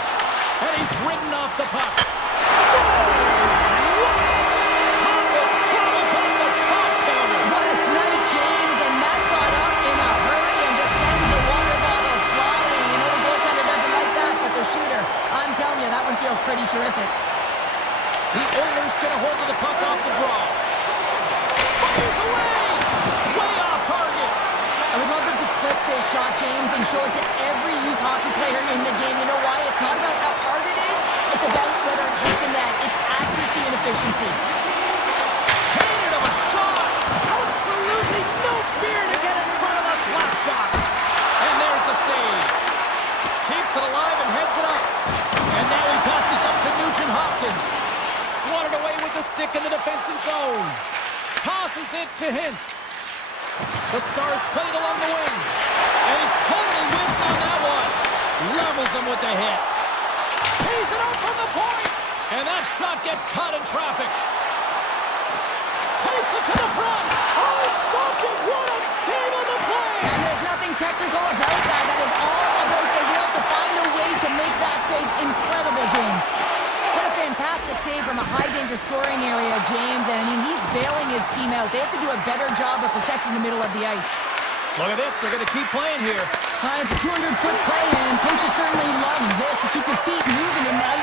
And he's ridden off the puck. Scores! How it rolls off the top counter. What a snipe, James, and that got up in a hurry and just sends the water bottle flying. You know the goaltender doesn't like that, but the shooter, I'm telling you, that one feels pretty terrific. The Oilers get a hold of the puck off the draw. Fires away! Way off target! I would love them to clip this shot, James, and show it to every youth hockey player in the game. You know why? It's not about how hard it is. It's about whether it hits a net. It's accuracy and efficiency. Hated of a shot! Absolutely no fear to get in front of the slap shot. And there's the save. Keeps it alive and heads it up. And now he passes up to Nugent Hopkins. Swatted away with the stick in the defensive zone. Tosses it to Hintz. The Stars played along the wing. And he totally whiffs on that one. Levels him with the hit. Pays it out from the point. And that shot gets caught in traffic. Takes it to the front. Oh, stopped it. What a save on the play. And there's nothing technical about that. That is all about the will to find a way to make that save incredible, James. What a fantastic save from a high-danger scoring area, James. And, I mean, he's bailing his team out. They have to do a better job of protecting the middle of the ice. Look at this. They're going to keep playing here. It's a 200-foot play, and coaches certainly love this to keep your feet moving. And now,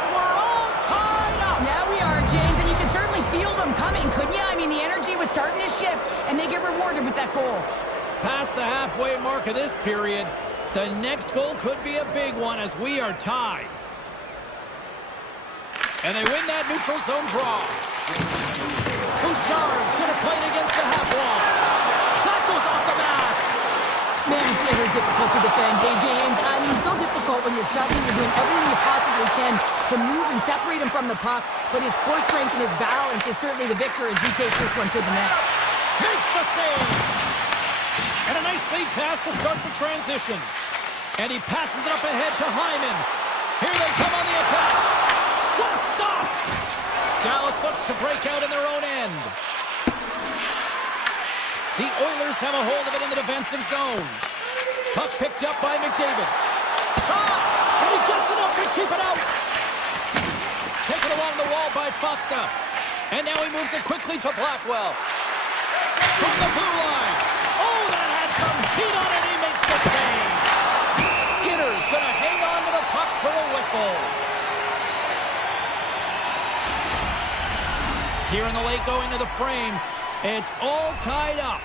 And we're all tied up. now we are, James, and you can certainly feel them coming, couldn't you? I mean, the energy was starting to shift, and they get rewarded with that goal. Past the halfway mark of this period, the next goal could be a big one as we are tied. And they win that neutral zone draw. Bouchard's going to play it against the half wall. That goes off the mask. Man, it's never difficult to defend. Hey, James, I mean, so difficult when you're shoving. You're doing everything you possibly can to move and separate him from the puck. But his core strength and his balance is certainly the victor as he takes this one to the net. Makes the save. And a nice lead pass to start the transition. And he passes it up ahead to Hyman. Here they come on the attack. What a stop! Dallas looks to break out in their own end. The Oilers have a hold of it in the defensive zone. Puck picked up by McDavid. Shot! And he gets enough to keep it out. Taken along the wall by Faksa. And now he moves it quickly to Blackwell. From the blue line. Oh, that had some heat on it. He makes the save. Skinner's going to hang on to the puck for a whistle. Here in the late going to the frame, it's all tied up.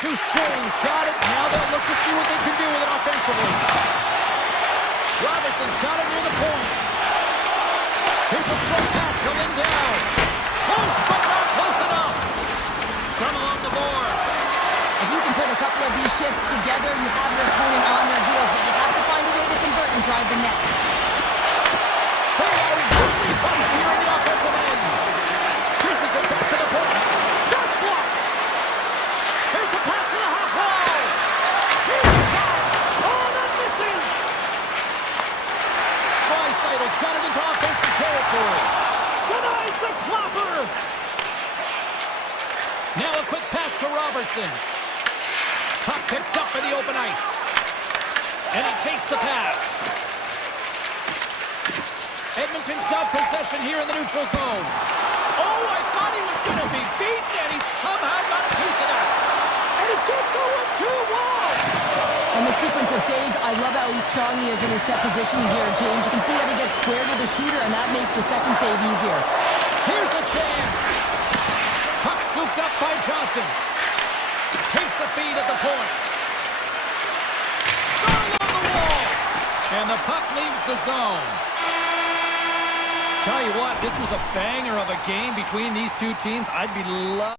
Duchesne's got it. Now they'll look to see what they can do with it offensively. Robertson's got it near the point. Here's a throw pass to Lindell. Close, but not close enough. Scrum along the boards. If you can put a couple of these shifts together, you have your opponent on their heels, but you have to find a way to convert and drive the net. They are really buzzing here in the offensive end. Dishes it back to the point. That's blocked. Here's a pass to the half wall. Here's a shot. Oh, that misses. Dreisaitl's got it into offensive territory. Denies the clapper. Now a quick pass to Robertson. Puck picked up in the open ice. And he takes the pass. Edmonton's got possession here in the neutral zone. Oh, I thought he was going to be beaten, and he somehow got a piece of that. And he gets over two walls. And the sequence of saves, I love how strong he is in his set position here, James. You can see that he gets square to the shooter, and that makes the second save easier. Here's a chance. Puck scooped up by Johnston. Takes the feed at the point. Shot along the wall. And the puck leaves the zone. Tell you what, this was a banger of a game between these two teams. I'd be loving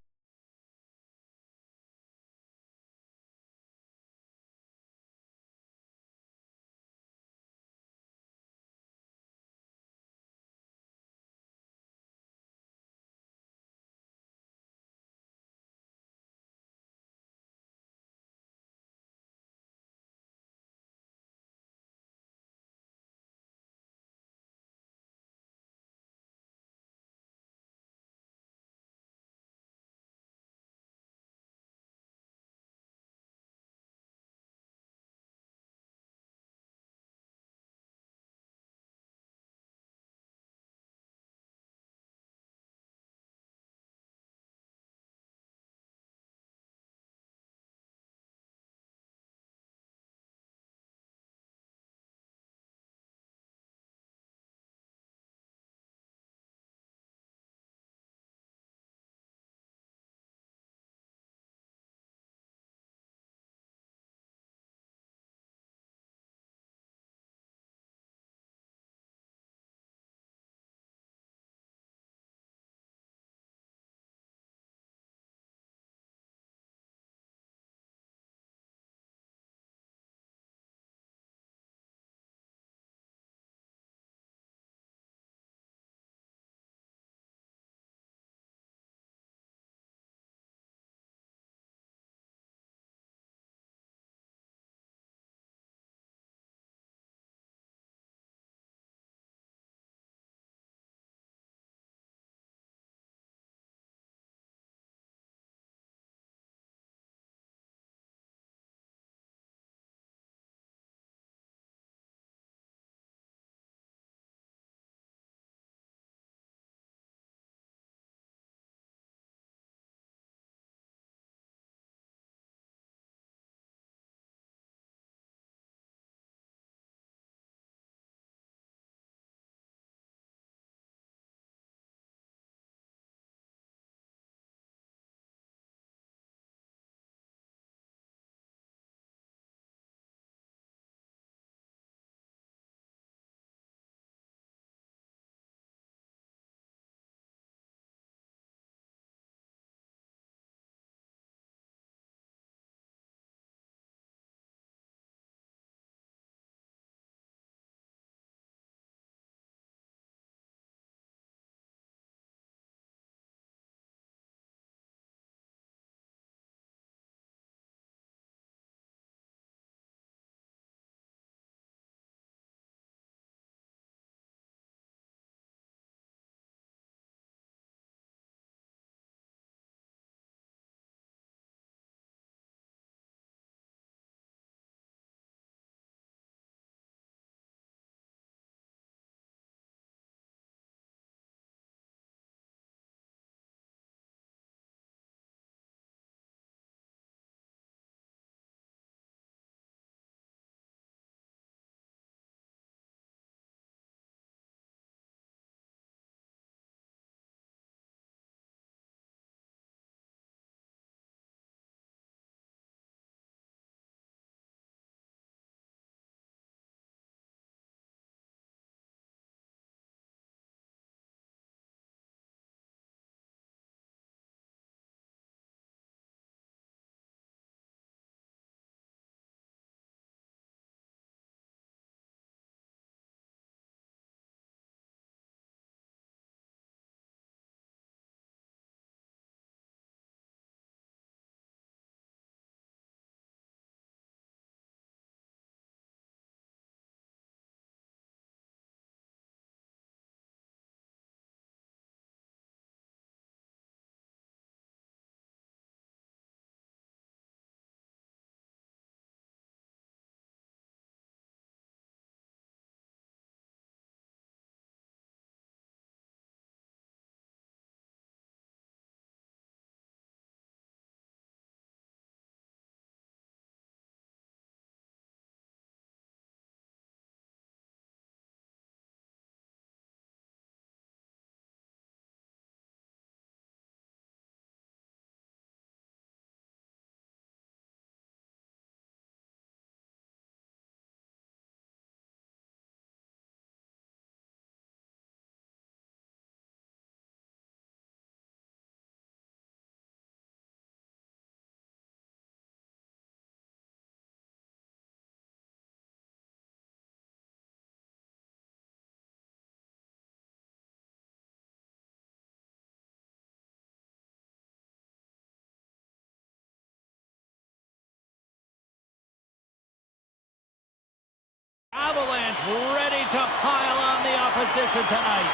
ready to pile on the opposition tonight.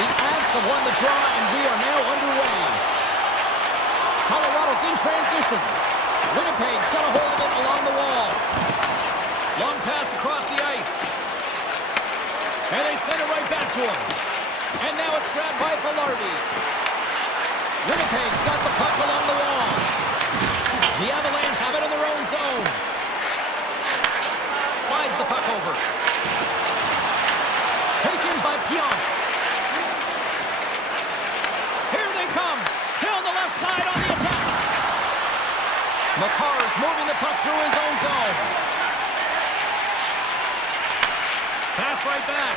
The Avs have won the draw, and we are now underway. Colorado's in transition. Winnipeg's got a hold of it along the wall. Long pass across the ice. And they send it right back to him. And now it's grabbed by Velarde. Winnipeg's got the puck along the wall. The Avalanche have it in their own zone. Slides the puck over. Taken by Pionk. Here they come. Down the left side on the attack. McCarr's moving the puck through his own zone. Pass right back.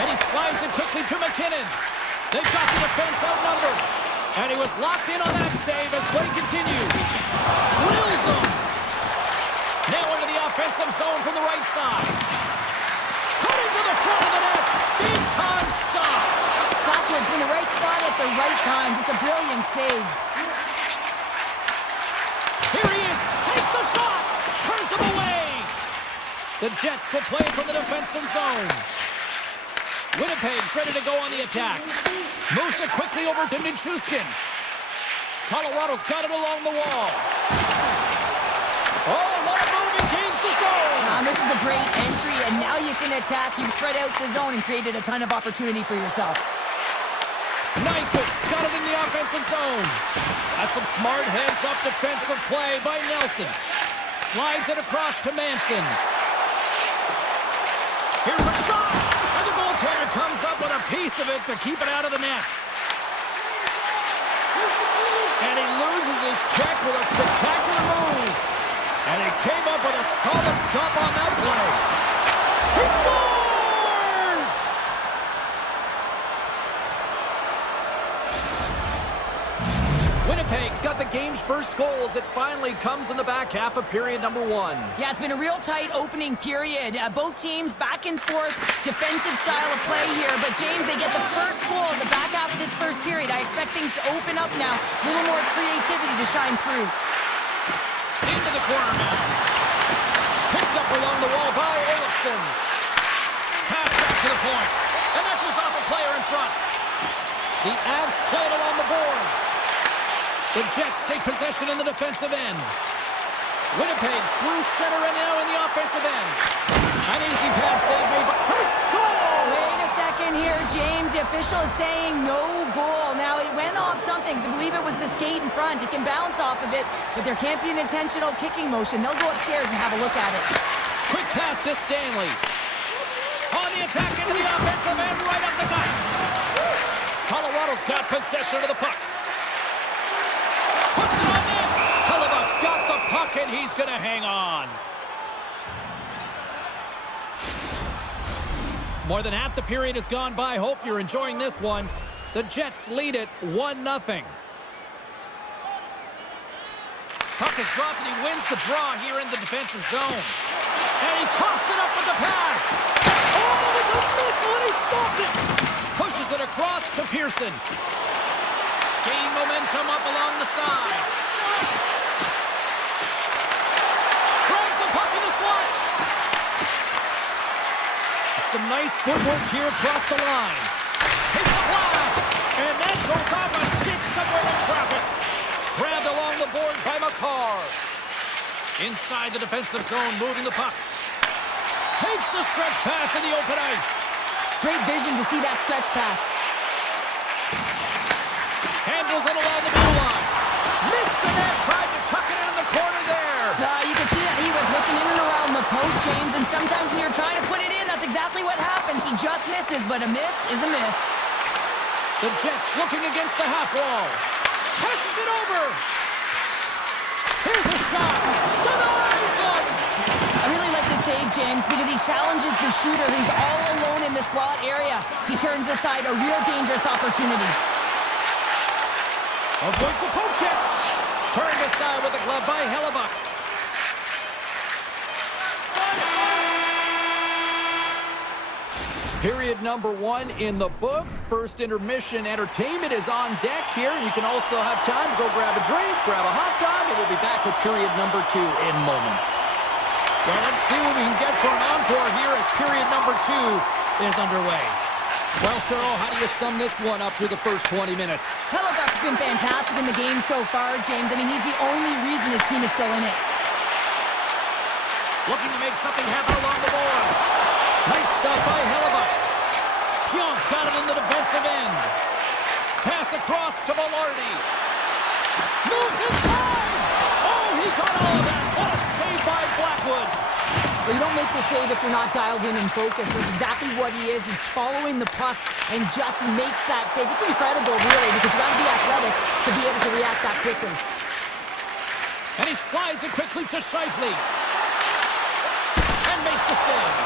And he slides it quickly to McKinnon. They've got the defense outnumbered. And he was locked in on that save as play continues. Drills them. Now into the offensive zone from the right side. Cutting to the front of the net. Big time stop. Backwards in the right spot at the right time. Just a brilliant save. Here he is. Takes the shot. Turns him away. The Jets will play from the defensive zone. Winnipeg's ready to go on the attack. Moves it quickly over to Nichushkin. Colorado's got it along the wall. Oh, what a move! He gains the zone. This is a great entry, and now you can attack. You've spread out the zone and created a ton of opportunity for yourself. Nyquist's got it in the offensive zone. That's some smart heads-up defensive play by Nelson. Slides it across to Manson. Here's a shot! And the goaltender comes up with a piece of it to keep it out of the net. And he loses his check with a spectacular move. And he came up with a solid stop on that play. He scores! Winnipeg's got the game's first goals. It finally comes in the back half of period number 1. Yeah, it's been a real tight opening period. Both teams back and forth, defensive style of play here. But James, they get the first goal in the back half of this first period. I expect things to open up now. A little more creativity to shine through. Into the corner now. Picked up along the wall by Olofsson. Pass back to the point. And that goes off a player in front. The Avs play it along the boards. The Jets take possession in the defensive end. Winnipeg's through center and now in the offensive end. An easy pass save made by... He scores! Wait a second here, James. The official is saying no goal. Now, it went off something. I believe it was the skate in front. It can bounce off of it, but there can't be an intentional kicking motion. They'll go upstairs and have a look at it. Quick pass to Stanley. On the attack into the offensive end, right up the gut. Colorado's got possession of the puck. Puts it on net. Hellebuck's got the puck, and he's going to hang on. More than half the period has gone by. Hope you're enjoying this one. The Jets lead it 1-0. Puck is dropped, and he wins the draw here in the defensive zone. And he coughs it up with the pass. Oh, it was a missile, and he stopped it. Pushes it across to Pearson. Gaining momentum up along the side. Throws the puck in the slot. Some nice footwork here across the line. Takes a blast. And that goes off a stick somewhere in traffic. Grabbed along the boards by McCarr. Inside the defensive zone, moving the puck. Takes the stretch pass in the open ice. Great vision to see that stretch pass. Handles it along the blue line. Missed the net, tried to tuck it in the corner there. You can see that he was looking in and around the post, James, and sometimes when you're trying to put it in, that's exactly what happens. He just misses, but a miss is a miss. The Jets looking against the half wall. Passes it over. Here's a shot. Denies him. I really like this save, James, because he challenges the shooter who's all alone in the slot area. He turns aside a real dangerous opportunity. Avoids a poke check. Turned aside with the glove by Hellebuck. Period number 1 in the books. First intermission entertainment is on deck here. You can also have time to go grab a drink, grab a hot dog, and we'll be back with period number 2 in moments. Well, let's see what we can get for an encore here as period number 2 is underway. Well, Cheryl, how do you sum this one up through the first 20 minutes? Hellebuyck's been fantastic in the game so far, James. I mean, he's the only reason his team is still in it. Looking to make something happen along the boards. Nice stop by Hellebuyck. Pyonk's got it in the defensive end. Pass across to Velarde. Moves inside. Oh, he got all of that. What a save by Blackwood. Well, you don't make the save if you're not dialed in and focused. That's exactly what he is. He's following the puck and just makes that save. It's incredible, really, because you got to be athletic to be able to react that quickly. And he slides it quickly to Scheifele. And makes the save.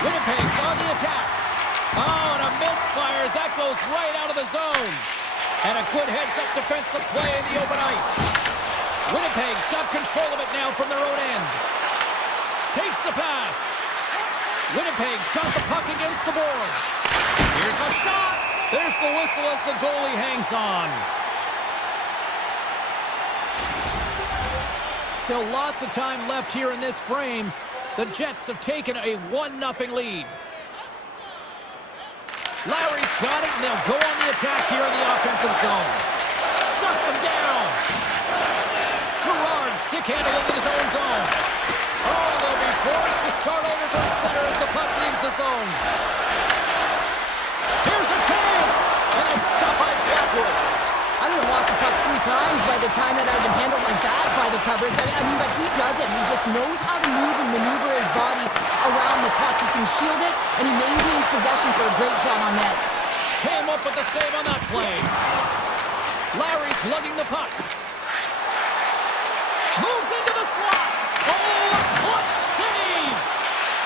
Winnipeg's on the attack. Oh, and a misfire as that goes right out of the zone. And a good heads-up defensive play in the open ice. Winnipeg's got control of it now from their own end. Takes the pass. Winnipeg's got the puck against the boards. Here's a shot. There's the whistle as the goalie hangs on. Still lots of time left here in this frame. The Jets have taken a 1-0 lead. Lowry's got it, and they'll go on the attack here in the offensive zone. Shuts him down. Gerard stick handling in his own zone. Oh, they'll be forced to start over from center as the puck leaves the zone. Here's a chance! And a stop by Blackwood. I would have lost the puck 3 times by the time that I've been handled like that by the coverage. I mean, but he does it. He just knows how to move and maneuver his body around the puck. He can shield it, and he maintains possession for a great shot on net. Came up with the save on that play. Lowry's lugging the puck. Moves into the slot. Oh, a clutch save!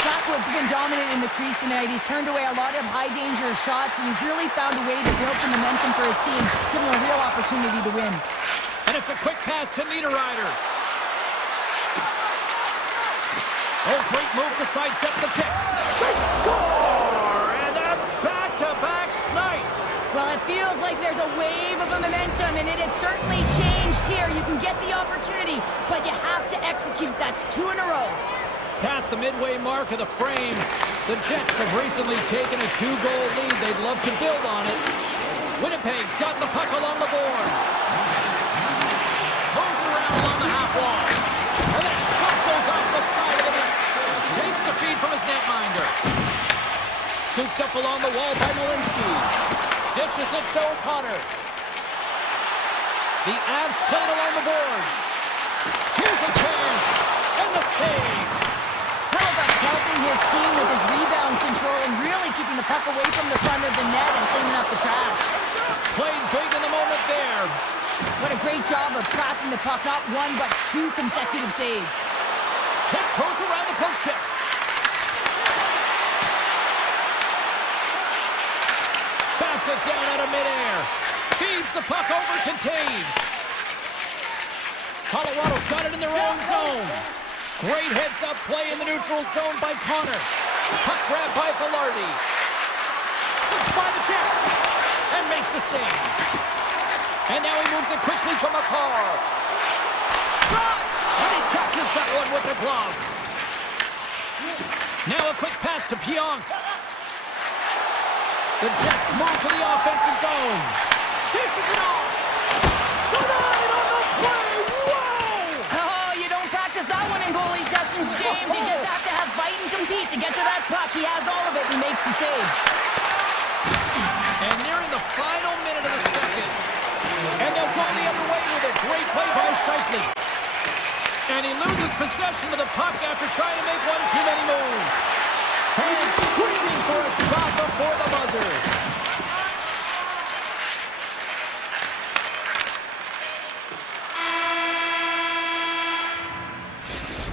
Blackwood's been dominant in the crease tonight. He's turned away a lot of high-danger shots, and he's really found a way to build some momentum for his team, giving him a real opportunity to win. And it's a quick pass to Niederreiter. Oh, great move to sidestep the kick. They score! And that's back-to-back snipes. Well, it feels like there's a wave of momentum, and it has certainly changed here. You can get the opportunity, but you have to execute. That's 2 in a row. Past the midway mark of the frame, the Jets have recently taken a 2-goal lead. They'd love to build on it. Winnipeg's got the puck along the boards. Moves it around along the half wall. And that shot goes off the side of the net. Takes the feed from his netminder. Scooped up along the wall by Malinsky. Dishes it to O'Connor. The Avs played along the boards. Here's a chance. And the save. Hellebuyck's helping his team with his rebound control and really keeping the puck away from the front of the net and cleaning up the trash. Played big in the moment there. What a great job of tracking the puck. Not 1, but 2 consecutive saves. Tiptoes around the poke check. Bats it down out of midair. Feeds the puck over to Taves. Colorado's got it in their own zone. Great heads-up play in the neutral zone by Connor. Puck grab by Velarde. Slips by the check. And makes the save. And now he moves it quickly to McCarr. Shot! And he catches that one with the glove. Now a quick pass to Pionk. The Jets move to the offensive zone. Dishes it off. Tonight on the play. James, you just have to have fight and compete to get to that puck. He has all of it and makes the save. And nearing the final minute of the second. And they'll go the other way with a great play by Scheifele. And he loses possession of the puck after trying to make one too many moves. Fans screaming for a shot before the buzzer.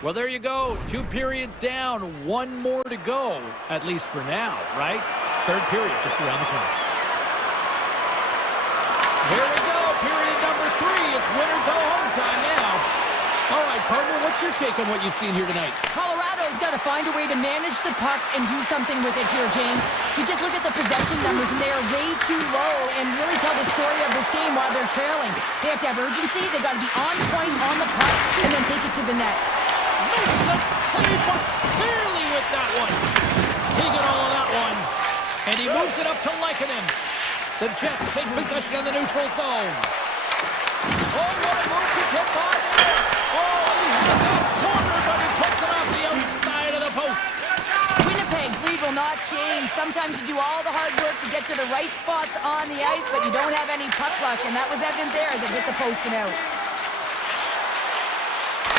Well, there you go. 2 periods down, 1 more to go, at least for now, right? 3rd period just around the corner. Here we go, period number 3. It's win or go home time now. All right, partner, what's your take on what you've seen here tonight? Colorado's got to find a way to manage the puck and do something with it here, James. You just look at the possession numbers, and they are way too low and really tell the story of this game while they're trailing. They have to have urgency. They've got to be on point on the puck and then take it to the net. Makes the save, but barely with that one. He got all of that one. And he moves it up to Lekanen. The Jets take possession of the neutral zone. Oh, what a move to get by there. Oh, he had that corner, but he puts it off the outside of the post. Winnipeg's lead will not change. Sometimes you do all the hard work to get to the right spots on the ice, but you don't have any puck luck, and that was evident there as it hit the post and out.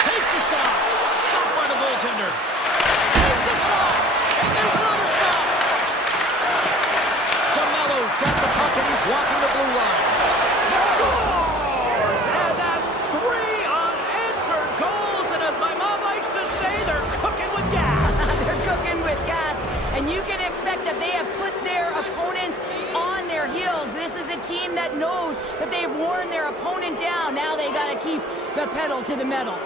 Takes a shot. Stopped by the goaltender. Takes a shot. And there's another stop. DeMello's got the puck and he's walking the blue line. Scores! And that's 3 unanswered goals. And as my mom likes to say, they're cooking with gas. They're cooking with gas. And you can expect that they have put their opponents on their heels. This is a team that knows that they've worn their opponent down. Now they got to keep the pedal to the metal.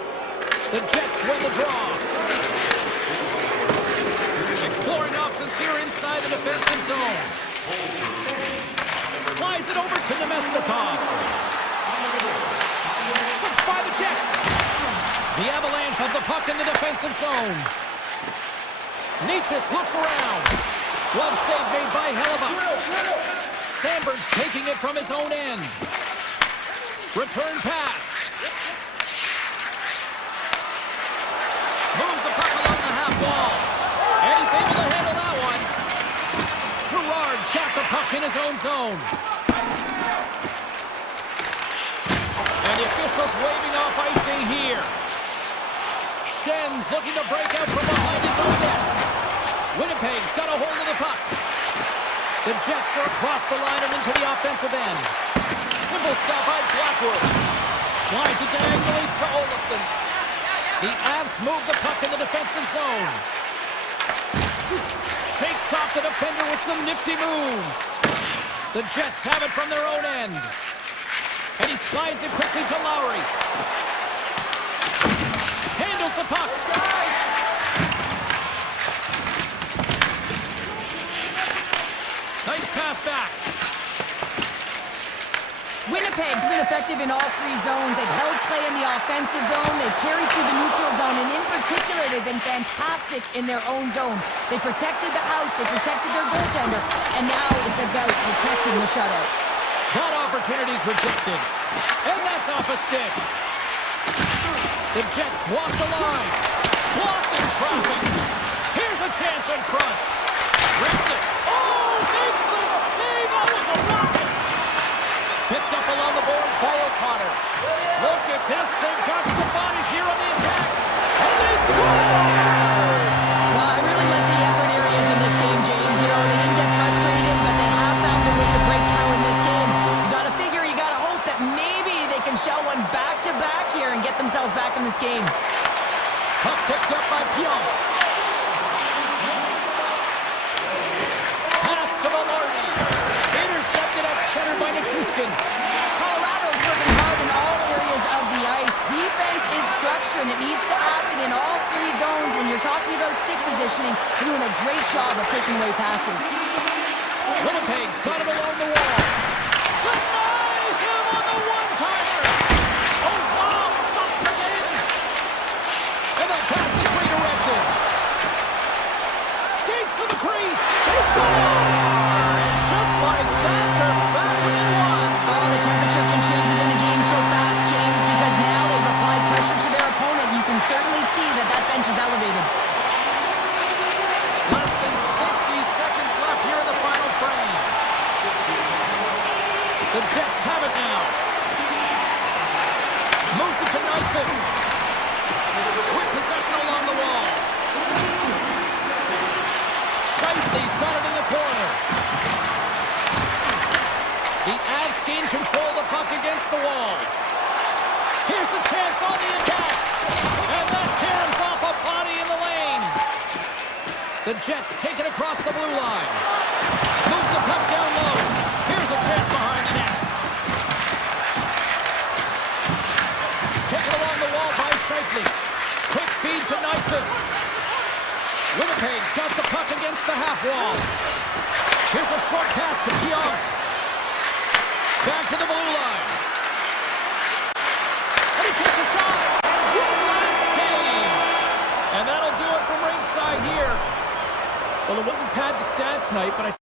The Jets win the draw. Exploring options here inside the defensive zone. Slides it over to Nemesnikov. Slips by the Jets. The Avalanche have the puck in the defensive zone. Nietzsche's looks around. Glove save made by Hellebuck. Sandberg's taking it from his own end. Return pass. Moves the puck along the half wall. And he's able to handle that one. Gerard's got the puck in his own zone. And the officials waving off icing here. Schen's looking to break out from behind his own net. Winnipeg's got a hold of the puck. The Jets are across the line and into the offensive end. Simple stop by Blackwood. Slides it diagonally to Olofsson. The Avs move the puck in the defensive zone. Shakes off the defender with some nifty moves. The Jets have it from their own end. And he slides it quickly to Lowry. Handles the puck. Nice pass back. Winnipeg's been effective in all 3 zones. They've held play in the offensive zone. They've carried through the neutral zone. And in particular, they've been fantastic in their own zone. They protected the house. They protected their goaltender. And now it's about protecting the shutout. That opportunity's rejected. And that's off a stick. The Jets walk the line. Blocked in traffic. Here's a chance in front. Rips it. Oh, makes the save. That was a rocket. Picked up along the boards by O'Connor. Look at this. They've got some bodies here on the attack. And they score! Well, I really like the effort areas in this game, James. You know, they didn't get frustrated, but they have found a way to break through in this game. You got to figure, you got to hope that maybe they can shell one back-to-back here and get themselves back in this game. Puck picked up by Pionk. Pass to Maloney. Intercepted at center by Nichushkin. Colorado's working hard in all areas of the ice. Defense is structure, and it needs to happen in all 3 zones. When you're talking about stick positioning, you're doing a great job of taking away passes. Winnipeg's got him along the wall. Denies him on the one-timer. Oh, wow, stuffs the game. And the pass is redirected. Skates to the crease. They score! Just like that, they're back within 1. Oh, the temperature can change within a game so fast, James, because now they've applied pressure to their opponent. You can certainly see that that bench is elevated. Less than 60 seconds left here in the final frame. The Jets have it now. Moves it to Nyquist. With possession along the wall. Shifley's got it in the corner. The Avs gain control of the puck against the wall. Here's a chance on the attack. And that caroms off a body in the lane. The Jets take it across the blue line. Moves the puck down low. Here's a chance behind the net. Taken along the wall by Shifley. Quick feed to Nyquist. Winnipeg's got the puck against the half wall. Here's a short pass to Pionk. Back to the blue line. And he takes a shot. And one last save. Well, it wasn't pad the stats night, but I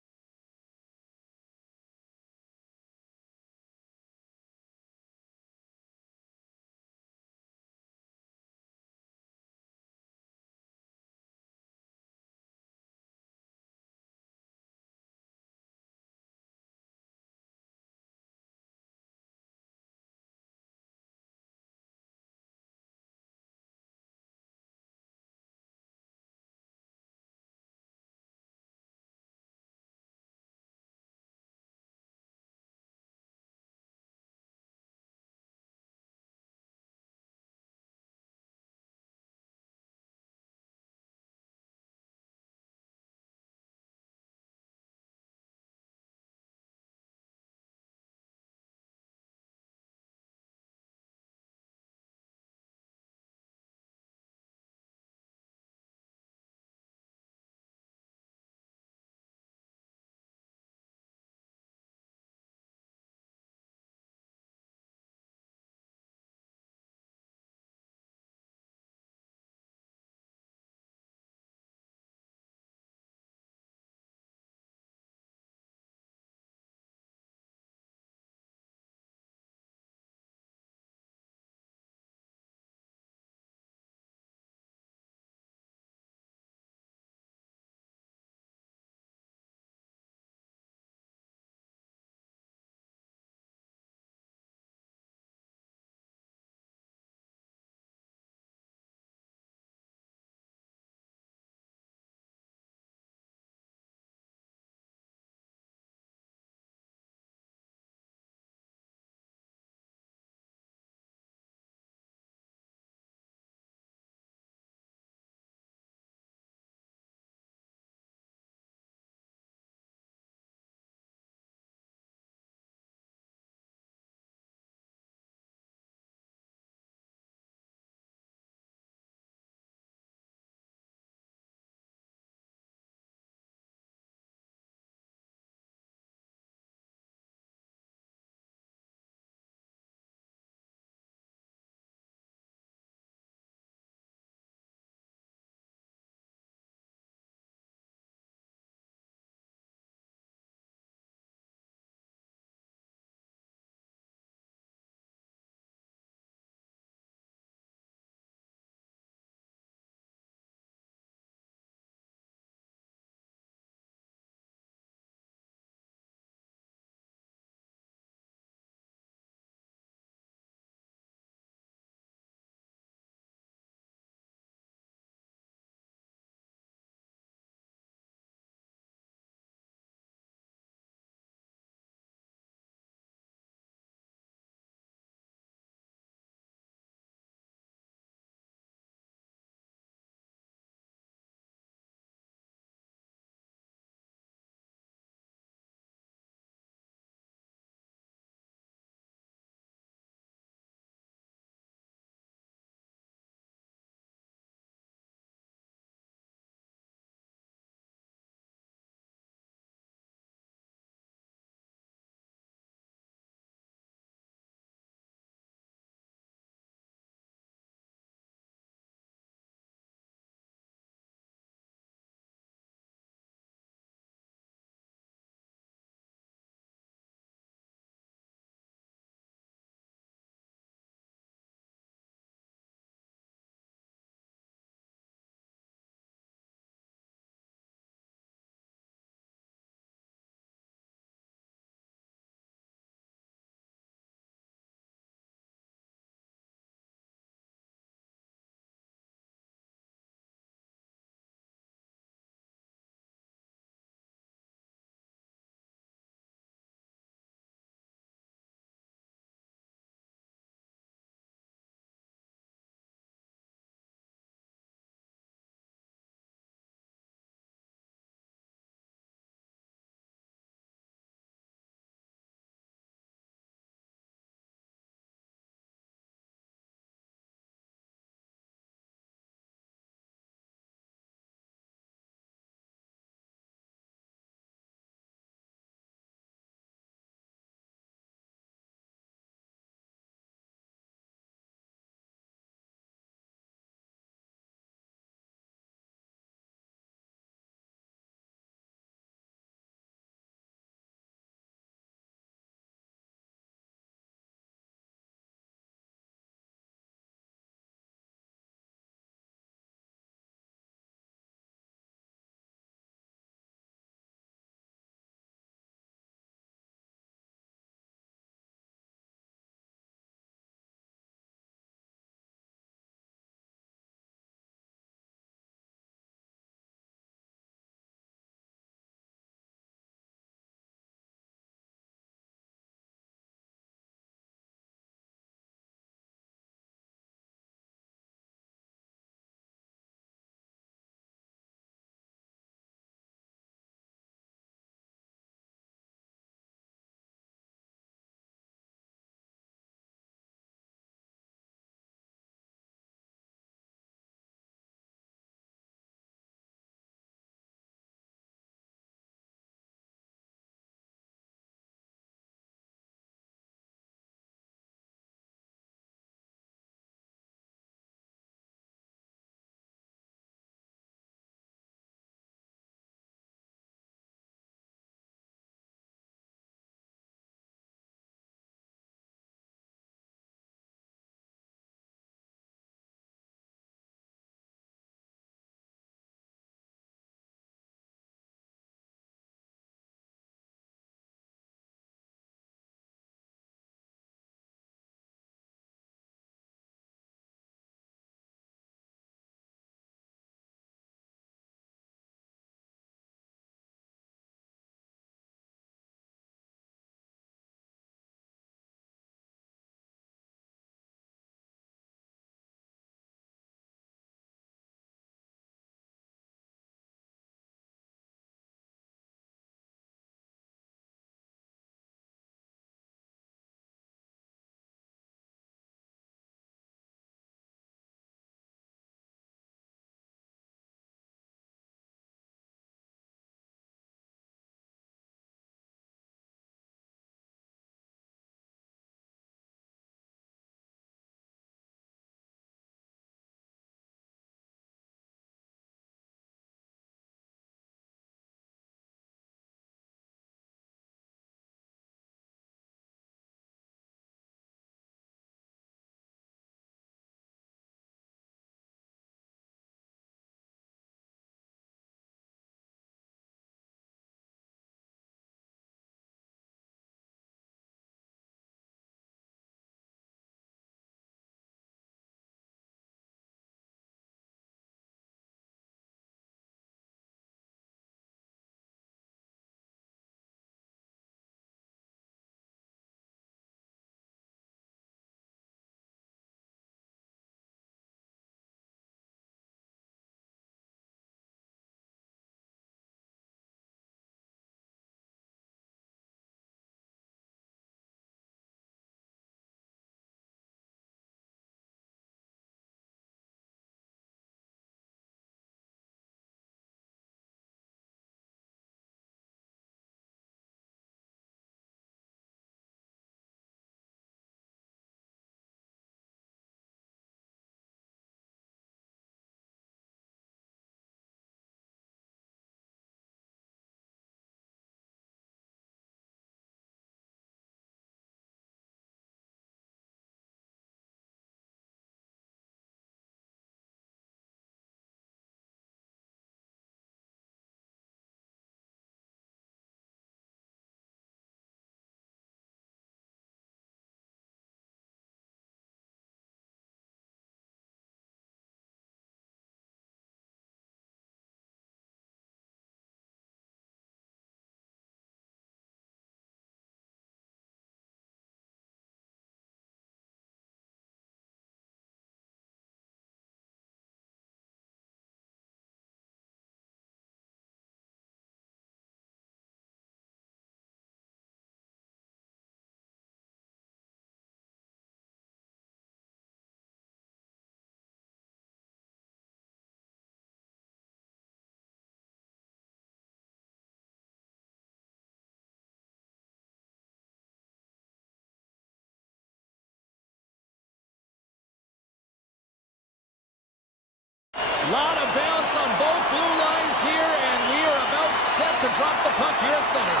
Lot of bounce on both blue lines here, and we are about set to drop the puck here at center.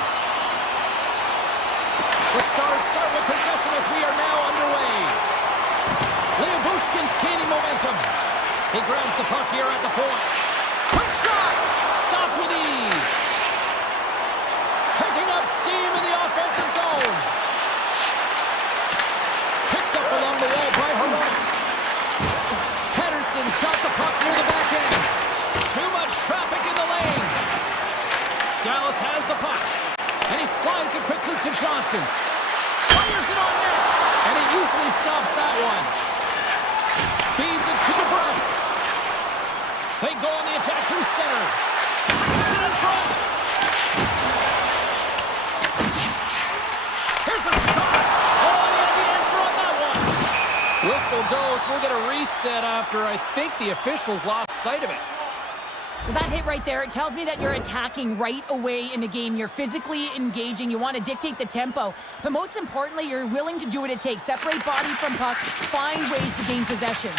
The Stars start with possession as we are now underway. Bushkin's gaining momentum. He grabs the puck here at the point. Quick shot! Stopped with ease. Picking up steam in the offensive zone. Picked up along the wall by Heroic. Pedersen's got the puck near the back end. Too much traffic in the lane. Dallas has the puck. And he slides it quickly to Johnston. Fires it on net. And he easily stops that one. Feeds it to the breast. They go on the attack through center. Passes it in front. Here's a shot. Oh, he had the answer on that one. Whistle goes. We'll get a reset after I think the officials lost sight of it. Well, that hit right there, it tells me that you're attacking right away in the game. You're physically engaging. You want to dictate the tempo. But most importantly, you're willing to do what it takes. Separate body from puck. Find ways to gain possession.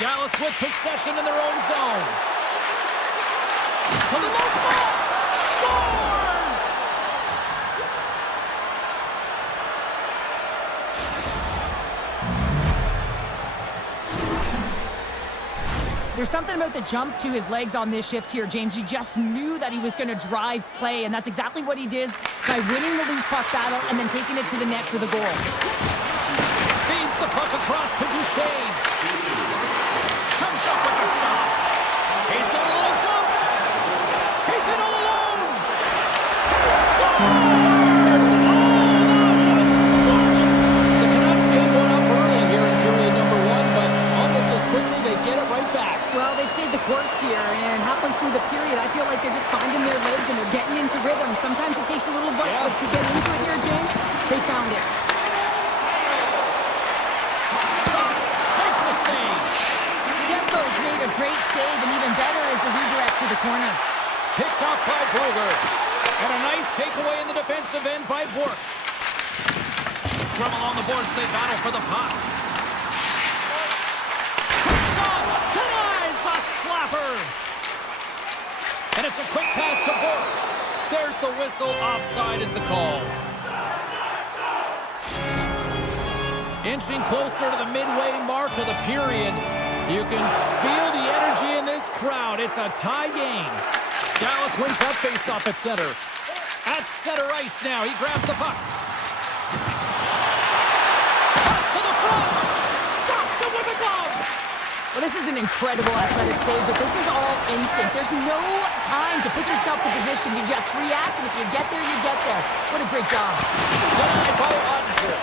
Dallas with possession in their own zone. To the low slot. Scores! There's something about the jump to his legs on this shift here, James. You just knew that he was going to drive play, and that's exactly what he did by winning the loose puck battle and then taking it to the net for the goal. Feeds the puck across to Duchesne. Comes up with the stop. He's got a little jump. He's in all alone. He scores! Oh, that was gorgeous. The Canucks gave one up early here in period number one, but almost as quickly they get it right back. Well, they stayed the course here, and halfway through the period, I feel like they're just finding their legs and they're getting into rhythm. Sometimes it takes a little bit to get into it here, James. They found it. Makes the save. Demko's made a great save, and even better is the redirect to the corner. Picked off by Bluger. And a nice takeaway in the defensive end by Bork. Scrum along the boards, they battle for the puck. Quick shot! Denies the slapper! And it's a quick pass to Bork. There's the whistle. Offside is the call. Inching closer to the midway mark of the period. You can feel the energy in this crowd. It's a tie game. Dallas wins that face-off at center. At center ice now. He grabs the puck. Pass to the front. Stops it with a glove. Well, this is an incredible athletic save, but this is all instinct. There's no time to put yourself in position. You just react, and if you get there, you get there. What a great job. Denied by Ottinger.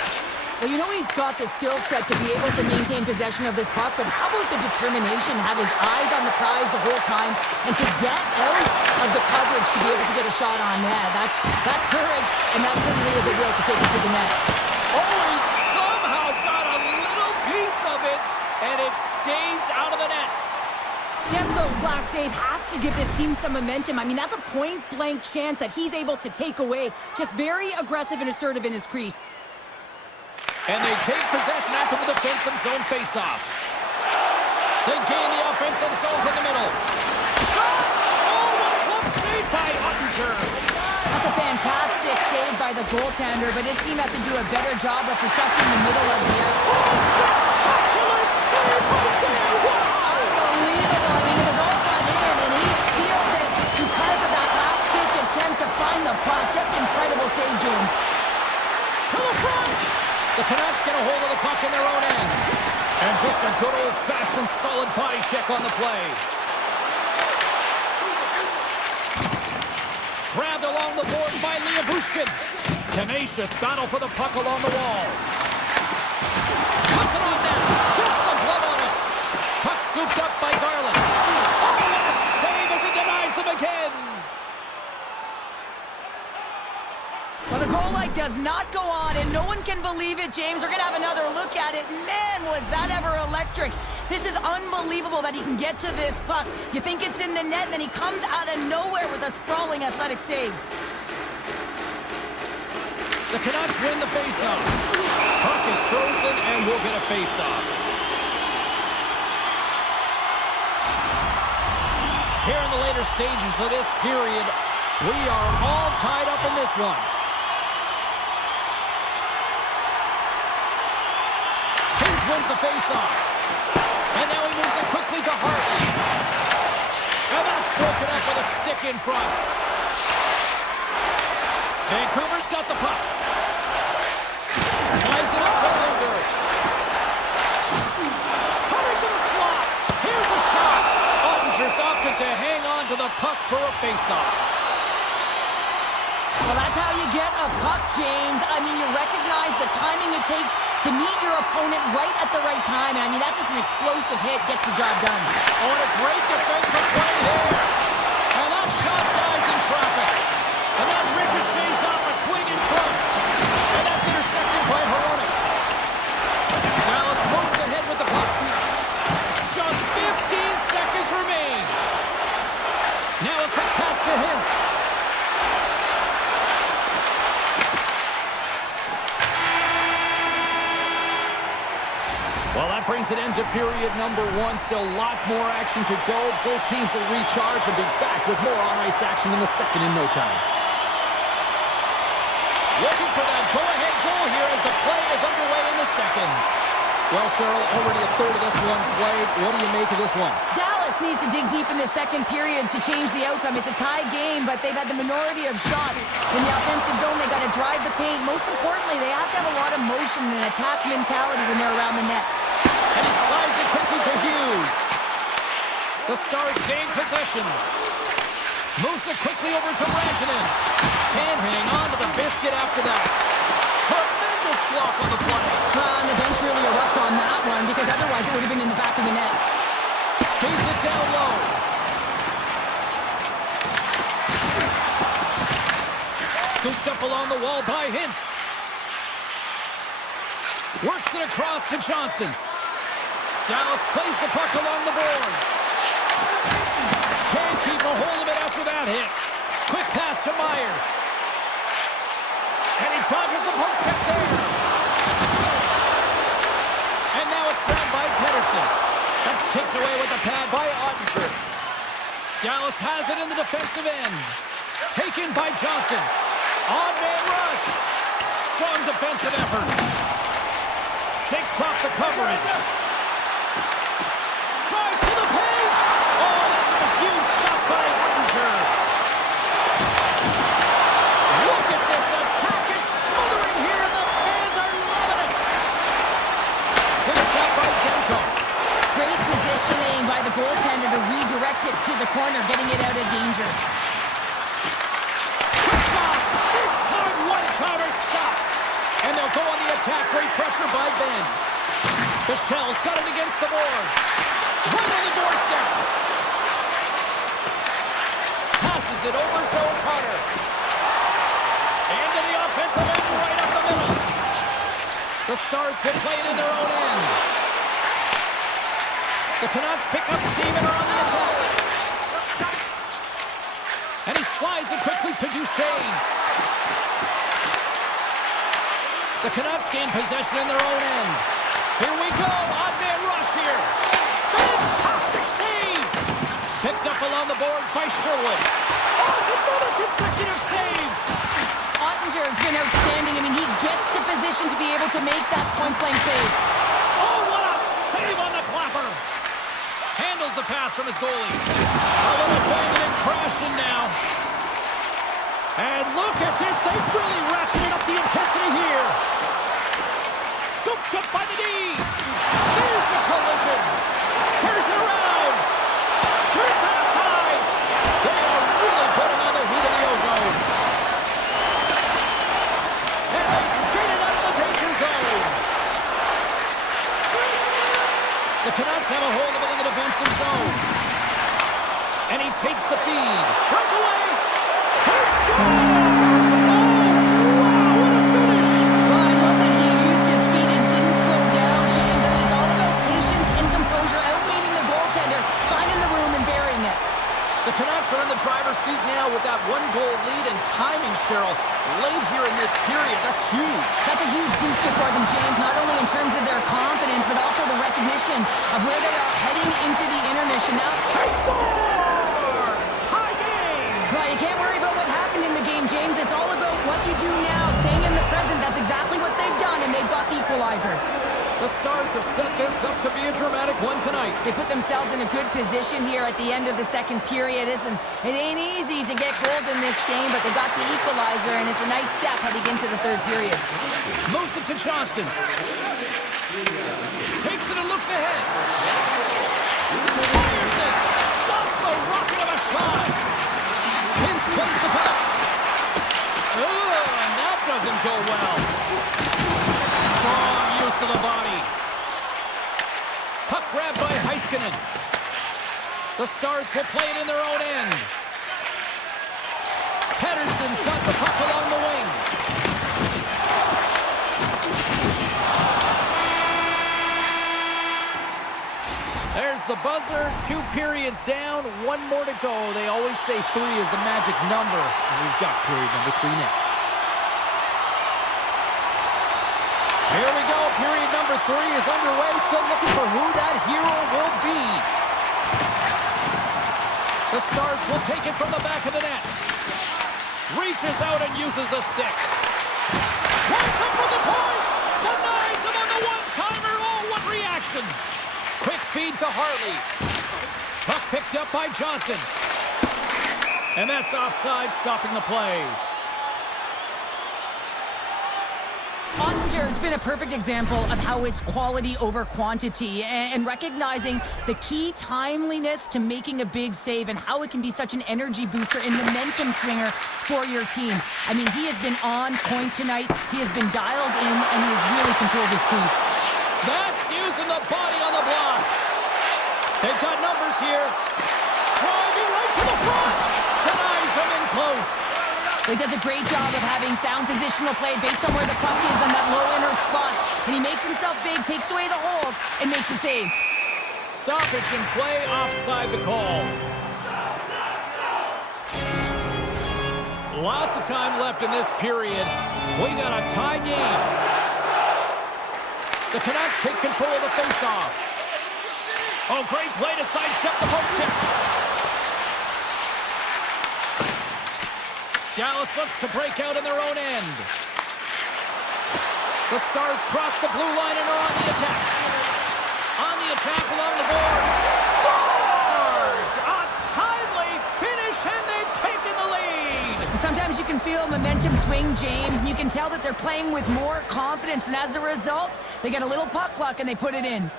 Well, you know he's got the skill set to be able to maintain possession of this puck, but how about the determination, have his eyes on the prize the whole time, and to get out of the coverage to be able to get a shot on net. That's courage, and that certainly is a will to take it to the net. Oh, he somehow got a little piece of it, and it stays out of the net. Demko's last save has to give this team some momentum. I mean, that's a point-blank chance that he's able to take away. Just very aggressive and assertive in his crease. And they take possession after the defensive zone face-off. They gain the offensive zone from the middle. Shot! Oh, what a glove save by Ottinger. That's a fantastic save by the goaltender, but his team has to do a better job of protecting the middle of the ice. Spectacular save right there! Wow! Unbelievable. I mean, it was all run in, and he steals it because of that last-ditch attempt to find the puck. Just incredible save, James. To the front! The Canucks get a hold of the puck in their own end. And just a good old-fashioned solid body check on the play. Grabbed along the board by Bushkin. Tenacious battle for the puck along the wall. Puts it on net. Gets a glove on it. Puck scooped up by Garland. Oh, what a save as he denies them again. Well, the goal light does not go on, and no one can believe it, James. We're going to have another look at it. Man, was that ever electric. This is unbelievable that he can get to this puck. You think it's in the net, then he comes out of nowhere with a sprawling athletic save. The Canucks win the faceoff. Puck is frozen, and we'll get a faceoff. stages of this period. We are all tied up in this one. Hayes wins the faceoff. And now he moves it quickly to Hartley. And that's broken up with a stick in front. Vancouver's got the puck. Slides it up to Luger. Coming to the slot. Here's a shot. Ottinger's opted to hang on to the puck for a faceoff. Well, that's how you get a puck, James. I mean, you recognize the timing it takes to meet your opponent right at the right time. And I mean, that's just an explosive hit, gets the job done. Oh, and a great defensive play there. And that shot dies in traffic. And that ricochets off a twing in front. And that's intercepted by Horonic. Dallas moves ahead with the puck. Just 15 seconds remain. Now a quick pass to Hintz. Well, that brings it into period number one. Still lots more action to go. Both teams will recharge and be back with more on-ice action in the second in no time. Looking for that go-ahead goal here as the play is underway in the second. Well, Cheryl, already a third of this one played. What do you make of this one? Dallas needs to dig deep in the second period to change the outcome. It's a tie game, but they've had the minority of shots. In the offensive zone, they got to drive the paint. Most importantly, they have to have a lot of motion and attack mentality when they're around the net. And he slides it quickly to Hughes. The Stars gain possession. Moves it quickly over to Rantanen. Can't hang on to the biscuit after that. Tremendous block on the play. And the bench really erupts on that one because otherwise it would have been in the back of the net. Feeds it down low. Scooped up along the wall by Hintz. Works it across to Johnston. Dallas plays the puck along the boards. Can't keep a hold of it after that hit. Quick pass to Myers. And he dodges the poke check there. And now it's grabbed by Pedersen. That's kicked away with the pad by Ottinger. Dallas has it in the defensive end. Taken by Johnston. On-man rush. Strong defensive effort. Shakes off the coverage. Drives to the paint. Oh, that's a huge stop by Ottinger. Look at this attack. It's smothering here, and the fans are loving it. Good stop by Demko. Great positioning by the goaltender to redirect it to the corner, getting it out of danger. Quick shot. Big time one-timer stop. And they'll go on the attack. Great pressure by Ben. Michelle's got it against the boards. Right on the doorstep. Passes it over to O'Connor. Into the offensive end right up the middle. The Stars can play it in their own end. The Canucks pick up steam and are on the attack. And he slides it quickly to Duchesne. The Canucks gain possession in their own end. Here we go. Odd-man rush here. Fantastic save. Picked up along the boards by Sherwood. Oh, it's another consecutive save. Ottinger has been outstanding. I mean, he gets to position to be able to make that point-blank save. Oh, what a save on the clapper. Handles the pass from his goalie. A little banging and crashing now. And look at this. They've really ratcheted up the intensity here. Scooped up by the D. There's a collision. Here's it around. Turns it aside. They are really putting on the heat of the ozone. And they skated out of the danger zone. The Canucks have a hold of it in the defensive zone. And he takes the feed. Breakaway. He scores! Oh, wow, what a finish! Well, I love that he used his speed and didn't slow down, James. And it's all about patience and composure, outweighing the goaltender, finding the room and burying it. The Canucks are in the driver's seat now with that one-goal lead, and timing, Cheryl, late here in this period. That's huge. That's a huge booster for them, James, not only in terms of their confidence, but also the recognition of where they are heading into the intermission. Now, He scores! Tie you do now, staying in the present. That's exactly what they've done, and they've got the equalizer. The Stars have set this up to be a dramatic one tonight. They put themselves in a good position here at the end of the second period. Listen, it ain't easy to get goals in this game, but they got the equalizer, and it's a nice step heading into the third period. Moves it to Johnston. Takes it and looks ahead. Fires it. Stops the rocket of a shot. Pins plays the puck. Oh, and that doesn't go well. Strong use of the body. Puck grabbed by Heiskanen. The Stars will play it in their own end. Pettersson's got the puck along the wing. There's the buzzer. 2 periods down, 1 more to go. They always say 3 is a magic number. And we've got period number 3 next. Here we go. Period number 3 is underway. Still looking for who that hero will be. The Stars will take it from the back of the net. Reaches out and uses the stick. Winds up from the point. Denies him on the one-timer. Oh, what reaction. Quick feed to Harley. Puck picked up by Johnston. And that's offside, stopping the play. Ottinger's been a perfect example of how it's quality over quantity and recognizing the key timeliness to making a big save and how it can be such an energy booster and momentum swinger for your team. I mean, he has been on point tonight. He has been dialed in, and he has really controlled his crease. That's using the body on the block. They've got numbers here. Driving right to the front. Denies him in close. He does a great job of having sound positional play based on where the puck is on that low inner slot. And he makes himself big, takes away the holes, and makes the save. Stoppage in play, offside the call. Lots of time left in this period. We got a tie game. The Canucks take control of the faceoff. Oh, great play to sidestep the poke check. Dallas looks to break out in their own end. The Stars cross the blue line and are on the attack. On the attack along the boards. Scores! A timely finish, and they've taken the lead. Sometimes you can feel momentum swing, James, and you can tell that they're playing with more confidence, and as a result, they get a little puck luck and they put it in.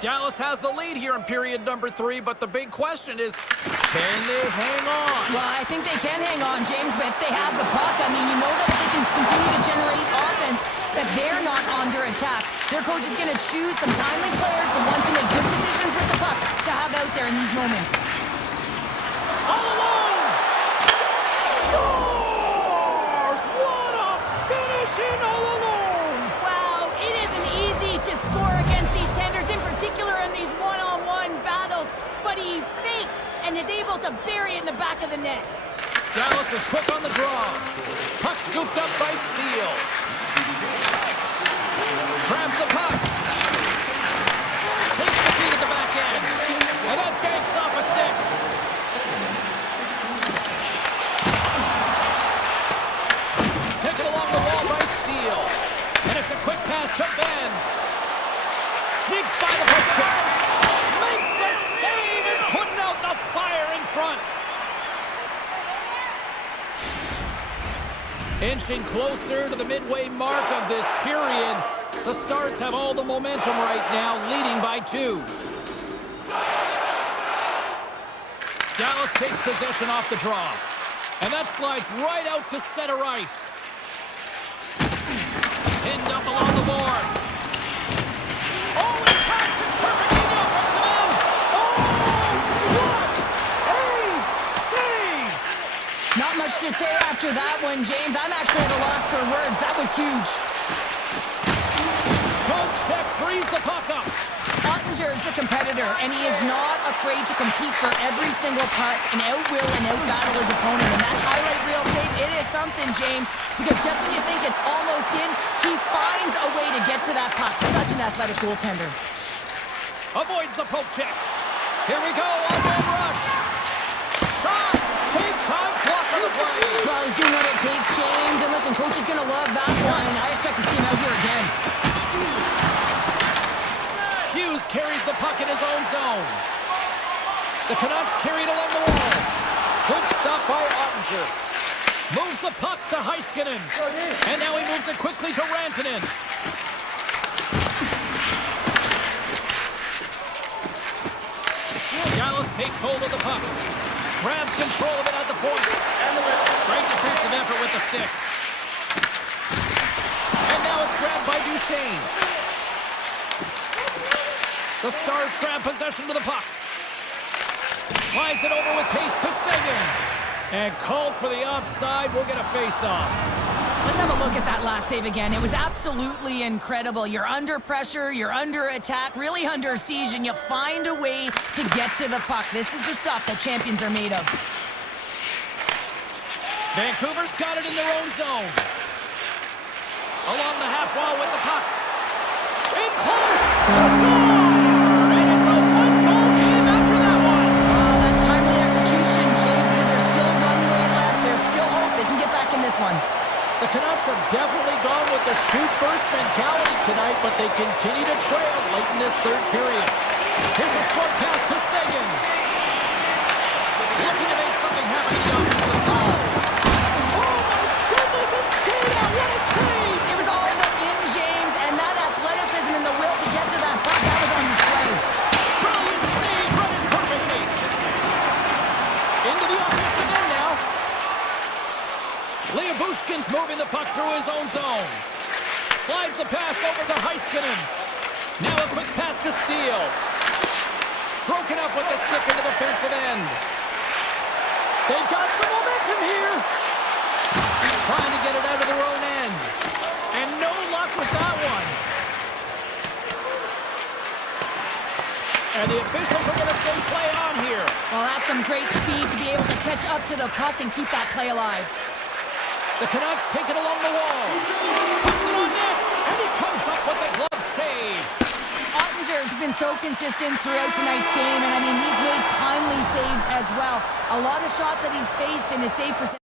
Dallas has the lead here in period number 3, but the big question is, can they hang on? Well, I think they can hang on, James, but if they have the puck, I mean, you know that if they can continue to generate offense, that they're not under attack. Their coach is going to choose some timely players, the ones who make good decisions with the puck, to have out there in these moments. All alone! Scores! What a finish in all alone! Wow, it isn't easy to score against these tenders, in particular in these one-on-one battles, but he fakes and is able to bury it in the back of the net. Dallas is quick on the draw. Puck scooped up by Steele. Grabs the puck. Takes the feed at the back end. And that banks off a stick. Taken along the wall by Steele. And it's a quick pass to Ben. Sneaks by the hook check. Makes the save and putting out the fire in front. Inching closer to the midway mark of this period. The Stars have all the momentum right now, leading by 2. Dallas takes possession off the draw. And that slides right out to center ice. Pinned up along the boards. Oh, he tracks it perfectly in the offensive end. Oh, what a save! Not much to say after that one, James. I'm actually at a loss for words. That was huge. Poke check frees the puck up. Ottinger's the competitor, and he is not afraid to compete for every single puck and outwill and outbattle his opponent. And that highlight reel save, it is something, James, because just when you think it's almost in, he finds a way to get to that puck. Such an athletic goaltender. Avoids the poke check. Here we go, one-man rush. Shot! Big time blocker on the play. Well, he's doing what it takes, James. And listen, coach is going to love that one. I expect to see him out here again. Hughes carries the puck in his own zone. The Canucks carry it along the wall. Good stop by Ottinger. Moves the puck to Heiskanen. And now he moves it quickly to Rantanen. Dallas takes hold of the puck. Grabs control of it at the point. Great defensive effort with the stick. And now it's grabbed by Duchesne. The Stars grab possession to the puck. Slides it over with pace to Seguin. And called for the offside. We'll get a face-off. Let's have a look at that last save again. It was absolutely incredible. You're under pressure, you're under attack, really under siege, and you find a way to get to the puck. This is the stuff that champions are made of. Vancouver's got it in their own zone. Along the half wall with the puck. In close! Score! And it's a one-goal game after that one. Oh, that's timely execution, James, because there's still runway left. There's still hope they can get back in this one. The Canucks have definitely gone with the shoot-first mentality tonight, but they continue to trail late in this third period. Here's a short pass to Seguin. Looking to make something happen in the offensive zone. Oh, my goodness, it stayed out. What a save! It was all but in, James, and that athleticism and the will to get to that puck, that was on display. Brilliant save, run it perfectly. Into the offensive end now. Bushkin's moving the puck through his own zone. Slides the pass over to Heiskanen. Now a quick pass to Steele. Broken up with the stick in the defensive end. They've got some momentum here. Trying to get it out of their own end. And no luck with that one. And the officials are going to say play on here. Well, that's some great speed to be able to catch up to the puck and keep that play alive. The Canucks take it along the wall. Puts it on net, and he comes up with a glove save. Ottinger's been so consistent throughout tonight's game, and I mean, he's made timely saves as well. A lot of shots that he's faced in his save percentage.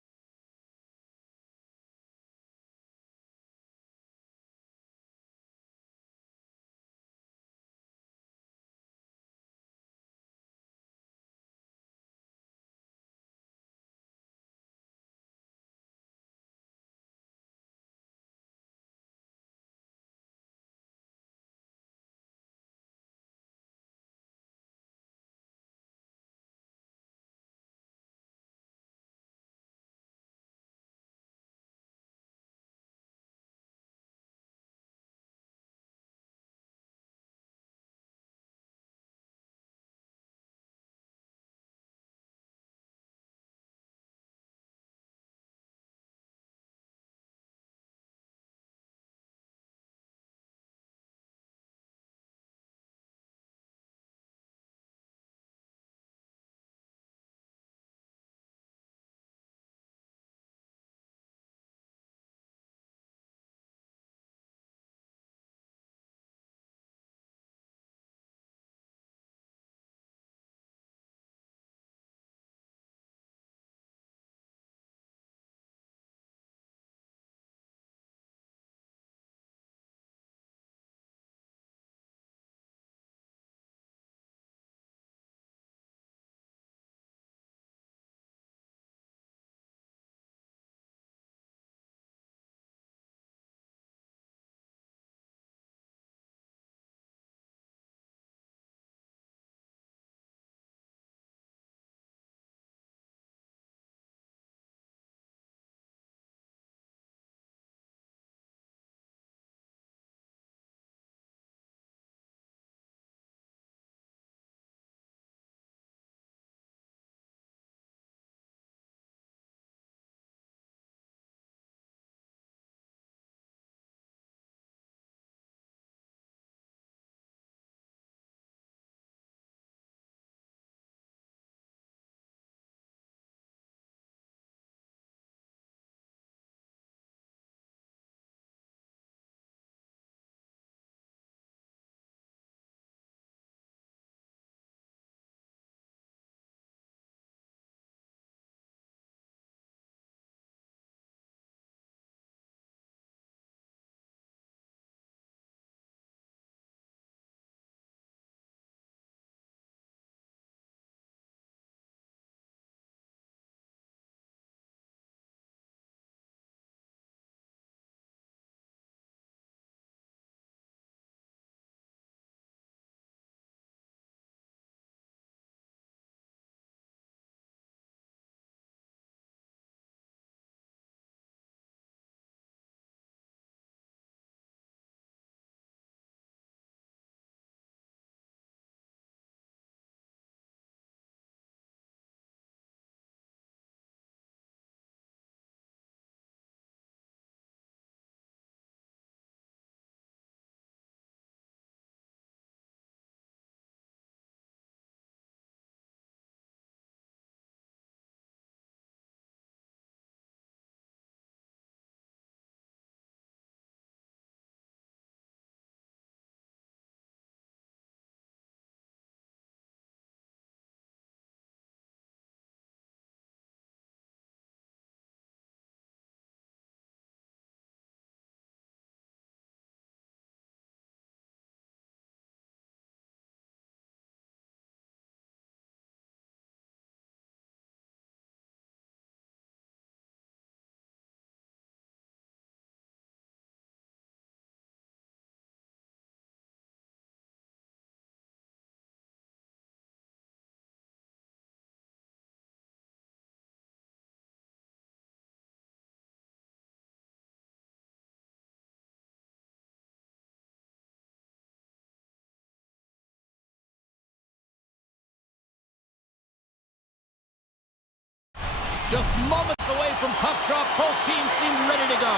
Just moments away from puck drop, both teams seem ready to go.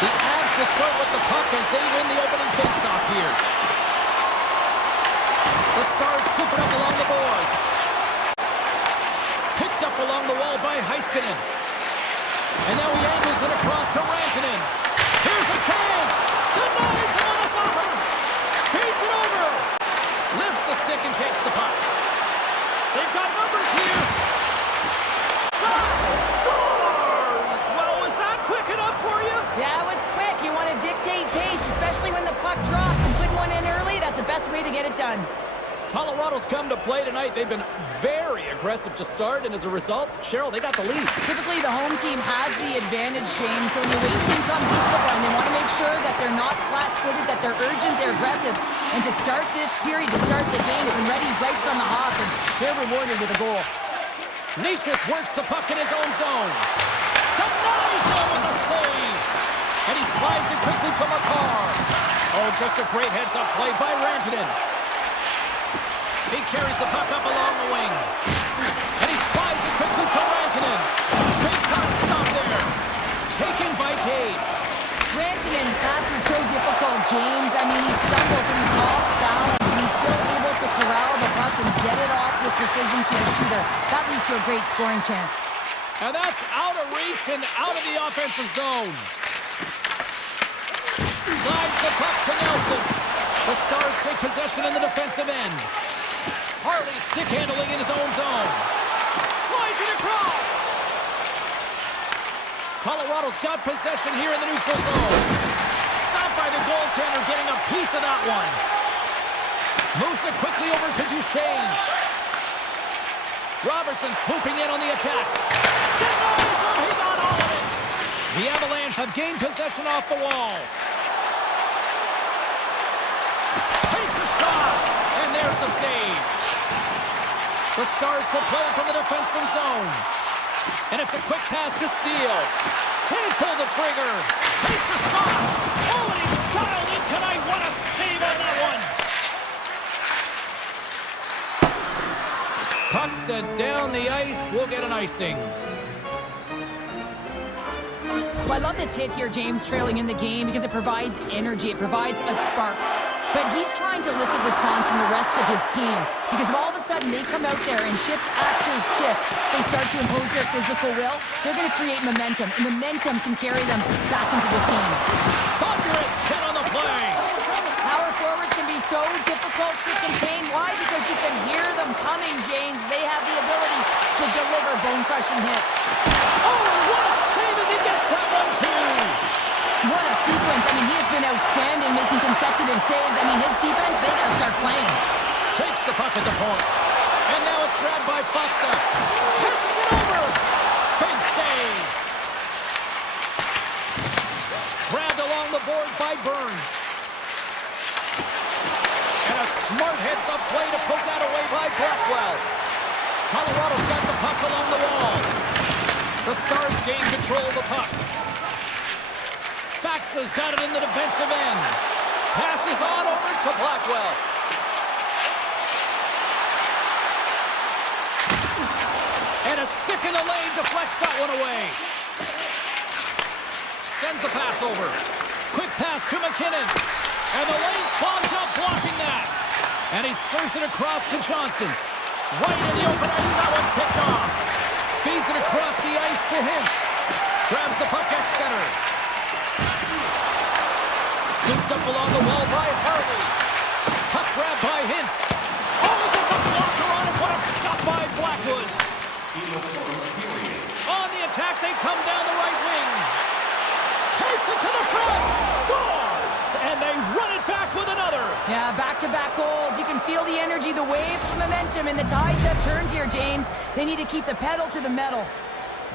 The Avs to start with the puck as they win the opening faceoff here. The Stars scoop it up along the boards. Picked up along the wall by Heiskanen. And now he angles it across to Rantanen. Here's a chance! Denies him on the stopper! Feeds it over! Lifts the stick and takes the puck. They've got numbers here. Shot! Scores! Well, was that quick enough for you? Yeah, it was quick. You want to dictate pace, especially when the puck drops, and putting one in early, that's the best way to get it done. Colorado's come to play tonight. They've been very aggressive to start, and as a result, Cheryl, they got the lead. Typically, the home team has the advantage, James, so when the away team comes into the front, they want to make sure that they're not flat-footed, that they're urgent, they're aggressive. And to start this period, to start the game, they've been ready right from the hop, and they're rewarded with a goal. Nicias works the puck in his own zone. Denies him with a save. And he slides it quickly to McCarr. Oh, just a great heads-up play by Rantanen. He carries the puck up along the wing. And he slides it quickly to Rantanen. Big time stop there. Taken by Gage. Rantanen's pass was so difficult, James. I mean, he stumbles and he's off balance, and he's still able to corral the puck and get it off with precision to the shooter. That leads to a great scoring chance. And that's out of reach and out of the offensive zone. Slides the puck to Nelson. The Stars take possession in the defensive end. Harley stick handling in his own zone. Slides it across. Colorado's got possession here in the neutral zone. Stopped by the goaltender, getting a piece of that one. Moves it quickly over to Duchesne. Robertson swooping in on the attack. Denies him, he got all of it. The Avalanche have gained possession off the wall. Takes a shot, and there's the save. The Stars will play from the defensive zone. And it's a quick pass to Steele. Can't pull the trigger. Takes a shot. Oh, and he's dialed in tonight. What a save on that one. Puck sent down the ice. We'll get an icing. Well, I love this hit here, James, trailing in the game, because it provides energy. It provides a spark. But he's trying to elicit response from the rest of his team, because if all of a sudden they come out there and shift after shift, they start to impose their physical will, they're going to create momentum, and momentum can carry them back into this game. Thunderous hit on the play. Power forwards can be so difficult to contain. Why? Because you can hear them coming, James. They have the ability to deliver bone-crushing hits. Oh, and what a save as he gets that one, too. What a sequence. I mean, he has been outstanding, making consecutive saves. I mean, his defense, they got to start playing. Takes the puck at the point. And now it's grabbed by Faksa. Passes it over. Big save. Grabbed along the boards by Burns. And a smart heads-up play to poke that away by Blackwell. Colorado's got the puck along the wall. The Stars gain control of the puck. Faxa's got it in the defensive end. Passes on over to Blackwell. And a stick in the lane deflects that one away. Sends the pass over. Quick pass to McKinnon. And the lane's clogged up, blocking that. And he serves it across to Johnston. Right in the open ice, that one's picked off. Feeds it across the ice to Hintz. Grabs the puck at center. Scooped up along the wall by Harley. Puck grab by Hintz. Oh, he gets a blocker on it. What a stop by Blackwood. On the attack, they come down the right wing. Takes it to the front. Scores! And they run it back with another. Yeah, back-to-back goals. You can feel the energy, the waves, the momentum, and the tides have turned here, James. They need to keep the pedal to the metal.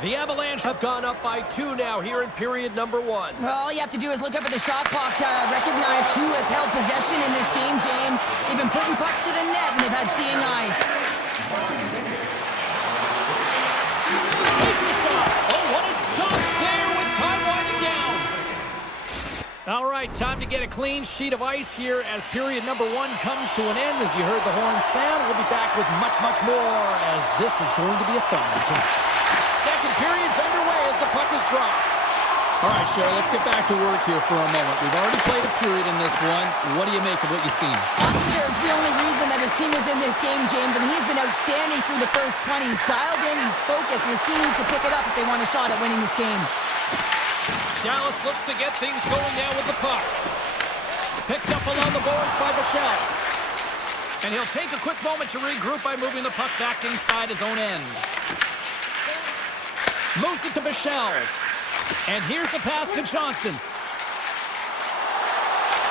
The Avalanche have gone up by 2 now here in period number 1. Well, all you have to do is look up at the shot clock to recognize who has held possession in this game, James. They've been putting pucks to the net, and they've had seeing eyes. Takes a shot. Oh, what a stop there with time winding down. All right, time to get a clean sheet of ice here as period number 1 comes to an end. As you heard the horn sound, we'll be back with much, much more as this is going to be a fun one. Second period's underway as the puck is dropped. All right, Cheryl, let's get back to work here for a moment. We've already played a period in this one. What do you make of what you've seen? Ottinger's the only reason that his team is in this game, James, and he's been outstanding through the first 20. He's dialed in, he's focused, and his team needs to pick it up if they want a shot at winning this game. Dallas looks to get things going now with the puck. Picked up along the boards by Bichelle. And he'll take a quick moment to regroup by moving the puck back inside his own end. Moves it to Bichelle. And here's the pass to Johnston.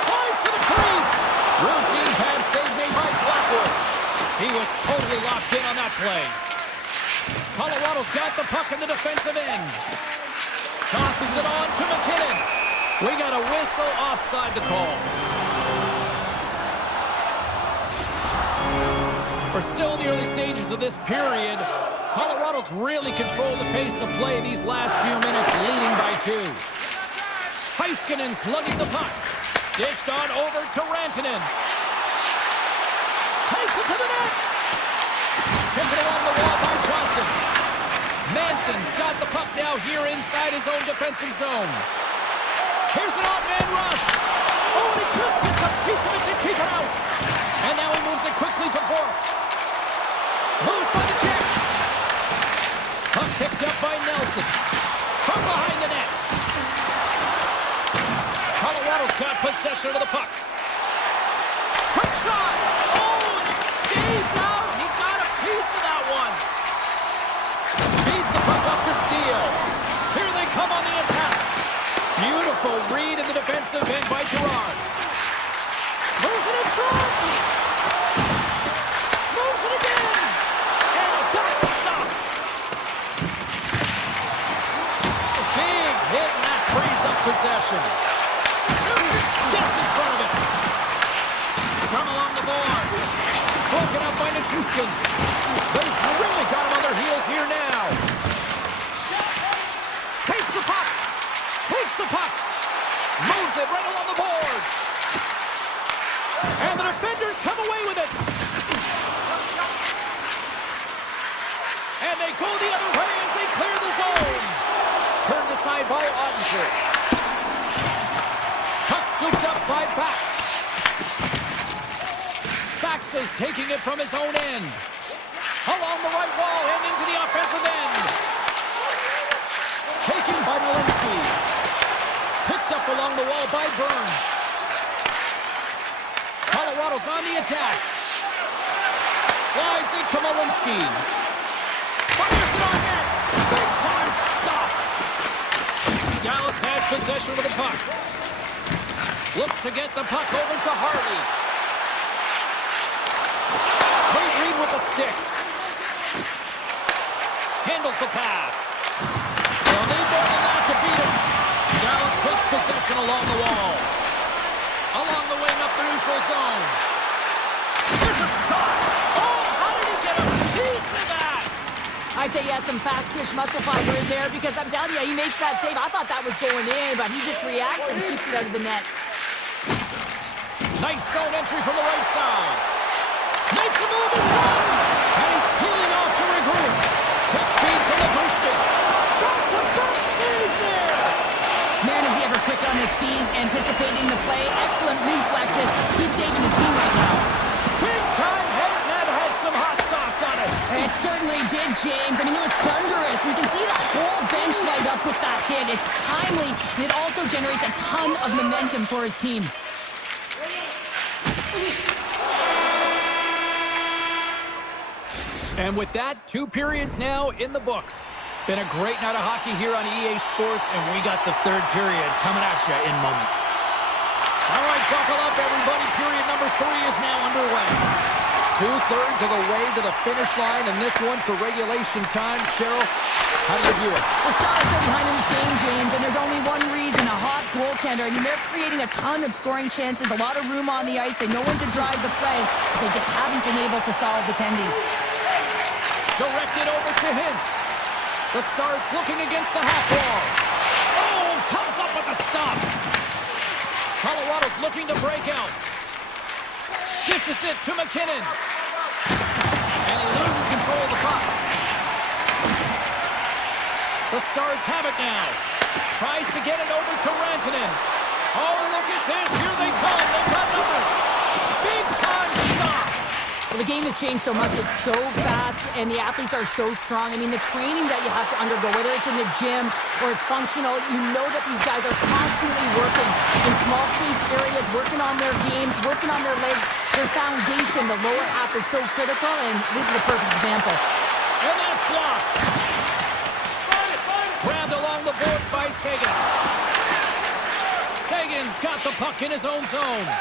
Flies to the crease. Routine pad save made by Blackwood. He was totally locked in on that play. Colorado's got the puck in the defensive end. Tosses it on to McKinnon. We got a whistle offside to call. We're still in the early stages of this period. Colorado's really controlled the pace of play these last few minutes, leading by 2. Heiskanen's lugging the puck. Dished on over to Rantanen. Takes it to the net. Taken along the wall by Johnston. Manson's got the puck now here inside his own defensive zone. Here's an off-man rush. Oh, and he just gets a piece of it to keep it out. And now he moves it quickly to Bork. Moves by the check. Puck picked up by Nelson. From behind the net. Colorado's got possession of the puck. Quick shot. Oh, and it stays out. He got a piece of that one. Feeds the puck up to Steele. Here they come on the attack. Beautiful read in the defensive end by Gerard. Moves it in front. Moves it again. And that's stopped. Big hit, and that frees up possession. Shoots it. Gets in front of it. Scrum along the boards. Broken up by Nichushkin. They've really got him on their heels here now. Takes the puck. Takes the puck. Moves it right along the boards. And the defenders come away with it. And they go the other way as they clear the zone. Turned aside by Ottinger. Puck scooped up by Back. Saxa's taking it from his own end. Along the right wall and into the offensive end. Taken by Malinsky. Picked up along the wall by Burns. Colorado's on the attack. Slides it to Malinsky. Fires it on net. Big time stop. Dallas has possession of the puck. Looks to get the puck over to Harley. Great read with the stick. Handles the pass. They'll need more than that to beat him. Dallas takes possession along the wall. Along the wing up the neutral zone. There's a shot. Oh, how did he get a piece of that? I'd say he has some fast twitch muscle fiber in there because I'm telling you, he makes that save. I thought that was going in, but he just reacts and keeps it out of the net. Nice zone entry from the right side. Makes a move in front. And he's peeling off to regroup. Quick feed to Labushkin. Back-to-back saves there. Man, is he ever quick on his feet, anticipating the play. Excellent reflexes. He's saving his team right now. Big time hit, and that has some hot sauce on it. It certainly did, James. I mean, it was thunderous. We can see the whole bench light up with that hit. It's timely, and it also generates a ton of momentum for his team. And with that, 2 periods now in the books. Been a great night of hockey here on EA Sports, and we got the 3rd period coming at you in moments. All right, buckle up, everybody. Period number 3 is now underway. 2/3 of the way to the finish line, and this one for regulation time. Cheryl, how do you view it? The Stars are behind in this game, James, and there's only one reason, a hot goaltender. I mean, they're creating a ton of scoring chances, a lot of room on the ice. They know when to drive the play, but they just haven't been able to solve the tending. Directed over to Hintz. The Stars looking against the half wall. Oh, comes up with a stop. Colorado's looking to break out. Dishes it to McKinnon. And he loses control of the puck. The Stars have it now. Tries to get it over to Rantanen. Oh, look at this. Here they come. They've got numbers. Big time stop. Well, the game has changed so much. It's so fast, and the athletes are so strong. I mean, the training that you have to undergo, whether it's in the gym or it's functional, you know that these guys are constantly working in small space areas, working on their games, working on their legs. Their foundation, the lower half, is so critical, and this is a perfect example. And that's blocked. Grabbed along the boards by Seguin. Seguin's got the puck in his own zone.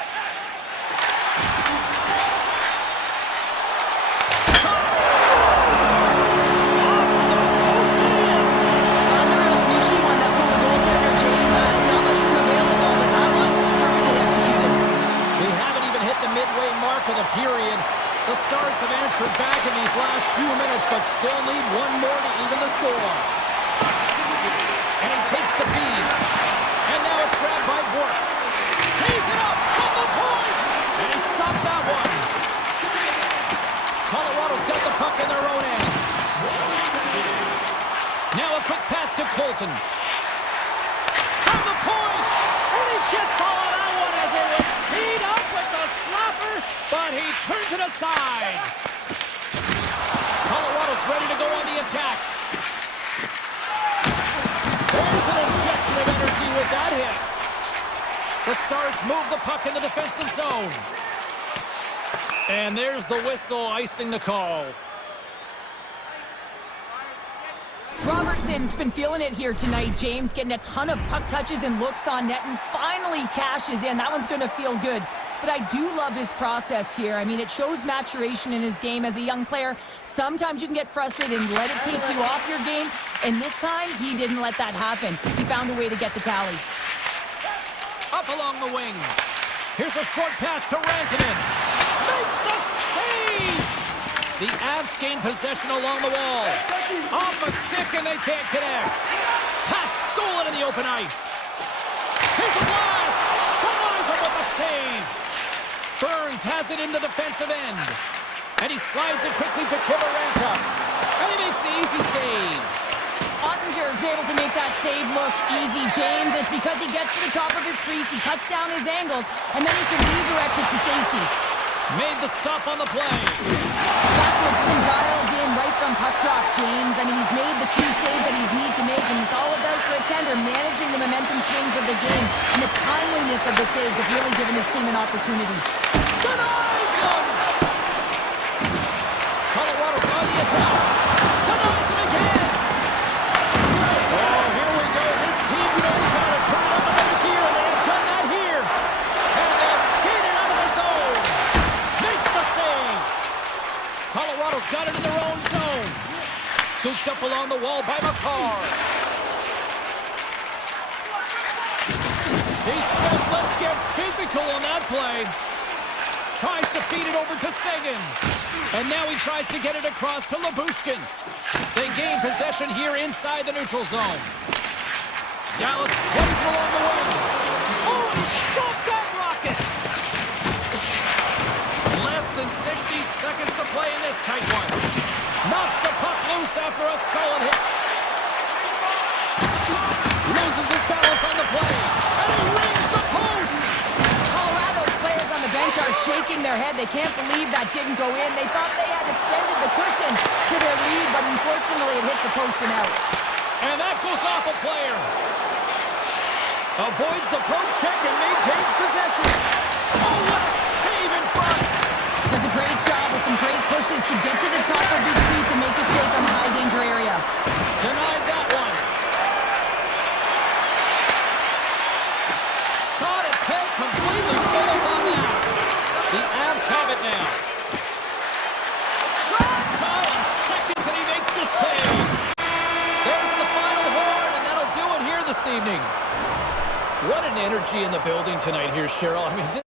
Midway mark of the period. The Stars have answered back in these last few minutes, but still need one more to even the score. And he takes the feed. And now it's grabbed by Bork. Tees it up from the point! And he stopped that one. Colorado's got the puck in their own end. Now a quick pass to Colton. From the point! And he gets all of that one as it was teed up with the slapper, but he turns it aside. Colorado's ready to go on the attack. There's an injection of energy with that hit. The Stars move the puck in the defensive zone. And there's the whistle icing the call. Robertson's been feeling it here tonight, James, getting a ton of puck touches and looks on net, and finally cashes in. That one's going to feel good. But I do love his process here. I mean, it shows maturation in his game as a young player. Sometimes you can get frustrated and let it take you off your game, and this time, he didn't let that happen. He found a way to get the tally. Up along the wing. Here's a short pass to Rantanen. Makes the save! The Avs gain possession along the wall. Off a stick and they can't connect. Pass stolen in the open ice. Here's a blast! Denies him with a save. Burns has it in the defensive end. And he slides it quickly to Kiberanta. And he makes the easy save. Ottinger is able to make that save look easy, James. It's because he gets to the top of his crease, he cuts down his angles, and then he can redirect it to safety. Made the stop on the play. Blackwood's been dialed in right from puck drop, James. I mean, he's made the key save that he's need to make, and it's all about for a tender managing the momentum swings of the game, and the timeliness of the saves have really given his team an opportunity. Denies him! Colorado's on the attack. Denies him again! Oh, here we go. This team knows how to turn it up another gear, and they have done that here. And they'll skate it out of the zone. Makes the save. Colorado's got it in their own zone. Scooped up along the wall by McCarr. He says, let's get physical on that play. Tries to feed it over to Seguin. And now he tries to get it across to Lyubushkin. They gain possession here inside the neutral zone. Dallas plays it along the wing. Oh, he stopped that rocket! Less than 60 seconds to play in this tight one. Knocks the puck loose after a solid hit. Loses his balance on the play. And he rings the post! Colorado's players on the bench are shaking their head. They can't believe that didn't go in. They thought they had extended the cushion to their lead, but unfortunately it hits the post and out. And that goes off a player. Avoids the poke check and maintains possession. Oh, what a save in front! Does a great job with some great pushes to get to the top of his crease and make a save from a high-danger area. Denied that one. Shot attempt completely fails on that. The Avs have it now. Shot time seconds and he makes the save. There's the final horn, and that'll do it here this evening. What an energy in the building tonight here, Cheryl. I mean,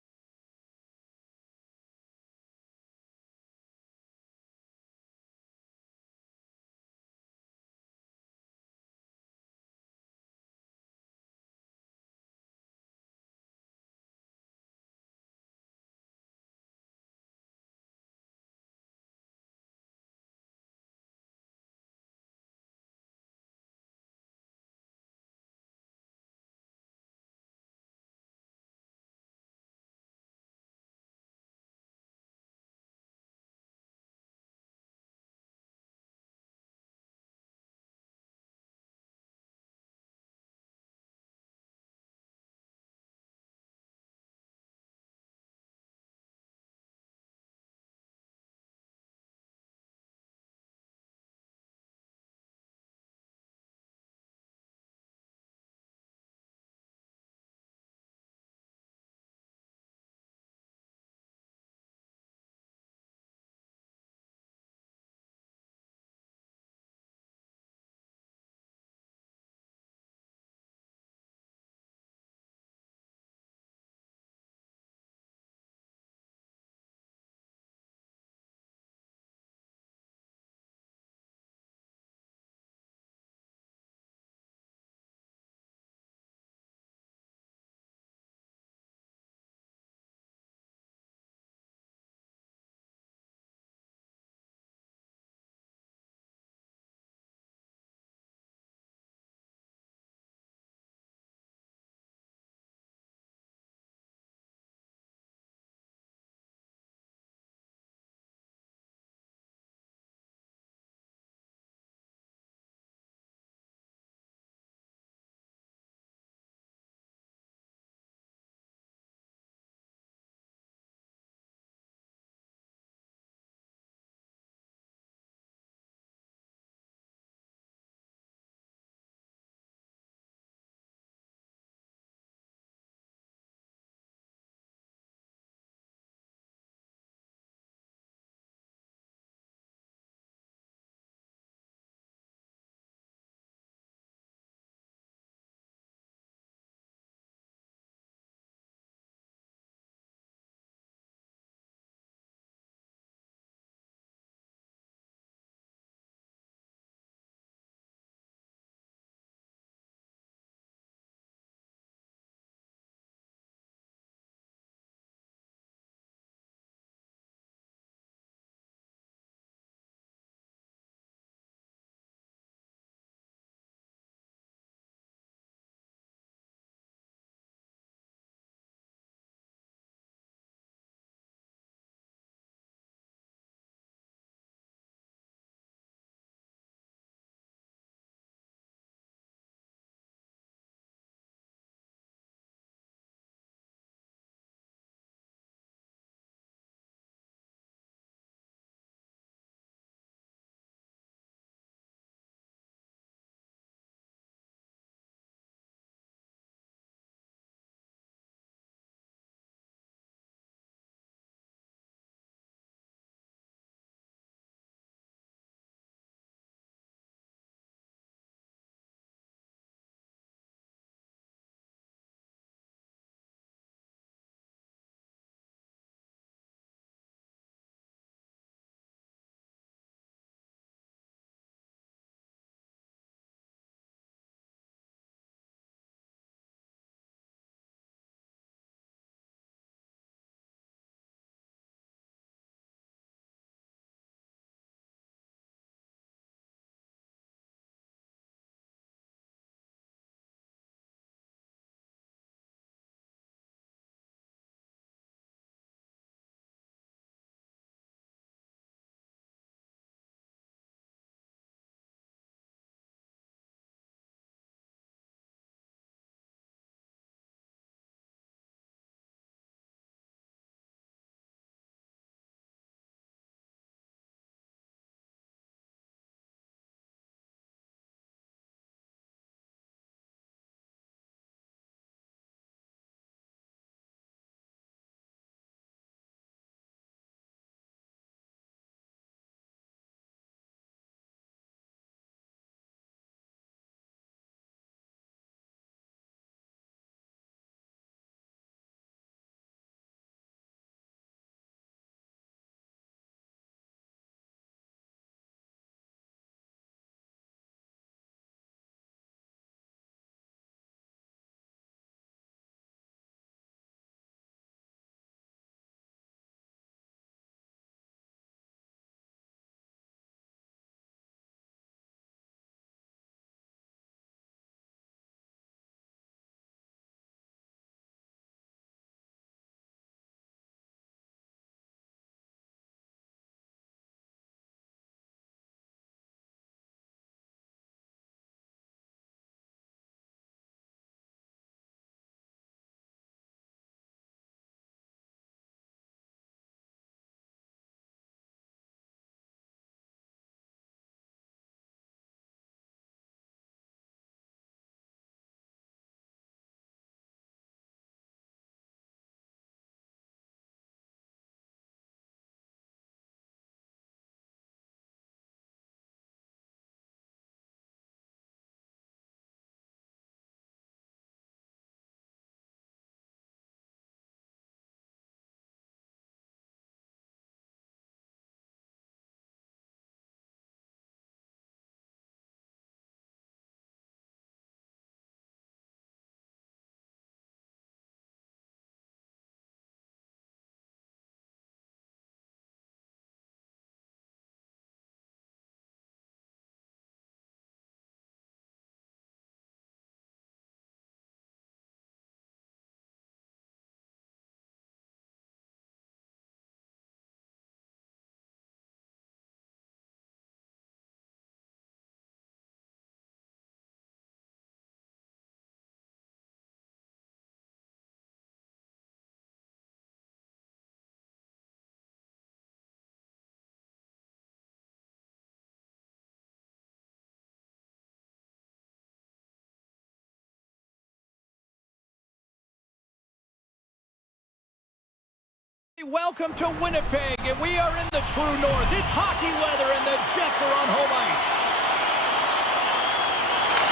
Welcome to Winnipeg, and we are in the true north. It's hockey weather, and the Jets are on home ice.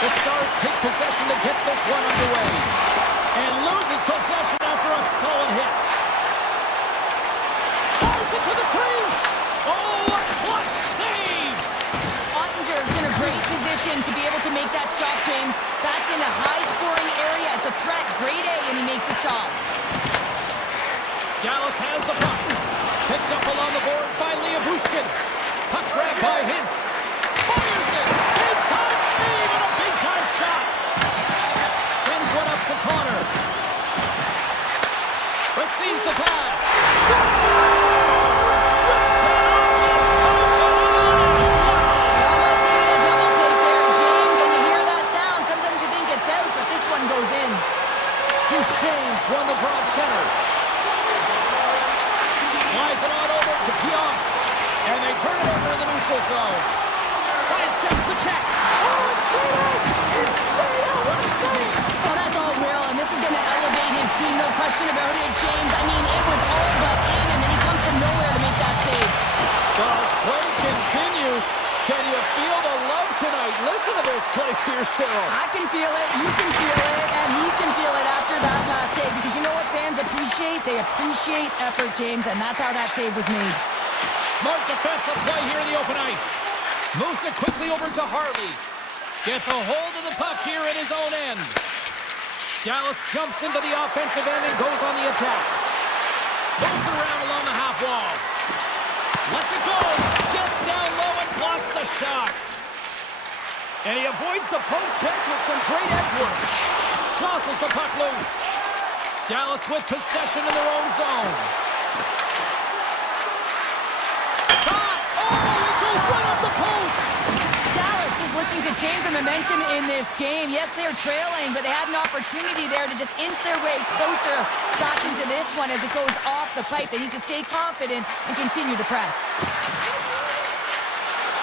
The Stars take possession to get this one underway, and loses possession after a solid hit. Fires it to the crease. Oh, a clutch save! Ottinger's in a great position to be able to make that stop, James. That's in a high-scoring area. It's a threat, grade A, and he makes the stop. Dallas has the puck. Picked up along the boards by Bushkin. Puck grab by Hintz. Fires it. Big-time save and a big-time shot. Sends one up to Connor. Receives the pass. Scores! Rips it off the puck and Almost needed a double take there, James. When you hear that sound, sometimes you think it's out, but this one goes in. Duchesne's won the draw at center. Slides it on over to Pionk. And they turn it over in the neutral zone. Sidesteps the check. Oh, it's stayed out! It's stayed out! What a save! Oh, that's all Will, and this is going to elevate his team, no question about it, James. I mean, it was all but in, and then he comes from nowhere to make that save. As play continues, can you feel the love tonight? Listen to this place here, Cheryl. I can feel it, you can feel it, and he can feel it after that last save, because you know what fans appreciate? They appreciate effort, James, and that's how that save was made. Smart defensive play here in the open ice. Moves it quickly over to Harley. Gets a hold of the puck here in his own end. Dallas jumps into the offensive end and goes on the attack. Moves it around along the half wall. Lets it go. Gets down low and blocks the shot. And he avoids the poke check with some great edge work. Jostles the puck loose. Dallas with possession in their own zone. Shot! Oh, it goes right up the post! Dallas is looking to change the momentum in this game. Yes, they're trailing, but they had an opportunity there to just inch their way closer back into this one as it goes off the pipe. They need to stay confident and continue to press.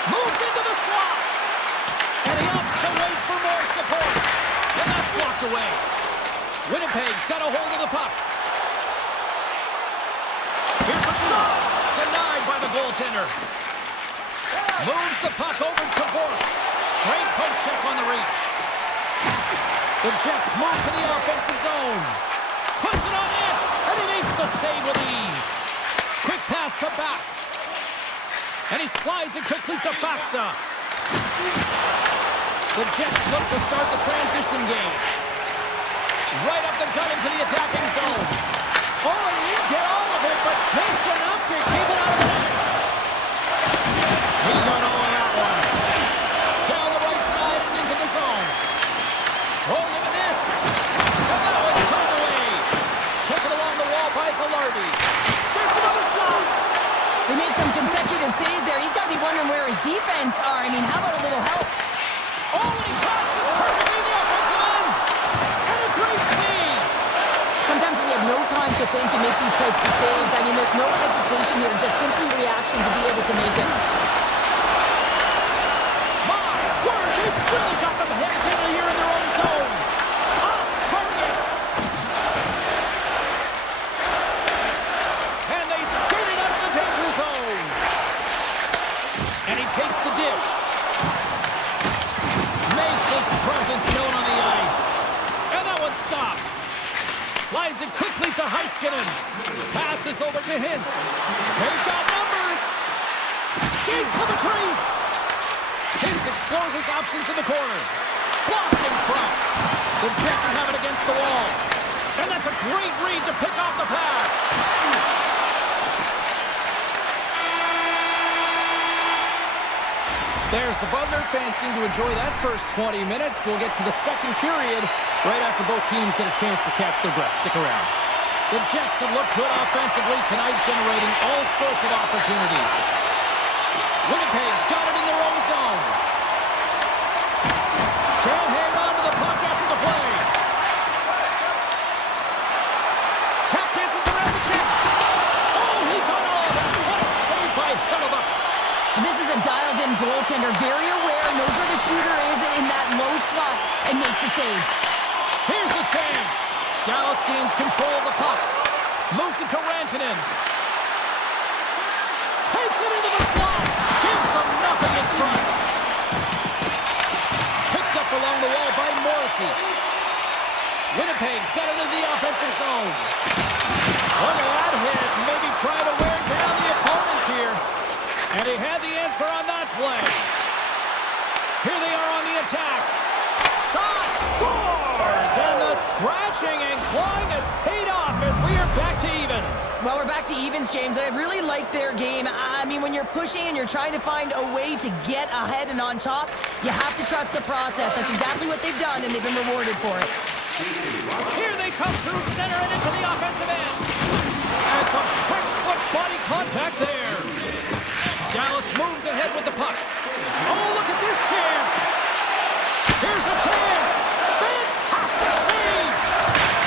Moves into the slot! And he opts to wait for more support. And that's blocked away. Winnipeg's got a hold of the puck. Here's a shot! Denied by the goaltender. Moves the puck over to Bork. Great poke check on the reach. The Jets move to the offensive zone. Puts it on net, and he makes the save with ease. Quick pass to back. And he slides it quickly to Faxa. The Jets look to start the transition game. Right up the gut into the attacking zone. Oh, and he didn't get all of it, but just enough to keep it out of the net. He got all of that one. Down the right side and into the zone. Oh, look at this. And that one's turned away. Took it along the wall by Velarde. There's another stop. They made some consecutive saves there. He's got to be wondering where his defense are. I mean, how about a little help? Oh, and he cracks it perfectly in the offensive end. And a great save. Sometimes we have no time to think and make these types of saves. I mean, there's no hesitation here, just simply reaction to be able to make it. My word, they've really got them headed in here in their own zone. Off target. And they skated out of the danger zone. And he takes the dish. Makes his presence known on the ice. And that one's stopped. Slides it quickly to Heiskanen. Passes over to Hintz. They've got numbers. Skates to the crease. Hintz explores his options in the corner. Blocked in front. The Jets have it against the wall. And that's a great read to pick off the pass. There's the buzzer. Fans seem to enjoy that first 20 minutes. We'll get to the second period right after both teams get a chance to catch their breath. Stick around. The Jets have looked good offensively tonight, generating all sorts of opportunities. Winnipeg's got it in their own zone. Can't hang on to the puck after the play. Tap dances around the check. Oh, he got all of that. What a save by Hellebuck. This is a dialed-in goaltender, very aware, knows where the shooter is in that low slot, and makes the save. Here's a chance. Dallas gains control of the puck. Moves it to Rantanen. Takes it into the slot. Gives them nothing in front. Picked up along the wall by Morrissey. Winnipeg's got it into the offensive zone. Look at that hit. Maybe try to wear down the opponents here. And he had the answer on that play. Here they are on the attack. Shot! Scores! And the scratching and clawing has paid off as we are back to even. Well, we're back to evens, James, and I really like their game. I mean, when you're pushing and you're trying to find a way to get ahead and on top, you have to trust the process. That's exactly what they've done, and they've been rewarded for it. Here they come through center and into the offensive end. And some textbook body contact there. Dallas moves ahead with the puck. Oh, look at this chance. Here's a chance. Fantastic save.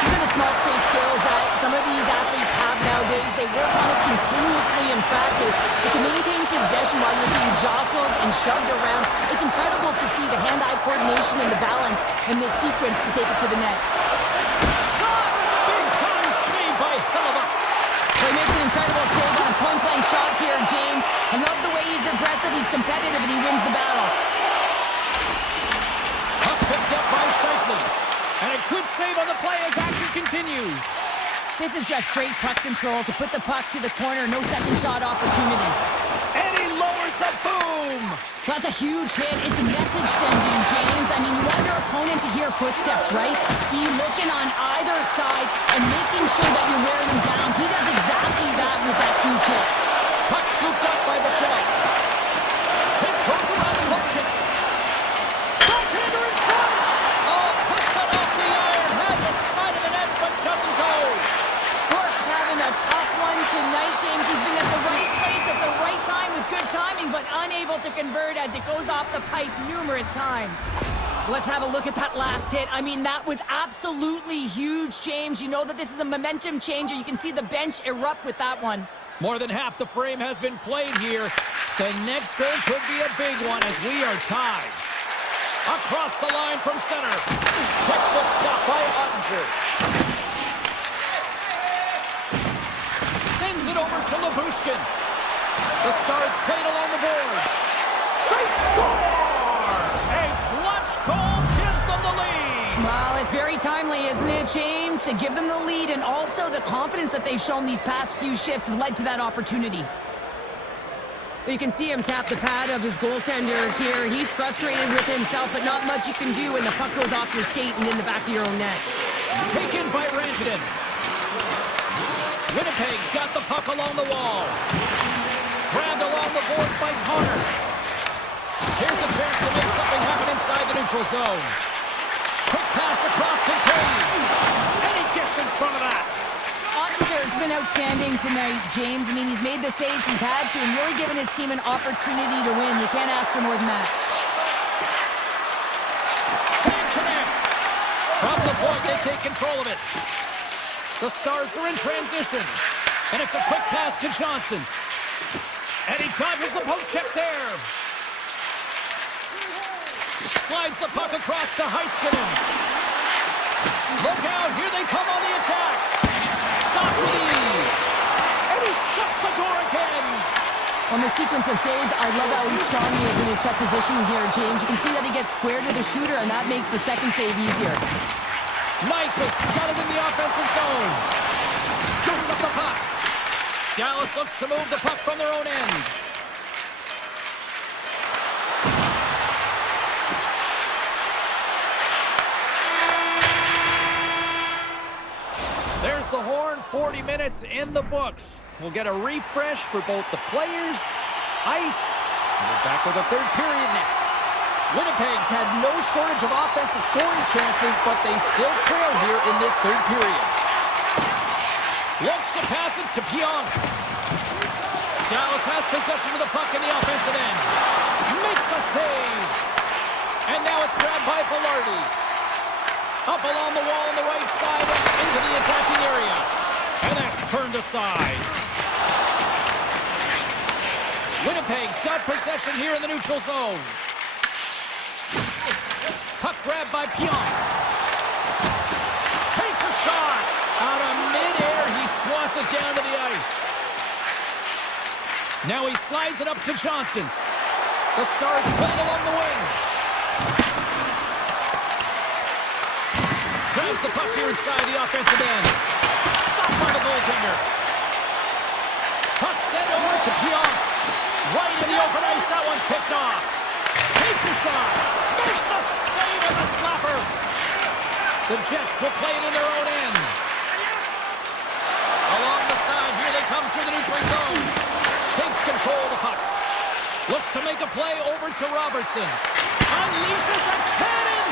These are the small space skills that some of these athletes have nowadays. They work on it continuously in practice. But to maintain possession while you're being jostled and shoved around, it's incredible to see the hand-eye coordination and the balance in this sequence to take it to the net. Shot! Big time save by Hellebuck. So he makes an incredible save on a point-blank shot here, James. I love the way he's aggressive, he's competitive, and he wins the battle. Puck picked up by Scheifele. And a good save on the play as action continues. This is just great puck control to put the puck to the corner, no second shot opportunity. And he lowers the boom. That's a huge hit. It's message sending, James. I mean, you want your opponent to hear footsteps, right? Be looking on either side and making sure that you're wearing them down. He does exactly that with that huge hit. Puck scooped up by Michelle. Tiptoes around the hook check. Backhander in front. Oh, puts it off the iron. Had the side of the net, but doesn't go. Burke's having a tough one tonight, James. He's been at the right place at the right time with good timing, but unable to convert as it goes off the pipe numerous times. Let's have a look at that last hit. I mean, that was absolutely huge, James. You know that this is a momentum changer. You can see the bench erupt with that one. More than half the frame has been played here. The next goal could be a big one as we are tied. Across the line from center. Textbook stop by Ottinger. Sends it over to Labushkin. The Stars played along the boards. They score! A clutch goal gives them the lead. Well, it's very timely, isn't it, James? To give them the lead, and also the confidence that they've shown these past few shifts have led to that opportunity. You can see him tap the pad of his goaltender here. He's frustrated with himself, but not much you can do when the puck goes off your skate and in the back of your own net. Taken by Rantanen. Winnipeg's got the puck along the wall. Grabbed along the board by Connor. Here's a chance to make something happen inside the neutral zone. Quick pass across to Taves. And he gets in front of that. Ottinger's been outstanding tonight, James. I mean, he's made the saves he's had to and really given his team an opportunity to win. You can't ask for more than that. Can't connect. From the point, they take control of it. The Stars are in transition. And it's a quick pass to Johnson. And he dodges the poke check there. Slides the puck across to Heiskanen. Look out, here they come on the attack. Stopped with ease. And he shuts the door again. On the sequence of saves, I love how strong he is in his set positioning here, James. You can see that he gets square to the shooter, and that makes the second save easier. Nyquist got it in the offensive zone. Scoops up the puck. Dallas looks to move the puck from their own end. There's the horn, 40 minutes in the books. We'll get a refresh for both the players, ice, and we're back with a third period next. Winnipeg's had no shortage of offensive scoring chances, but they still trail here in this third period. Looks to pass it to Pionk. Dallas has possession of the puck in the offensive end. Makes a save. And now it's grabbed by Velarde. Up along the wall on the right side and into the attacking area. And that's turned aside. Winnipeg's got possession here in the neutral zone. Puck grabbed by Pionk. Takes a shot. Out of midair, he swats Gets it down to the ice. Now he slides it up to Johnston. The Stars play it along the wing. Grabs the puck here inside the offensive end. Stopped by the goaltender. Puck sent over to Pionk. Right in the open ice, that one's picked off. Takes a shot. Makes the save with the slapper. The Jets will play it in their own end. Along the side, here they come through the neutral zone. Takes control of the puck. Looks to make a play over to Robertson. Unleashes a cannon!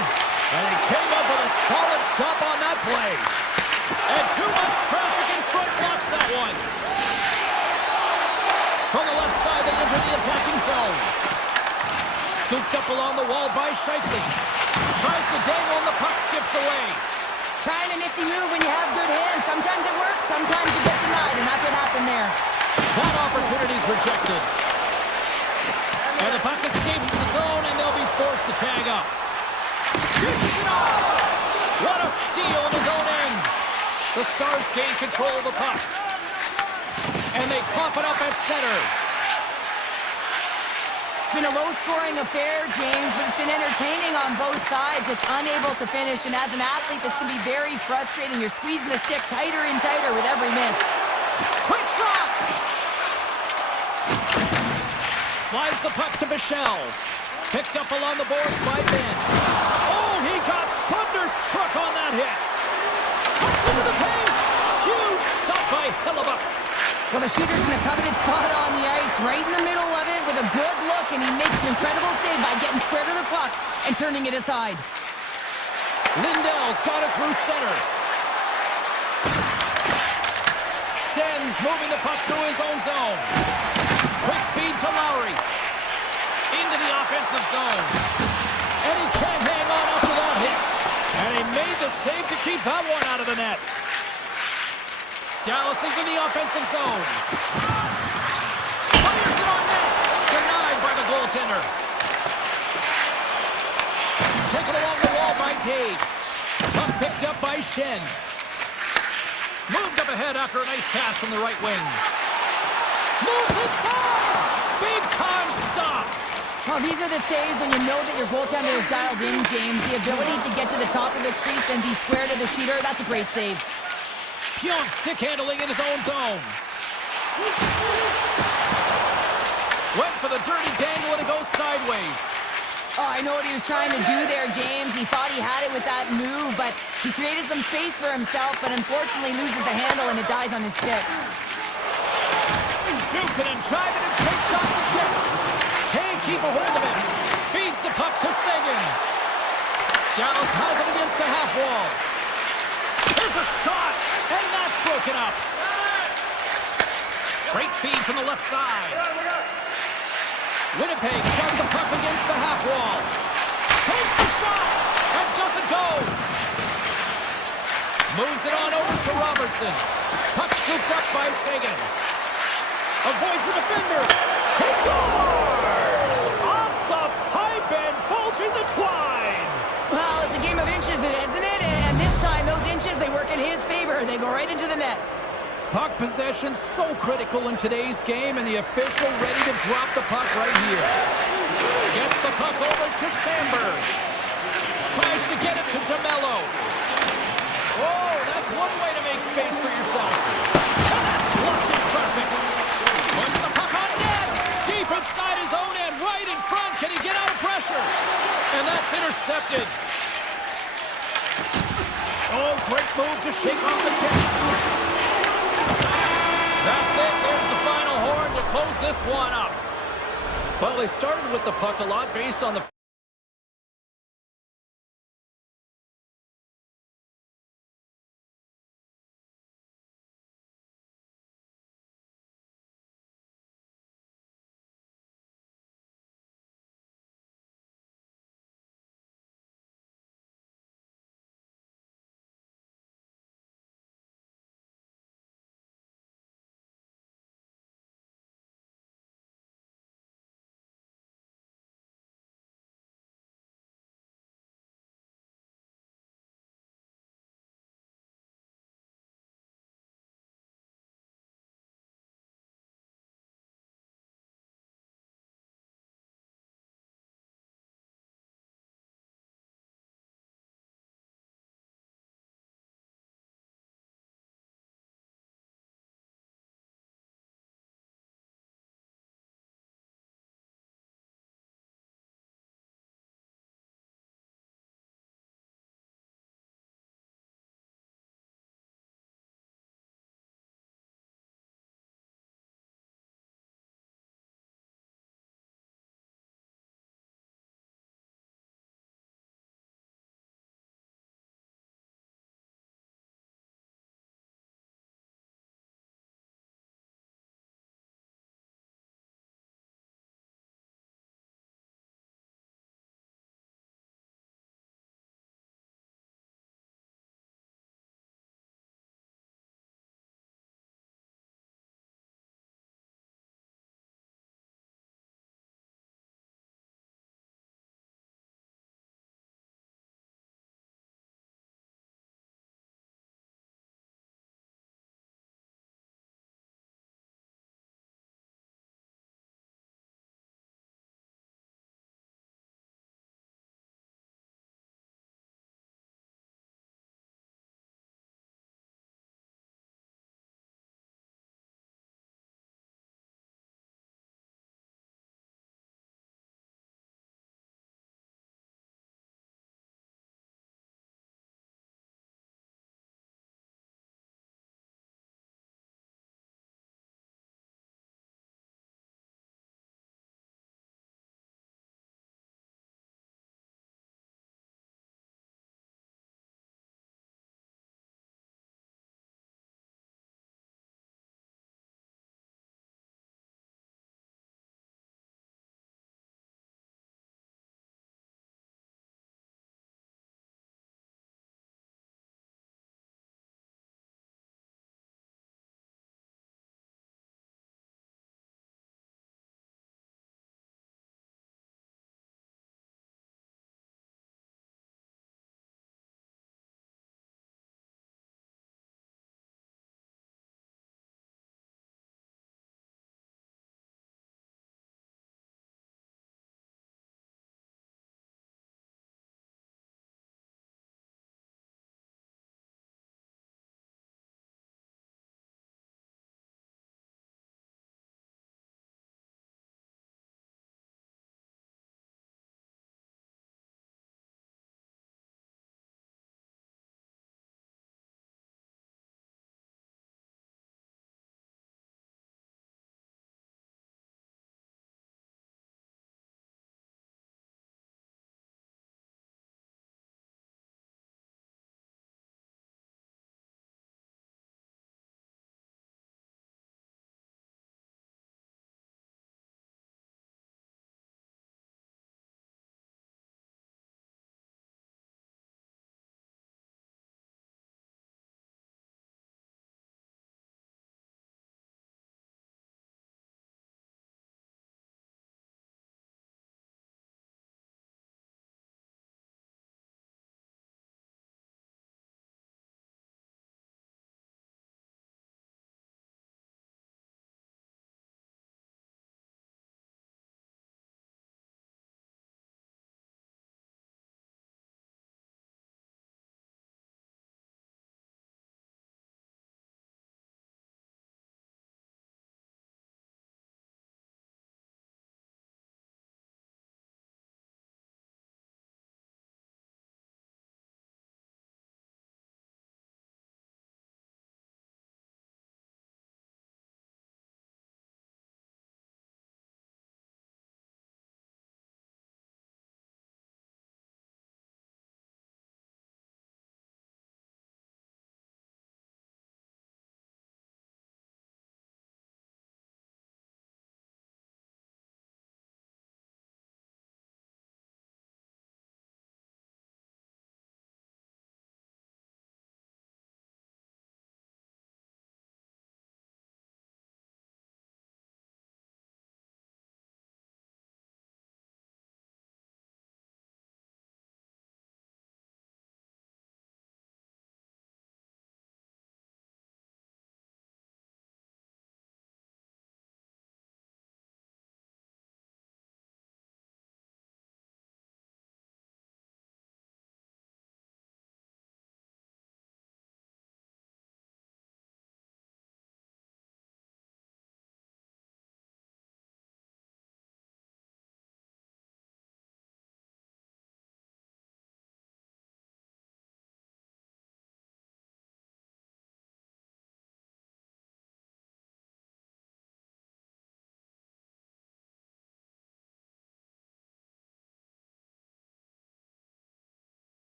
And he came up with a solid stop on that play. And too much traffic in front blocks that one. From the left side, they enter the attacking zone. Scooped up along the wall by Scheifele. Tries to dangle and the puck skips away. Trying a nifty move when you have good hands. Sometimes it works, sometimes you get denied, and that's what happened there. That opportunity's rejected. And the puck escapes the zone, and they'll be forced to tag up. Dishes it off! What a steal in his own end! The Stars gain control of the puck. And they cough it up at center. It's been a low-scoring affair, James, but it's been entertaining on both sides, just unable to finish. And as an athlete, this can be very frustrating. You're squeezing the stick tighter and tighter with every miss. Quick shot! Slides the puck to Michel. Picked up along the boards by Ben. Oh, he got thunderstruck on that hit. Cuts into the paint. Huge stop by Hellebuyck. Well, the shooter's in a coveted spot on the ice, right in the middle of it with a good look, and he makes an incredible save by getting square to the puck and turning it aside. Lindell's got it through center. Schen's moving the puck through his own zone. Quick feed to Lowry. Into the offensive zone. And he can't hang on after that hit. And he made the save to keep that one out of the net. Dallas is in the offensive zone. Fires it on net. Denied by the goaltender. Taken along the wall by Taves. Puck picked up by Schenn. Moved up ahead after a nice pass from the right wing. Moves inside! Big time stop! Well, these are the saves when you know that your goaltender is dialed in, James. The ability to get to the top of the crease and be square to the shooter, that's a great save. Pionk stick handling in his own zone. Went for the dirty dangle and it goes sideways. Oh, I know what he was trying to do there, James. He thought he had it with that move, but he created some space for himself, but unfortunately loses the handle and it dies on his stick. Jukin and driving and shakes off the chip. Can't keep a hold of it. Feeds the puck to Seguin. Dallas has it against the half wall. There's a shot, and that's broken up. Great feed from the left side. Winnipeg started the puck against the half wall. Takes the shot, and doesn't go. Moves it on over to Robertson. Puck scooped up by Seguin. Avoids the defender. He scores! Off the pipe and bulging the twine. Well, it's a game of inches, isn't it? And this time, those inches, they work in his favor. They go right into the net. Puck possession so critical in today's game, and the official ready to drop the puck right here. Gets the puck over to Sandberg. Tries to get it to DeMello. Oh, that's one way to make space for yourself. And that's blocked in traffic. Puts the puck on net. Deep inside his own end, right in front. Can he get out of pressure? And that's intercepted. Oh, great move to shake off the check. That's it. There's the final horn to close this one up. Well, they started with the puck a lot based on the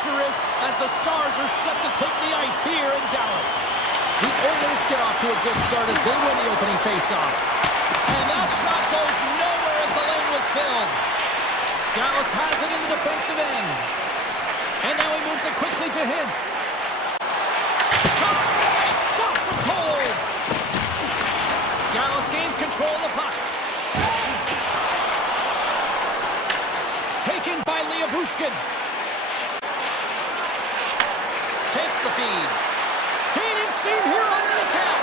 temperature is as the Stars are set to take the ice here in Dallas. The Oilers get off to a good start as they win the opening faceoff. And that shot goes nowhere as the lane was filled. Dallas has it in the defensive end. And now he moves it quickly to Hintz. Shot! Stops him cold! Dallas gains control of the puck. Taken by Bushkin. Takes the feed. Gaining steam here on the attack.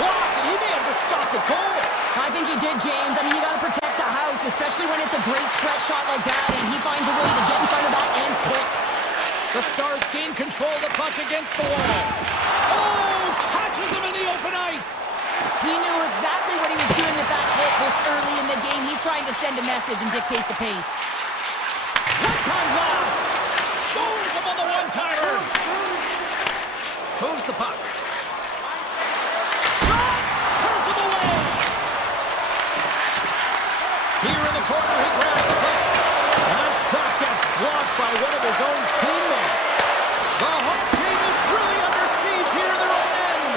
Blocked, and he may have just stopped the goal. I think he did, James. I mean, you got to protect the house, especially when it's a great threat shot like that, and he finds a way to get in front of that and quick. The Stars gain control of the puck against the wall. Oh, catches him in the open ice. He knew exactly what he was doing with that hit this early in the game. He's trying to send a message and dictate the pace. One-time blast. Scores him on the one-timer. Moves the puck. Shot! Turns him away. Here in the corner, he grabs the puck. That shot gets blocked by one of his own teammates. The home team is really under siege here in their own end.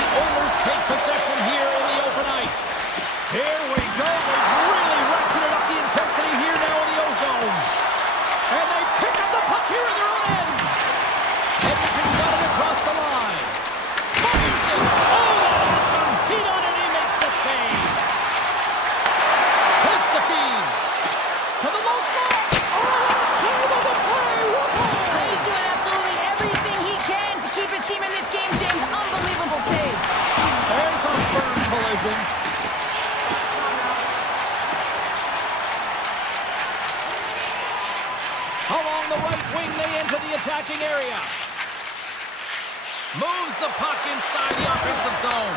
The Oilers take possession here in the open ice. Here we go. They've really ratcheted up the intensity here now in the O-zone. And they pick up the puck here in their own end. Edmonton's got it across the line. Fires it. Oh, that has some heat on it. He makes the save. Takes the feed. To the low slot. Oh, what a save of the play. Whoa. He's doing absolutely everything he can to keep his team in this game, James. Unbelievable save. There's a firm collision. Along the right wing, they enter the attacking area. Moves the puck inside the offensive zone.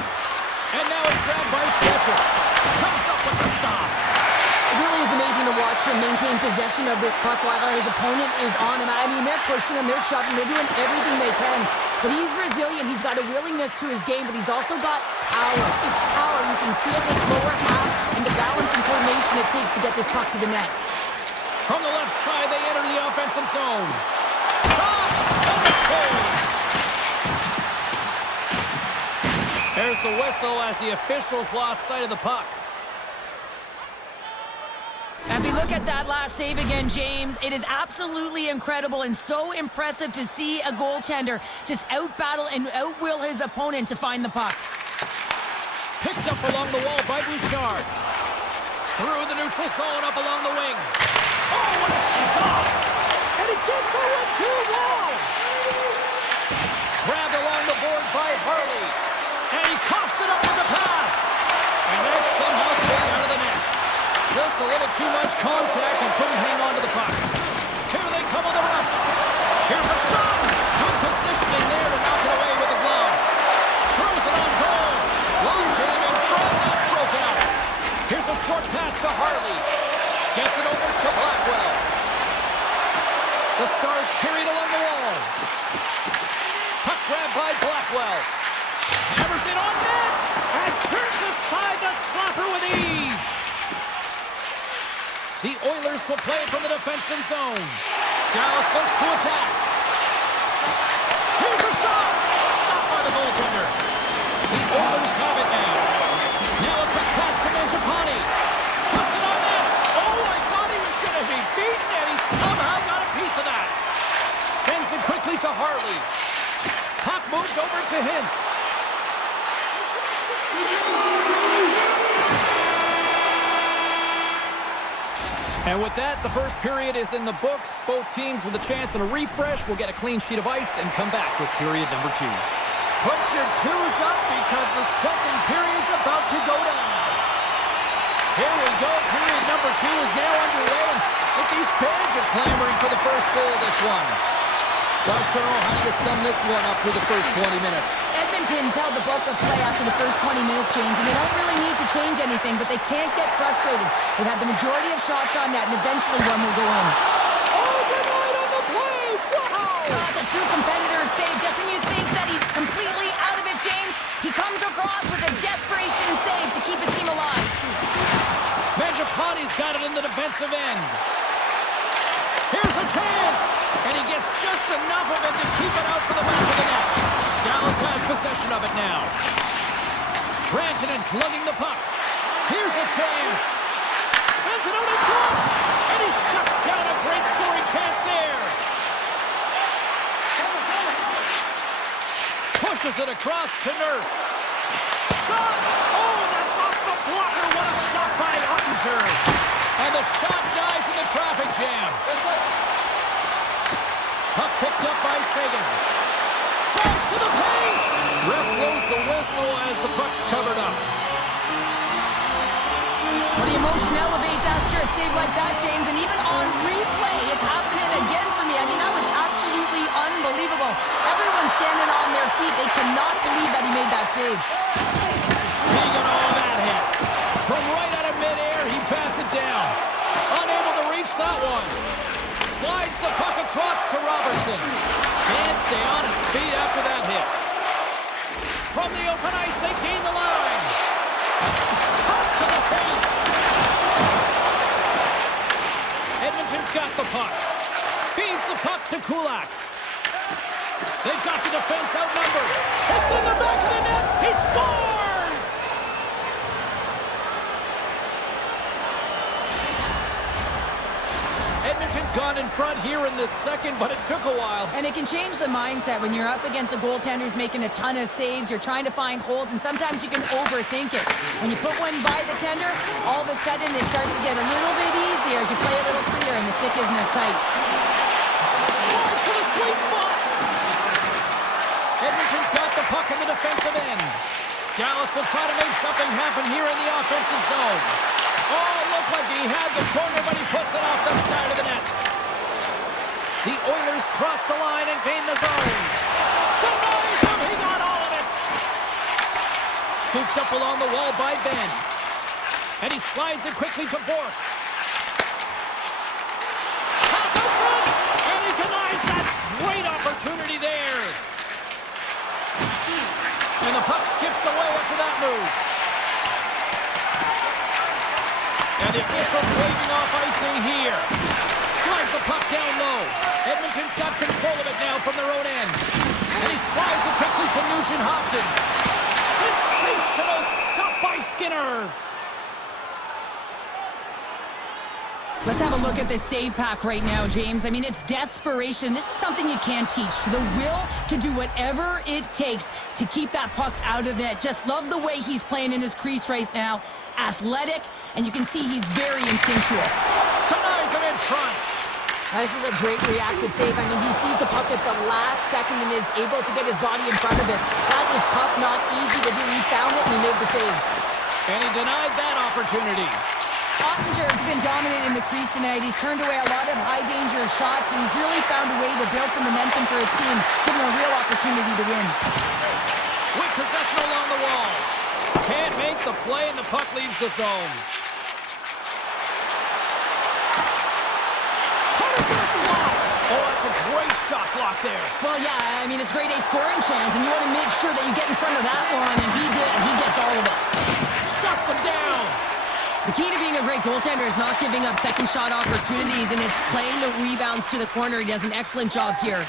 And now it's grabbed by Stetcher. Comes up with the stop. It really is amazing to watch him maintain possession of this puck while his opponent is on him. I mean, they're pushing him, they're shoving, they're doing everything they can. But he's resilient. He's got a willingness to his game, but he's also got power. Power, you can see in this lower half and the balance and coordination it takes to get this puck to the net. From the left side, they enter the offensive zone. Shot! And the save! There's the whistle as the officials lost sight of the puck. As we look at that last save again, James, it is absolutely incredible and so impressive to see a goaltender just outbattle and outwill his opponent to find the puck. Picked up along the wall by Bouchard. Through the neutral zone, up along the wing. Oh, what a stop! And it gets over too long! Grabbed along the board by Harley. And he coughs it up with the pass. And that somehow stayed out of the net. Just a little too much contact and couldn't hang on to the puck. Here they come on the rush. Here's a shot. Good positioning there to knock it away with the glove. Throws it on goal. Long jam in front. That's broken up. Here's a short pass to Harley. Gets it over to Blackwell. The Stars carried along the wall. Puck grabbed by Blackwell. Hammers it on net. And turns aside the slapper with ease. The Oilers will play it from the defensive zone. Dallas looks to attack. Here's a shot. Stopped by the goaltender. The Oilers have it now. Now a quick pass to Mangiapane. Puts it on net. Oh, I thought he was going to be beaten, and he somehow got a piece of that. Sends it quickly to Harley. Puck moved over to Hintz. And with that, the first period is in the books. Both teams with a chance and a refresh will get a clean sheet of ice and come back with period number 2. Put your twos up because the second period's about to go down. Here we go. Period number 2 is now underway. And I think these fans are clamoring for the first goal of this one. Well, Cheryl, how do you sum this one up through the first 20 minutes? Edmonton's held the bulk of play after the first 20 minutes, James, and they don't really need to change anything, but they can't get frustrated. They've had the majority of shots on net, and eventually one will go in. Oh, denied on the play! Wow! That's a true competitor's save. Just when you think that he's completely out of it, James, He comes across with a desperation save to keep his team alive. Mangiapane's got it in the defensive end. Here's a chance, and he gets just enough of it to keep it out for the back of the net. Dallas has possession of it now. Brantonen's lugging the puck. Here's a chance. Sends it out in front, and he shuts down a great scoring chance there. Pushes it across to Nurse. Shot! Oh, and that's off the blocker. What a stop by Ottinger. And the shot dies in the traffic jam. Puck picked up by Sagan. Drives to the paint. Ref blows the whistle as the puck's covered up. Well, the emotion elevates after a save like that, James, and even on replay, it's happening again for me. I mean, that was absolutely unbelievable. Everyone's standing on their feet. They cannot believe that he made that save. He got all that hit. From right out of midair, he bats it down. Unable to reach that one. Slides the puck across to Robertson. Can't stay on his feet after that hit. From the open ice, they gain the line. Toss to the paint. Edmonton's got the puck. Feeds the puck to Kulak. They've got the defense outnumbered. It's in the back of the net. He scores! Edmonton's gone in front here in the second, but it took a while. And it can change the mindset when you're up against a goaltender who's making a ton of saves. You're trying to find holes, and sometimes you can overthink it. When you put one by the tender, all of a sudden it starts to get a little bit easier as you play a little freer and the stick isn't as tight. Drives to the sweet spot. Edmonton's got the puck in the defensive end. Dallas will try to make something happen here in the offensive zone. Oh, looked like he had the corner, but he puts it off the side of the net. The Oilers cross the line and gain the zone. Denies him, he got all of it. Scooped up along the wall by Ben. And he slides it quickly to Bork. Pass out front, and he denies that great opportunity there. And the puck skips away after that move. And the officials waving off icing here. Slides the puck down low. Edmonton's got control of it now from their own end. And he slides it quickly to Nugent Hopkins. Sensational stop by Skinner. Let's have a look at this save pack right now, James. I mean, it's desperation. This is something you can't teach. The will to do whatever it takes to keep that puck out of net. Just love the way he's playing in his crease right now. Athletic, and you can see he's very instinctual. Denies it in front. This is a great reactive save. I mean, he sees the puck at the last second and is able to get his body in front of it. That was tough, not easy to do. He found it and he made the save. And he denied that opportunity. Ottinger has been dominant in the crease tonight. He's turned away a lot of high-danger shots, and he's really found a way to build some momentum for his team, giving him a real opportunity to win. With possession along the wall. Can't make the play, and the puck leaves the zone. Cutting to the slot. Oh, that's a great shot block there. Well, yeah, I mean, it's grade A scoring chance, and you want to make sure that you get in front of that one, and he did. He gets all of it. Shuts him down. The key to being a great goaltender is not giving up second shot opportunities, and it's playing the rebounds to the corner. He does an excellent job here.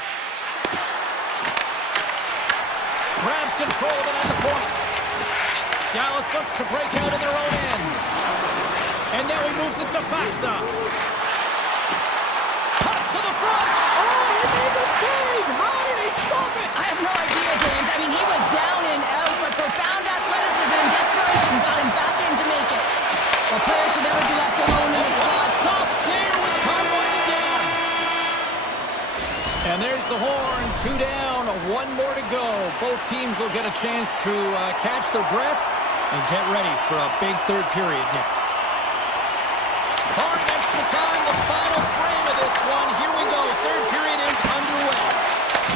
Grabs control of it at the point. Dallas looks to break out in their own end. And now he moves it to Faxa. Pass to the front. Oh, he made the save. How did he stop it? I have no idea, James. I mean, he was down and out, but profound athleticism and desperation got him back in to make it. A player should never be left alone in the slot. Stop there with time winding down. And there's the horn. 2 down, 1 more to go. Both teams will get a chance to catch their breath and get ready for a big third period next. Barring extra time, the final frame of this one. Here we go. Third period is underway.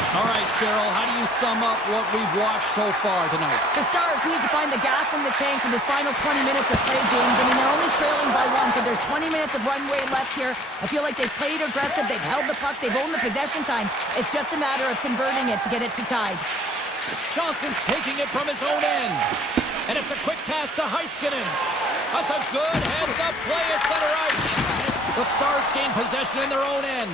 All right, Cheryl, how do you sum up what we've watched so far tonight? The Stars need to find the gas in the tank for this final 20 minutes of play, James. I mean, they're only trailing by 1, so there's 20 minutes of runway left here. I feel like they've played aggressive, they've held the puck, they've owned the possession time. It's just a matter of converting it to get it to tie. Johnson's taking it from his own end. And it's a quick pass to Heiskanen. That's a good heads-up play at center ice. The Stars gain possession in their own end.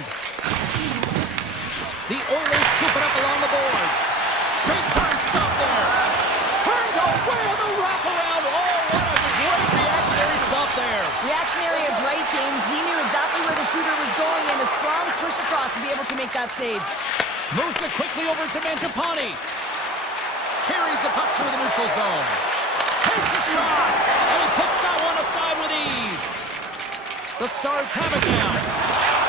The Oilers scoop it up along the boards. Big time stop there. Turned away on the wraparound. Oh, what a great reactionary stop there. Reactionary is right, James. He knew exactly where the shooter was going, and a strong push across to be able to make that save. Moves it quickly over to Mangiapane. Carries the puck through the neutral zone. Takes a shot, and he puts that one aside with ease. The Stars have it now.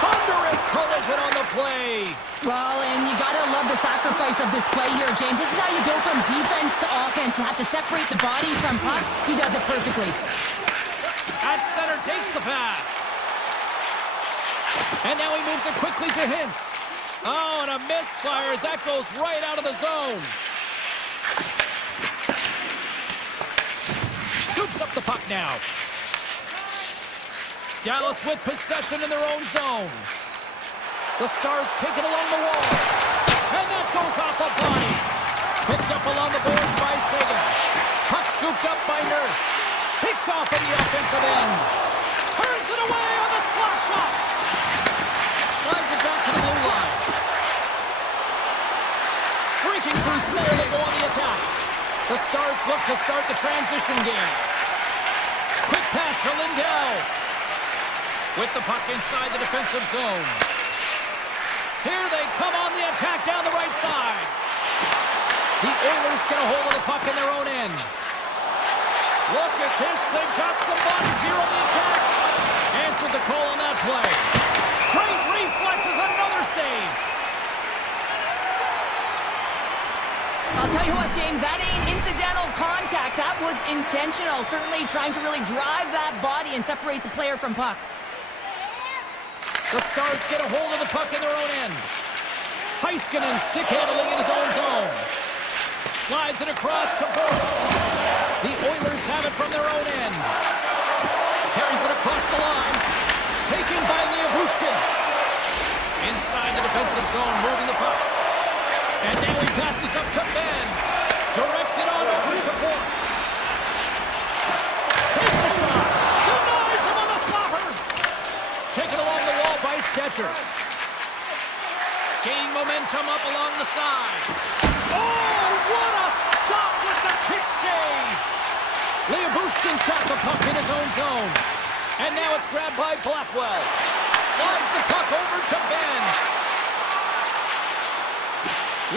Thunderous collision on the play. Well, and you gotta love the sacrifice of this play here, James. This is how you go from defense to offense. You have to separate the body from puck. He does it perfectly. At center, takes the pass. And now he moves it quickly to Hintz. Oh, and a misfire as that goes right out of the zone. Scoops up the puck now. Dallas with possession in their own zone. The Stars take it along the wall. And that goes off the body. Picked up along the boards by Sagan. Puck scooped up by Nurse. Picked off in the offensive end. Turns it away on the slap shot. Slides it back to the blue line. Streaking through center, they go on the attack. The Stars look to start the transition game. Quick pass to Lindell. With the puck inside the defensive zone. Here they come on the attack down the right side. The Oilers get a hold of the puck in their own end. Look at this. They've got some bodies here on the attack. Answered the call on that play. Great reflexes, another save. I'll tell you what, James, that ain't incidental contact. That was intentional. Certainly trying to really drive that body and separate the player from puck. The Stars get a hold of the puck in their own end. Heiskanen stick handling in his own zone. Slides it across to Burke. The Oilers have it from their own end. Carries it across the line. Taken by Leobushkin. Inside the defensive zone, moving the puck. And now he passes up to Ben. Directs it on over to Bourque. Takes a shot. Denies him on the slapper. Taken along the wall by Stetcher. Gaining momentum up along the side. Oh, what a stop with the kick save. Leobushkin's got the puck in his own zone. And now it's grabbed by Blackwell. Slides the puck over to Ben.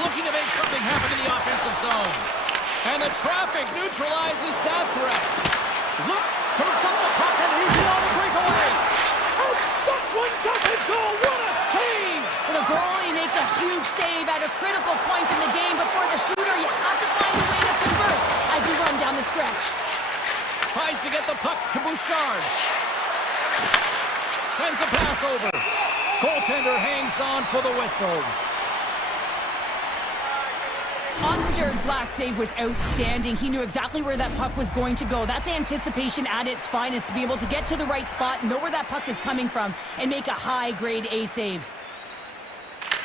Looking to make something happen in the offensive zone. And the traffic neutralizes that threat. Looks, scoops up the puck, and he's on a breakaway. And that one doesn't go. What a save! Well, the goalie makes a huge save at a critical point in the game, but for the shooter, you have to find a way to convert as you run down the stretch. Tries to get the puck to Bouchard. Sends a pass over. Goaltender hangs on for the whistle. Ottinger's last save was outstanding. He knew exactly where that puck was going to go. That's anticipation at its finest, to be able to get to the right spot, know where that puck is coming from, and make a high-grade A save.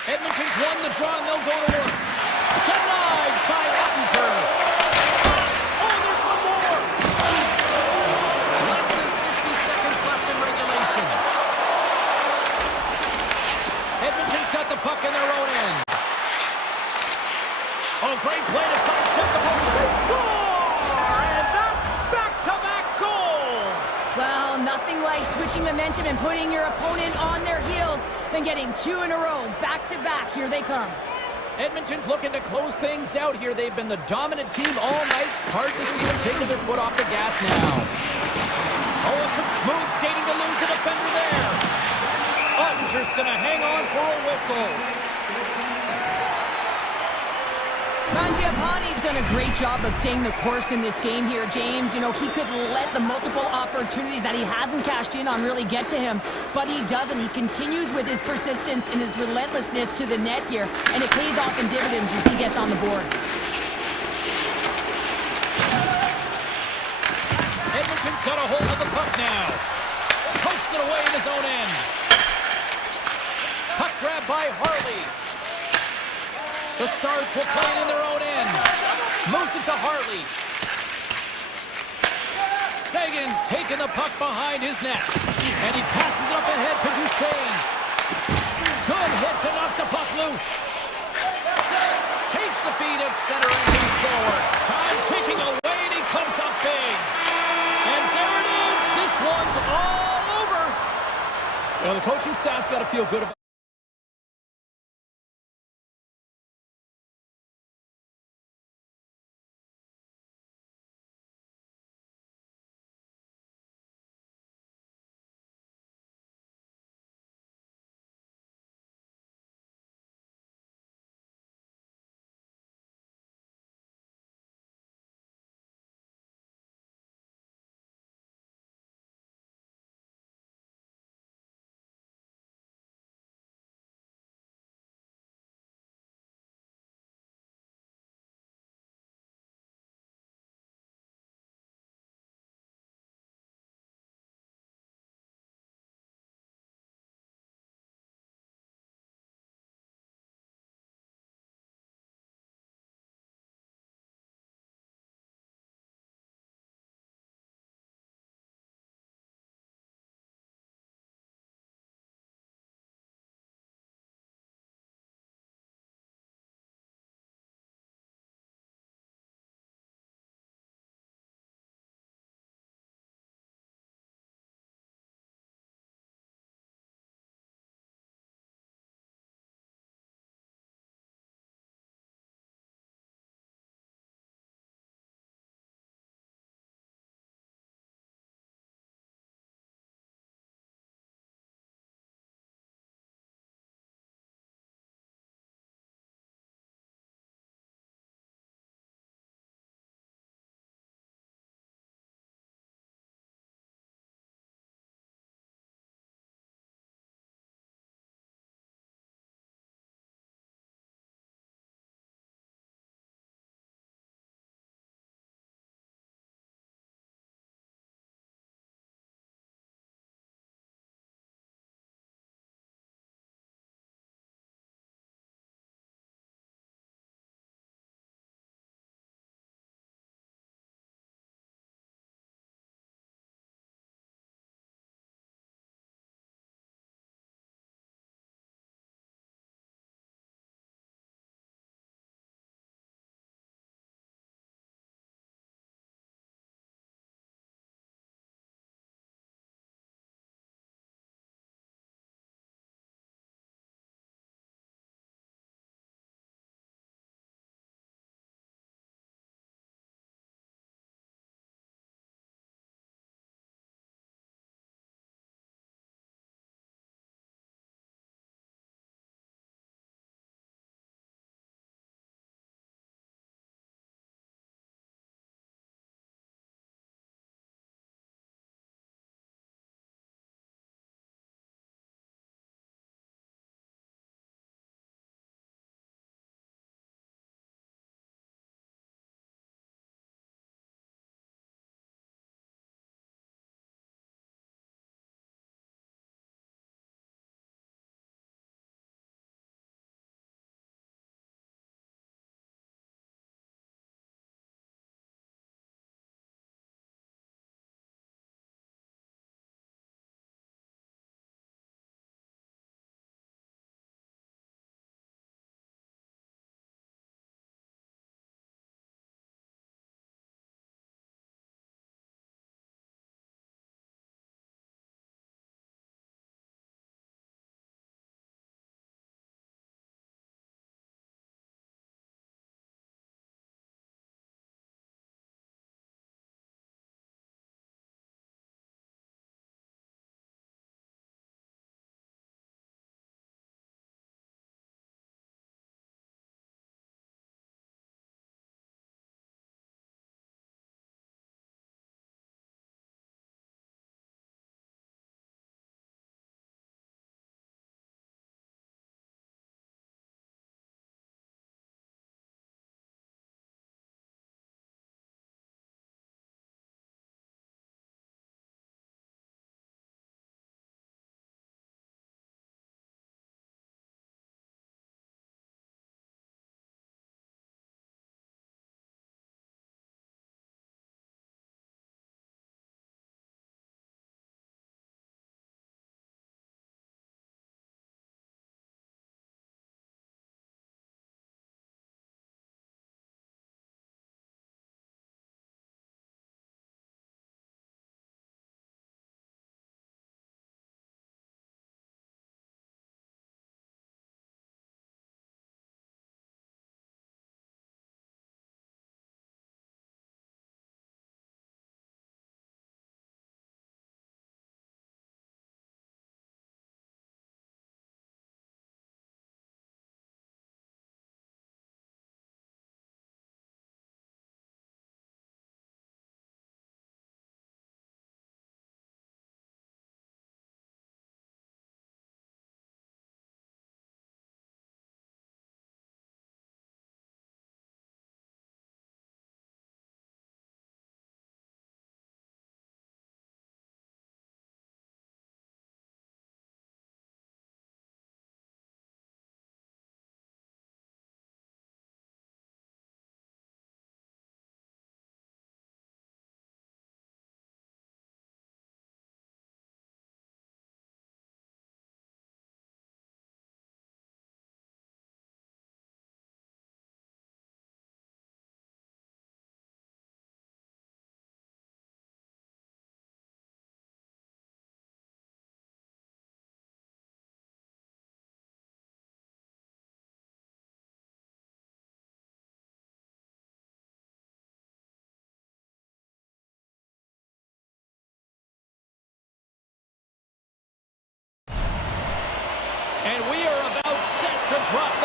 Edmonton's won the draw, and they'll go to work. Denied by Ottinger. Oh, there's one more. Less than 60 seconds left in regulation. Edmonton's got the puck in their own end. Oh, great play to sidestep the puck. They score! And that's back-to-back goals! Well, nothing like switching momentum and putting your opponent on their heels than getting two in a row, back-to-back. Here they come. Edmonton's looking to close things out here. They've been the dominant team all night. Hard to see them taking their foot off the gas now. Oh, and some smooth skating to lose the defender there. Ottinger's going to hang on for a whistle. Mangiapane's done a great job of staying the course in this game here, James. You know, he could let the multiple opportunities that he hasn't cashed in on really get to him, but he doesn't. He continues with his persistence and his relentlessness to the net here, and it pays off in dividends as he gets on the board. Edmonton's got a hold of the puck now. Pokes it away in his own end. Puck grab by Harley. The Stars will play it in their own end. Moves it to Hartley. Sagan's taking the puck behind his net. And he passes it up ahead to Duchesne. Good hit to knock the puck loose. Takes the feed at center and moves forward. Time ticking away and he comes up big. And there it is. This one's all over. You know, the coaching staff's got to feel good about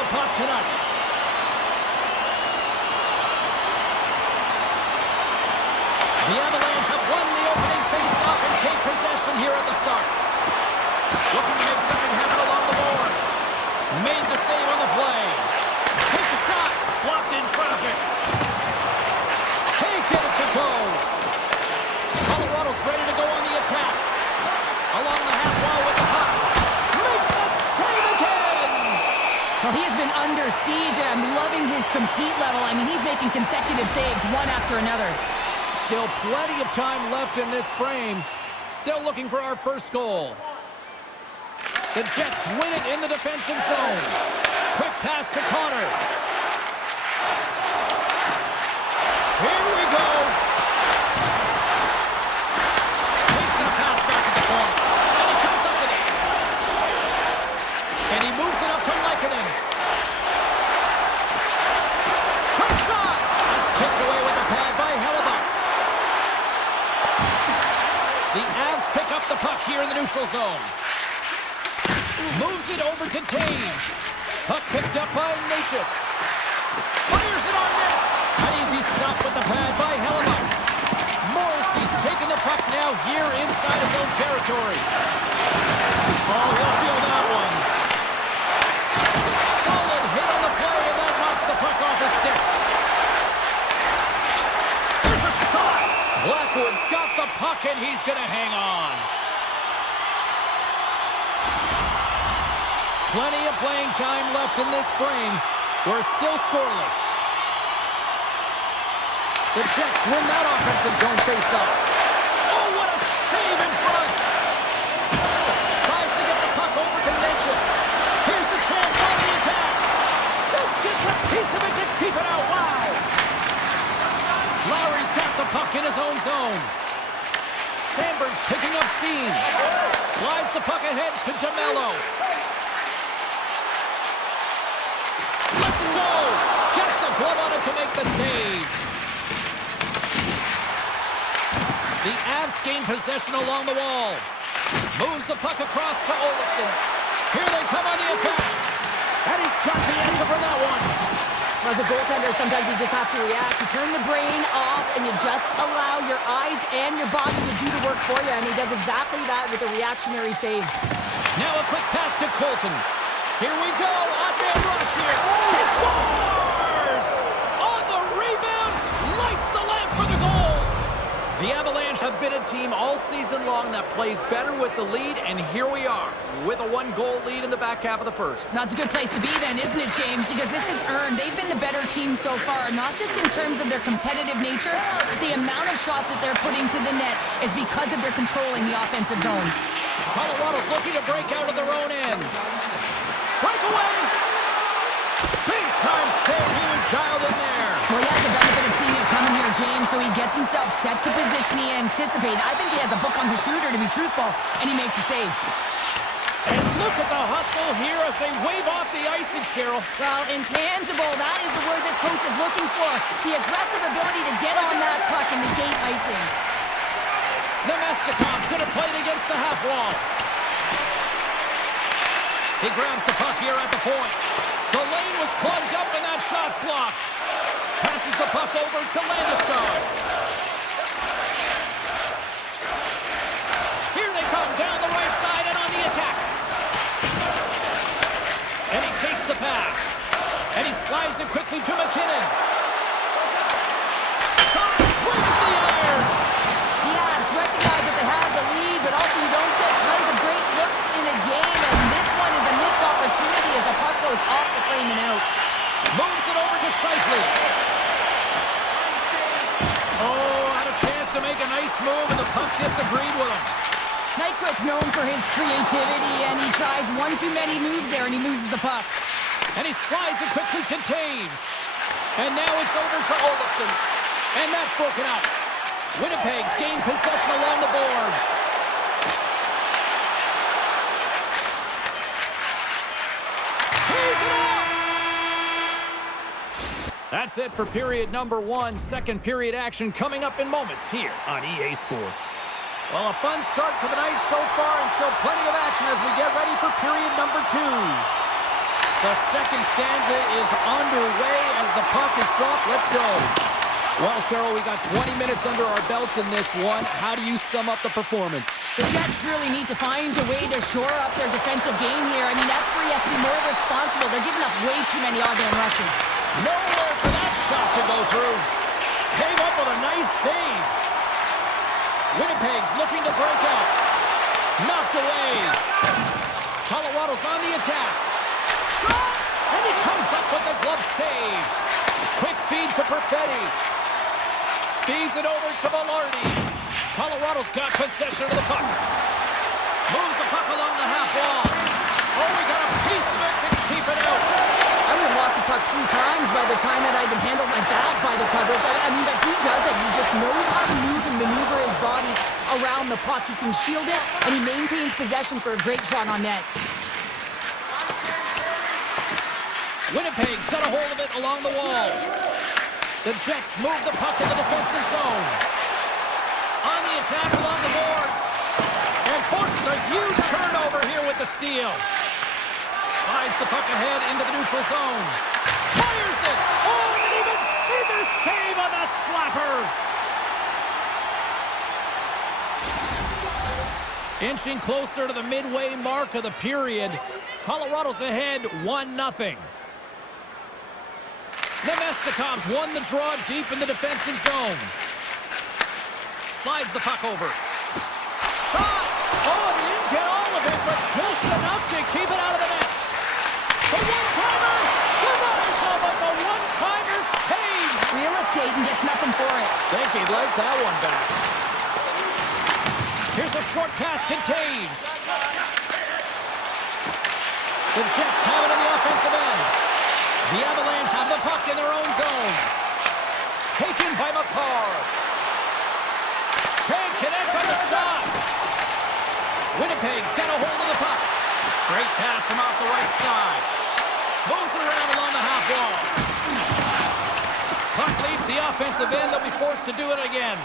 puck tonight. The Avalanche have won the opening face-off and take possession here at the start. Looking to make something happen along the boards. Made the save on the play. Takes a shot. Blocked in traffic. Can't get it to go. Colorado's ready to go on the attack. Along the half wall with the puck. Makes the save again. Well, he's been under siege. I'm loving his compete level. I mean, he's making consecutive saves one after another. Still plenty of time left in this frame. Still looking for our first goal. The Jets win it in the defensive zone. Quick pass to Connor. Here we go. Takes a pass back at the point. And he comes up with it. And he moves it up to Lekanen. Quick shot. That's kicked away with the pad by Hellebuck. The Avs pick up the puck here in the neutral zone. Moves it over to Taves. Puck picked up by Natchez. Fires it on net. An easy stop with the pad by Hellebuck. Morrissey's taking the puck now here inside his own territory. Oh, he'll feel that one. Solid hit on the play, and that knocks the puck off his stick. There's a shot. Blackwood's got the puck, and he's going to hang on. Plenty of playing time left in this frame. We're still scoreless. The Jets win that offensive zone face-off. Oh, what a save in front! Tries to get the puck over to Natchez. Here's a chance on the attack. Just gets a piece of it to keep it out. Wow! Lowry's got the puck in his own zone. Sandberg's picking up steam. Slides the puck ahead to DeMello. Let's go! Gets a glove on it to make the save. The Avs gain possession along the wall. Moves the puck across to Olofsson. Here they come on the attack. And he's got the answer for that one. As a goaltender, sometimes you just have to react. You turn the brain off and you just allow your eyes and your body to do the work for you. And he does exactly that with a reactionary save. Now a quick pass to Colton. Here we go, on-man rush here. He scores! On the rebound, lights the lamp for the goal. The Avalanche have been a team all season long that plays better with the lead, and here we are, with a one-goal lead in the back half of the first. That's a good place to be then, isn't it, James? Because this is earned. They've been the better team so far, not just in terms of their competitive nature, but the amount of shots that they're putting to the net is because of their controlling the offensive zone. Colorado's looking to break out of their own end. Breakaway! Big-time save. He was dialed in there. Well, he has the benefit of seeing it coming here, James, so he gets himself set to position he anticipated. I think he has a book on the shooter, to be truthful, and he makes a save. And look at the hustle here as they wave off the icing, Cheryl. Well, intangible, that is the word this coach is looking for. The aggressive ability to get on that puck and negate icing. Nemestikov's going to play it against the half wall. He grabs the puck here at the point. The lane was plugged up and that shot's blocked. Passes the puck over to Landeskog. Here they come down the right side and on the attack. And he takes the pass. And he slides it quickly to McKinnon. Shot breaks the iron. The Avs recognize that they have the lead, but also you don't get tons of great looks in a game, and this one is a missed opportunity as the puck goes off the frame and out. Moves it over to Scheifele. Oh, had a chance to make a nice move, and the puck disagreed with him. Nyquist's known for his creativity, and he tries one too many moves there, and he loses the puck. And he slides it quickly to Taves. And now it's over to Olofsson. And that's broken up. Winnipeg's gained possession along the boards. Here's it off! That's it for period number 1. Second period action coming up in moments here on EA Sports. Well, a fun start for the night so far, and still plenty of action as we get ready for period number 2. The second stanza is underway as the puck is dropped. Let's go. Well, Cheryl, we got 20 minutes under our belts in this one. How do you sum up the performance? The Jets really need to find a way to shore up their defensive game here. I mean, F3 has to be more responsible. They're giving up way too many odd-man rushes. Nowhere for that shot to go through. Came up with a nice save. Winnipeg's looking to break out. Knocked away. Colorado's on the attack. Shot! And he comes up with the glove save. Quick feed to Perfetti. Feeds it over to Velarde. Colorado's got possession of the puck. Moves the puck along the half wall. Oh, we got a piece of it to keep it out. I would have lost the puck 3 times by the time that I'd been handled like that by the coverage. I mean, but he does it. He just knows how to move and maneuver his body around the puck. He can shield it, and he maintains possession for a great shot on net. Winnipeg's got a hold of it along the wall. The Jets move the puck in the defensive zone. On the attack along the boards. And forces a huge turnover here with the steal. Slides the puck ahead into the neutral zone. Fires it! Oh, and even made their save on the slapper! Inching closer to the midway mark of the period. Colorado's ahead 1-0. Nemestikov's won the draw deep in the defensive zone. Slides the puck over. Shot! Oh, he didn't get all of it, but just enough to keep it out of the net. The one-timer denies him, but the one-timer saved. Real estate and gets nothing for it. Think he'd like that one back. Here's a short pass to Taves. The Jets have it on the offensive end. The Avalanche have the puck in their own zone. Taken by McCarr. Can't connect on the shot. Winnipeg's got a hold of the puck. Great pass from off the right side. Moves it around along the half wall. Puck leads the offensive end. They'll be forced to do it again.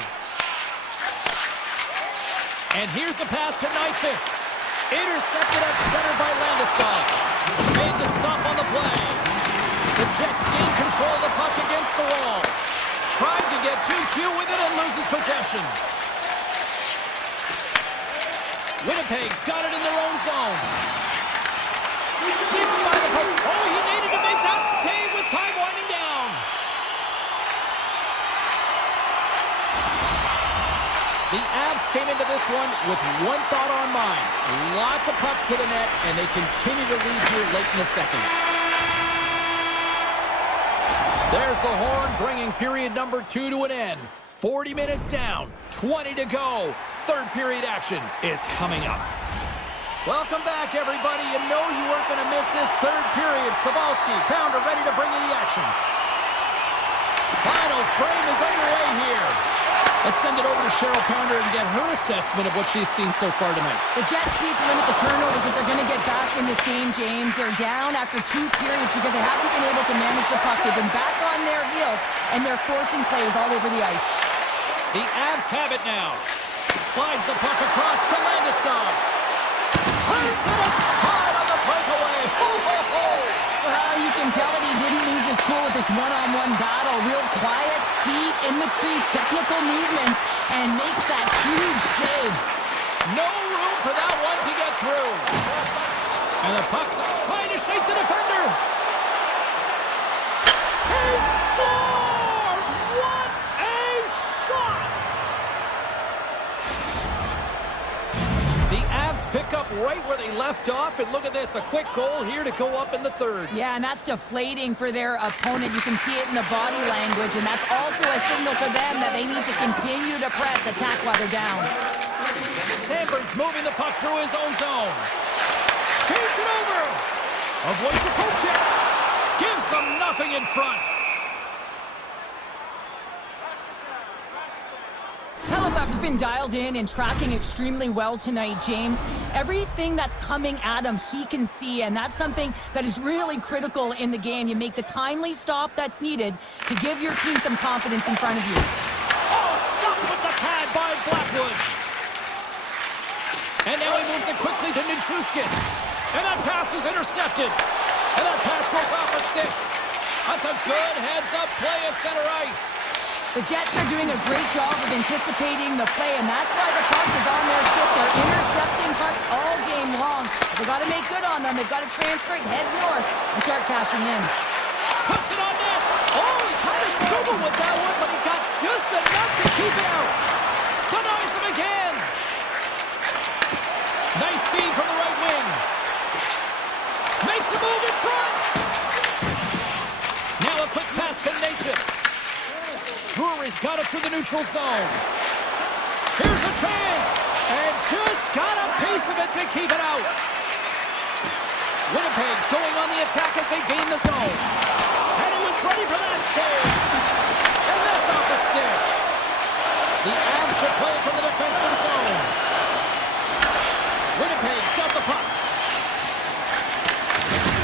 And here's the pass to Nyquist. Intercepted at center by Landeskog. Made the stop on the play. The Jets gain control of the puck against the wall. Tried to get too cute with it and loses possession. Winnipeg's got it in their own zone. Sneaks by the puck. Oh, he needed to make that save with time winding down. The Avs came into this one with one thought on mind. Lots of pucks to the net, and they continue to lead here late in the second. There's the horn, bringing period number 2 to an end. 40 minutes down, 20 to go. Third period action is coming up. Welcome back, everybody. You know you weren't going to miss this third period. Savalsky, Pounder ready to bring you the action. Final frame is underway here. Let's send it over to Cheryl Pounder and get her assessment of what she's seen so far tonight. The Jets need to limit the turnovers if they're going to get back in this game, James. They're down after 2 periods because they haven't been able to manage the puck. They've been back on their heels, and they're forcing plays all over the ice. The Avs have it now. Slides the puck across to Landeskog. Hurt to the side on the breakaway. Ho, ho, ho. Well, you can tell that he didn't lose his cool with this one-on-one battle. Real quiet, feet in the crease, technical movements, and makes that huge save. No room for that one to get through. And the puck trying to shake the defender. He scores! What a shot! The Avs pick up right where they left off, and look at this, a quick goal here to go up in the third. Yeah, and that's deflating for their opponent. You can see it in the body language, and that's also a signal to them that they need to continue to press, attack while they're down. Sandberg's moving the puck through his own zone. Feeds it over. Avoids the poke check. Gives them nothing in front. Halifax has been dialed in and tracking extremely well tonight, James. Everything that's coming at him, he can see, and that's something that is really critical in the game. You make the timely stop that's needed to give your team some confidence in front of you. Oh, stopped with the pad by Blackwood. And now he moves it quickly to Nichushkin. And that pass is intercepted. And that pass goes off a stick. That's a good heads-up play at center ice. The Jets are doing a great job of anticipating the play, and that's why the puck is on their stick. They're intercepting pucks all game long. They've got to make good on them. They've got to transfer it, head north, and start cashing in. Puts it on net. Oh, he kind of struggled with that one, but he got just enough to keep it out. Denies him again. Nice feed from the right wing. Makes a move in front. Now a quick pass to Natchez. Drury's got it through the neutral zone. Here's a chance. And just got a piece of it to keep it out. Winnipeg's going on the attack as they gain the zone. And he was ready for that save. And that's off the stick. The Avs should play from the defensive zone. Winnipeg's got the puck.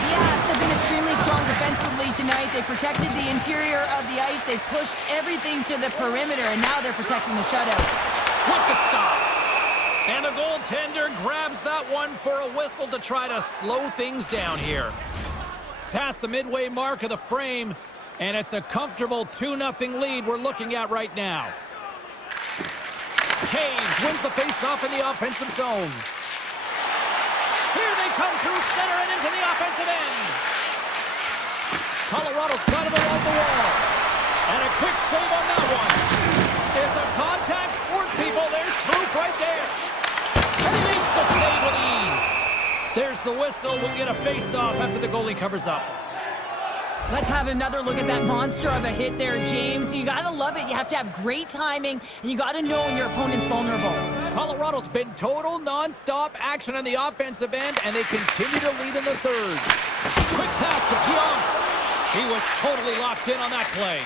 The Avs have been extremely strong defensively tonight. They protected the interior of the ice. They pushed everything to the perimeter, and now they're protecting the shutout. With the stop. And the goaltender grabs that one for a whistle to try to slow things down here. Past the midway mark of the frame, and it's a comfortable 2-0 lead we're looking at right now. Canes wins the face-off in the offensive zone. Here they come through center and into the offensive end. Colorado's got it along the wall. And a quick save on that one. It's a contact sport, people. There's proof right there. And he makes the save with ease. There's the whistle. We'll get a face-off after the goalie covers up. Let's have another look at that monster of a hit there, James. You gotta love it. You have to have great timing, and you gotta know when your opponent's vulnerable. Colorado's been total non-stop action on the offensive end, and they continue to lead in the third. Quick pass to Pionk. He was totally locked in on that play.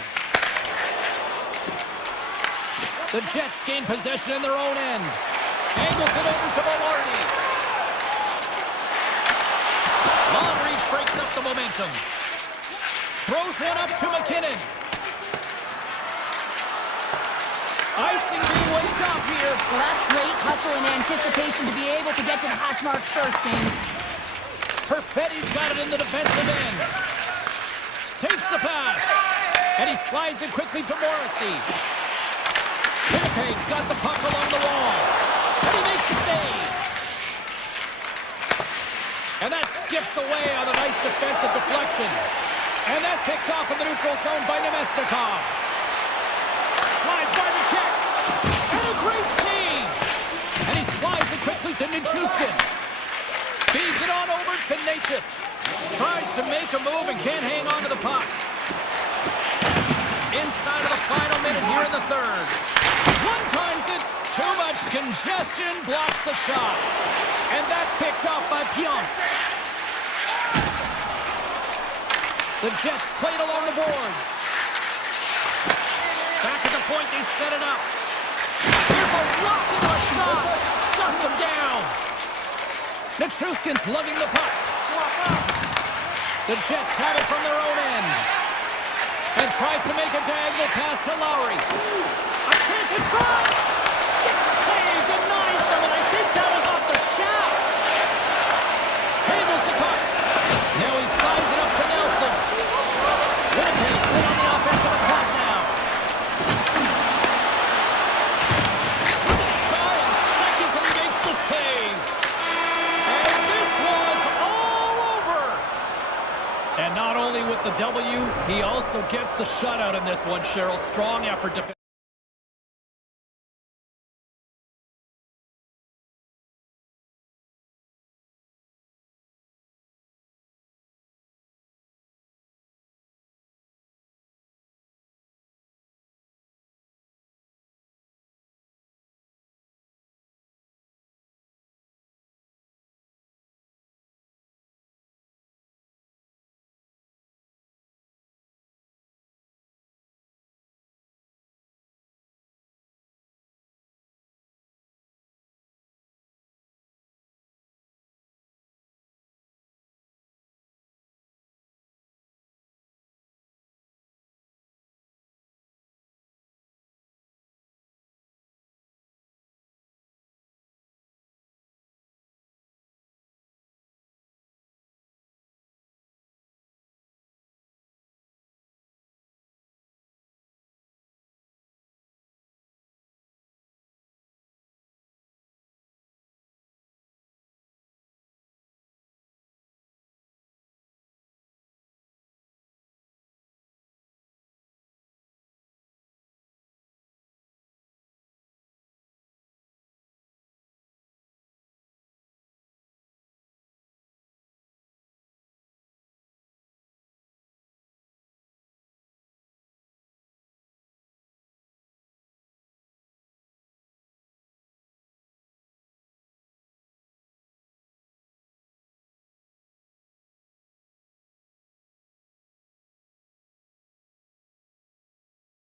The Jets gain possession in their own end. Angles it over to Velarde. Long reach breaks up the momentum. Throws one up to McKinnon. Icing being waved off here. Well, that's great hustle and anticipation to be able to get to the hash marks first, James. Perfetti's got it in the defensive end. Takes the pass. And he slides it quickly to Morrissey. Winnipeg's got the puck along the wall. And he makes the save. And that skips away on a nice defensive deflection. And that's picked off in the neutral zone by Nemesnikov. Slides by the check. And a great save. And he slides it quickly to Nichushkin. Feeds it on over to Natchez. Tries to make a move and can't hang on to the puck. Inside of the final minute here in the third. One times it. Too much congestion blocks the shot. And that's picked off by Pionk. The Jets played along the boards. Back at the point, they set it up. Here's a rocket of a shot. Shuts him down. Nichushkin's lugging the puck. The Jets have it from their own end. And tries to make a diagonal pass to Lowry. A chance in front. Stick save denies him, and I think that was off the shaft. Handles the puck. Now he slides it up to Nelson. Winnipeg's in on the offensive attack now. Dying seconds and he makes the save. And this one's all over. And not only with the W, he also gets the shutout in this one, Cheryl. Strong effort defense.